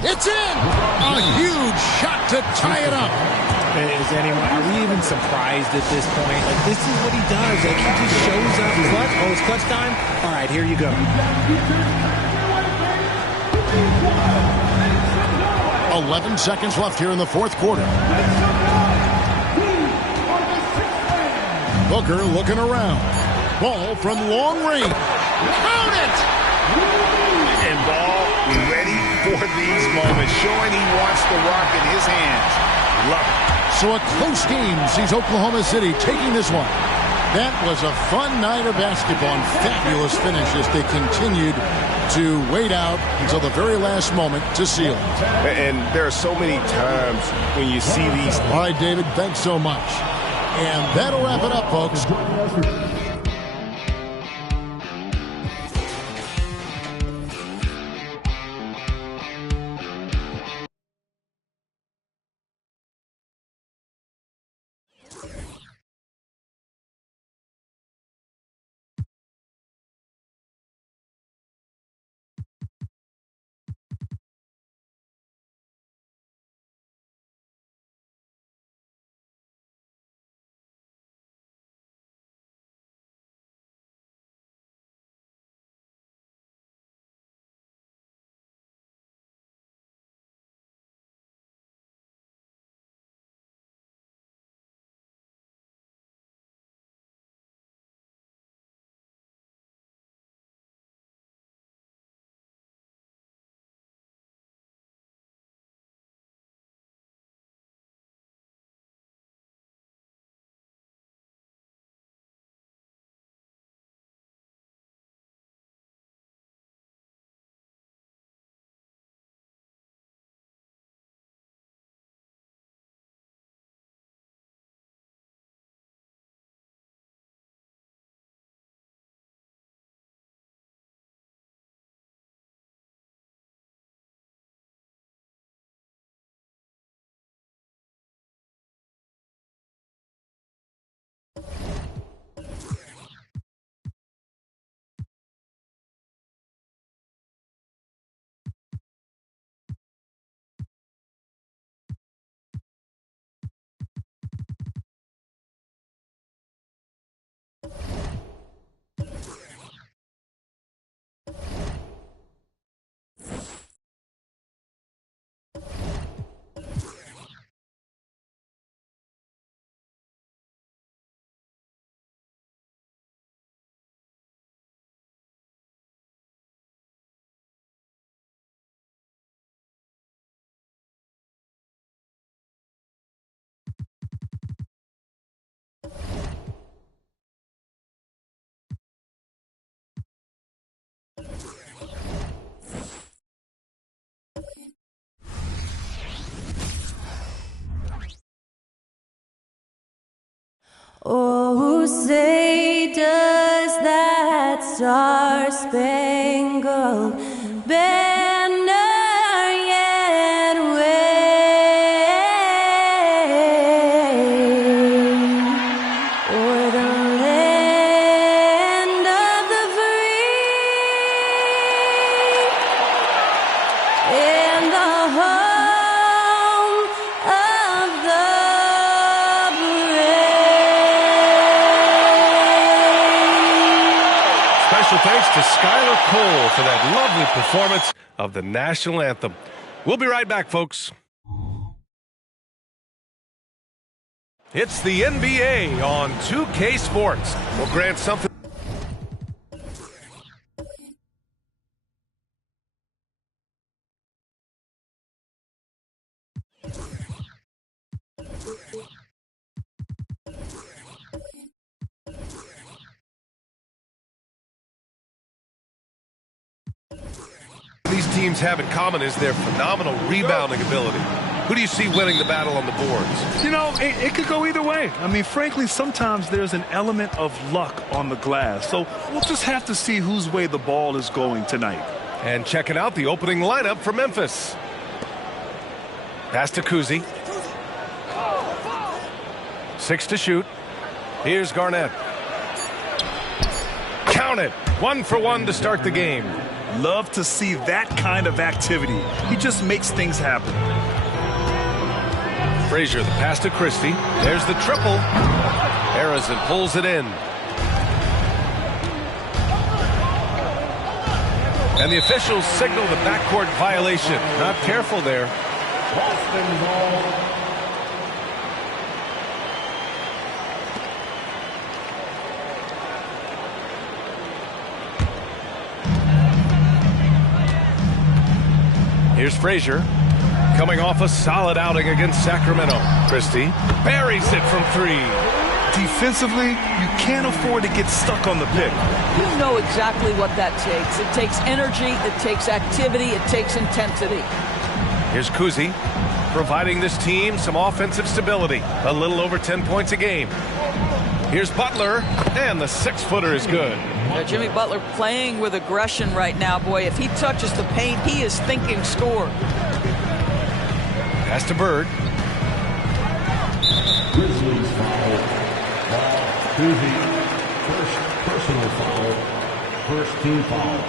It's in! A huge shot to tie it up. Are we even surprised at this point? Like, this is what he does. Like, he just shows up. Clutch. Oh, it's clutch time? All right, here you go. 11 seconds left here in the fourth quarter. Booker looking around. Ball from long range. Count it! And Ball ready for these moments, showing he wants the rock in his hands. Love it. So a close game sees Oklahoma City taking this one. That was a fun night of basketball and fabulous finish as they continued to wait out until the very last moment to seal it. And there are so many times when you see these. All right, David, thanks so much. And that'll wrap it up, folks. Oh, say does that star-spangled banner yet wave o'er the land of the free and the home of the Special thanks to Skylar Cole for that lovely performance of the national anthem. We'll be right back, folks. It's the NBA on 2K Sports. We'll grant something. These teams have in common is their phenomenal rebounding ability. Who do you see winning the battle on the boards? You know, it could go either way. I mean, frankly, sometimes there's an element of luck on the glass. So we'll just have to see whose way the ball is going tonight. And checking out the opening lineup for Memphis. Pass to Kuzi. 6 to shoot. Here's Garnett. Count it. 1 for 1 to start the game. Love to see that kind of activity. He just makes things happen. Frazier, the pass to Christie. There's the triple. Harrison pulls it in. And the officials signal the backcourt violation. Not careful there. Boston ball. Here's Frazier, coming off a solid outing against Sacramento. Christie buries it from 3. Defensively, you can't afford to get stuck on the pick. You know exactly what that takes. It takes energy, it takes activity, it takes intensity. Here's Kuzi, providing this team some offensive stability. A little over 10 points a game. Here's Butler, and the 6-footer is good. Jimmy Butler playing with aggression right now. Boy, if he touches the paint, he is thinking score. Pass to Bird. Grizzlies foul. Ball, Kuzi. First personal foul. First team foul.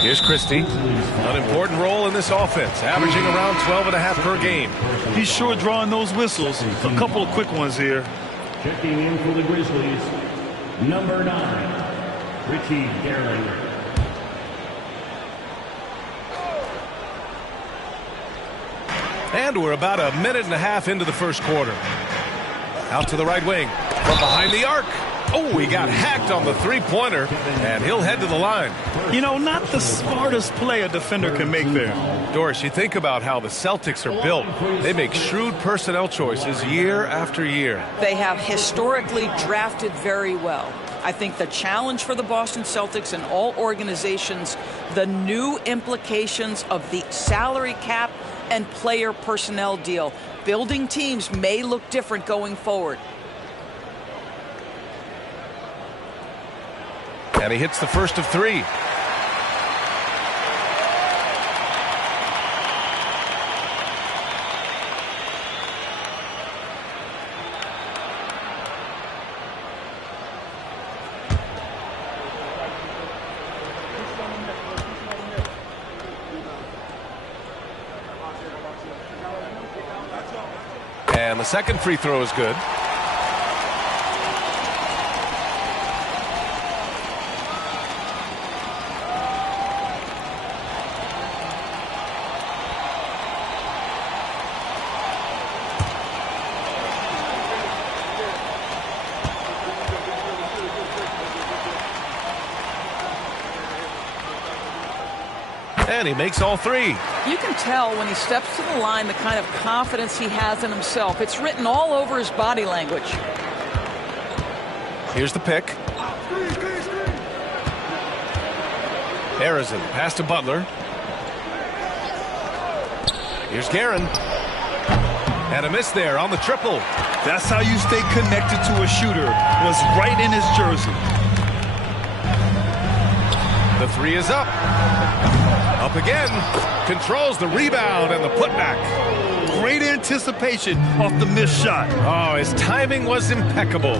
Here's Christie. An important role in this offense, averaging around 12.5 per game. He's sure drawing those whistles. A couple of quick ones here. Checking in for the Grizzlies, number 9, Richie Gerling. And we're about a minute and a half into the first quarter. Out to the right wing. From behind the arc. Oh, he got hacked on the 3-pointer, and he'll head to the line. You know, not the smartest play a defender can make there. Doris, you think about how the Celtics are built. They make shrewd personnel choices year after year. They have historically drafted very well. I think the challenge for the Boston Celtics and all organizations, the new implications of the salary cap and player personnel deal. Building teams may look different going forward. And he hits the first of 3. And the second free throw is good. And he makes all 3. You can tell when he steps to the line the kind of confidence he has in himself. It's written all over his body language. Here's the pick. Harrison, pass to Butler. Here's Guerin. And a miss there on the triple. That's how you stay connected to a shooter. Was right in his jersey. The 3 is up. Up again. Controls the rebound and the putback. Great anticipation off the missed shot. Oh, his timing was impeccable.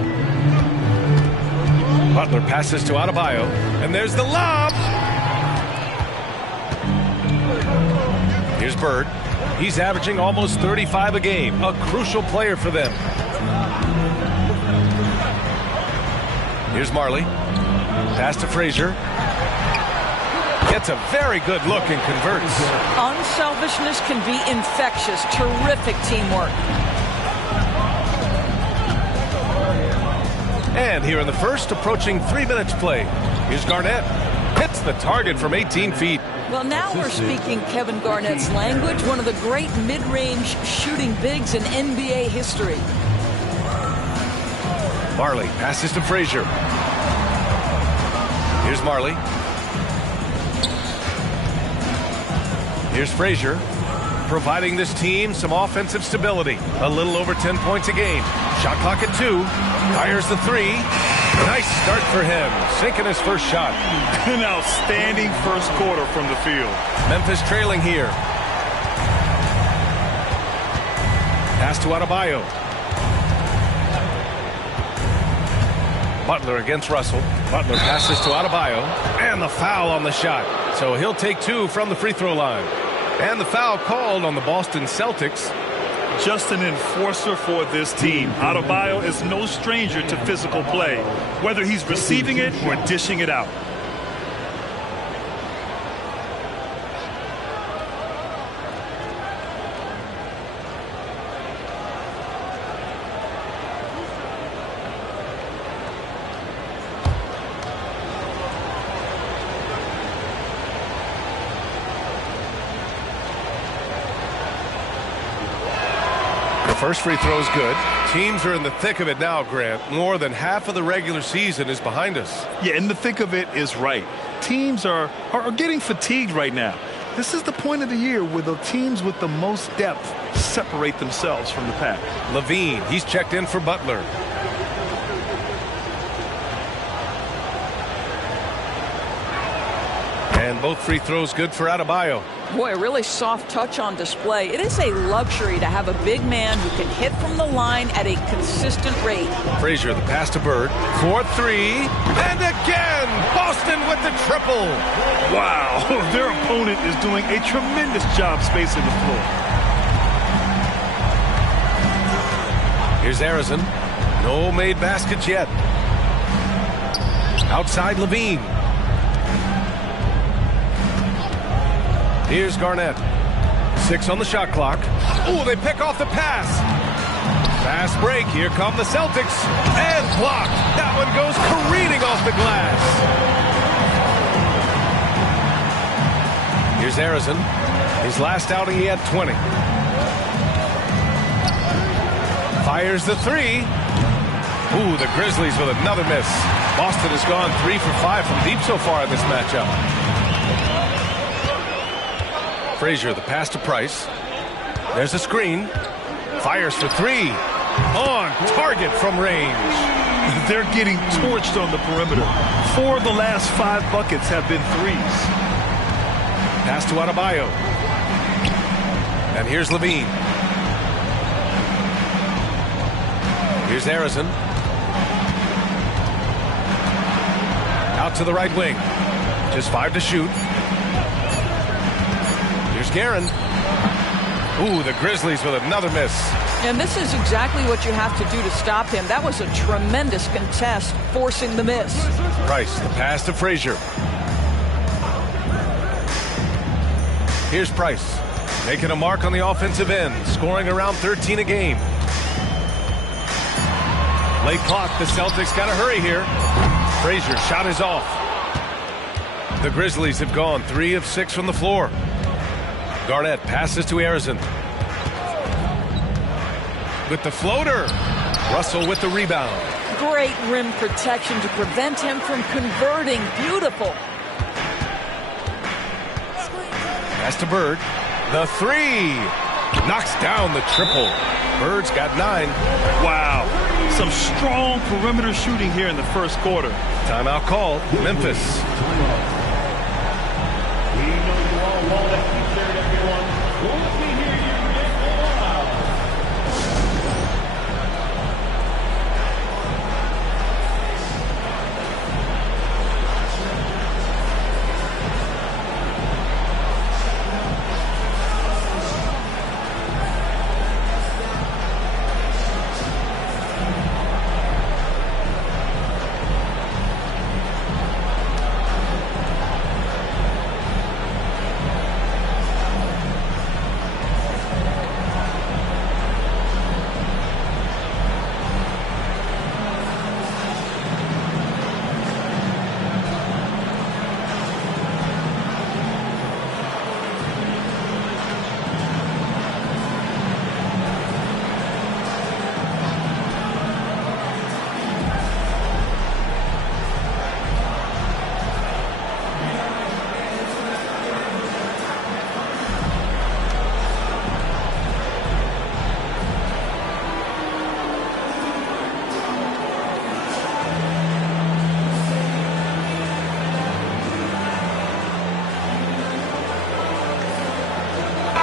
Butler passes to Adebayo. And there's the lob. Here's Bird. He's averaging almost 35 a game. A crucial player for them. Here's Marley. Pass to Frazier. Gets a very good look and converts. Unselfishness can be infectious. Terrific teamwork. And here in the first, approaching 3 minutes play. Here's Garnett. Hits the target from 18 feet. Well, now we're speaking Kevin Garnett's language, one of the great mid-range shooting bigs in NBA history. Marley passes to Frazier. Here's Marley. Here's Frazier, providing this team some offensive stability. A little over 10 points a game. Shot clock at 2. Fires the 3. Nice start for him, sinking his first shot. An outstanding first quarter from the field. Memphis trailing here. Pass to Adebayo. Butler against Russell. Butler passes to Adebayo. And the foul on the shot. So he'll take 2 from the free throw line. And the foul called on the Boston Celtics. Just an enforcer for this team. Adebayo is no stranger to physical play, whether he's receiving it or dishing it out. First free throw is good. Teams are in the thick of it now, Grant. More than half of the regular season is behind us. Yeah, in the thick of it is right. Teams are getting fatigued right now. This is the point of the year where the teams with the most depth separate themselves from the pack. Levine, he's checked in for Butler. And both free throws good for Adebayo. Boy, a really soft touch on display. It is a luxury to have a big man who can hit from the line at a consistent rate. Frazier, the pass to Bird. 4-3. And again, Boston with the triple. Wow, their opponent is doing a tremendous job spacing the floor. Here's Arizon. No made baskets yet. Outside Levine. Here's Garnett. 6 on the shot clock. Oh, they pick off the pass. Fast break. Here come the Celtics. And blocked. That one goes careening off the glass. Here's Arizon. His last outing, he had 20. Fires the 3. Ooh, the Grizzlies with another miss. Boston has gone 3 for 5 from deep so far in this matchup. Frazier, the pass to Price. There's a screen. Fires for 3. On target from range. They're getting torched on the perimeter. 4 of the last 5 buckets have been threes. Pass to Adebayo. And here's Levine. Here's Arizon. Out to the right wing. Just 5 to shoot. Here's Guerin. Ooh, the Grizzlies with another miss. And this is exactly what you have to do to stop him. That was a tremendous contest, forcing the miss. Price, the pass to Frazier. Here's Price, making a mark on the offensive end, scoring around 13 a game. Late clock, the Celtics got to hurry here. Frazier, shot is off. The Grizzlies have gone 3 of 6 from the floor. Garnett passes to Arizon. With the floater. Russell with the rebound. Great rim protection to prevent him from converting. Beautiful. Pass to Bird. The 3. Knocks down the triple. Bird's got 9. Wow. Some strong perimeter shooting here in the first quarter. Timeout called. Memphis.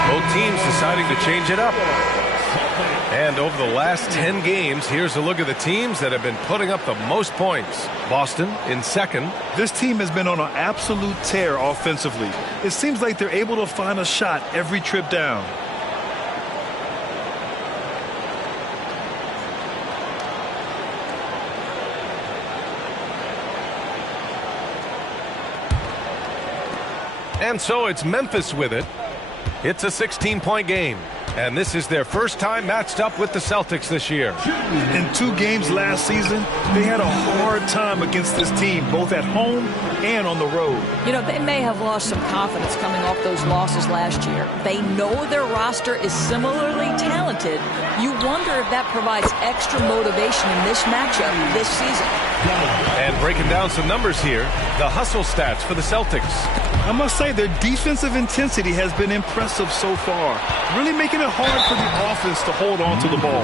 Both teams deciding to change it up. And over the last 10 games, here's a look at the teams that have been putting up the most points. Boston in second. This team has been on an absolute tear offensively. It seems like they're able to find a shot every trip down. And so it's Memphis with it. It's a 16-point game. And this is their first time matched up with the Celtics this year. In 2 games last season, they had a hard time against this team, both at home and on the road. You know, they may have lost some confidence coming off those losses last year. They know their roster is similarly talented. You wonder if that provides extra motivation in this matchup this season. And breaking down some numbers here, the hustle stats for the Celtics. I must say their defensive intensity has been impressive so far, really making it hard for the offense to hold on to the ball.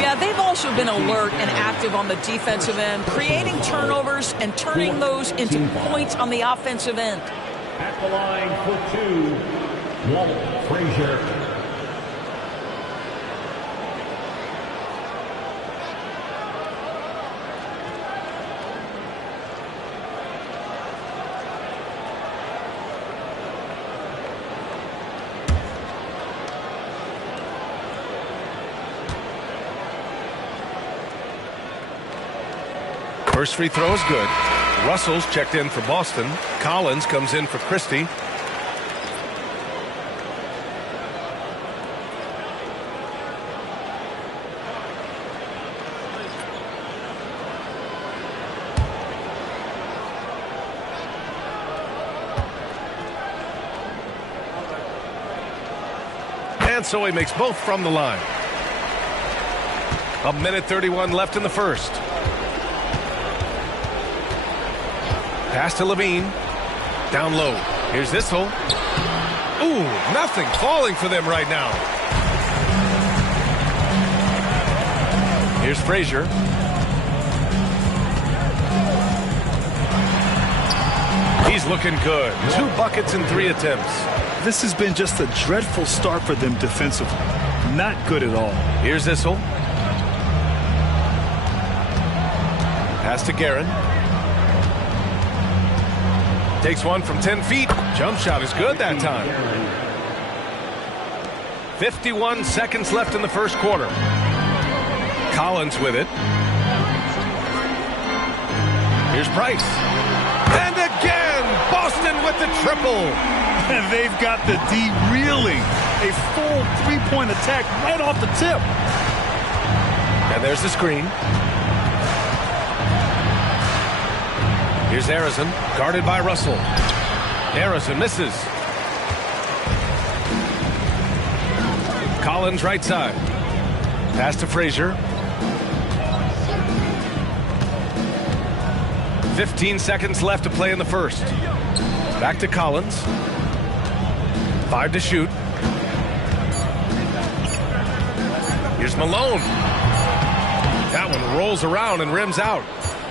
Yeah, they've also been alert and active on the defensive end, creating turnovers and turning those into points on the offensive end. At the line for 2, Walt Frazier. First free throw is good. Russell's checked in for Boston. Collins comes in for Christie. And so he makes both from the line. 1:31 left in the first. Pass to Levine. Down low. Here's Issel. Ooh, nothing falling for them right now. Here's Frazier. He's looking good. 2 buckets in 3 attempts. This has been just a dreadful start for them defensively. Not good at all. Here's Issel. Pass to Guerin. Takes one from 10 feet. Jump shot is good that time. 51 seconds left in the first quarter. Collins with it. Here's Price. And again, Boston with the triple. And they've got the D reeling. A full 3-point attack right off the tip. And there's the screen. Here's Harrison, guarded by Russell. Harrison misses. Collins right side. Pass to Frazier. 15 seconds left to play in the first. Back to Collins. 5 to shoot. Here's Malone. That one rolls around and rims out.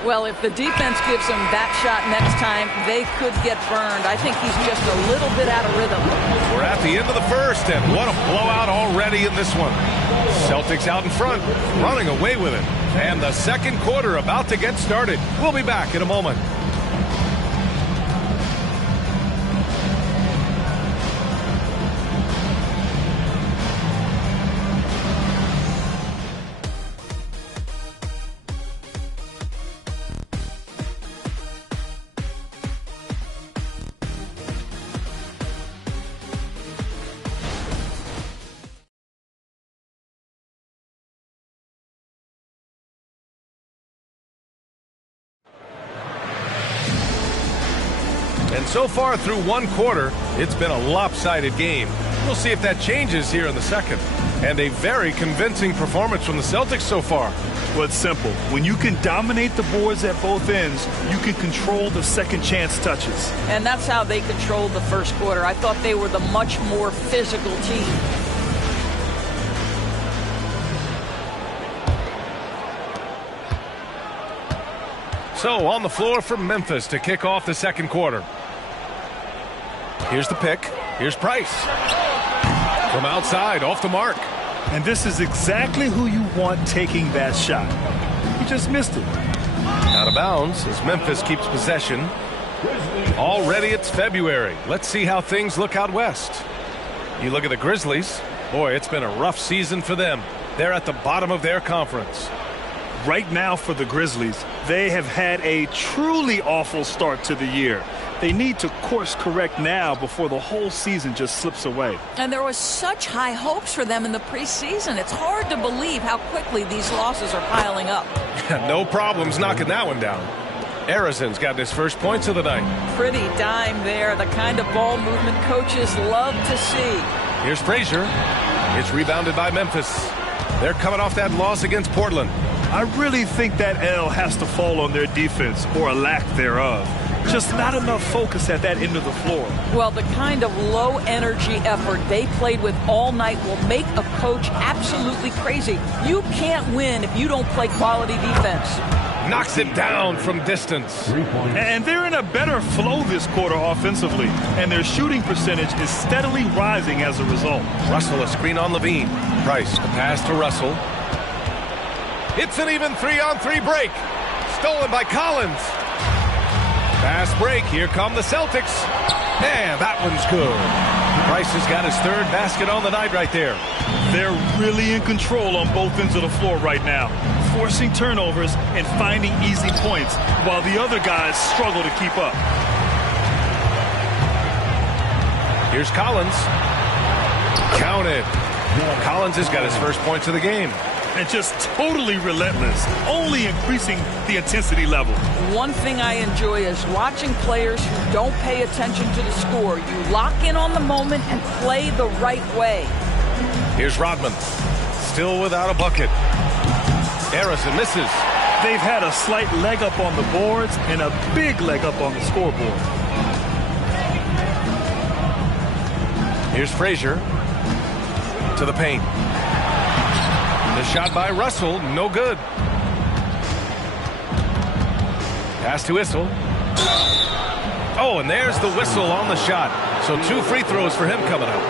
Well, if the defense gives him that shot next time, they could get burned. I think he's just a little bit out of rhythm. We're at the end of the first, and what a blowout already in this one. Celtics out in front, running away with it. And the second quarter about to get started. We'll be back in a moment. And so far through one quarter, it's been a lopsided game. We'll see if that changes here in the second. And a very convincing performance from the Celtics so far. Well, it's simple. When you can dominate the boards at both ends, you can control the second chance touches. And that's how they controlled the first quarter. I thought they were the much more physical team. So on the floor for Memphis to kick off the second quarter. Here's the pick. Here's Price. From outside, off the mark. And this is exactly who you want taking that shot. He just missed it. Out of bounds as Memphis keeps possession. Already it's February. Let's see how things look out west. You look at the Grizzlies. Boy, it's been a rough season for them. They're at the bottom of their conference. Right now for the Grizzlies, they have had a truly awful start to the year. They need to course correct now before the whole season just slips away. And there was such high hopes for them in the preseason. It's hard to believe how quickly these losses are piling up. No problems knocking that one down. Arizon's got his first points of the night. Pretty dime there, the kind of ball movement coaches love to see. Here's Frazier. It's rebounded by Memphis. They're coming off that loss against Portland. I really think that L has to fall on their defense, or a lack thereof. Just not enough focus at that end of the floor. Well, the kind of low-energy effort they played with all night will make a coach absolutely crazy. You can't win if you don't play quality defense. Knocks it down from distance. And they're in a better flow this quarter offensively, and their shooting percentage is steadily rising as a result. Russell a screen on Levine. Price the pass to Russell. It's an even 3-on-3 break. Stolen by Collins. Fast break. Here come the Celtics. And that one's good. Price has got his third basket on the night right there. They're really in control on both ends of the floor right now, forcing turnovers and finding easy points while the other guys struggle to keep up. Here's Collins. Counted. Collins has got his first points of the game. And just totally relentless, only increasing the intensity level. One thing I enjoy is watching players who don't pay attention to the score. You lock in on the moment and play the right way. Here's Rodman. Still without a bucket. Arizon misses. They've had a slight leg up on the boards and a big leg up on the scoreboard. Here's Frazier to the paint. The shot by Russell, no good. Pass to Issel. Oh, and there's the whistle on the shot. So 2 free throws for him coming up.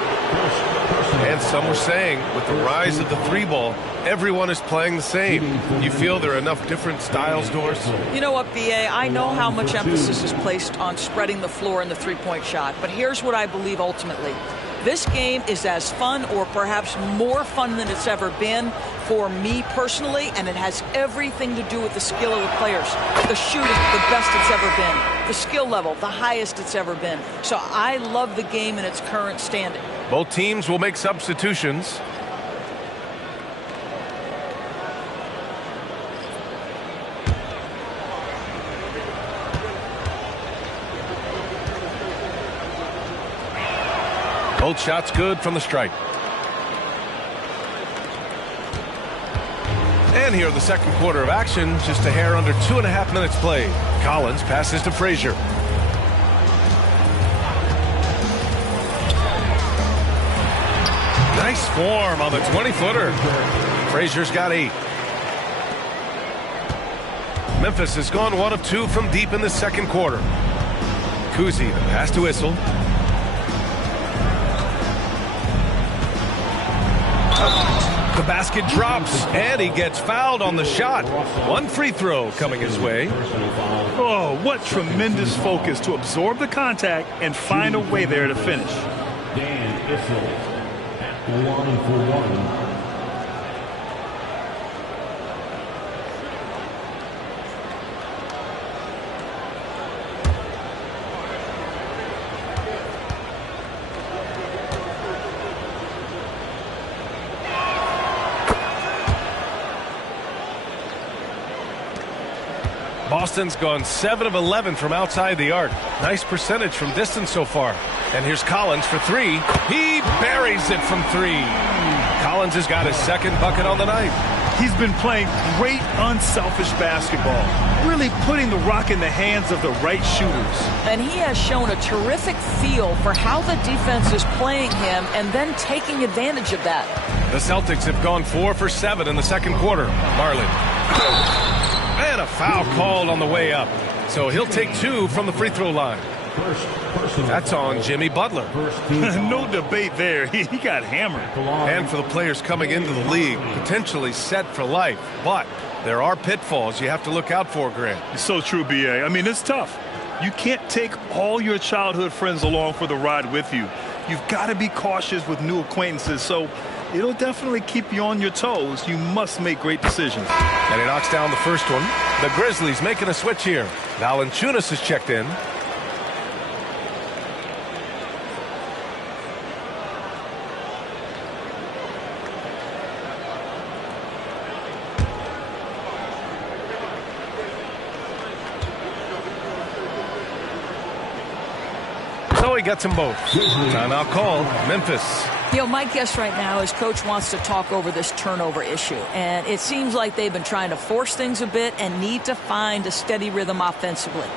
And some were saying, with the rise of the 3-ball, everyone is playing the same. You feel there are enough different styles, Doris? You know what, B.A., I know how much emphasis is placed on spreading the floor in the three-point shot, but here's what I believe ultimately. This game is as fun or perhaps more fun than it's ever been for me personally, and it has everything to do with the skill of the players. The shooting, the best it's ever been. The skill level, the highest it's ever been. So I love the game in its current standing. Both teams will make substitutions. Both shots good from the stripe. And here in the second quarter of action, just a hair under 2.5 minutes played. Collins passes to Frazier. Nice form on the 20-footer. Frazier's got 8. Memphis has gone 1 of 2 from deep in the second quarter. Kuzi, the pass to Issel. The basket drops, and he gets fouled on the shot. 1 free throw coming his way. Oh, what tremendous focus to absorb the contact and find a way there to finish. Dan Issel at the line for 1. Boston's gone 7 of 11 from outside the arc. Nice percentage from distance so far. And here's Collins for 3. He buries it from 3. Collins has got his second bucket on the night. He's been playing great, unselfish basketball, really putting the rock in the hands of the right shooters. And he has shown a terrific feel for how the defense is playing him and then taking advantage of that. The Celtics have gone 4 for 7 in the second quarter. Marlin. And a foul called on the way up. So he'll take 2 from the free throw line. That's on Jimmy Butler. No debate there. He got hammered. And for the players coming into the league, potentially set for life. But there are pitfalls you have to look out for, Grant. It's so true, B.A. I mean, it's tough. You can't take all your childhood friends along for the ride with you. You've got to be cautious with new acquaintances, so it'll definitely keep you on your toes. You must make great decisions. And he knocks down the first one. The Grizzlies making a switch here. Valanciunas is checked in. So he gets them both. Timeout call, Memphis. You know, my guess right now is Coach wants to talk over this turnover issue. And it seems like they've been trying to force things a bit and need to find a steady rhythm offensively.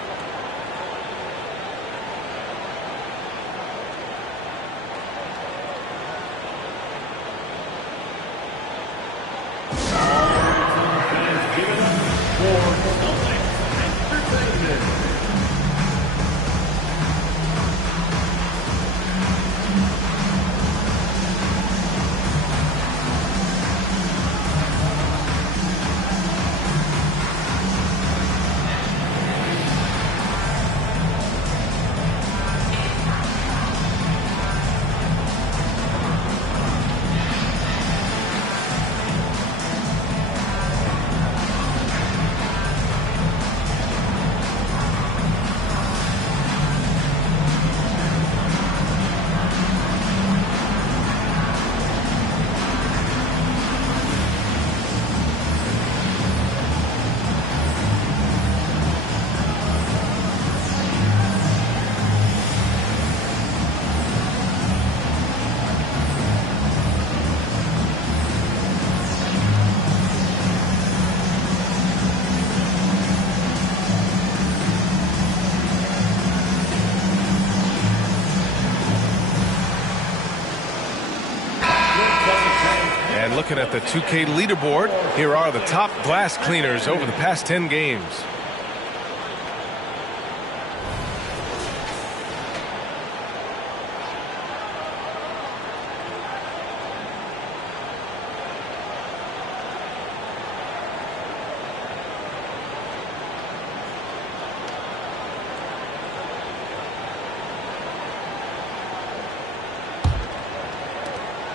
Looking at the 2K leaderboard, here are the top glass cleaners over the past 10 games.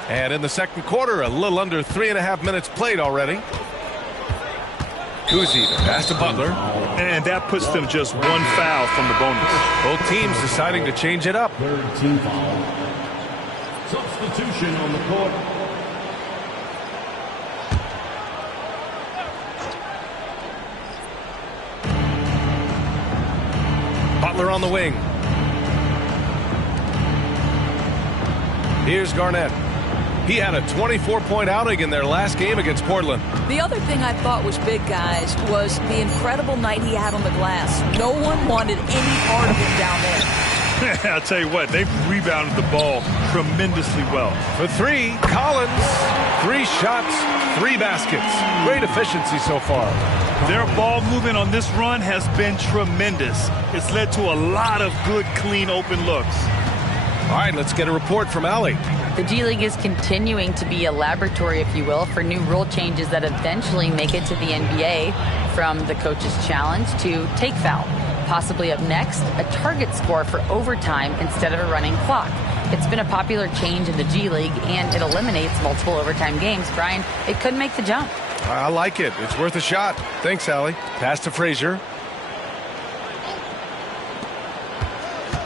And in the second quarter, a little under 3.5 minutes played already. Kuzi, the pass to Butler. And that puts them just one foul from the bonus. Both teams deciding to change it up. Third team foul. Substitution on the court. Butler on the wing. Here's Garnett. He had a 24-point outing in their last game against Portland. The other thing I thought was big, guys, was the incredible night he had on the glass. No one wanted any part of him down there. I'll tell you what, they've rebounded the ball tremendously well. For three, Collins, 3 shots, 3 baskets. Great efficiency so far. Their ball movement on this run has been tremendous. It's led to a lot of good, clean, open looks. All right, let's get a report from Allie. The G League is continuing to be a laboratory, if you will, for new rule changes that eventually make it to the NBA, from the coach's challenge to take foul. Possibly up next, a target score for overtime instead of a running clock. It's been a popular change in the G League, and it eliminates multiple overtime games. Brian, it could make the jump. I like it. It's worth a shot. Thanks, Allie. Pass to Frazier.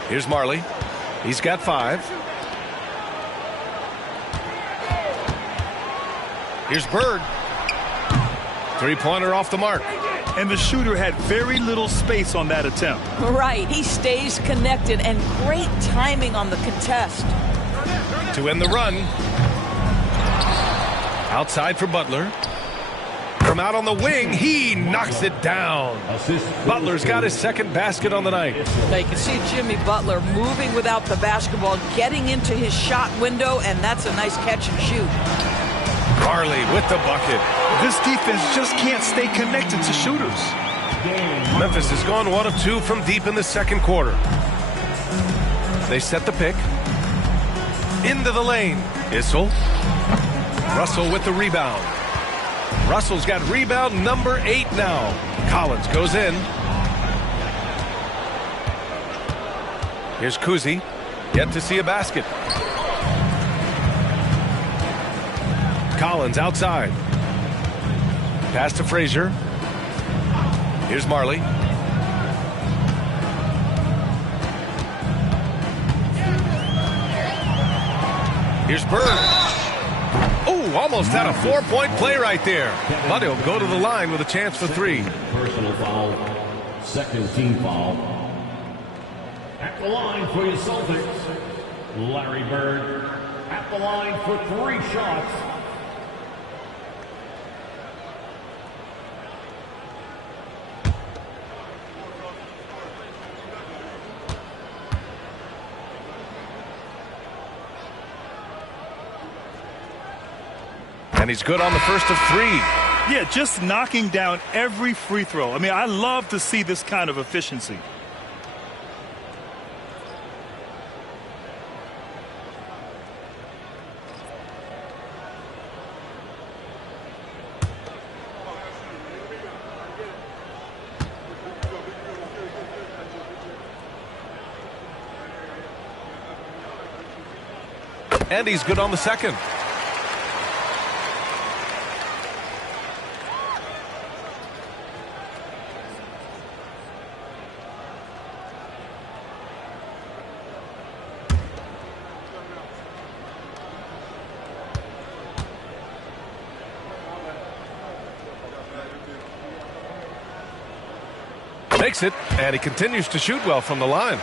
Here's Marley. He's got 5. Here's Bird. 3-pointer off the mark. And the shooter had very little space on that attempt. Right. He stays connected, and great timing on the contest. To end the run. Outside for Butler. From out on the wing, he knocks it down. Butler's got his second basket on the night. Now you can see Jimmy Butler moving without the basketball, getting into his shot window, and that's a nice catch and shoot. Marley with the bucket. This defense just can't stay connected to shooters. Memphis has gone 1 of 2 from deep in the second quarter. They set the pick. Into the lane. Issel. Russell with the rebound. Russell's got rebound number 8 now. Collins goes in. Here's Kuzi. Yet to see a basket. Collins outside. Pass to Frazier. Here's Marley. Here's Bird. Oh, almost had a 4-point play right there. But he'll go to the line with a chance for 3. Personal foul. Second team foul. At the line for your Celtics, Larry Bird. At the line for 3 shots. And he's good on the first of 3. Yeah, just knocking down every free throw. I mean, I love to see this kind of efficiency. And he's good on the second. Makes it, and he continues to shoot well from the line.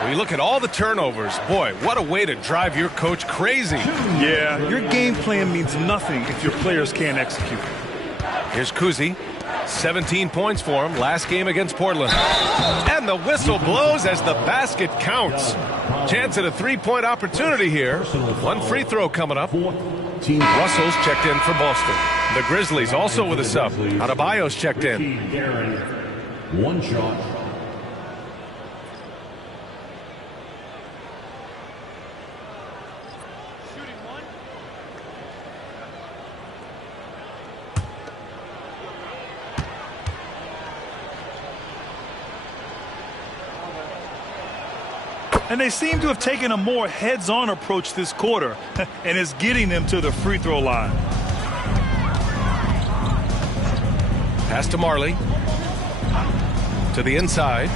When you look at all the turnovers, boy, what a way to drive your coach crazy. Yeah, your game plan means nothing if your players can't execute. Here's Kuzi. 17 points for him last game against Portland. And the whistle blows as the basket counts. Chance at a 3-point opportunity here. 1 free throw coming up. Russell's checked in for Boston. The Grizzlies also with a sub. Adebayo's checked in. 1 shot. And they seem to have taken a more heads-on approach this quarter, and it's getting them to the free throw line. Pass to Marley. To the inside.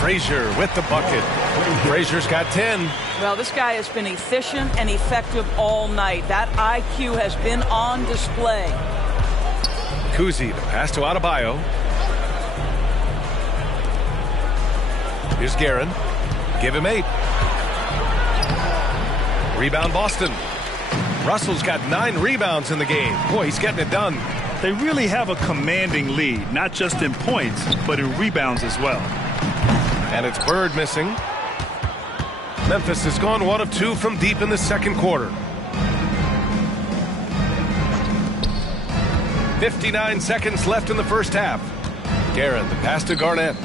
Frazier with the bucket. Frazier's got 10. Well, this guy has been efficient and effective all night. That IQ has been on display. Kuzi, the pass to Adebayo. Here's Guerin. Give him 8. Rebound Boston. Russell's got 9 rebounds in the game. Boy, he's getting it done. They really have a commanding lead, not just in points, but in rebounds as well. And it's Bird missing. Memphis has gone 1 of 2 from deep in the second quarter. 59 seconds left in the first half. Guerin, the pass to Garnett.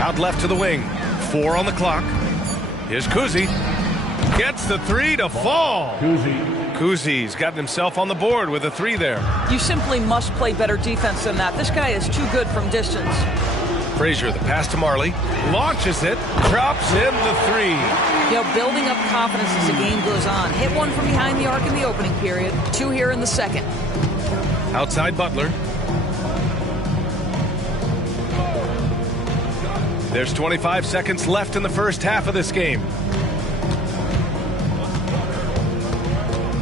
Out left to the wing. 4 on the clock. Here's Kuzi. Gets the 3 to fall. Kuzi's gotten himself on the board with a 3 there. You simply must play better defense than that. This guy is too good from distance. Frazier, the pass to Marley. Launches it. Drops in the 3. You know, building up confidence as the game goes on. Hit 1 from behind the arc in the opening period. 2 here in the second. Outside Butler. There's 25 seconds left in the first half of this game.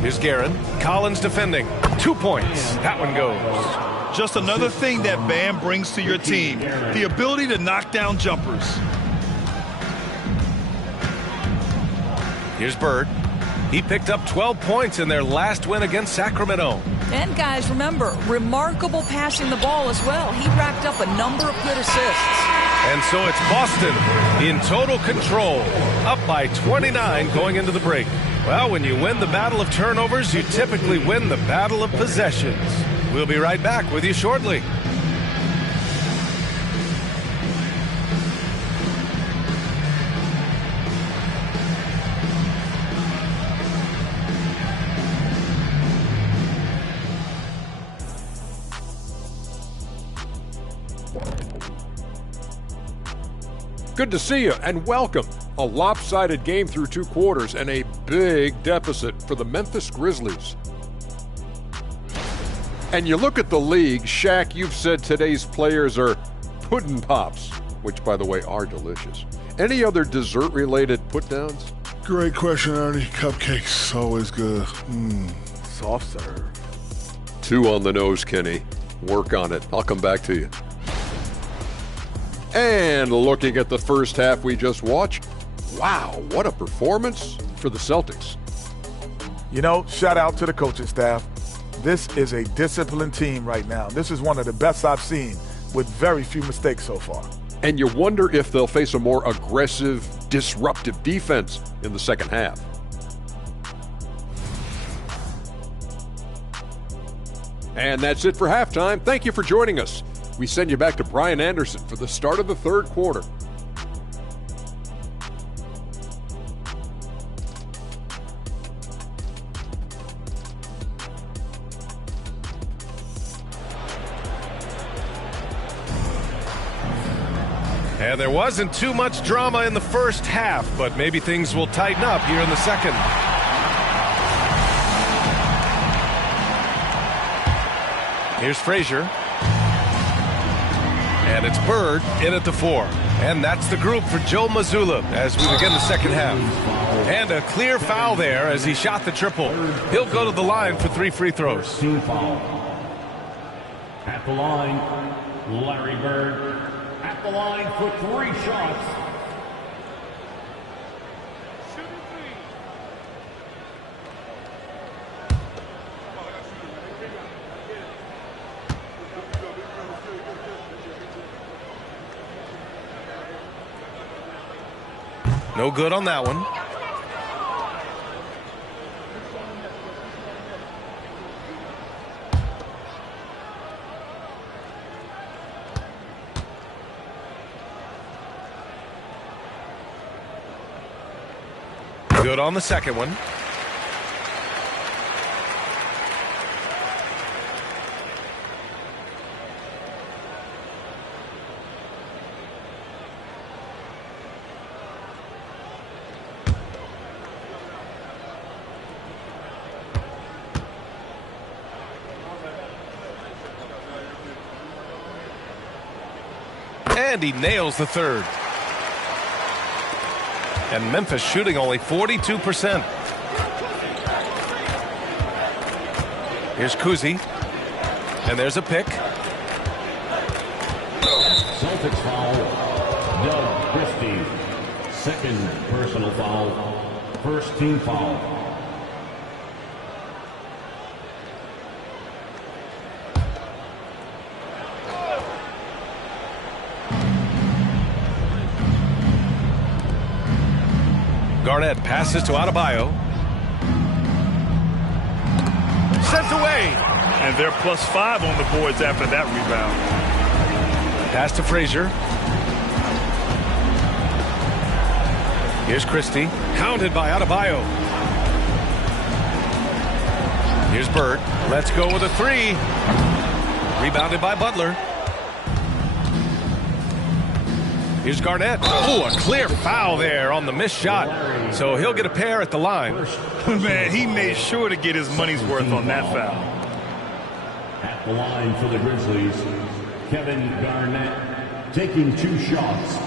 Here's Guerin. Collins defending. 2 points. That one goes. Just another thing that Bam brings to your team. The ability to knock down jumpers. Here's Bird. He picked up 12 points in their last win against Sacramento. And guys, remember, remarkable passing the ball as well. He racked up a number of good assists. And so it's Boston in total control, up by 29 going into the break. Well, when you win the battle of turnovers, you typically win the battle of possessions. We'll be right back with you shortly. Good to see you and welcome. A lopsided game through 2 quarters and a big deficit for the Memphis Grizzlies. And you look at the league, Shaq, you've said today's players are pudding pops, which, by the way, are delicious. Any other dessert-related put-downs? Great question, Ernie. Cupcakes, always good. Soft serve. 2 on the nose, Kenny. Work on it. I'll come back to you. And looking at the first half we just watched, wow, what a performance for the Celtics. You know, shout out to the coaching staff. This is a disciplined team right now. This is one of the best I've seen with very few mistakes so far. And you wonder if they'll face a more aggressive, disruptive defense in the second half. And that's it for halftime. Thank you for joining us. We send you back to Brian Anderson for the start of the third quarter. And there wasn't too much drama in the first half, but maybe things will tighten up here in the second. Here's Frazier. And it's Bird in at the 4. And that's the group for Joe Mazzulla as we begin the second half. And a clear foul there as he shot the triple. He'll go to the line for 3 free throws. Team foul. At the line, Larry Bird. At the line for 3 shots. No good on that one. Good on the second one. And he nails the third. And Memphis shooting only 42%. Here's Kuzi. And there's a pick. Celtics foul. Doug Christie. Second personal foul. First team foul. Garnett passes to Adebayo. Sent away. And they're +5 on the boards after that rebound. Pass to Frazier. Here's Christie. Counted by Adebayo. Here's Bird. Let's go with a 3. Rebounded by Butler. Here's Garnett. Oh, a clear foul there on the missed shot. So he'll get a pair at the line. Man, he made sure to get his money's worth on that foul. At the line for the Grizzlies, Kevin Garnett taking 2 shots.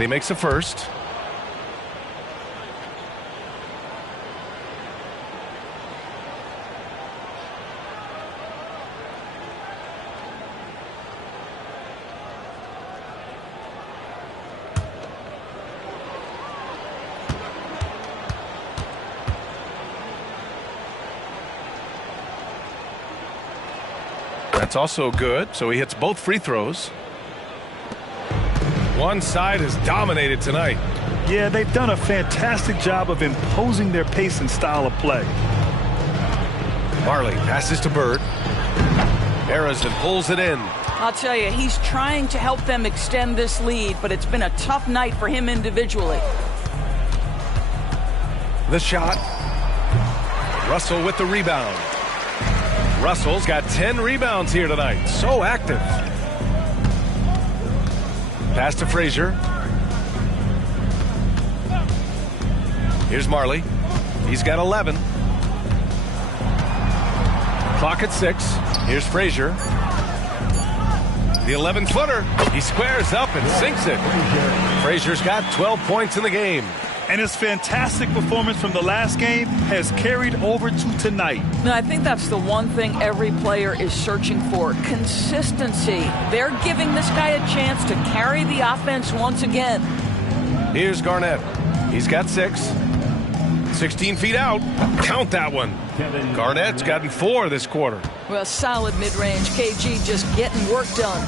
He makes a first. That's also good, so he hits both free throws. One side is dominated tonight. Yeah, they've done a fantastic job of imposing their pace and style of play. Marley passes to Bird. Harrison pulls it in. I'll tell you, he's trying to help them extend this lead, but it's been a tough night for him individually. The shot. Russell with the rebound. Russell's got 10 rebounds here tonight. So active. Pass to Frazier. Here's Marley. He's got 11. Clock at 6. Here's Frazier. The 11-footer. He squares up and sinks it. Frazier's got 12 points in the game. And his fantastic performance from the last game has carried over to tonight. No, I think that's the one thing every player is searching for. Consistency. They're giving this guy a chance to carry the offense once again. Here's Garnett. He's got 6. 16 feet out. Count that one. Garnett's gotten 4 this quarter. Well, solid mid-range. KG just getting work done.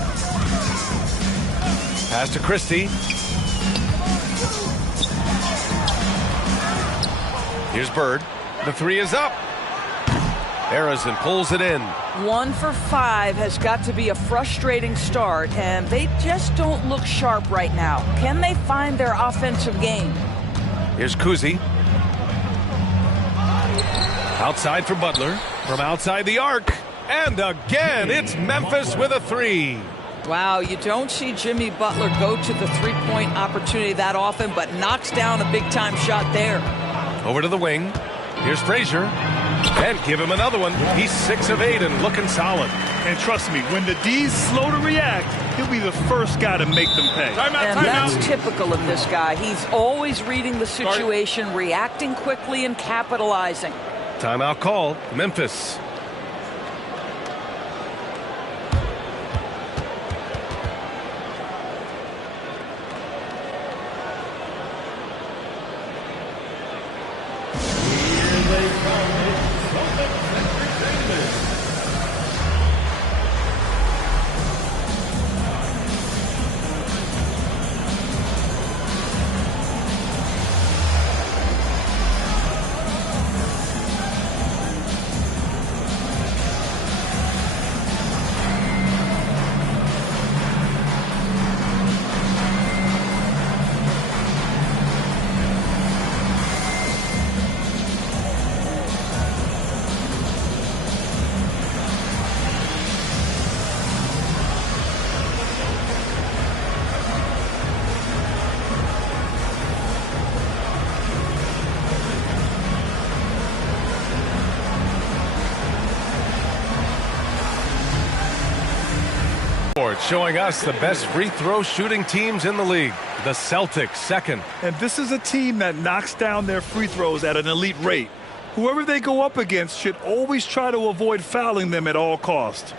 Pass to Christie. Here's Bird. The 3 is up. Harrison pulls it in. 1 for 5 has got to be a frustrating start, and they just don't look sharp right now. Can they find their offensive game? Here's Kuzi. Outside for Butler. From outside the arc. And again, it's Memphis with a 3. Wow, you don't see Jimmy Butler go to the three-point opportunity that often, but knocks down a big-time shot there. Over to the wing. Here's Frazier. And give him another one. He's 6 of 8 and looking solid. And trust me, when the D's slow to react, he'll be the first guy to make them pay. And that's typical of this guy. He's always reading the situation, reacting quickly, and capitalizing. Timeout called. Memphis. Showing us the best free throw shooting teams in the league. The Celtics second. And this is a team that knocks down their free throws at an elite rate. Whoever they go up against should always try to avoid fouling them at all costs.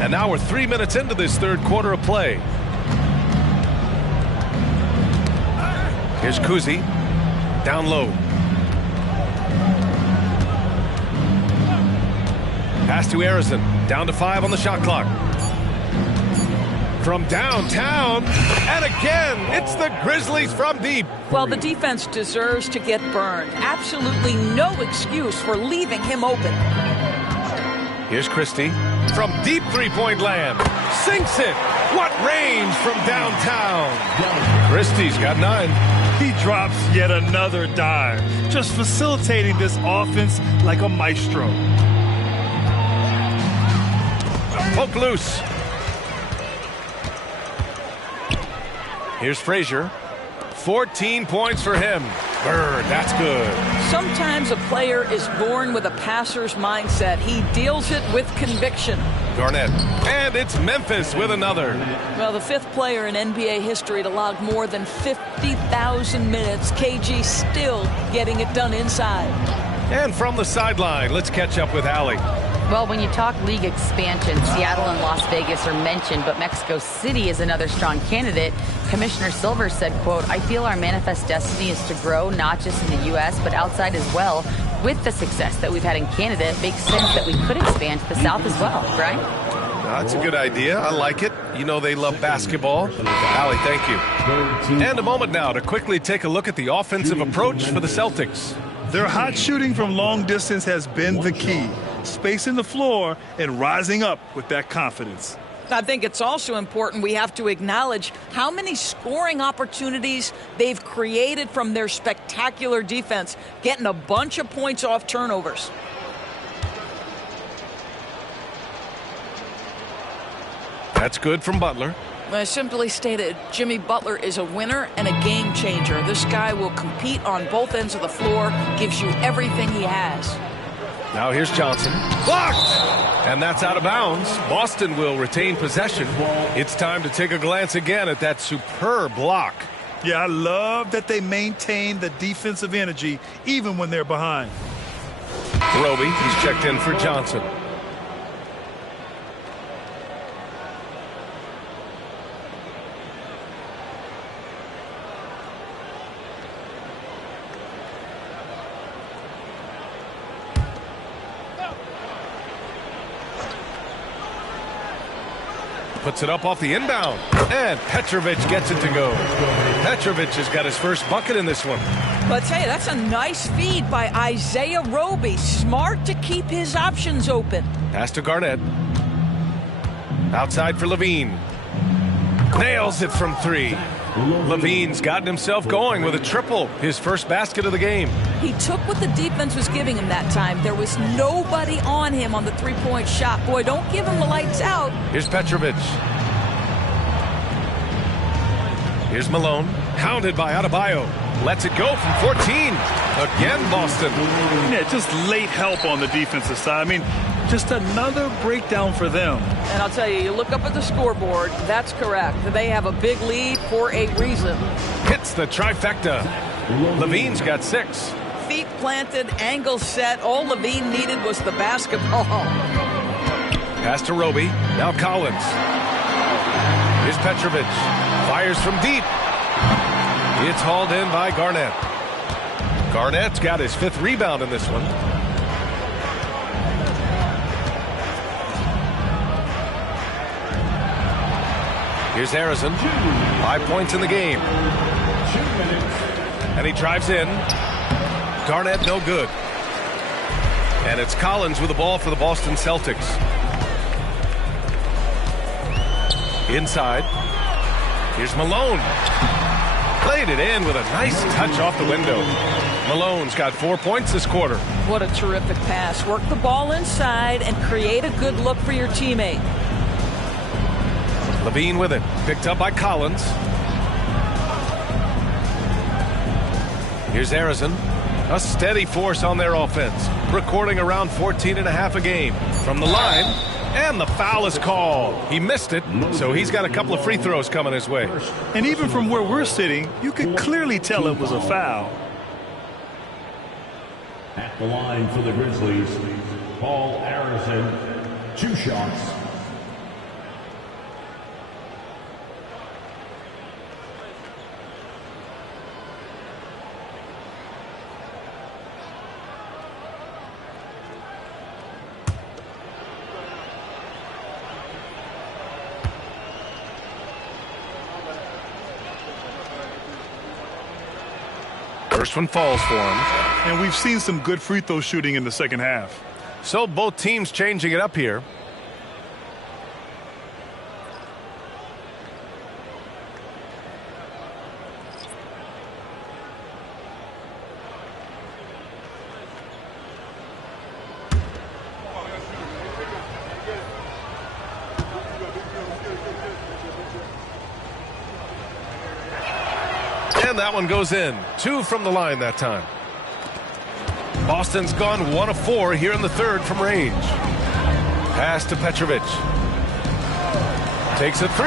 And now we're 3 minutes into this third quarter of play. Here's Kuzi. Down low. Pass to Harrison. Down to 5 on the shot clock. From downtown. And again, it's the Grizzlies from deep. Well, the defense deserves to get burned. Absolutely no excuse for leaving him open. Here's Christie. From deep three-point land. Sinks it. What range from downtown. Christie's got 9. He drops yet another dive. Just facilitating this offense like a maestro. Poke loose. Here's Frazier. 14 points for him. Bird, that's good. Sometimes a player is born with a passer's mindset. He deals it with conviction. Garnett. And it's Memphis with another. Well, the 5th player in NBA history to log more than 50,000 minutes. KG still getting it done inside. And from the sideline, let's catch up with Allie. Well, when you talk league expansion, Seattle and Las Vegas are mentioned, but Mexico City is another strong candidate. Commissioner Silver said, quote, "I feel our manifest destiny is to grow not just in the U.S., but outside as well. With the success that we've had in Canada, it makes sense that we could expand to the South as well." Brian? That's a good idea. I like it. You know they love basketball. Allie, thank you. And a moment now to quickly take a look at the offensive approach for the Celtics. Their hot shooting from long distance has been the key. Spacing the floor and rising up with that confidence. I think it's also important we have to acknowledge how many scoring opportunities they've created from their spectacular defense, getting a bunch of points off turnovers. That's good from Butler. Simply stated, Jimmy Butler is a winner and a game changer. This guy will compete on both ends of the floor, gives you everything he has. Now here's Johnson. Blocked! And that's out of bounds. Boston will retain possession. It's time to take a glance again at that superb block. Yeah, I love that they maintain the defensive energy even when they're behind. Roby, he's checked in for Johnson. Puts it up off the inbound. And Petrovic gets it to go. Petrovic has got his first bucket in this one. But hey, that's a nice feed by Isaiah Roby. Smart to keep his options open. Pass to Garnett. Outside for Levine. Nails it from three. Levine's gotten himself going with a triple. His first basket of the game. He took what the defense was giving him that time. There was nobody on him on the three-point shot. Boy, don't give him the lights out. Here's Petrovic. Here's Malone. Hounded by Adebayo. Lets it go from 14. Again, Boston. Yeah, just late help on the defensive side. I mean, just another breakdown for them. And I'll tell you, you look up at the scoreboard, that's correct. They have a big lead for a reason. Hits the trifecta. Levine's got 6. Feet planted, angle set. All Levine needed was the basketball. Pass to Roby. Now Collins. Here's Petrovic. Fires from deep. It's hauled in by Garnett. Garnett's got his 5th rebound in this one. Here's Harrison. 5 points in the game. And he drives in. Garnett no good. And it's Collins with the ball for the Boston Celtics. Inside. Here's Malone. Played it in with a nice touch off the window. Malone's got 4 points this quarter. What a terrific pass. Work the ball inside and create a good look for your teammate. Levine with it. Picked up by Collins. Here's Harrison. A steady force on their offense. Recording around 14.5 a game. From the line. And the foul is called. He missed it, so he's got a couple of free throws coming his way. And even from where we're sitting, you could clearly tell it was a foul. At the line for the Grizzlies, Paul Harrison, 2 shots. First one falls for him. And we've seen some good free throw shooting in the second half. So both teams changing it up here. And that one goes in. 2 from the line that time. Boston's gone 1 of 4 here in the third from range. Pass to Petrovic. Takes a 3.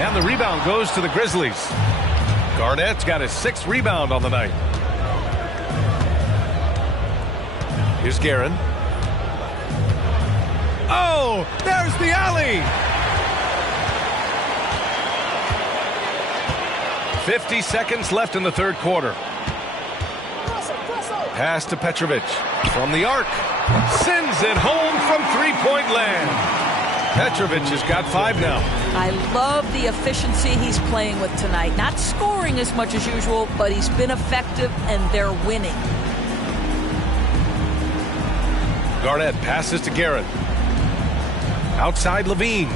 And the rebound goes to the Grizzlies. Garnett's got his 6th rebound on the night. Here's Guerin. Oh, there's the alley. 50 seconds left in the third quarter. Pass to Petrovic from the arc. Sends it home from three-point land. Petrovic has got 5 now. I love the efficiency he's playing with tonight. Not scoring as much as usual, but he's been effective, and they're winning. Garnett passes to Garrett. Outside Levine.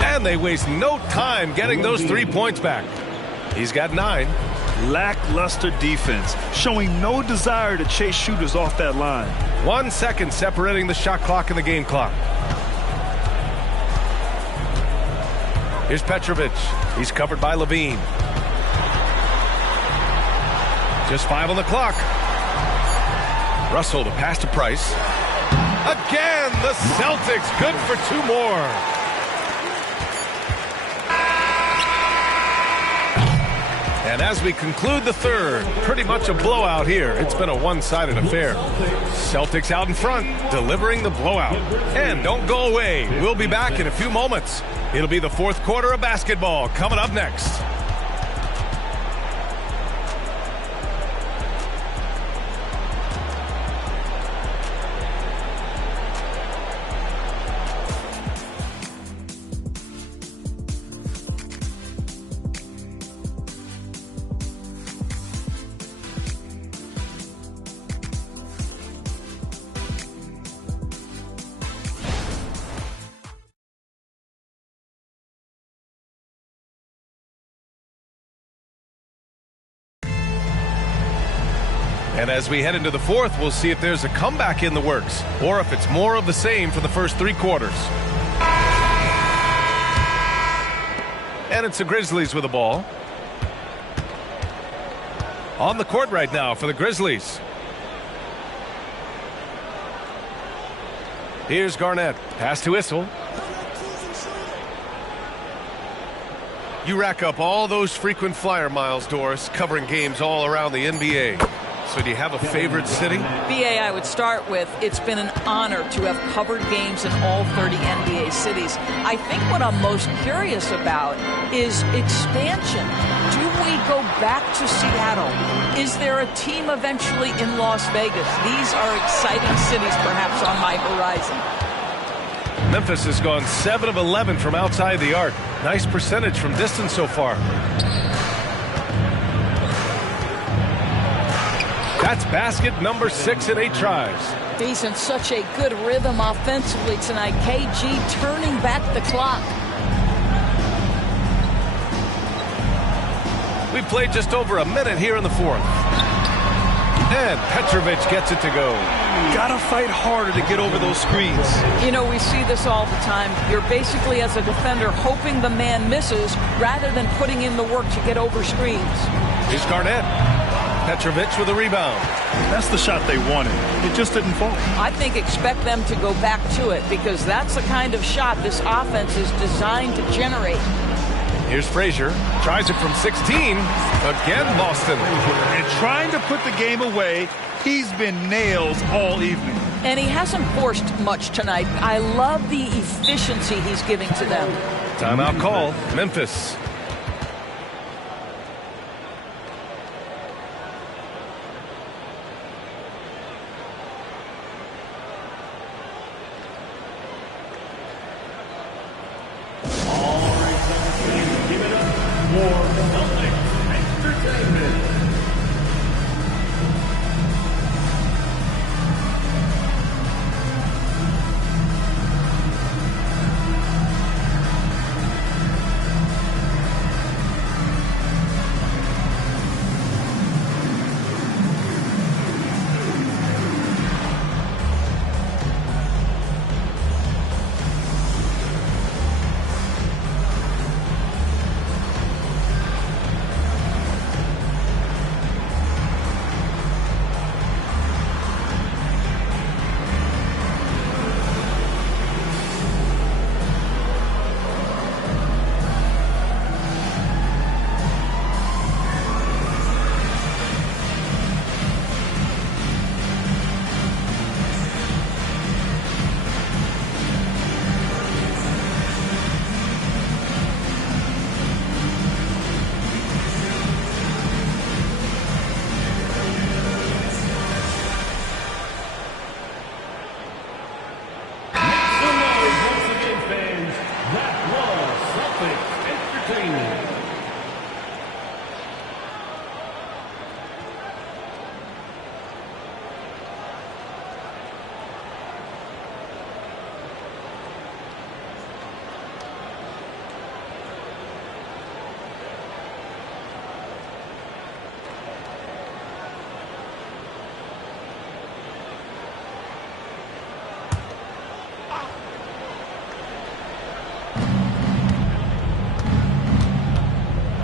And they waste no time getting those 3 points back. He's got 9. Lackluster defense, showing no desire to chase shooters off that line. 1 second separating the shot clock and the game clock. Here's Petrovic. He's covered by Levine. Just 5 on the clock. Russell to pass to Price. Again, the Celtics good for 2 more. And as we conclude the third, pretty much a blowout here. It's been a one-sided affair. Celtics out in front, delivering the blowout. And don't go away. We'll be back in a few moments. It'll be the fourth quarter of basketball coming up next. And as we head into the fourth, we'll see if there's a comeback in the works or if it's more of the same for the first 3 quarters. And it's the Grizzlies with the ball. On the court right now for the Grizzlies. Here's Garnett. Pass to Issel. You rack up all those frequent flyer miles, Doris, covering games all around the NBA. So do you have a favorite city? BA, I would start with, it's been an honor to have covered games in all 30 NBA cities. I think what I'm most curious about is expansion. Do we go back to Seattle? Is there a team eventually in Las Vegas? These are exciting cities perhaps on my horizon. Memphis has gone 7 of 11 from outside the arc. Nice percentage from distance so far. That's basket number 6 in 8 tries. He's in such a good rhythm offensively tonight. KG turning back the clock. We played just over a minute here in the fourth. And Petrovic gets it to go. Gotta fight harder to get over those screens. You know, we see this all the time. You're basically, as a defender, hoping the man misses rather than putting in the work to get over screens. Here's Garnett. Petrovic with a rebound. That's the shot they wanted. It just didn't fall. I think expect them to go back to it because that's the kind of shot this offense is designed to generate. Here's Frazier. Tries it from 16. Again, Boston. And trying to put the game away, he's been nails all evening. And he hasn't forced much tonight. I love the efficiency he's giving to them. Timeout call. Memphis.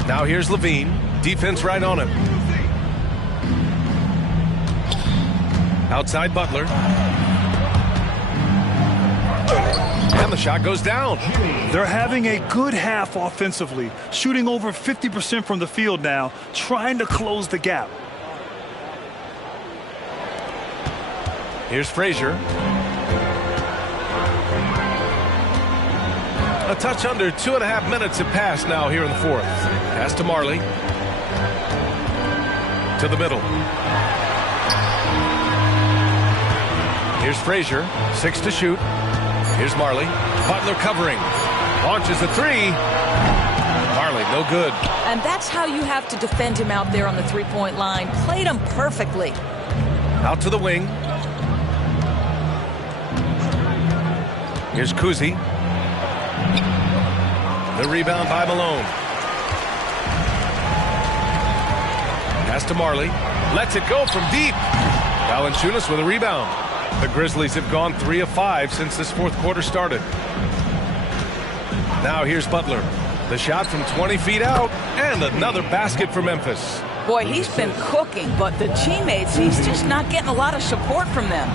Now here's Levine. Defense right on him. Outside Butler. And the shot goes down. They're having a good half offensively, shooting over 50% from the field now, trying to close the gap. Here's Frazier. A touch under 2.5 minutes have passed now here in the fourth. Pass to Marley. To the middle. Here's Frazier. 6 to shoot. Here's Marley. Butler covering. Launches a three. Marley, no good. And that's how you have to defend him out there on the three-point line. Played him perfectly. Out to the wing. Here's Kuzi. The rebound by Malone. Pass to Marley. Lets it go from deep. Valanciunas with a rebound. The Grizzlies have gone 3 of 5 since this fourth quarter started. Now here's Butler. The shot from 20 feet out, and another basket for Memphis. Boy, he's been cooking, but the teammates, he's just not getting a lot of support from them.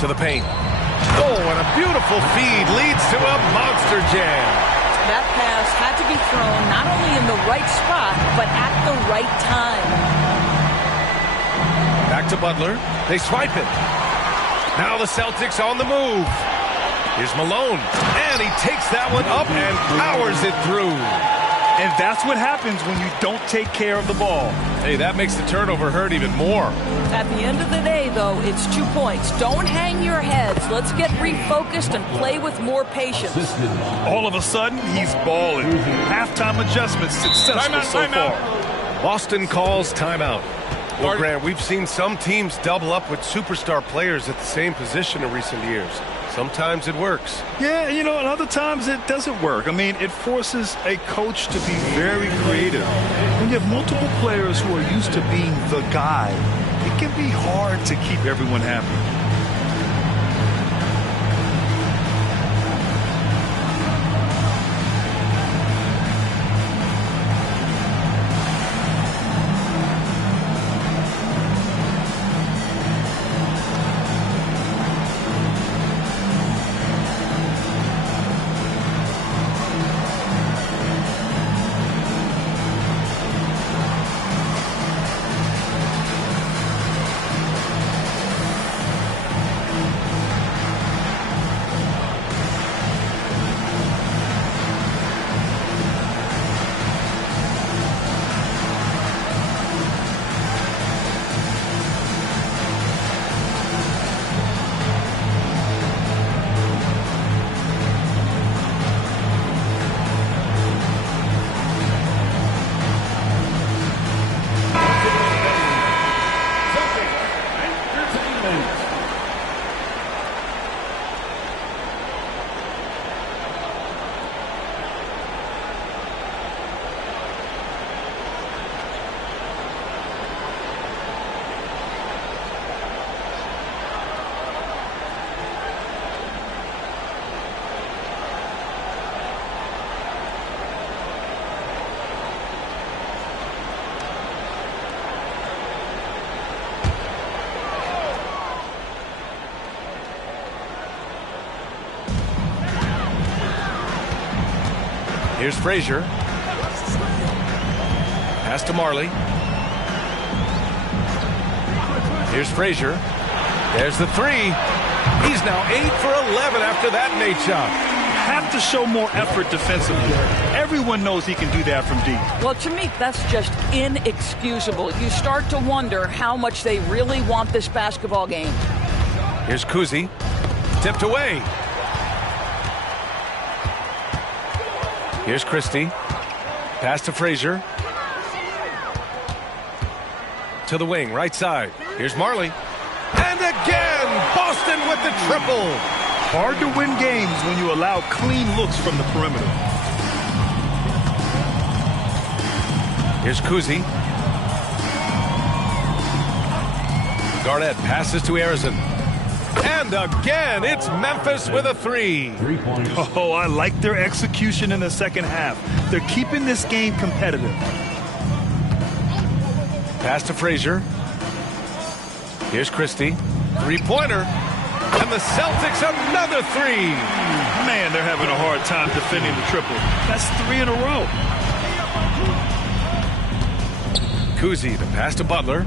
To the paint. Oh, and a beautiful feed leads to a monster jam. That pass had to be thrown not only in the right spot, but at the right time. Back to Butler. They swipe it. Now the Celtics on the move. Here's Malone. And he takes that one up and powers it through. And that's what happens when you don't take care of the ball. Hey, that makes the turnover hurt even more. At the end of the day, though, it's 2 points. Don't hang your heads. Let's get refocused and play with more patience. All of a sudden, he's balling. Halftime adjustments successful so far. Boston calls timeout. Well, Grant, we've seen some teams double up with superstar players at the same position in recent years. Sometimes it works. Yeah, and other times it doesn't work. I mean, it forces a coach to be very creative. When you have multiple players who are used to being the guy, it can be hard to keep everyone happy. Here's Frazier. Pass to Marley. Here's Frazier. There's the three. He's now 8 for 11 after that Nate shot. Have to show more effort defensively. Everyone knows he can do that from deep. Well, to me, that's just inexcusable. You start to wonder how much they really want this basketball game. Here's Kuzi. Tipped away. Here's Christie. Pass to Frazier. To the wing, right side. Here's Marley. And again, Boston with the triple. Hard to win games when you allow clean looks from the perimeter. Here's Kuzi. Garnett passes to Arizon. And again, it's Memphis with a three. Oh, I like their execution in the second half. They're keeping this game competitive. Pass to Frazier. Here's Christie. Three-pointer. And the Celtics another three. Man, they're having a hard time defending the triple. That's 3 in a row. Kuzi, the pass to Butler.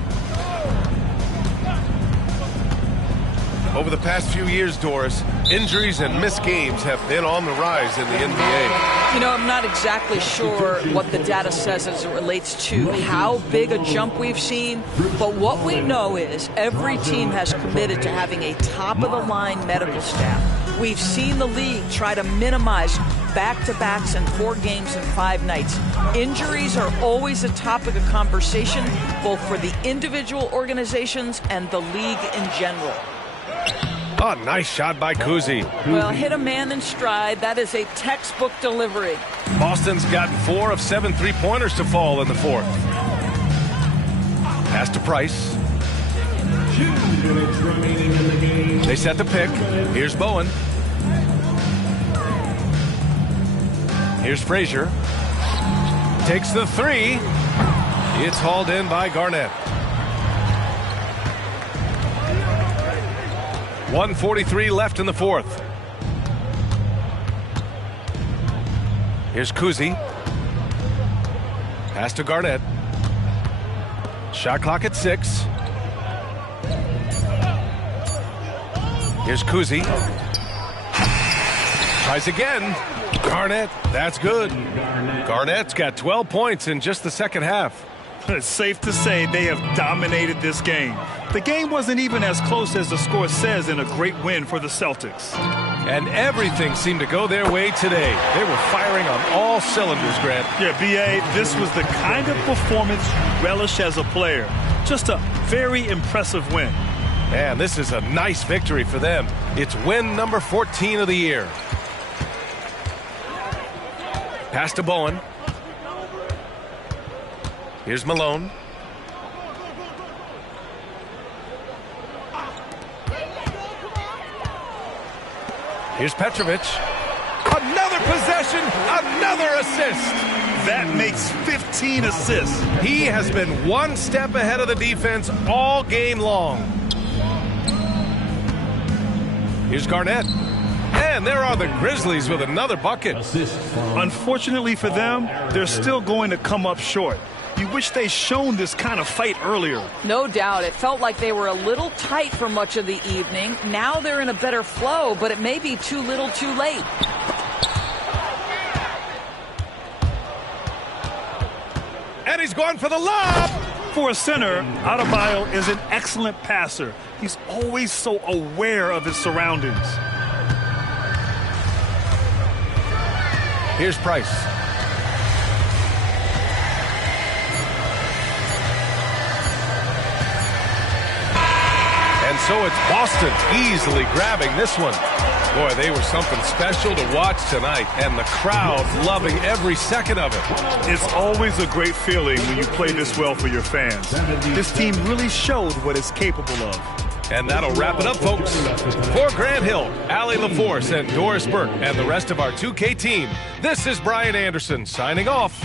Over the past few years, Doris, injuries and missed games have been on the rise in the NBA. You know, I'm not exactly sure what the data says as it relates to how big a jump we've seen, but what we know is every team has committed to having a top-of-the-line medical staff. We've seen the league try to minimize back-to-backs and 4 games and 5 nights. Injuries are always a topic of conversation, both for the individual organizations and the league in general. Oh, nice shot by Kuzi. Well, hit a man in stride. That is a textbook delivery. Boston's got 4 of 7 three-pointers to fall in the fourth. Pass to Price. They set the pick. Here's Bowen. Here's Frazier. Takes the three. It's hauled in by Garnett. 1:43 left in the fourth. Here's Kuzi. Pass to Garnett. Shot clock at 6. Here's Kuzi. Tries again. Garnett, that's good. Garnett's got 12 points in just the second half. It's safe to say they have dominated this game. The game wasn't even as close as the score says in a great win for the Celtics. And everything seemed to go their way today. They were firing on all cylinders, Grant. Yeah, B.A., this was the kind of performance you relish as a player. Just a very impressive win. Man, this is a nice victory for them. It's win number 14 of the year. Pass to Bowen. Here's Malone. Here's Petrovic. Another possession, another assist. That makes 15 assists. He has been one step ahead of the defense all game long. Here's Garnett. And there are the Grizzlies with another bucket. Unfortunately for them, they're still going to come up short. You wish they'd shown this kind of fight earlier. No doubt. It felt like they were a little tight for much of the evening. Now they're in a better flow, but it may be too little too late. And he's going for the lob. For a center, Adebayo is an excellent passer. He's always so aware of his surroundings. Here's Price. And so it's Boston easily grabbing this one. Boy, they were something special to watch tonight, and the crowd loving every second of it. It's always a great feeling when you play this well for your fans. This team really showed what it's capable of. And that'll wrap it up, folks. For Grant Hill, Allie LaForce, and Doris Burke, and the rest of our 2K team, this is Brian Anderson signing off.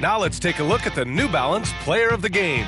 Now let's take a look at the New Balance Player of the Game.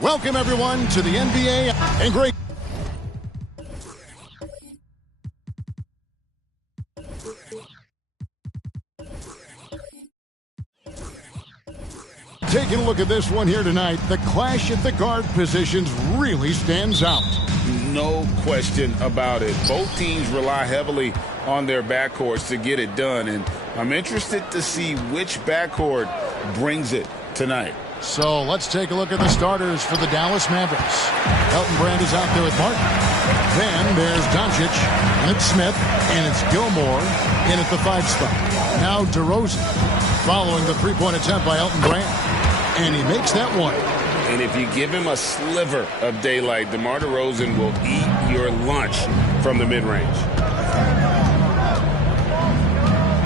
Welcome, everyone, to the NBA and great. Taking a look at this one here tonight, the clash at the guard positions really stands out. No question about it. Both teams rely heavily on their backcourts to get it done, and I'm interested to see which backcourt brings it tonight. So let's take a look at the starters for the Dallas Mavericks. Elton Brand is out there with Martin. Then there's Doncic, and it's Smith, and it's Gilmore in at the 5 spot. Now DeRozan, following the three-point attempt by Elton Brand. And he makes that one. And if you give him a sliver of daylight, DeMar DeRozan will eat your lunch from the mid-range.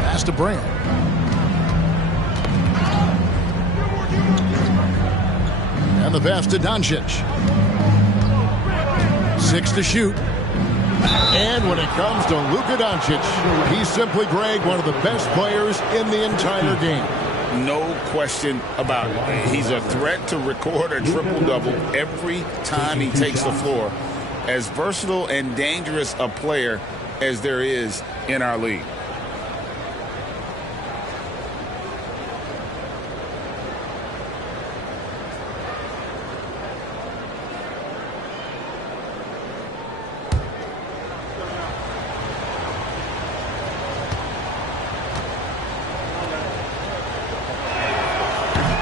Pass to Brand. And the pass to Doncic. 6 to shoot. And when it comes to Luka Doncic, he's simply, Greg, one of the best players in the entire game. No question about it. He's a threat to record a triple-double every time he takes the floor. As versatile and dangerous a player as there is in our league.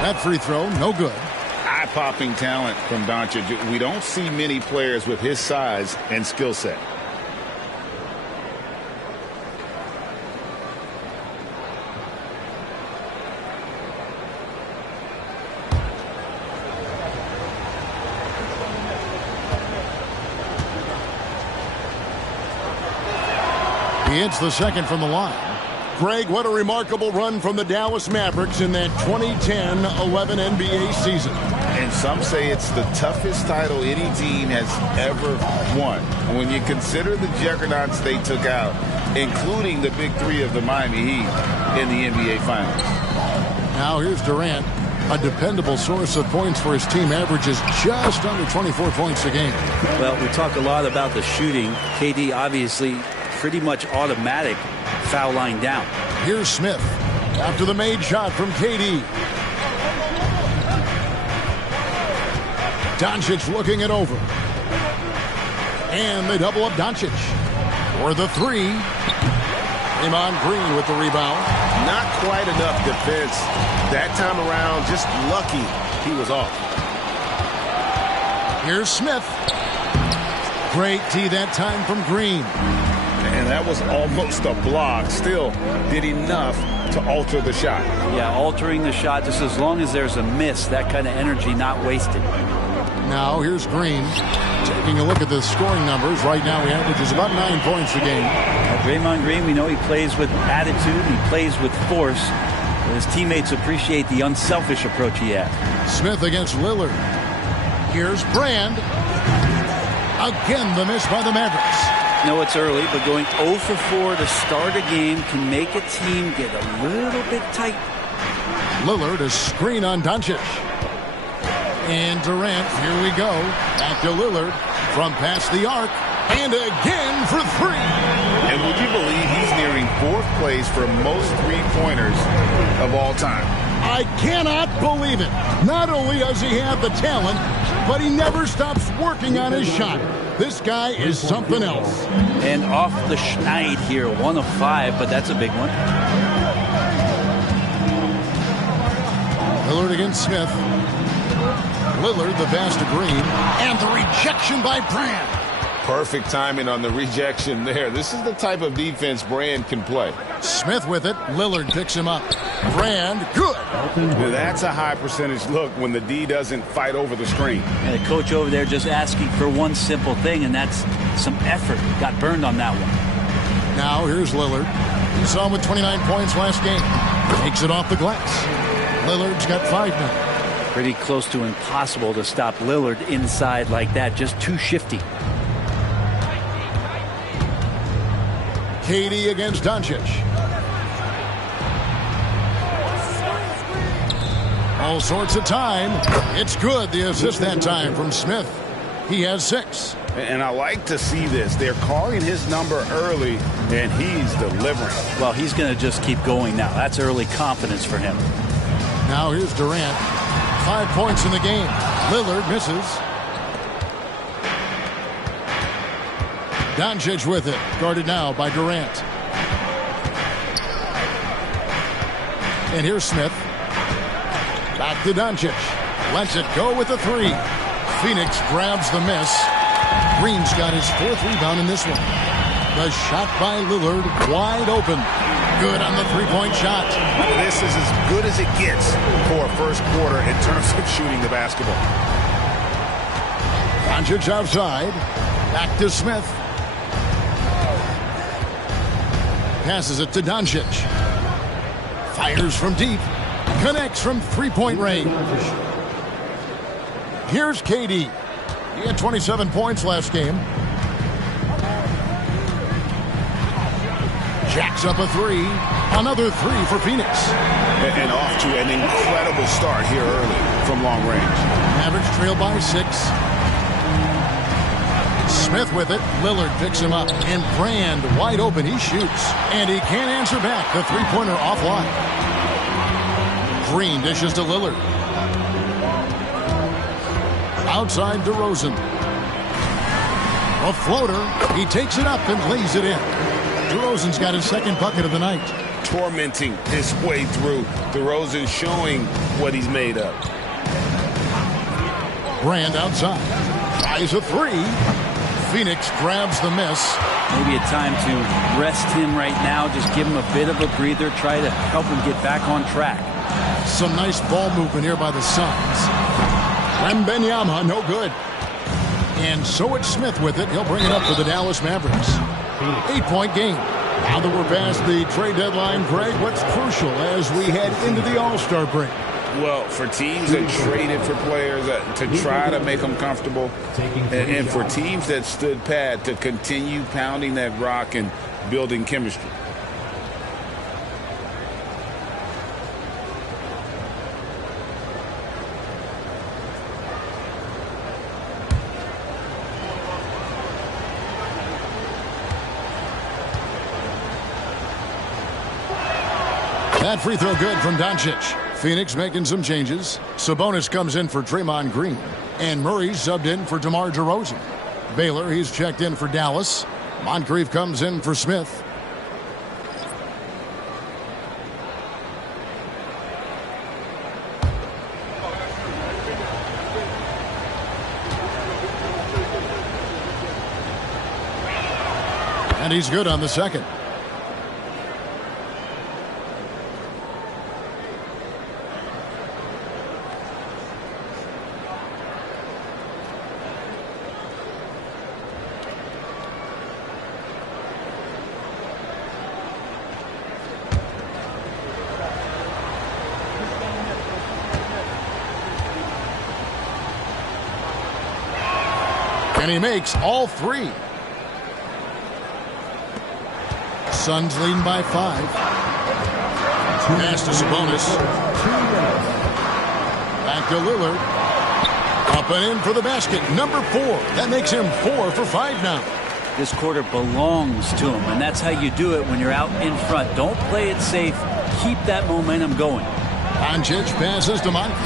That free throw, no good. Eye-popping talent from Doncic. We don't see many players with his size and skill set. He hits the second from the line. Greg, what a remarkable run from the Dallas Mavericks in that 2010-11 NBA season. And some say it's the toughest title any team has ever won. When you consider the juggernauts they took out, including the big three of the Miami Heat in the NBA Finals. Now here's Durant, a dependable source of points for his team, averages just under 24 points a game. Well, we talk a lot about the shooting. KD obviously pretty much automatic foul line down. Here's Smith after the made shot from KD. Doncic looking it over. And they double up Doncic for the three. Draymond Green with the rebound. Not quite enough defense that time around. Just lucky he was off. Here's Smith. Great tee that time from Green. And that was almost a block. Still did enough to alter the shot. Yeah, altering the shot just as long as there's a miss. That kind of energy not wasted. Now here's Green taking a look at the scoring numbers. Right now he averages about 9 points a game. Draymond Green, we know he plays with attitude. He plays with force. But his teammates appreciate the unselfish approach he has. Smith against Lillard. Here's Brand. Again, the miss by the Mavericks. No, it's early, but going 0 for 4 to start a game can make a team get a little bit tight. Lillard, a screen on Doncic. And Durant, here we go. Back to Lillard from past the arc. And again for three. And would you believe he's nearing 4th place for most three-pointers of all time? I cannot believe it. Not only does he have the talent, but he never stops working on his shot. This guy is something else. And off the schneid here, 1 of 5, but that's a big one. Lillard against Smith. Lillard, the pass to Green. And the rejection by Brand. Perfect timing on the rejection there. This is the type of defense Brand can play. Smith with it. Lillard picks him up. Brand, good. Now that's a high percentage look when the D doesn't fight over the screen. And the coach over there just asking for one simple thing, and that's some effort. Got burned on that one. Now here's Lillard. You saw him with 29 points last game. Takes it off the glass. Lillard's got 5 now. Pretty close to impossible to stop Lillard inside like that. Just too shifty. KD against Doncic. All sorts of time. It's good. The assist that time from Smith. He has 6. And I like to see this. They're calling his number early, and he's delivering. Well, he's going to just keep going now. That's early confidence for him. Now here's Durant. 5 points in the game. Lillard misses. Doncic with it. Guarded now by Durant. And here's Smith. Back to Doncic. Lets it go with the 3. Phoenix grabs the miss. Green's got his 4th rebound in this one. The shot by Lillard, wide open. Good on the 3-point shot. This is as good as it gets for a first quarter in terms of shooting the basketball. Doncic outside. Back to Smith. Passes it to Doncic. Fires from deep. Connects from 3-point range. Here's KD. He had 27 points last game. Jacks up a 3. Another 3 for Phoenix. And off to an incredible start here early from long range. Mavericks trail by 6. Smith with it. Lillard picks him up. And Brand wide open. He shoots. And he can't answer back. The 3-pointer offline. Green dishes to Lillard. Outside DeRozan. A floater. He takes it up and lays it in. DeRozan's got his 2nd bucket of the night. Tormenting his way through. DeRozan showing what he's made of. Brand outside. Tries a 3. Phoenix grabs the miss. Maybe a time to rest him right now. Just give him a bit of a breather. Try to help him get back on track. Some nice ball movement here by the Suns. Wembanyama, no good. And so it's Smith with it. He'll bring it up for the Dallas Mavericks. 8-point game. Now that we're past the trade deadline, Greg, what's crucial as we head into the All-Star break? Well, for teams that traded for players to try to make them comfortable, and for teams that stood pat to continue pounding that rock and building chemistry. That free throw good from Doncic. Phoenix making some changes. Sabonis comes in for Draymond Green. And Murray subbed in for DeMar DeRozan. Baylor, he's checked in for Dallas. Moncrief comes in for Smith. And he's good on the 2nd. And he makes all 3. Suns leading by 5. Pass to Sabonis. Back to Lillard. Up and in for the basket. Number 4. That makes him 4 for 5 now. This quarter belongs to him, and that's how you do it when you're out in front. Don't play it safe. Keep that momentum going. Doncic passes to Moncrief.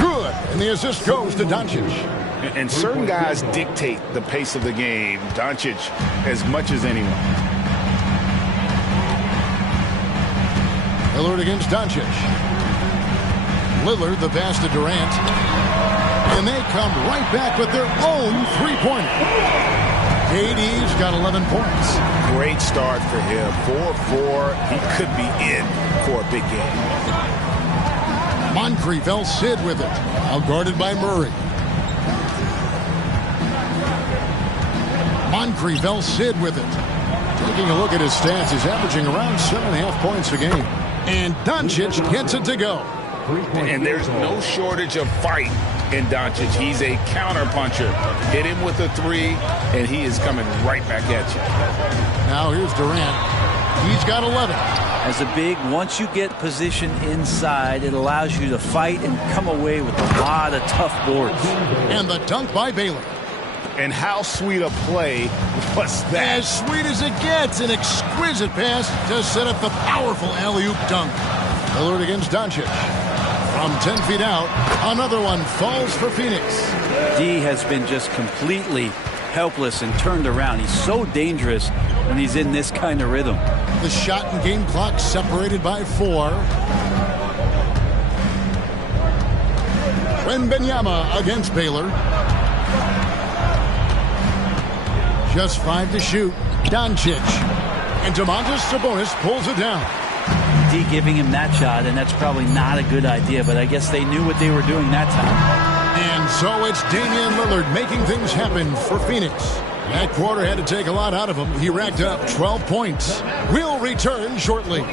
Good. And the assist goes to Doncic. And certain guys dictate the pace of the game. Doncic as much as anyone. Lillard against Doncic. Lillard, the pass to Durant. And they come right back with their own 3-pointer. KD's got 11 points. Great start for him. 4-4. He could be in for a big game. Moncrief, El Cid with it. Out guarded by Murray. Moncrief, El Cid with it. Taking a look at his stats, he's averaging around 7.5 points a game. And Doncic gets it to go. And there's no shortage of fight in Doncic. He's a counterpuncher. Hit him with a 3, and he is coming right back at you. Now here's Durant. He's got 11. As a big, once you get position inside, it allows you to fight and come away with a lot of tough boards. And the dunk by Baylor. And how sweet a play was that? As sweet as it gets. An exquisite pass to set up the powerful alley-oop dunk. Lillard against Doncic. From 10 feet out, another one falls for Phoenix. D has been just completely helpless and turned around. He's so dangerous when he's in this kind of rhythm. The shot and game clock separated by 4. Wembanyama against Baylor. Just 5 to shoot. Doncic. And Domantas Sabonis pulls it down. D giving him that shot, and that's probably not a good idea, but I guess they knew what they were doing that time. And so it's Damian Lillard making things happen for Phoenix. That quarter had to take a lot out of him. He racked up 12 points. We'll return shortly.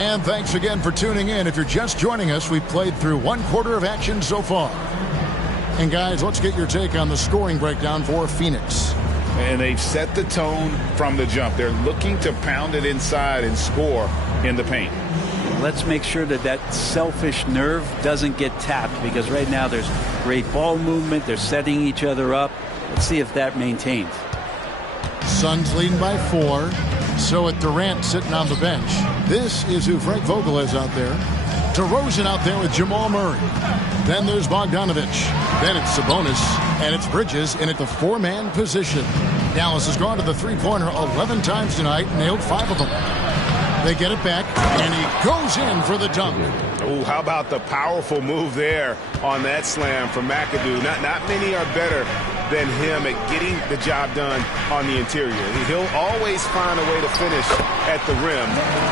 And thanks again for tuning in. If you're just joining us, we've played through 1 quarter of action so far. And guys, let's get your take on the scoring breakdown for Phoenix. And they've set the tone from the jump. They're looking to pound it inside and score in the paint. Let's make sure that that selfish nerve doesn't get tapped, because right now there's great ball movement. They're setting each other up. Let's see if that maintains. Suns leading by 4. So at Durant sitting on the bench. This is who Frank Vogel is out there. DeRozan out there with Jamal Murray. Then there's Bogdanovich. Then it's Sabonis. And it's Bridges in at the 4-man position. Dallas has gone to the three-pointer 11 times tonight, nailed 5 of them. They get it back, and he goes in for the dunk. Oh, how about the powerful move there on that slam from McAdoo. Not many are better than him at getting the job done on the interior. He'll always find a way to finish at the rim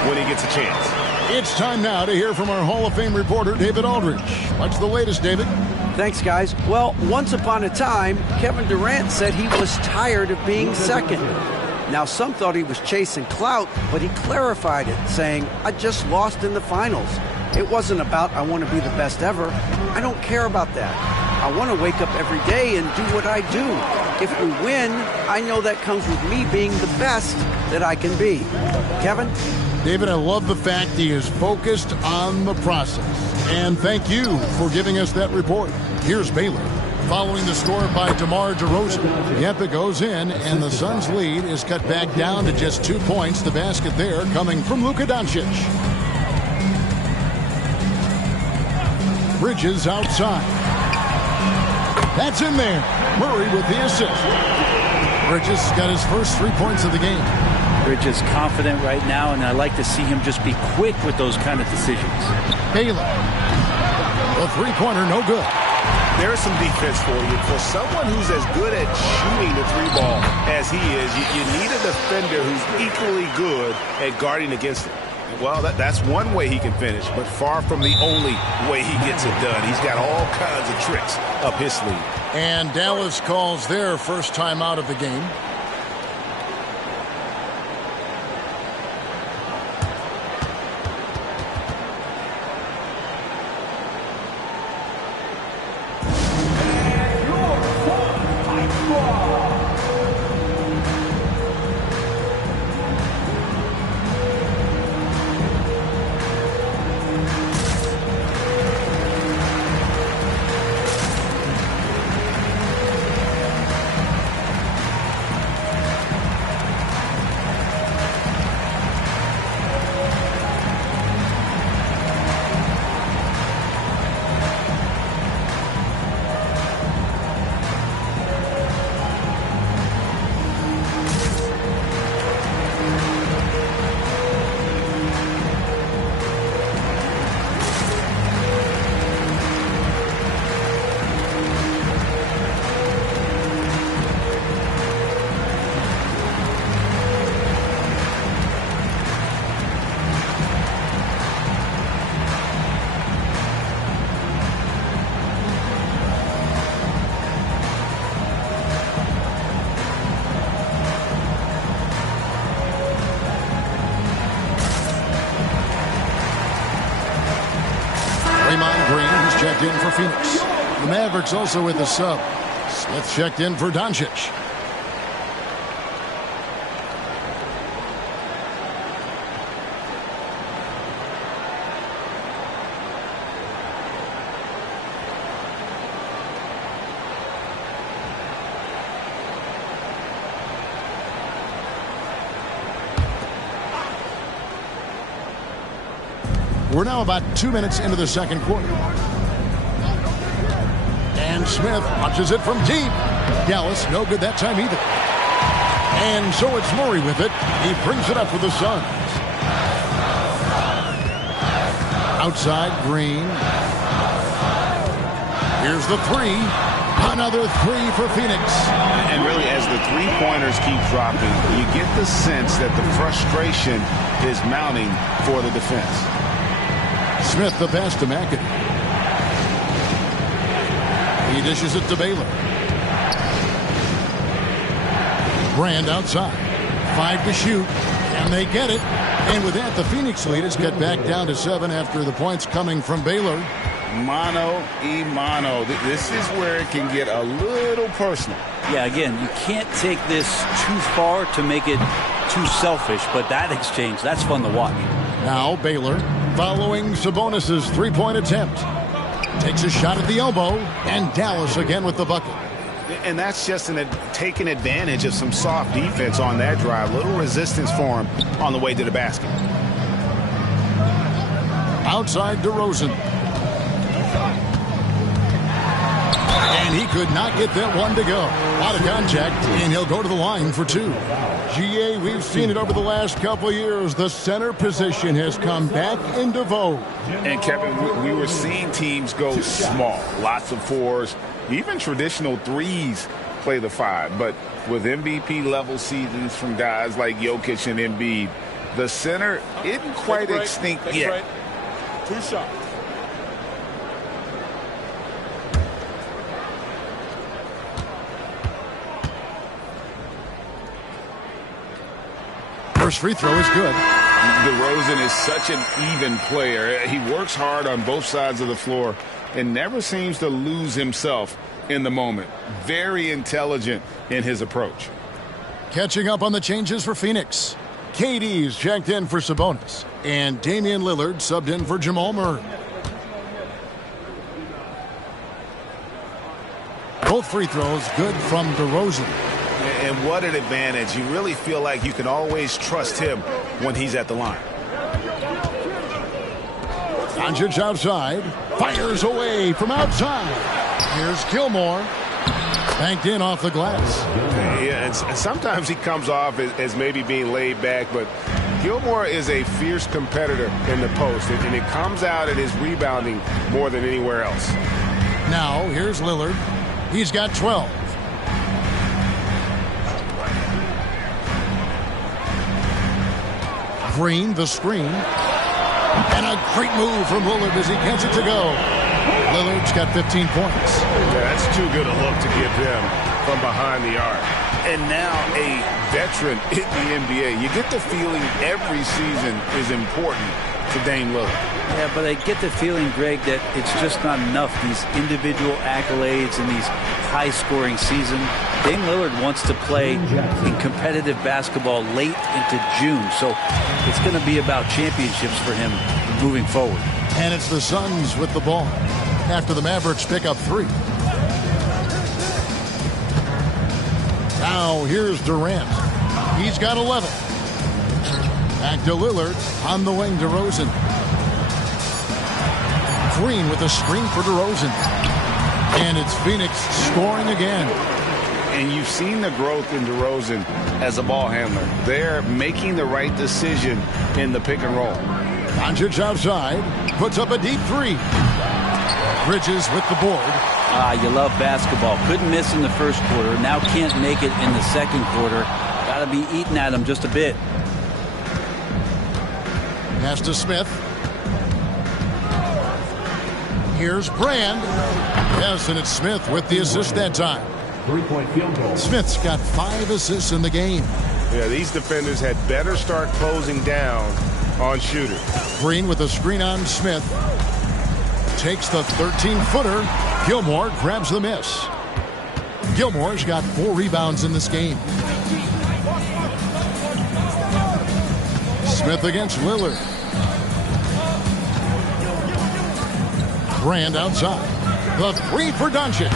when he gets a chance. It's time now to hear from our Hall of Fame reporter, David Aldridge. What's the latest, David? Thanks, guys. Well, once upon a time, Kevin Durant said he was tired of being second. Now, some thought he was chasing clout, but he clarified it, saying, I just lost in the finals. It wasn't about I want to be the best ever. I don't care about that. I want to wake up every day and do what I do. If we win, I know that comes with me being the best that I can be. Kevin? David, I love the fact he is focused on the process. And thank you for giving us that report. Here's Baylor. Following the score by DeMar DeRozan. Yep, it goes in, and the Suns' lead is cut back down to just 2 points. The basket there coming from Luka Doncic. Bridges outside. That's in there. Murray with the assist. Bridges got his first 3 points of the game. Bridges confident right now, and I like to see him just be quick with those kind of decisions. Baylor. The three-pointer, no good. There's some defense for you. For someone who's as good at shooting the three ball as he is, you need a defender who's equally good at guarding against it. Well, that's one way he can finish, but far from the only way he gets it done. He's got all kinds of tricks up his sleeve. And Dallas calls their first time out of the game. checked in for Phoenix. The Mavericks also with the sub. Smith checked in for Doncic. We're now about 2 minutes into the second quarter. And Smith launches it from deep. Dallas, no good that time either. And so it's Murray with it. He brings it up for the Suns. Outside, Green. Here's the three. Another three for Phoenix. And really, as the three-pointers keep dropping, you get the sense that the frustration is mounting for the defense. Smith the pass to McAdoo. He dishes it to Baylor. Brand outside. 5 to shoot. And they get it. And with that, the Phoenix lead is cut back down to 7 after the points coming from Baylor. Mano y mano. This is where it can get a little personal. Yeah, again, you can't take this too far to make it too selfish, but that exchange, that's fun to watch. Now Baylor, following Sabonis' three-point attempt, takes a shot at the elbow, and Dallas again with the bucket. And that's just taking advantage of some soft defense on that drive. Little resistance for him on the way to the basket. Outside DeRozan. And he could not get that one to go. Out of contact, and he'll go to the line for 2. GA, we've seen it over the last couple of years. The center position has come back into vogue. And Kevin, we were seeing teams go small. Lots of 4s. Even traditional 3s play the 5. But with MVP-level seasons from guys like Jokic and Embiid, the center isn't quite extinct yet. 2 shots. First free throw is good. DeRozan is such an even player. He works hard on both sides of the floor and never seems to lose himself in the moment. Very intelligent in his approach. Catching up on the changes for Phoenix. KD's checked in for Sabonis. And Damian Lillard subbed in for Jamal Murray. Both free throws good from DeRozan. And what an advantage. You really feel like you can always trust him when he's at the line. Doncic outside. Fires away from outside. Here's Gilmore. Banked in off the glass. Yeah, and sometimes he comes off as maybe being laid back, but Gilmore is a fierce competitor in the post, and it comes out in his rebounding more than anywhere else. Now, here's Lillard. He's got 12. Green, the screen. And a great move from Lillard as he gets it to go. Lillard's got 15 points. Yeah, that's too good a look to give them from behind the arc. And now a veteran in the NBA. You get the feeling every season is important to Dame Lillard. Yeah, but I get the feeling, Greg, that it's just not enough. These individual accolades in these high-scoring seasons. Dame Lillard wants to play in competitive basketball late into June, so it's going to be about championships for him moving forward. And it's the Suns with the ball after the Mavericks pick up 3. Now here's Durant. He's got 11. Back to Lillard on the wing. DeRozan. Green with a screen for DeRozan. And it's Phoenix scoring again. And you've seen the growth in DeRozan as a ball handler. They're making the right decision in the pick and roll. Doncic outside. Puts up a deep 3. Bridges with the board. You love basketball. Couldn't miss in the first quarter. Now can't make it in the second quarter. Got to be eating at him just a bit. Pass to Smith. Here's Brand. Yes, and it's Smith with the assist that time. 3-point field goal. Smith's got 5 assists in the game. Yeah, these defenders had better start closing down on shooters. Green with a screen on Smith. takes the 13-footer. Gilmore grabs the miss. Gilmore's got 4 rebounds in this game. Smith against Lillard. Brand outside. The 3 for Doncic.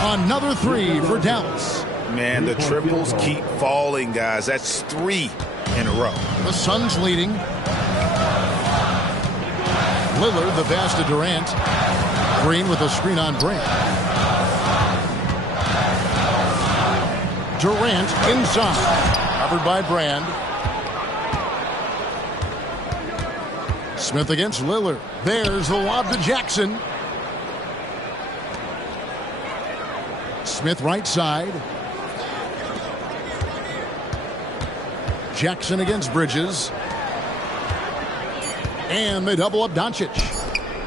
Another 3 for Dallas. Man, the triples keep falling, guys. That's 3 in a row. The Suns leading. Lillard, the pass to Durant. Green with a screen on Brand. Durant inside. Covered by Brand. Smith against Lillard. There's the lob to Jackson. Smith right side. Jackson against Bridges. And they double up Doncic.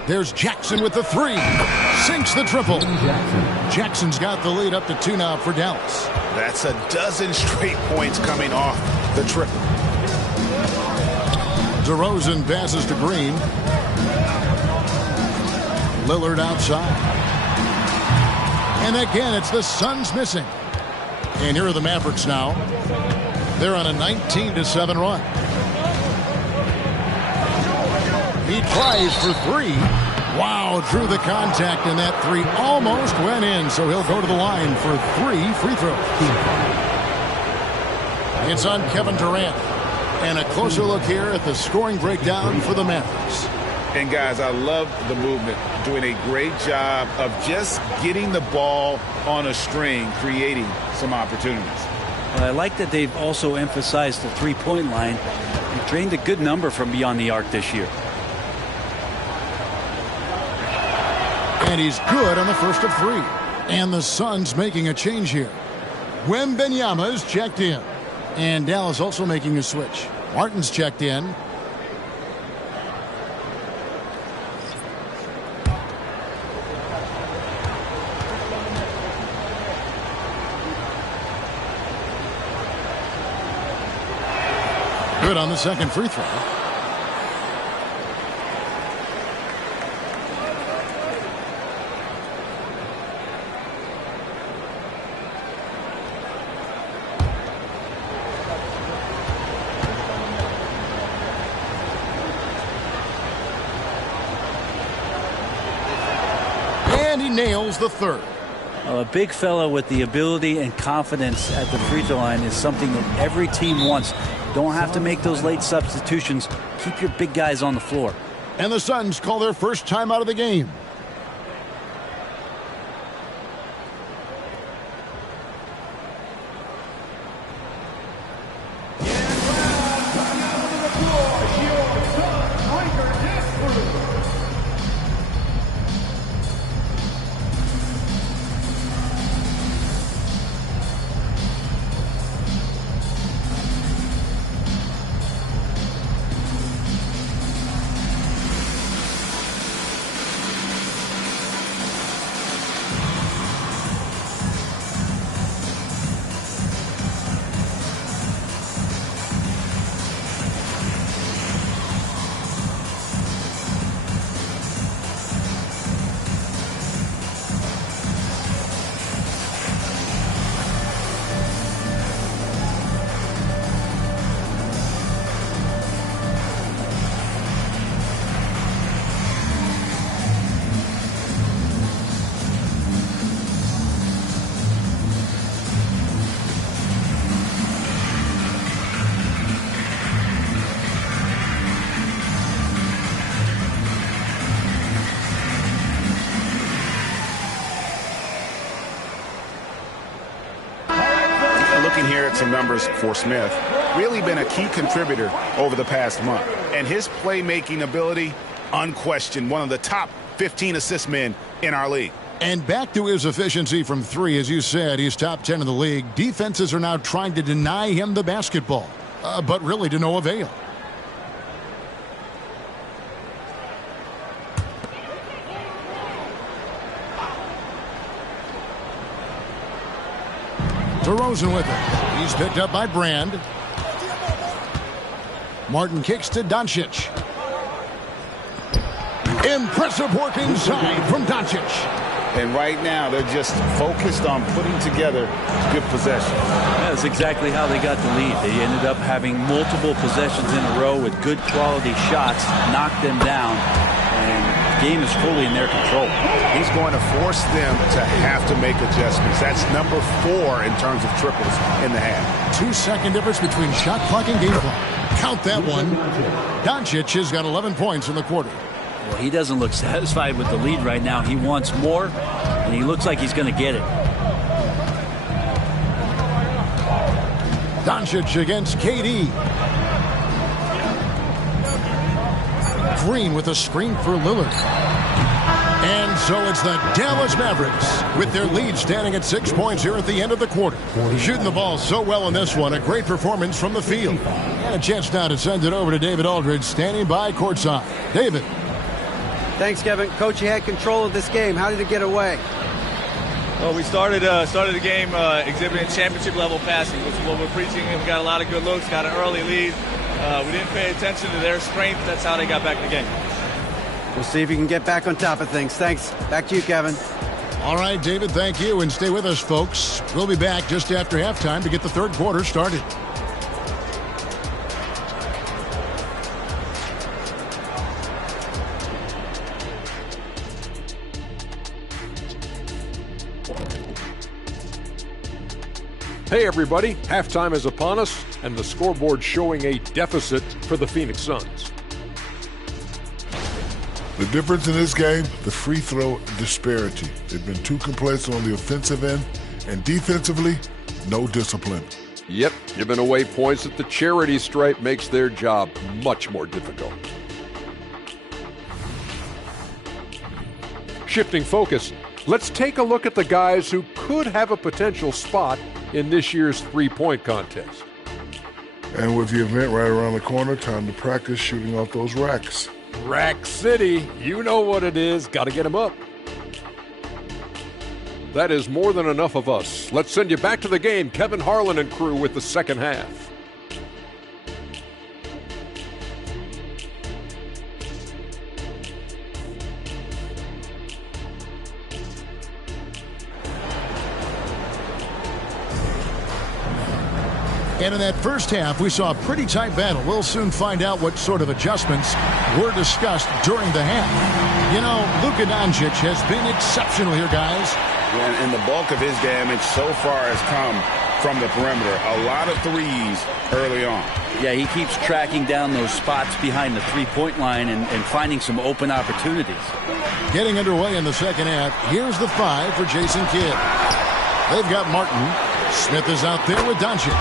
There's Jackson with the 3. Sinks the triple. Jackson's got the lead up to 2 now for Dallas. That's a dozen straight points coming off the triple. DeRozan passes to Green. Lillard outside. And again, it's the Suns missing. And here are the Mavericks now. They're on a 19-7 run. He tries for 3. Wow, drew the contact, and that 3 almost went in, so he'll go to the line for 3 free throws. It's on Kevin Durant. And a closer look here at the scoring breakdown for the Mavericks. And guys, I love the movement. Doing a great job of just getting the ball on a string, creating some opportunities. Well, I like that they've also emphasized the three-point line. They've drained a good number from beyond the arc this year. And he's good on the first of 3. And the Suns making a change here. Wembanyama is checked in. And Dallas also making a switch. Martin's checked in. Good on the second free throw. Nails the 3rd. A big fella with the ability and confidence at the free throw line is something that every team wants. Don't have to make those late substitutions. Keep your big guys on the floor. And the Suns call their first time out of the game. Looking here at some numbers for Smith, really been a key contributor over the past month. And his playmaking ability, unquestioned, one of the top 15 assist men in our league. And back to his efficiency from 3, as you said, he's top 10 in the league. Defenses are now trying to deny him the basketball, but really to no avail. DeRozan with it. He's picked up by Brand. Martin kicks to Doncic. Impressive work inside from Doncic. And right now, they're just focused on putting together good possessions. That's exactly how they got the lead. They ended up having multiple possessions in a row with good quality shots, knocked them down, and the game is fully in their control. He's going to force them to have to make adjustments. That's number 4 in terms of triples in the half. 2-second difference between shot clock and game clock. Count that one. Doncic has got 11 points in the quarter. Well, he doesn't look satisfied with the lead right now. He wants more, and he looks like he's going to get it. Doncic against KD. Green with a screen for Lillard. And so it's the Dallas Mavericks with their lead standing at 6 points here at the end of the quarter. Shooting the ball so well in this one. A great performance from the field. And a chance now to send it over to David Aldridge standing by courtside. David. Thanks, Kevin. Coach, you had control of this game. How did it get away? Well, we started the game exhibiting championship-level passing, which is what we're preaching. We got a lot of good looks, got an early lead. We didn't pay attention to their strength. That's how they got back in the game. We'll see if you can get back on top of things. Thanks. Back to you, Kevin. All right, David, thank you. And stay with us, folks. We'll be back just after halftime to get the third quarter started. Hey everybody, halftime is upon us, and the scoreboard showing a deficit for the Phoenix Suns. The difference in this game, the free throw disparity. They've been too complacent on the offensive end, and defensively, no discipline. Yep, giving away points at the charity stripe makes their job much more difficult. Shifting focus, let's take a look at the guys who could have a potential spot in this year's three-point contest. And with the event right around the corner, time to practice shooting off those racks. Rack City, you know what it is. Got to get them up. That is more than enough of us. Let's send you back to the game. Kevin Harlan and crew with the second half. And in that first half, we saw a pretty tight battle. We'll soon find out what sort of adjustments were discussed during the half. You know, Luka Doncic has been exceptional here, guys. And the bulk of his damage so far has come from the perimeter. A lot of threes early on. Yeah, he keeps tracking down those spots behind the three-point line and finding some open opportunities. Getting underway in the second half. Here's the 5 for Jason Kidd. They've got Martin. Smith is out there with Doncic.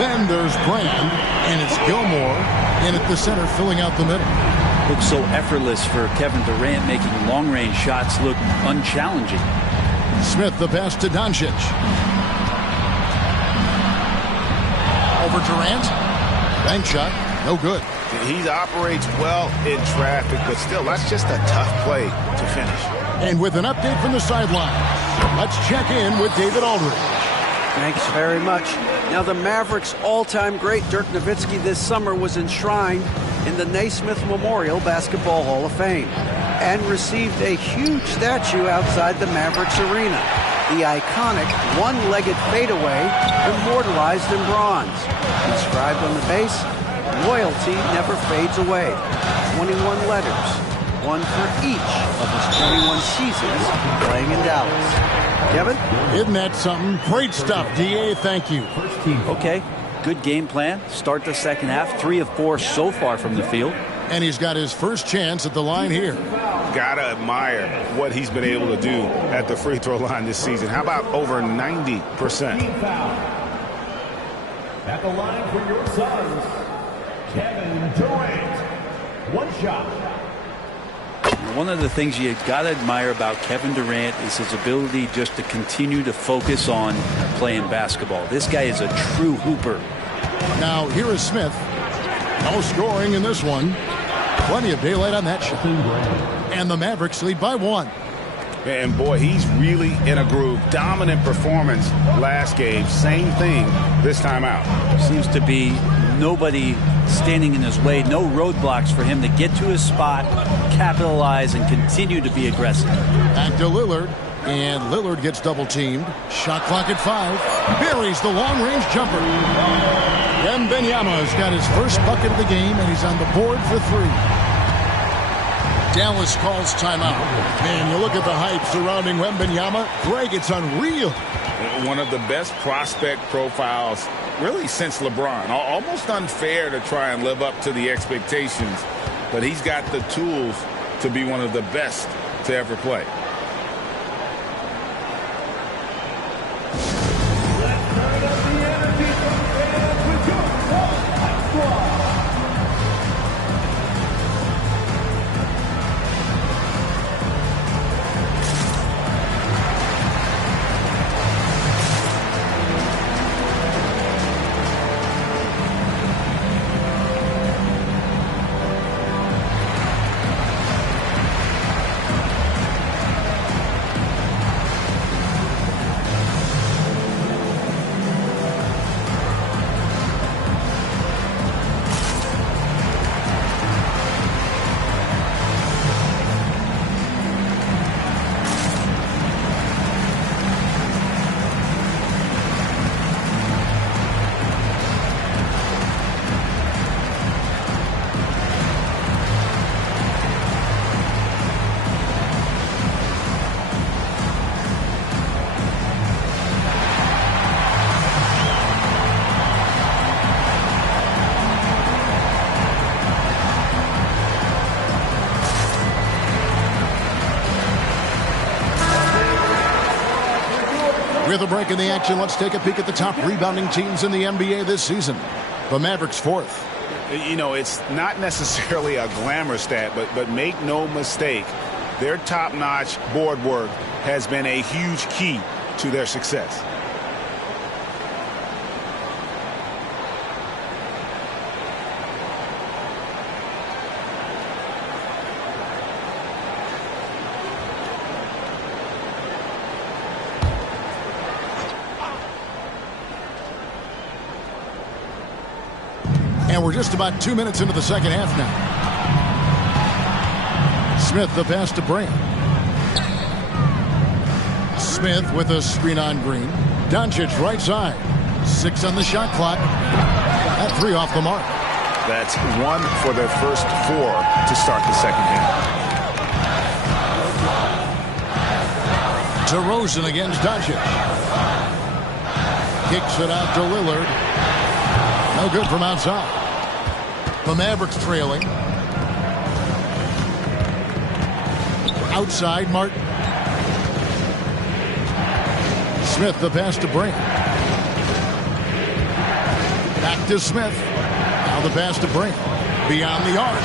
Then there's Brand, and it's Gilmore in at the center, filling out the middle. Looks so effortless for Kevin Durant, making long-range shots look unchallenging. Smith, the pass to Doncic. Over Durant. Bank shot, no good. He operates well in traffic, but still, that's just a tough play to finish. And with an update from the sideline, let's check in with David Aldridge. Thanks very much. Now, the Mavericks' all-time great Dirk Nowitzki this summer was enshrined in the Naismith Memorial Basketball Hall of Fame and received a huge statue outside the Mavericks arena. The iconic one-legged fadeaway immortalized in bronze. Inscribed on the base, loyalty never fades away. 21 letters, one for each of his 21 seasons playing in Dallas. Kevin? Isn't that something? Great stuff, D.A. Thank you. Okay, good game plan. Start the second half. 3 of 4 so far from the field. And he's got his first chance at the line here. Gotta admire what he's been able to do at the free throw line this season. How about over 90%? At the line for your Suns, Kevin Durant. One shot. One of the things you got to admire about Kevin Durant is his ability just to continue to focus on playing basketball. This guy is a true hooper. Now, here is Smith. No scoring in this one. Plenty of daylight on that shot. And the Mavericks lead by 1. And boy, he's really in a groove. Dominant performance last game. Same thing this time out. Seems to be nobody standing in his way. No roadblocks for him to get to his spot, capitalize, and continue to be aggressive. Back to Lillard. And Lillard gets double-teamed. Shot clock at 5. Buries the long-range jumper. Wembanyama's got his first bucket of the game, and he's on the board for 3. Dallas calls timeout. Man, you look at the hype surrounding Wembanyama. Greg, it's unreal. One of the best prospect profiles, really, since LeBron. Almost unfair to try and live up to the expectations, but he's got the tools to be one of the best to ever play. With a break in the action, let's take a peek at the top rebounding teams in the NBA this season. The Mavericks 4th. You know, it's not necessarily a glamour stat, but make no mistake, their top-notch board work has been a huge key to their success. And we're just about 2 minutes into the second half now. Smith, the pass to Brand. Smith with a screen on Green. Doncic right side. 6 on the shot clock. That 3 off the mark. That's 1 for their first 4 to start the second half. DeRozan against Doncic. Kicks it out to Lillard. No good from outside. The Mavericks trailing. Outside, Martin. Smith, the pass to Brand. Back to Smith. Now the pass to Brand. Beyond the arc.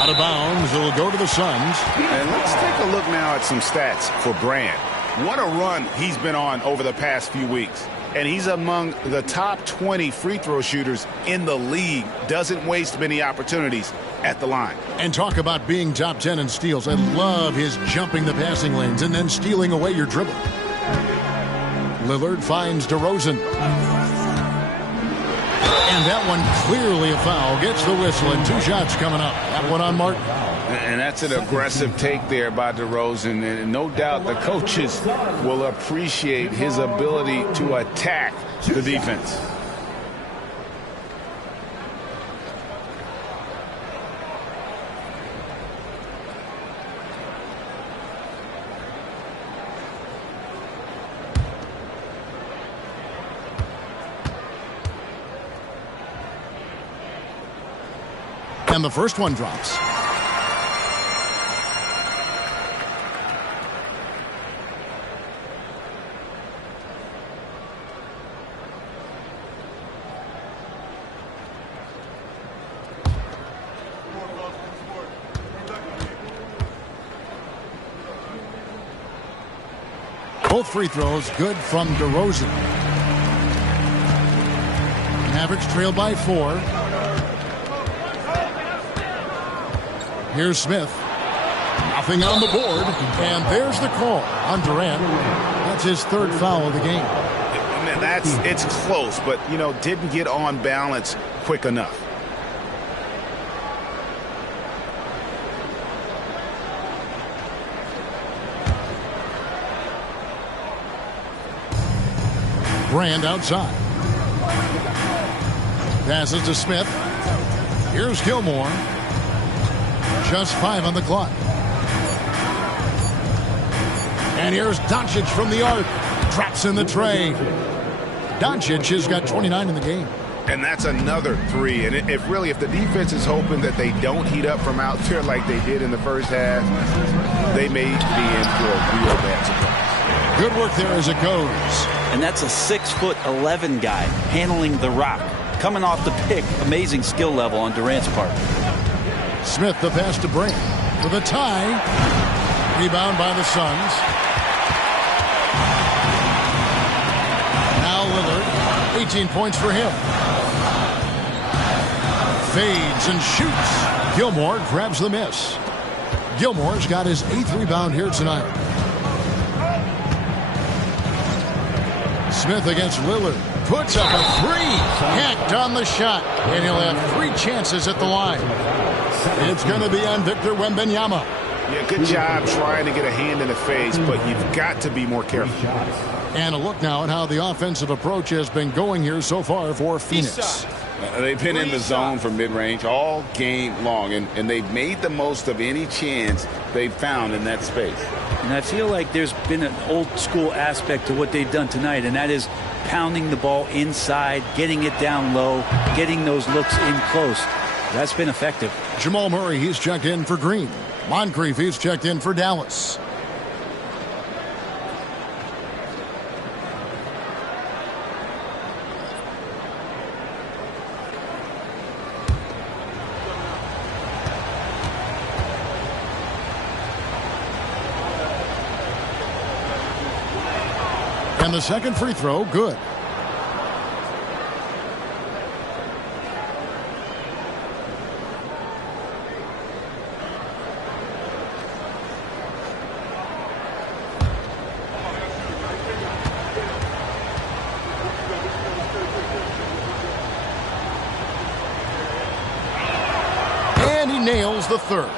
Out of bounds. It'll go to the Suns. And let's take a look now at some stats for Brand. What a run he's been on over the past few weeks. And he's among the top 20 free throw shooters in the league. Doesn't waste many opportunities at the line. And talk about being top 10 in steals. I love his jumping the passing lanes and then stealing away your dribble. Lillard finds DeRozan. And that one clearly a foul. Gets the whistle and 2 shots coming up. That one on Martin. And that's an aggressive take there by DeRozan. And no doubt the coaches will appreciate his ability to attack the defense. And the first one drops. Both free throws good from DeRozan. Mavericks trail by 4. Here's Smith. Nothing on the board. And there's the call on Durant. That's his third foul of the game. Man, it's close, but, didn't get on balance quick enough. Brand outside. Passes to Smith. Here's Gilmore. Just 5 on the clock. And here's Doncic from the arc. Drops in the tray. Doncic has got 29 in the game. And that's another 3. And if the defense is hoping that they don't heat up from out there like they did in the first half, they may be in for a real bad surprise. Good work there as it goes. And that's a 6'11" guy handling the rock. Coming off the pick, amazing skill level on Durant's part. Smith the pass to Brand for the tie. Rebound by the Suns. Now Lillard, 18 points for him. Fades and shoots. Gilmore grabs the miss. Gilmore's got his 8th rebound here tonight. Smith against Lillard. Puts up a 3. Hacked on the shot. And he'll have 3 chances at the line. It's going to be on Victor Wembanyama. Yeah, good job trying to get a hand in the face, but you've got to be more careful. And a look now at how the offensive approach has been going here so far for Phoenix. They've been in the zone for mid-range all game long, and they've made the most of any chance they've found in that space. And I feel like there's been an old-school aspect to what they've done tonight, and that is pounding the ball inside, getting it down low, getting those looks in close. That's been effective. Jamal Murray, he's checked in for Green. Moncrief, he's checked in for Dallas. And the second free throw, good. And he nails the third.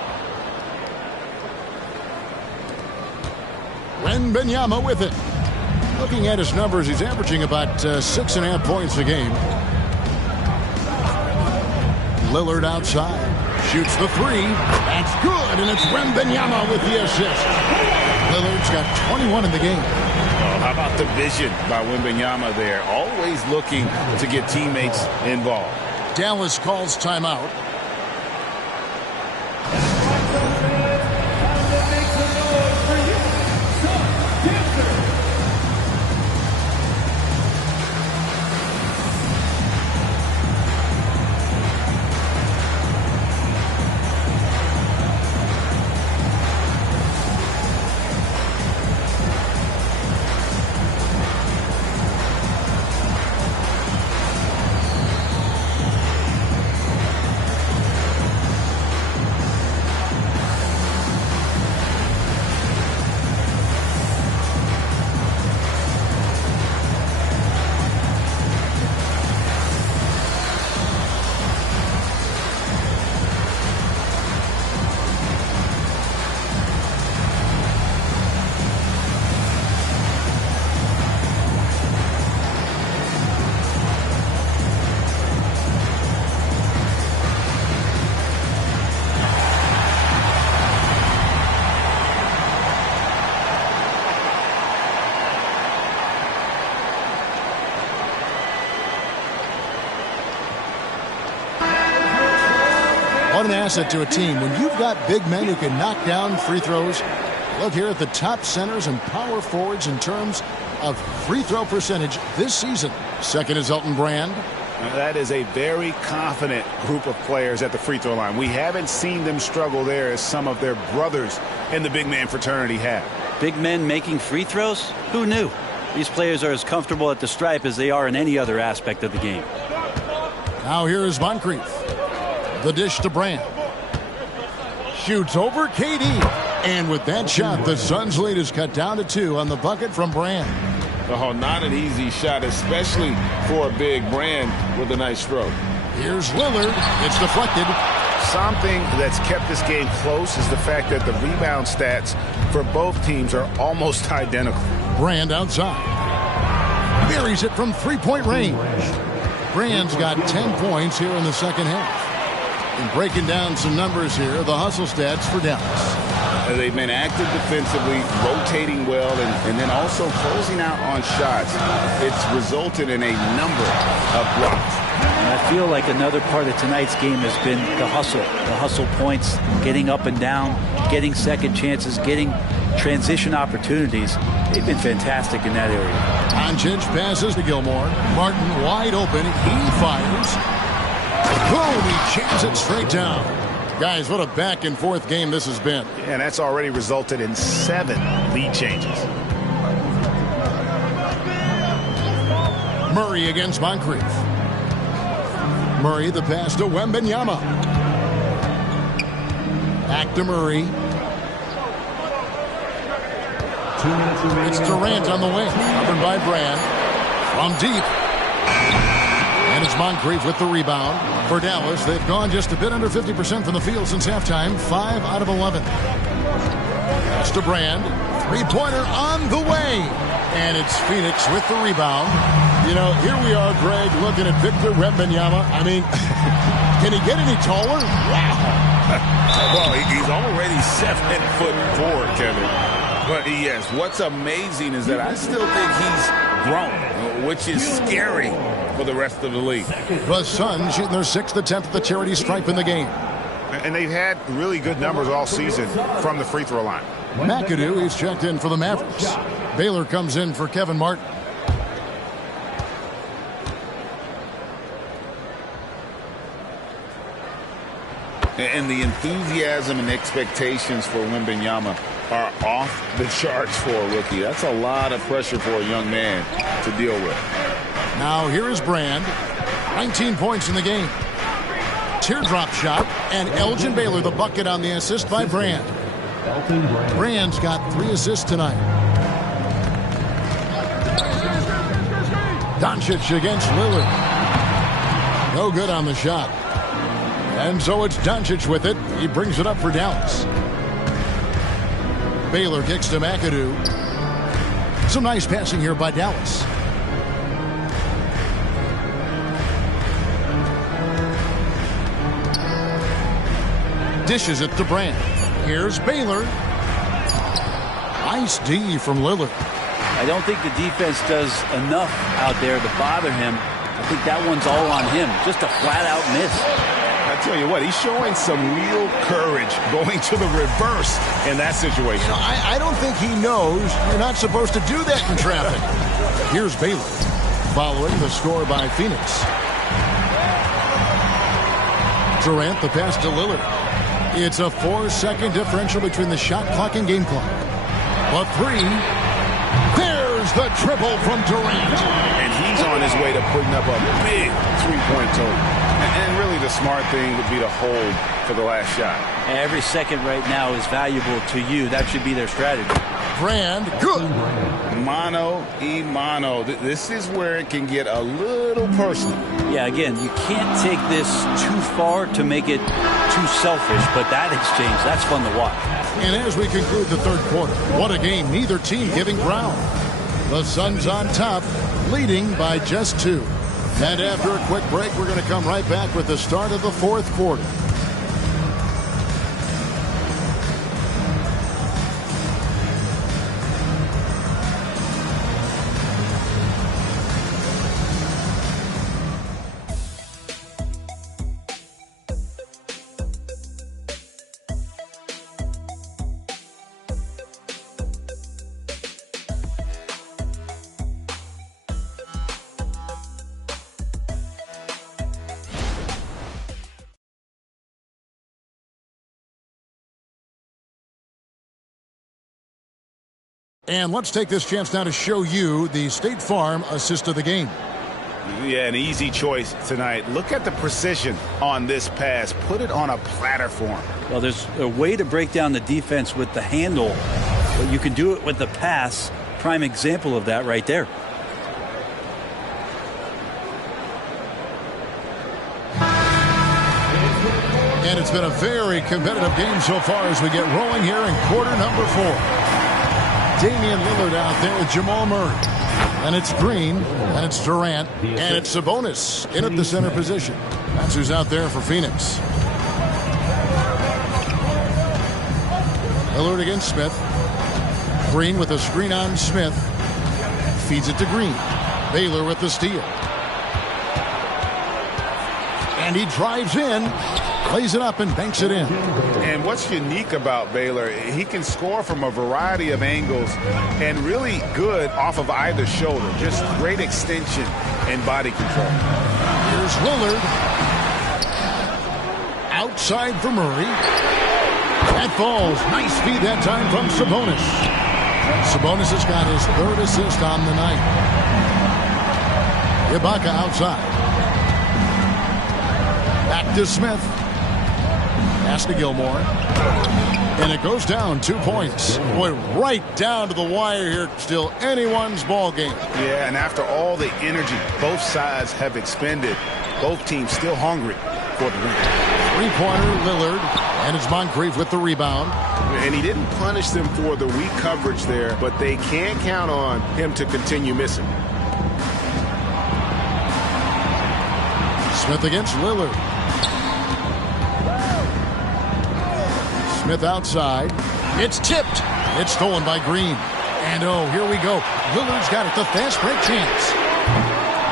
Wembanyama with it. Looking at his numbers, he's averaging about 6.5 points a game. Lillard outside. Shoots the 3. That's good, and it's Wembanyama with the assist. Lillard's got 21 in the game. Oh, how about the vision by Wembanyama there? Always looking to get teammates involved. Dallas calls timeout. What an asset to a team when you've got big men who can knock down free throws. Look here at the top centers and power forwards in terms of free throw percentage this season. Second is Elton Brand. That is a very confident group of players at the free throw line. We haven't seen them struggle there as some of their brothers in the big man fraternity have. Big men making free throws? Who knew? These players are as comfortable at the stripe as they are in any other aspect of the game. Now here is Moncrief. The dish to Brand. Shoots over KD. And with that shot, the Suns' lead is cut down to 2 on the bucket from Brand. Oh, not an easy shot, especially for a big Brand with a nice stroke. Here's Lillard. It's deflected. Something that's kept this game close is the fact that the rebound stats for both teams are almost identical. Brand outside. Buries it from three-point range. Brand's got 10 points here in the second half. And breaking down some numbers here, the hustle stats for Dallas. They've been active defensively, rotating well, and then also closing out on shots. It's resulted in a number of blocks. And I feel like another part of tonight's game has been the hustle points, getting up and down, getting second chances, getting transition opportunities. They've been fantastic in that area. Doncic passes to Gilmore. Martin wide open. He fires. Boom! He jams it straight down. Guys, what a back-and-forth game this has been. And that's already resulted in 7 lead changes. Murray against Moncrief. Murray the pass to Wembanyama. Back to Murray. It's Durant on the wing. Covered by Brand. From deep. And it's Moncrief with the rebound. For Dallas, they've gone just a bit under 50% from the field since halftime. 5 out of 11. Pass to Brand. Three-pointer on the way. And it's Phoenix with the rebound. You know, here we are, Greg, looking at Victor Wembanyama. I mean, can he get any taller? Wow. Well, he's already 7'4", Kevin. But yes, what's amazing is that I still think he's grown, which is scary for the rest of the league. The Suns shooting their 6th attempt at the charity stripe in the game. And they've had really good numbers all season from the free throw line. McAdoo is checked in for the Mavericks. Baylor comes in for Kevin Martin. And the enthusiasm and expectations for Wembanyama are off the charts for a rookie. That's a lot of pressure for a young man to deal with. Now here is Brand. 19 points in the game. Teardrop shot, and Elgin Baylor the bucket on the assist by Brand. Brand's got 3 assists tonight. Doncic against Lillard. No good on the shot. And so it's Doncic with it. He brings it up for Dallas. Baylor kicks to McAdoo. Some nice passing here by Dallas. Dishes it to Brand. Here's Baylor. Nice D from Lillard. I don't think the defense does enough out there to bother him. I think that one's all on him. Just a flat-out miss. I tell you what, he's showing some real courage going to the reverse in that situation. You know, I don't think he knows you're not supposed to do that in traffic. Here's Baylor following the score by Phoenix. Durant the pass to Lillard. It's a 4-second differential between the shot clock and game clock. A 3. There's the triple from Durant. And he's on his way to putting up a big three-point total. And really the smart thing would be to hold for the last shot. Every second right now is valuable to you. That should be their strategy. Brand, good. Mano y mano. This is where it can get a little personal. Yeah, again, you can't take this too far to make it too selfish, but that exchange, that's fun to watch. And as we conclude the third quarter, what a game, neither team giving ground. The Suns on top, leading by just 2. And after a quick break, we're going to come right back with the start of the fourth quarter. And let's take this chance now to show you the State Farm assist of the game. Yeah, an easy choice tonight. Look at the precision on this pass. Put it on a platter for him. Well, there's a way to break down the defense with the handle, but you can do it with the pass. Prime example of that right there. And it's been a very competitive game so far as we get rolling here in quarter number 4. Damian Lillard out there with Jamal Murray. And it's Green, and it's Durant, and it's Sabonis in at the center position. That's who's out there for Phoenix. Lillard against Smith. Green with a screen on Smith. Feeds it to Green. Baylor with the steal. And he drives in. Plays it up and banks it in. And what's unique about Baylor, he can score from a variety of angles and really good off of either shoulder. Just great extension and body control. Here's Lillard. Outside for Murray. That falls. Nice feed that time from Sabonis. Sabonis has got his 3rd assist on the night. Ibaka outside. Back to Smith. Pass to Gilmore. And it goes down 2 points. Boy, right down to the wire here. Still anyone's ball game. Yeah, and after all the energy both sides have expended, both teams still hungry for the win. 3-pointer, Lillard. And it's Moncrief with the rebound. And he didn't punish them for the weak coverage there, but they can't count on him to continue missing. Smith against Lillard. Smith outside. It's tipped. It's stolen by Green. And oh, here we go. Lillard's got it. The fast break chance.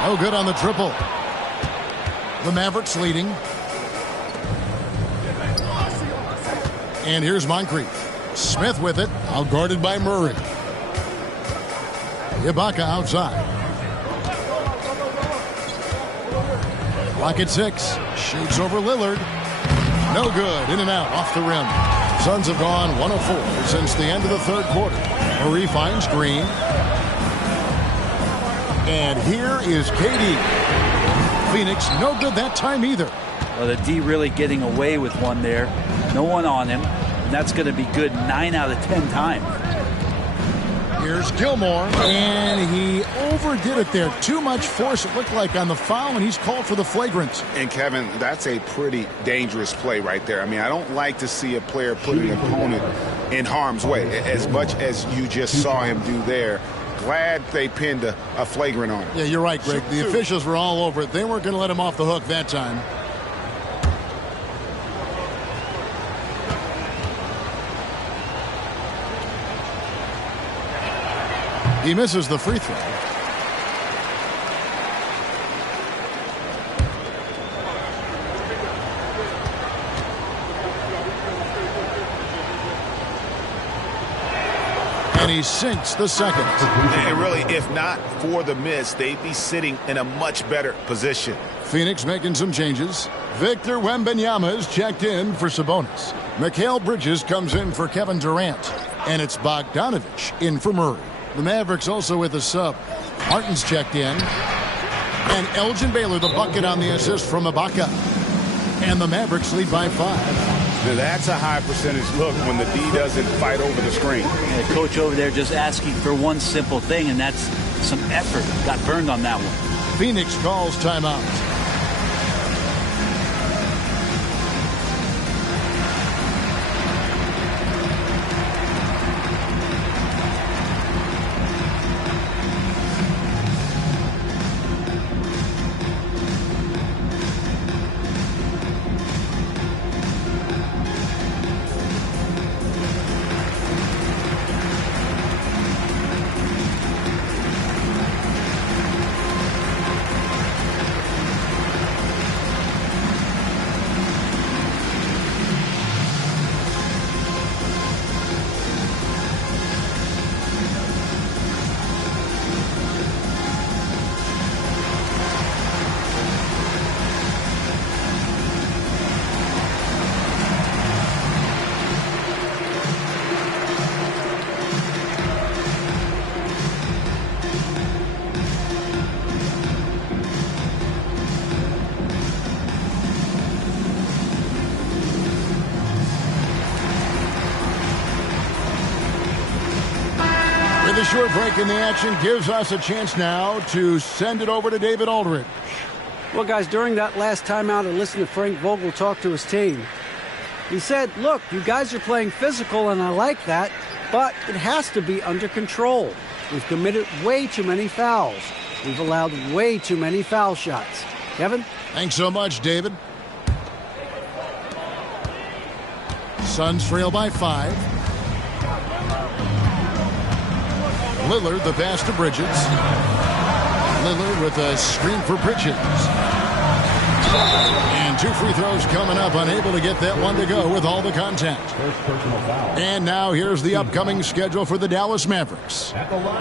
No good on the triple. The Mavericks leading. And here's Moncrief. Smith with it. Outguarded by Murray. Ibaka outside. Clock at 6. Shoots over Lillard. No good. In and out. Off the rim. Suns have gone 1 of 4 since the end of the 3rd quarter. Murray finds Green. And here is KD. Phoenix, no good that time either. Well, the D really getting away with one there. No one on him. And that's going to be good 9 out of 10 times. Here's Gilmore, and he overdid it there. Too much force, it looked like, on the foul, and he's called for the flagrant. And, Kevin, that's a pretty dangerous play right there. I mean, I don't like to see a player put an opponent in harm's way, as much as you just saw him do there. Glad they pinned a flagrant on him. Yeah, you're right, Greg. The officials were all over it. They weren't going to let him off the hook that time. He misses the free throw. And he sinks the second. And really, if not for the miss, they'd be sitting in a much better position. Phoenix making some changes. Victor Wembanyama is checked in for Sabonis. Mikal Bridges comes in for Kevin Durant. And it's Bogdanovich in for Murray. The Mavericks also with a sub. Martin's checked in. And Elgin Baylor, the bucket on the assist from Ibaka. And the Mavericks lead by 5. Now that's a high percentage look when the D doesn't fight over the screen. And the coach over there just asking for one simple thing, and that's some effort. Got burned on that one. Phoenix calls timeout. a short break in the action gives us a chance now to send it over to David Aldridge. Well, guys, during that last timeout, I listened to Frank Vogel talk to his team. He said, look, you guys are playing physical, and I like that, but it has to be under control. We've committed way too many fouls. We've allowed way too many foul shots. Kevin? Thanks so much, David. Suns trail by 5. Lillard, the pass to Bridges. Lillard with a screen for Bridges. And 2 free throws coming up, unable to get that one to go with all the contact. And now here's the upcoming schedule for the Dallas Mavericks.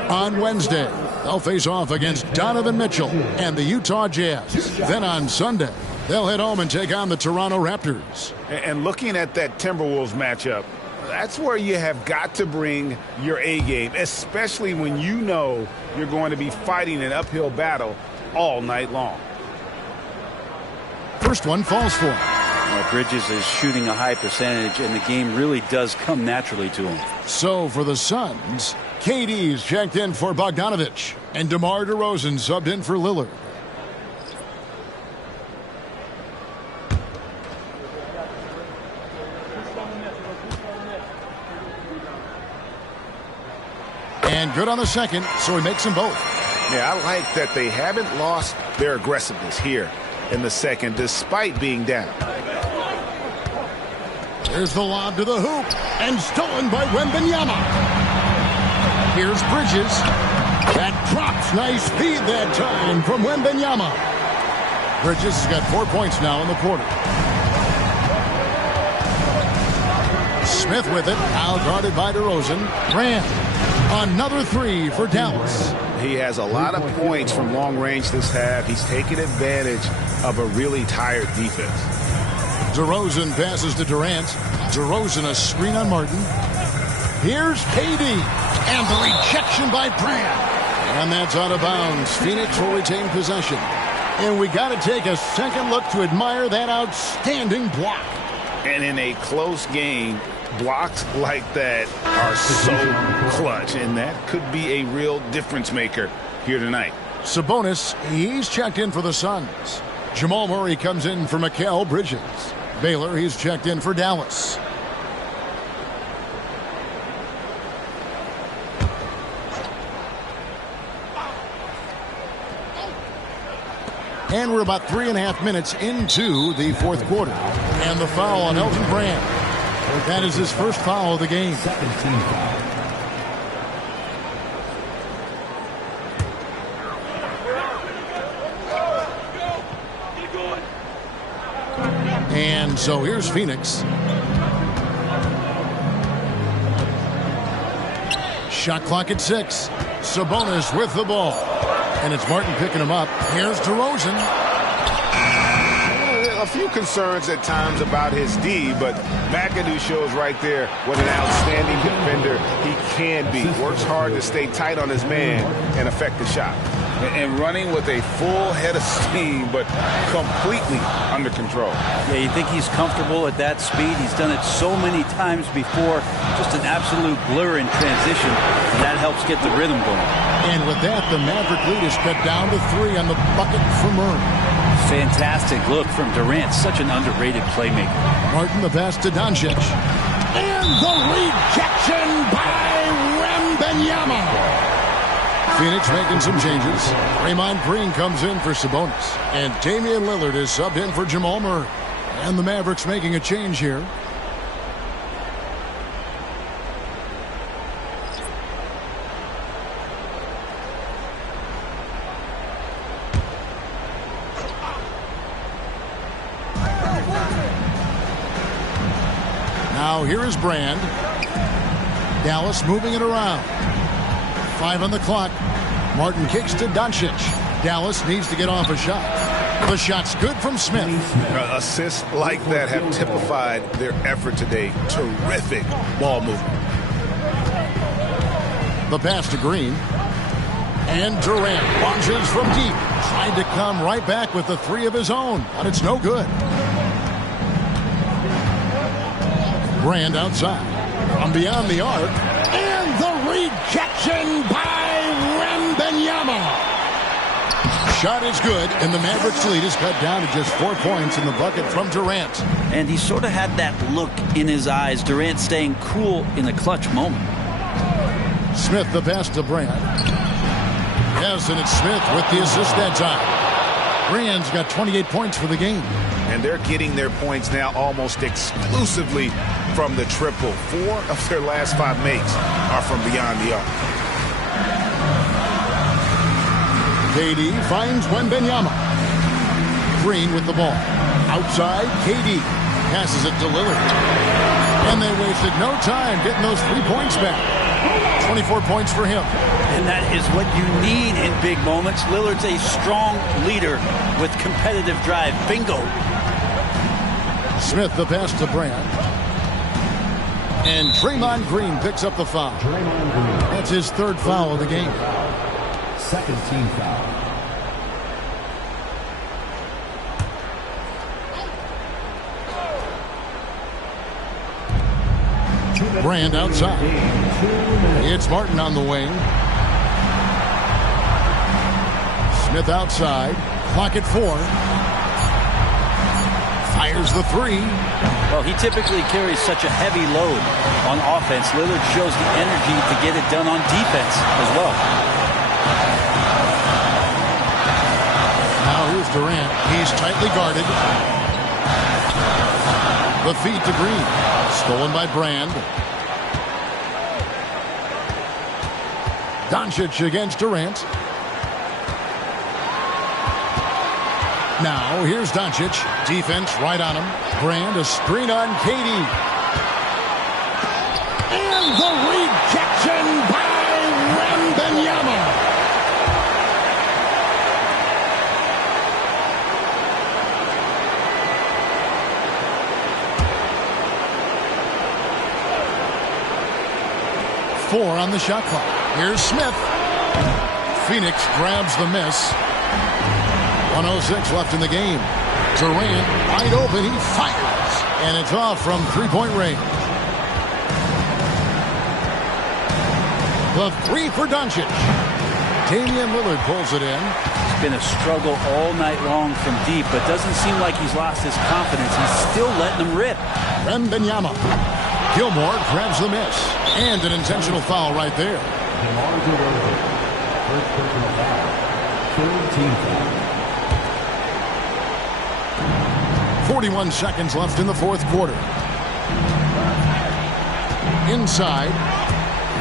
On Wednesday, they'll face off against Donovan Mitchell and the Utah Jazz. Then on Sunday, they'll head home and take on the Toronto Raptors. And looking at that Timberwolves matchup, that's where you have got to bring your A game, especially when you know you're going to be fighting an uphill battle all night long. First one falls for him. Well, Bridges is shooting a high percentage, and the game really does come naturally to him. So for the Suns, KD's checked in for Bogdanovich, and DeMar DeRozan subbed in for Lillard. And good on the second, so he makes them both. Yeah, I like that they haven't lost their aggressiveness here in the second, despite being down. There's the lob to the hoop, and stolen by Wembanyama. Here's Bridges. That drops. Nice feed that time from Wembanyama. Bridges has got 4 points now in the quarter. Smith with it, out guarded by DeRozan. Grant, another 3 for Dallas. He has a lot of points from long range this half. He's taken advantage of a really tired defense. DeRozan passes to Durant. DeRozan a screen on Martin. Here's KD. And the rejection by Brand. And that's out of bounds. Phoenix will retain possession. And we got to take a second look to admire that outstanding block. And in a close game, blocks like that are so clutch, and that could be a real difference maker here tonight. Sabonis, he's checked in for the Suns. Jamal Murray comes in for Mikal Bridges. Baylor, he's checked in for Dallas. And we're about 3.5 minutes into the fourth quarter. And the foul on Elton Brand. That is his first foul of the game. And so here's Phoenix. Shot clock at 6. Sabonis with the ball. And it's Martin picking him up. Here's DeRozan. A few concerns at times about his D, but McAdoo shows right there what an outstanding defender he can be. Works hard to stay tight on his man and affect the shot. And running with a full head of steam, but completely under control. Yeah, you think he's comfortable at that speed. He's done it so many times before. Just an absolute blur in transition, and that helps get the rhythm going. And with that, the Maverick lead is cut down to 3 on the bucket for Murray. Fantastic look from Durant. Such an underrated playmaker. Martin the pass to Doncic. And the rejection by Wembanyama. Phoenix making some changes. Draymond Green comes in for Sabonis. And Damian Lillard is subbed in for Jamal Murray. And the Mavericks making a change here. Now here is Brand. Dallas moving it around. 5 on the clock. Martin kicks to Doncic. Dallas needs to get off a shot. The shot's good from Smith. Assists like that have typified their effort today. Terrific ball movement. The pass to Green. And Durant launches from deep. Tried to come right back with the 3 of his own, but it's no good. Brand outside. From beyond the arc. And the rejection by Wembanyama. Shot is good, and the Mavericks lead is cut down to just 4 points in the bucket from Durant. And he sort of had that look in his eyes. Durant staying cool in a clutch moment. Smith the pass to Brand. Yes, and it's Smith with the assist that time. Brand's got 28 points for the game. And they're getting their points now almost exclusively from the triple. 4 of their last 5 makes are from beyond the arc. KD finds Wembanyama. Green with the ball. Outside, KD passes it to Lillard. And they wasted no time getting those 3 points back. 24 points for him. And that is what you need in big moments. Lillard's a strong leader with competitive drive. Bingo. Smith the pass to Brand. And Draymond Green picks up the foul. That's his 3rd foul of the game. Second team foul. Brand outside. It's Martin on the wing. Smith outside. Clock at 4. Fires the 3. Well, he typically carries such a heavy load on offense. Lillard shows the energy to get it done on defense as well. Now here's Durant. He's tightly guarded. The feed to Green. Stolen by Brand. Doncic against Durant. Now here's Doncic. Defense right on him. Brand a screen on KD. And the rejection by Wembanyama. Four on the shot clock. Here's Smith. Phoenix grabs the miss. 1:06 left in the game. Durant wide open. He fires. And it's off from 3-point range. The 3 for Doncic. Damian Lillard pulls it in. It's been a struggle all night long from deep, but doesn't seem like he's lost his confidence. He's still letting them rip. Wembanyama. Gilmore grabs the miss. And an intentional foul right there. 41 seconds left in the 4th quarter. Inside.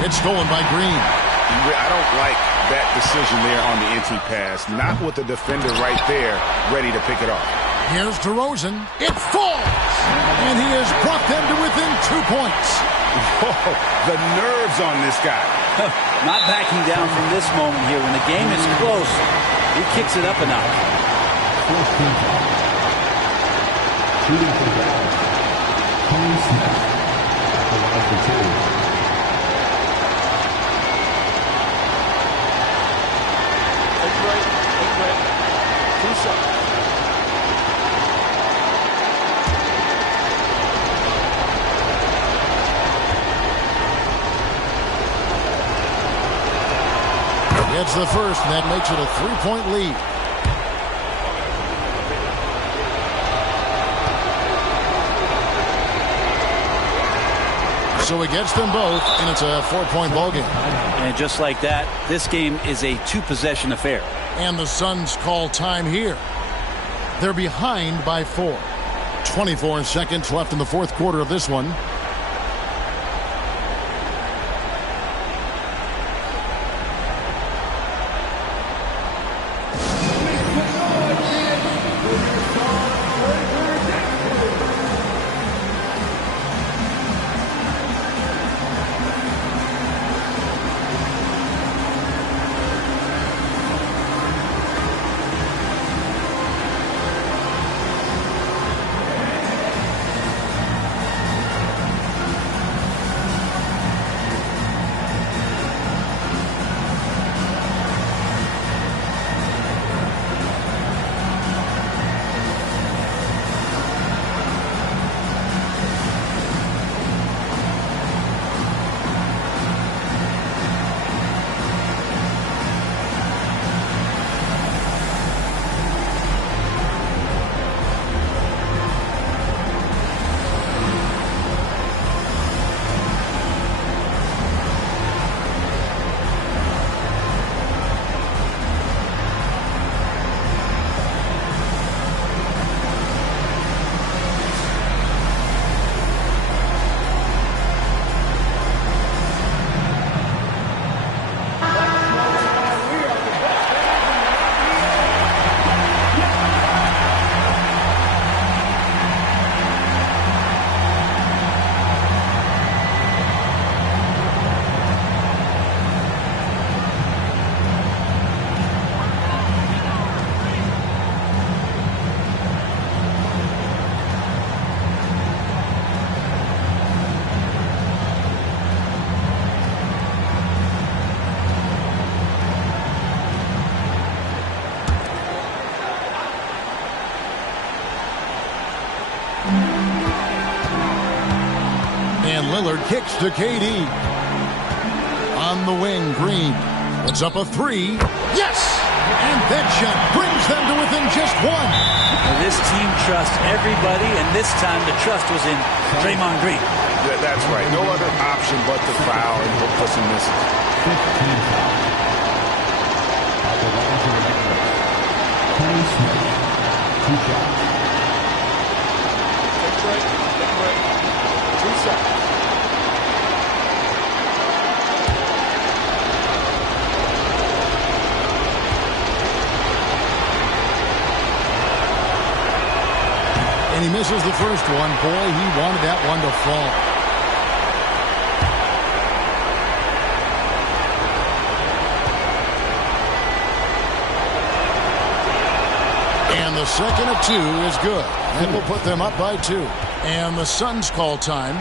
It's stolen by Green. I don't like that decision there on the empty pass. Not with the defender right there ready to pick it off. Here's DeRozan. It falls! And he has brought them to within 2 points. Whoa, the nerves on this guy. Not backing down from this moment here. When the game is close, he kicks it up a notch. Shooting for Dallas, Colin Smith, the line for 2. That's right. 2 shots. Gets the first, and that makes it a 3-point lead. So it gets them both, and it's a 4-point ball game. And just like that, this game is a 2-possession affair. And the Suns call time here. They're behind by 4. 24 seconds left in the 4th quarter of this one. Lillard kicks to KD. On the wing, Green puts up a three. Yes! And that shot brings them to within just one. Well, this team trusts everybody, and this time the trust was in Draymond Green. That's right. No other option but to foul, and he'll put some misses. 15 foul. At the line to the net, Kenny Smith, 2 shots. Take a break. 2 seconds. And he misses the first one. Boy, he wanted that one to fall. And the second of 2 is good. And will put them up by 2. And the Suns call time.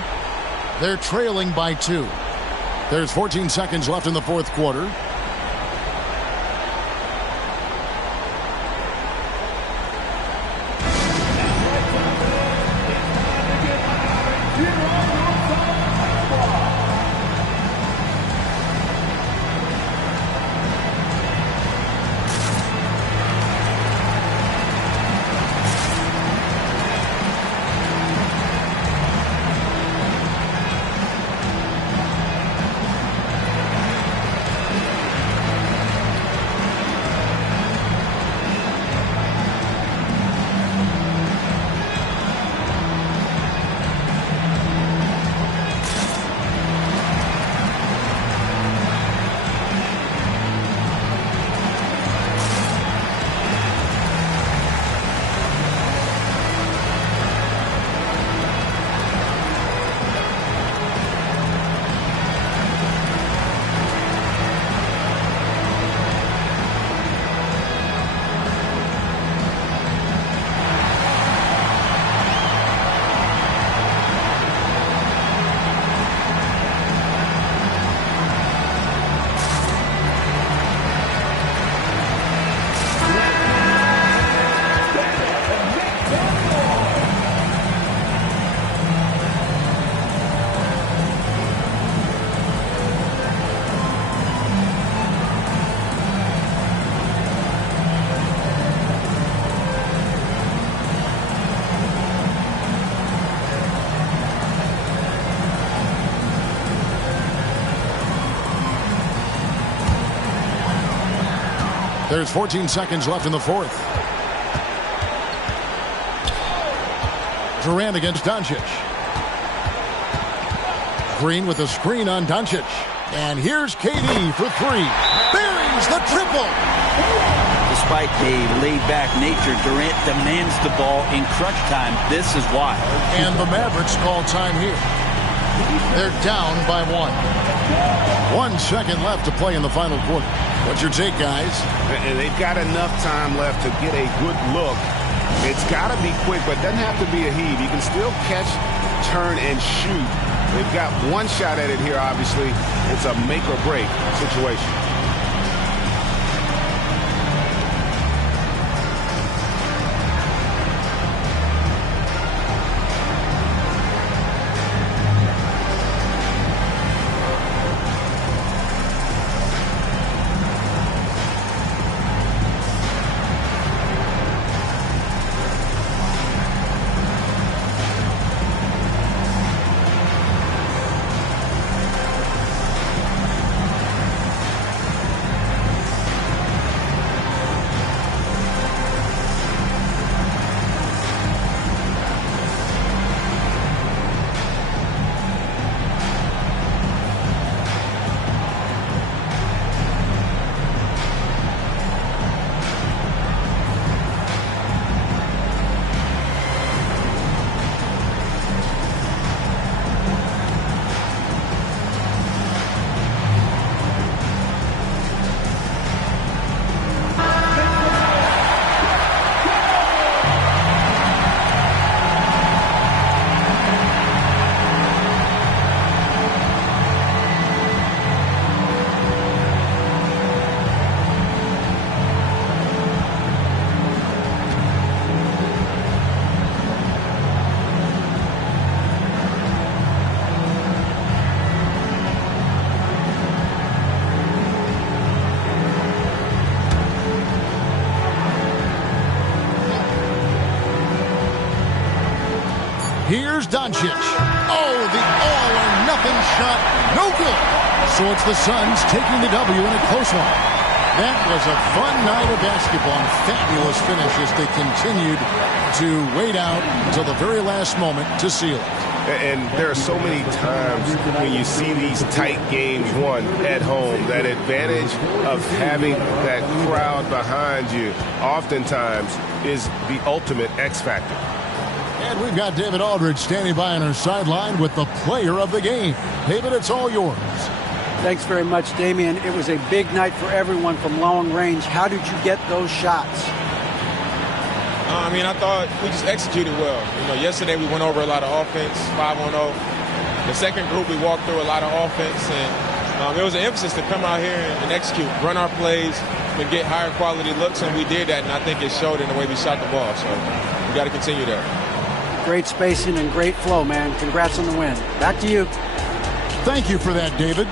They're trailing by 2. There's 14 seconds left in the fourth quarter. There's 14 seconds left in the fourth. Durant against Doncic. Green with a screen on Doncic. And here's KD for 3. Buries the triple. Despite a laid-back nature, Durant demands the ball in crunch time. This is why. And the Mavericks call time here. They're down by 1. 1 second left to play in the final quarter. What's your take, guys? And they've got enough time left to get a good look. It's got to be quick, but it doesn't have to be a heave. You can still catch, turn, and shoot. They've got 1 shot at it here, obviously. It's a make-or-break situation. Here's Doncic. Oh, the all-or-nothing shot. No good. So it's the Suns taking the W in a close one. That was a fun night of basketball and fabulous finish as they continued to wait out until the very last moment to seal it. And there are so many times when you see these tight games won at home, that advantage of having that crowd behind you oftentimes is the ultimate X factor. And we've got David Aldridge standing by on our sideline with the player of the game. David, it's all yours. Thanks very much, Damian. It was a big night for everyone from long range. How did you get those shots? I thought we just executed well. Yesterday we went over a lot of offense, 5-on-0. The second group, we walked through a lot of offense, and it was an emphasis to come out here and execute, run our plays, and get higher quality looks, and we did that, and I think it showed in the way we shot the ball. So we got to continue that. Great spacing and great flow, man. Congrats on the win. Back to you. Thank you for that, David.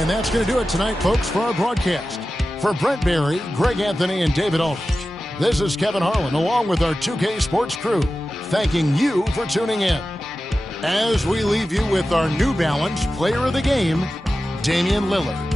And that's going to do it tonight, folks, for our broadcast. For Brent Barry, Greg Anthony, and David Aldridge, this is Kevin Harlan, along with our 2K Sports crew, thanking you for tuning in. As we leave you with our New Balance Player of the Game, Damian Lillard.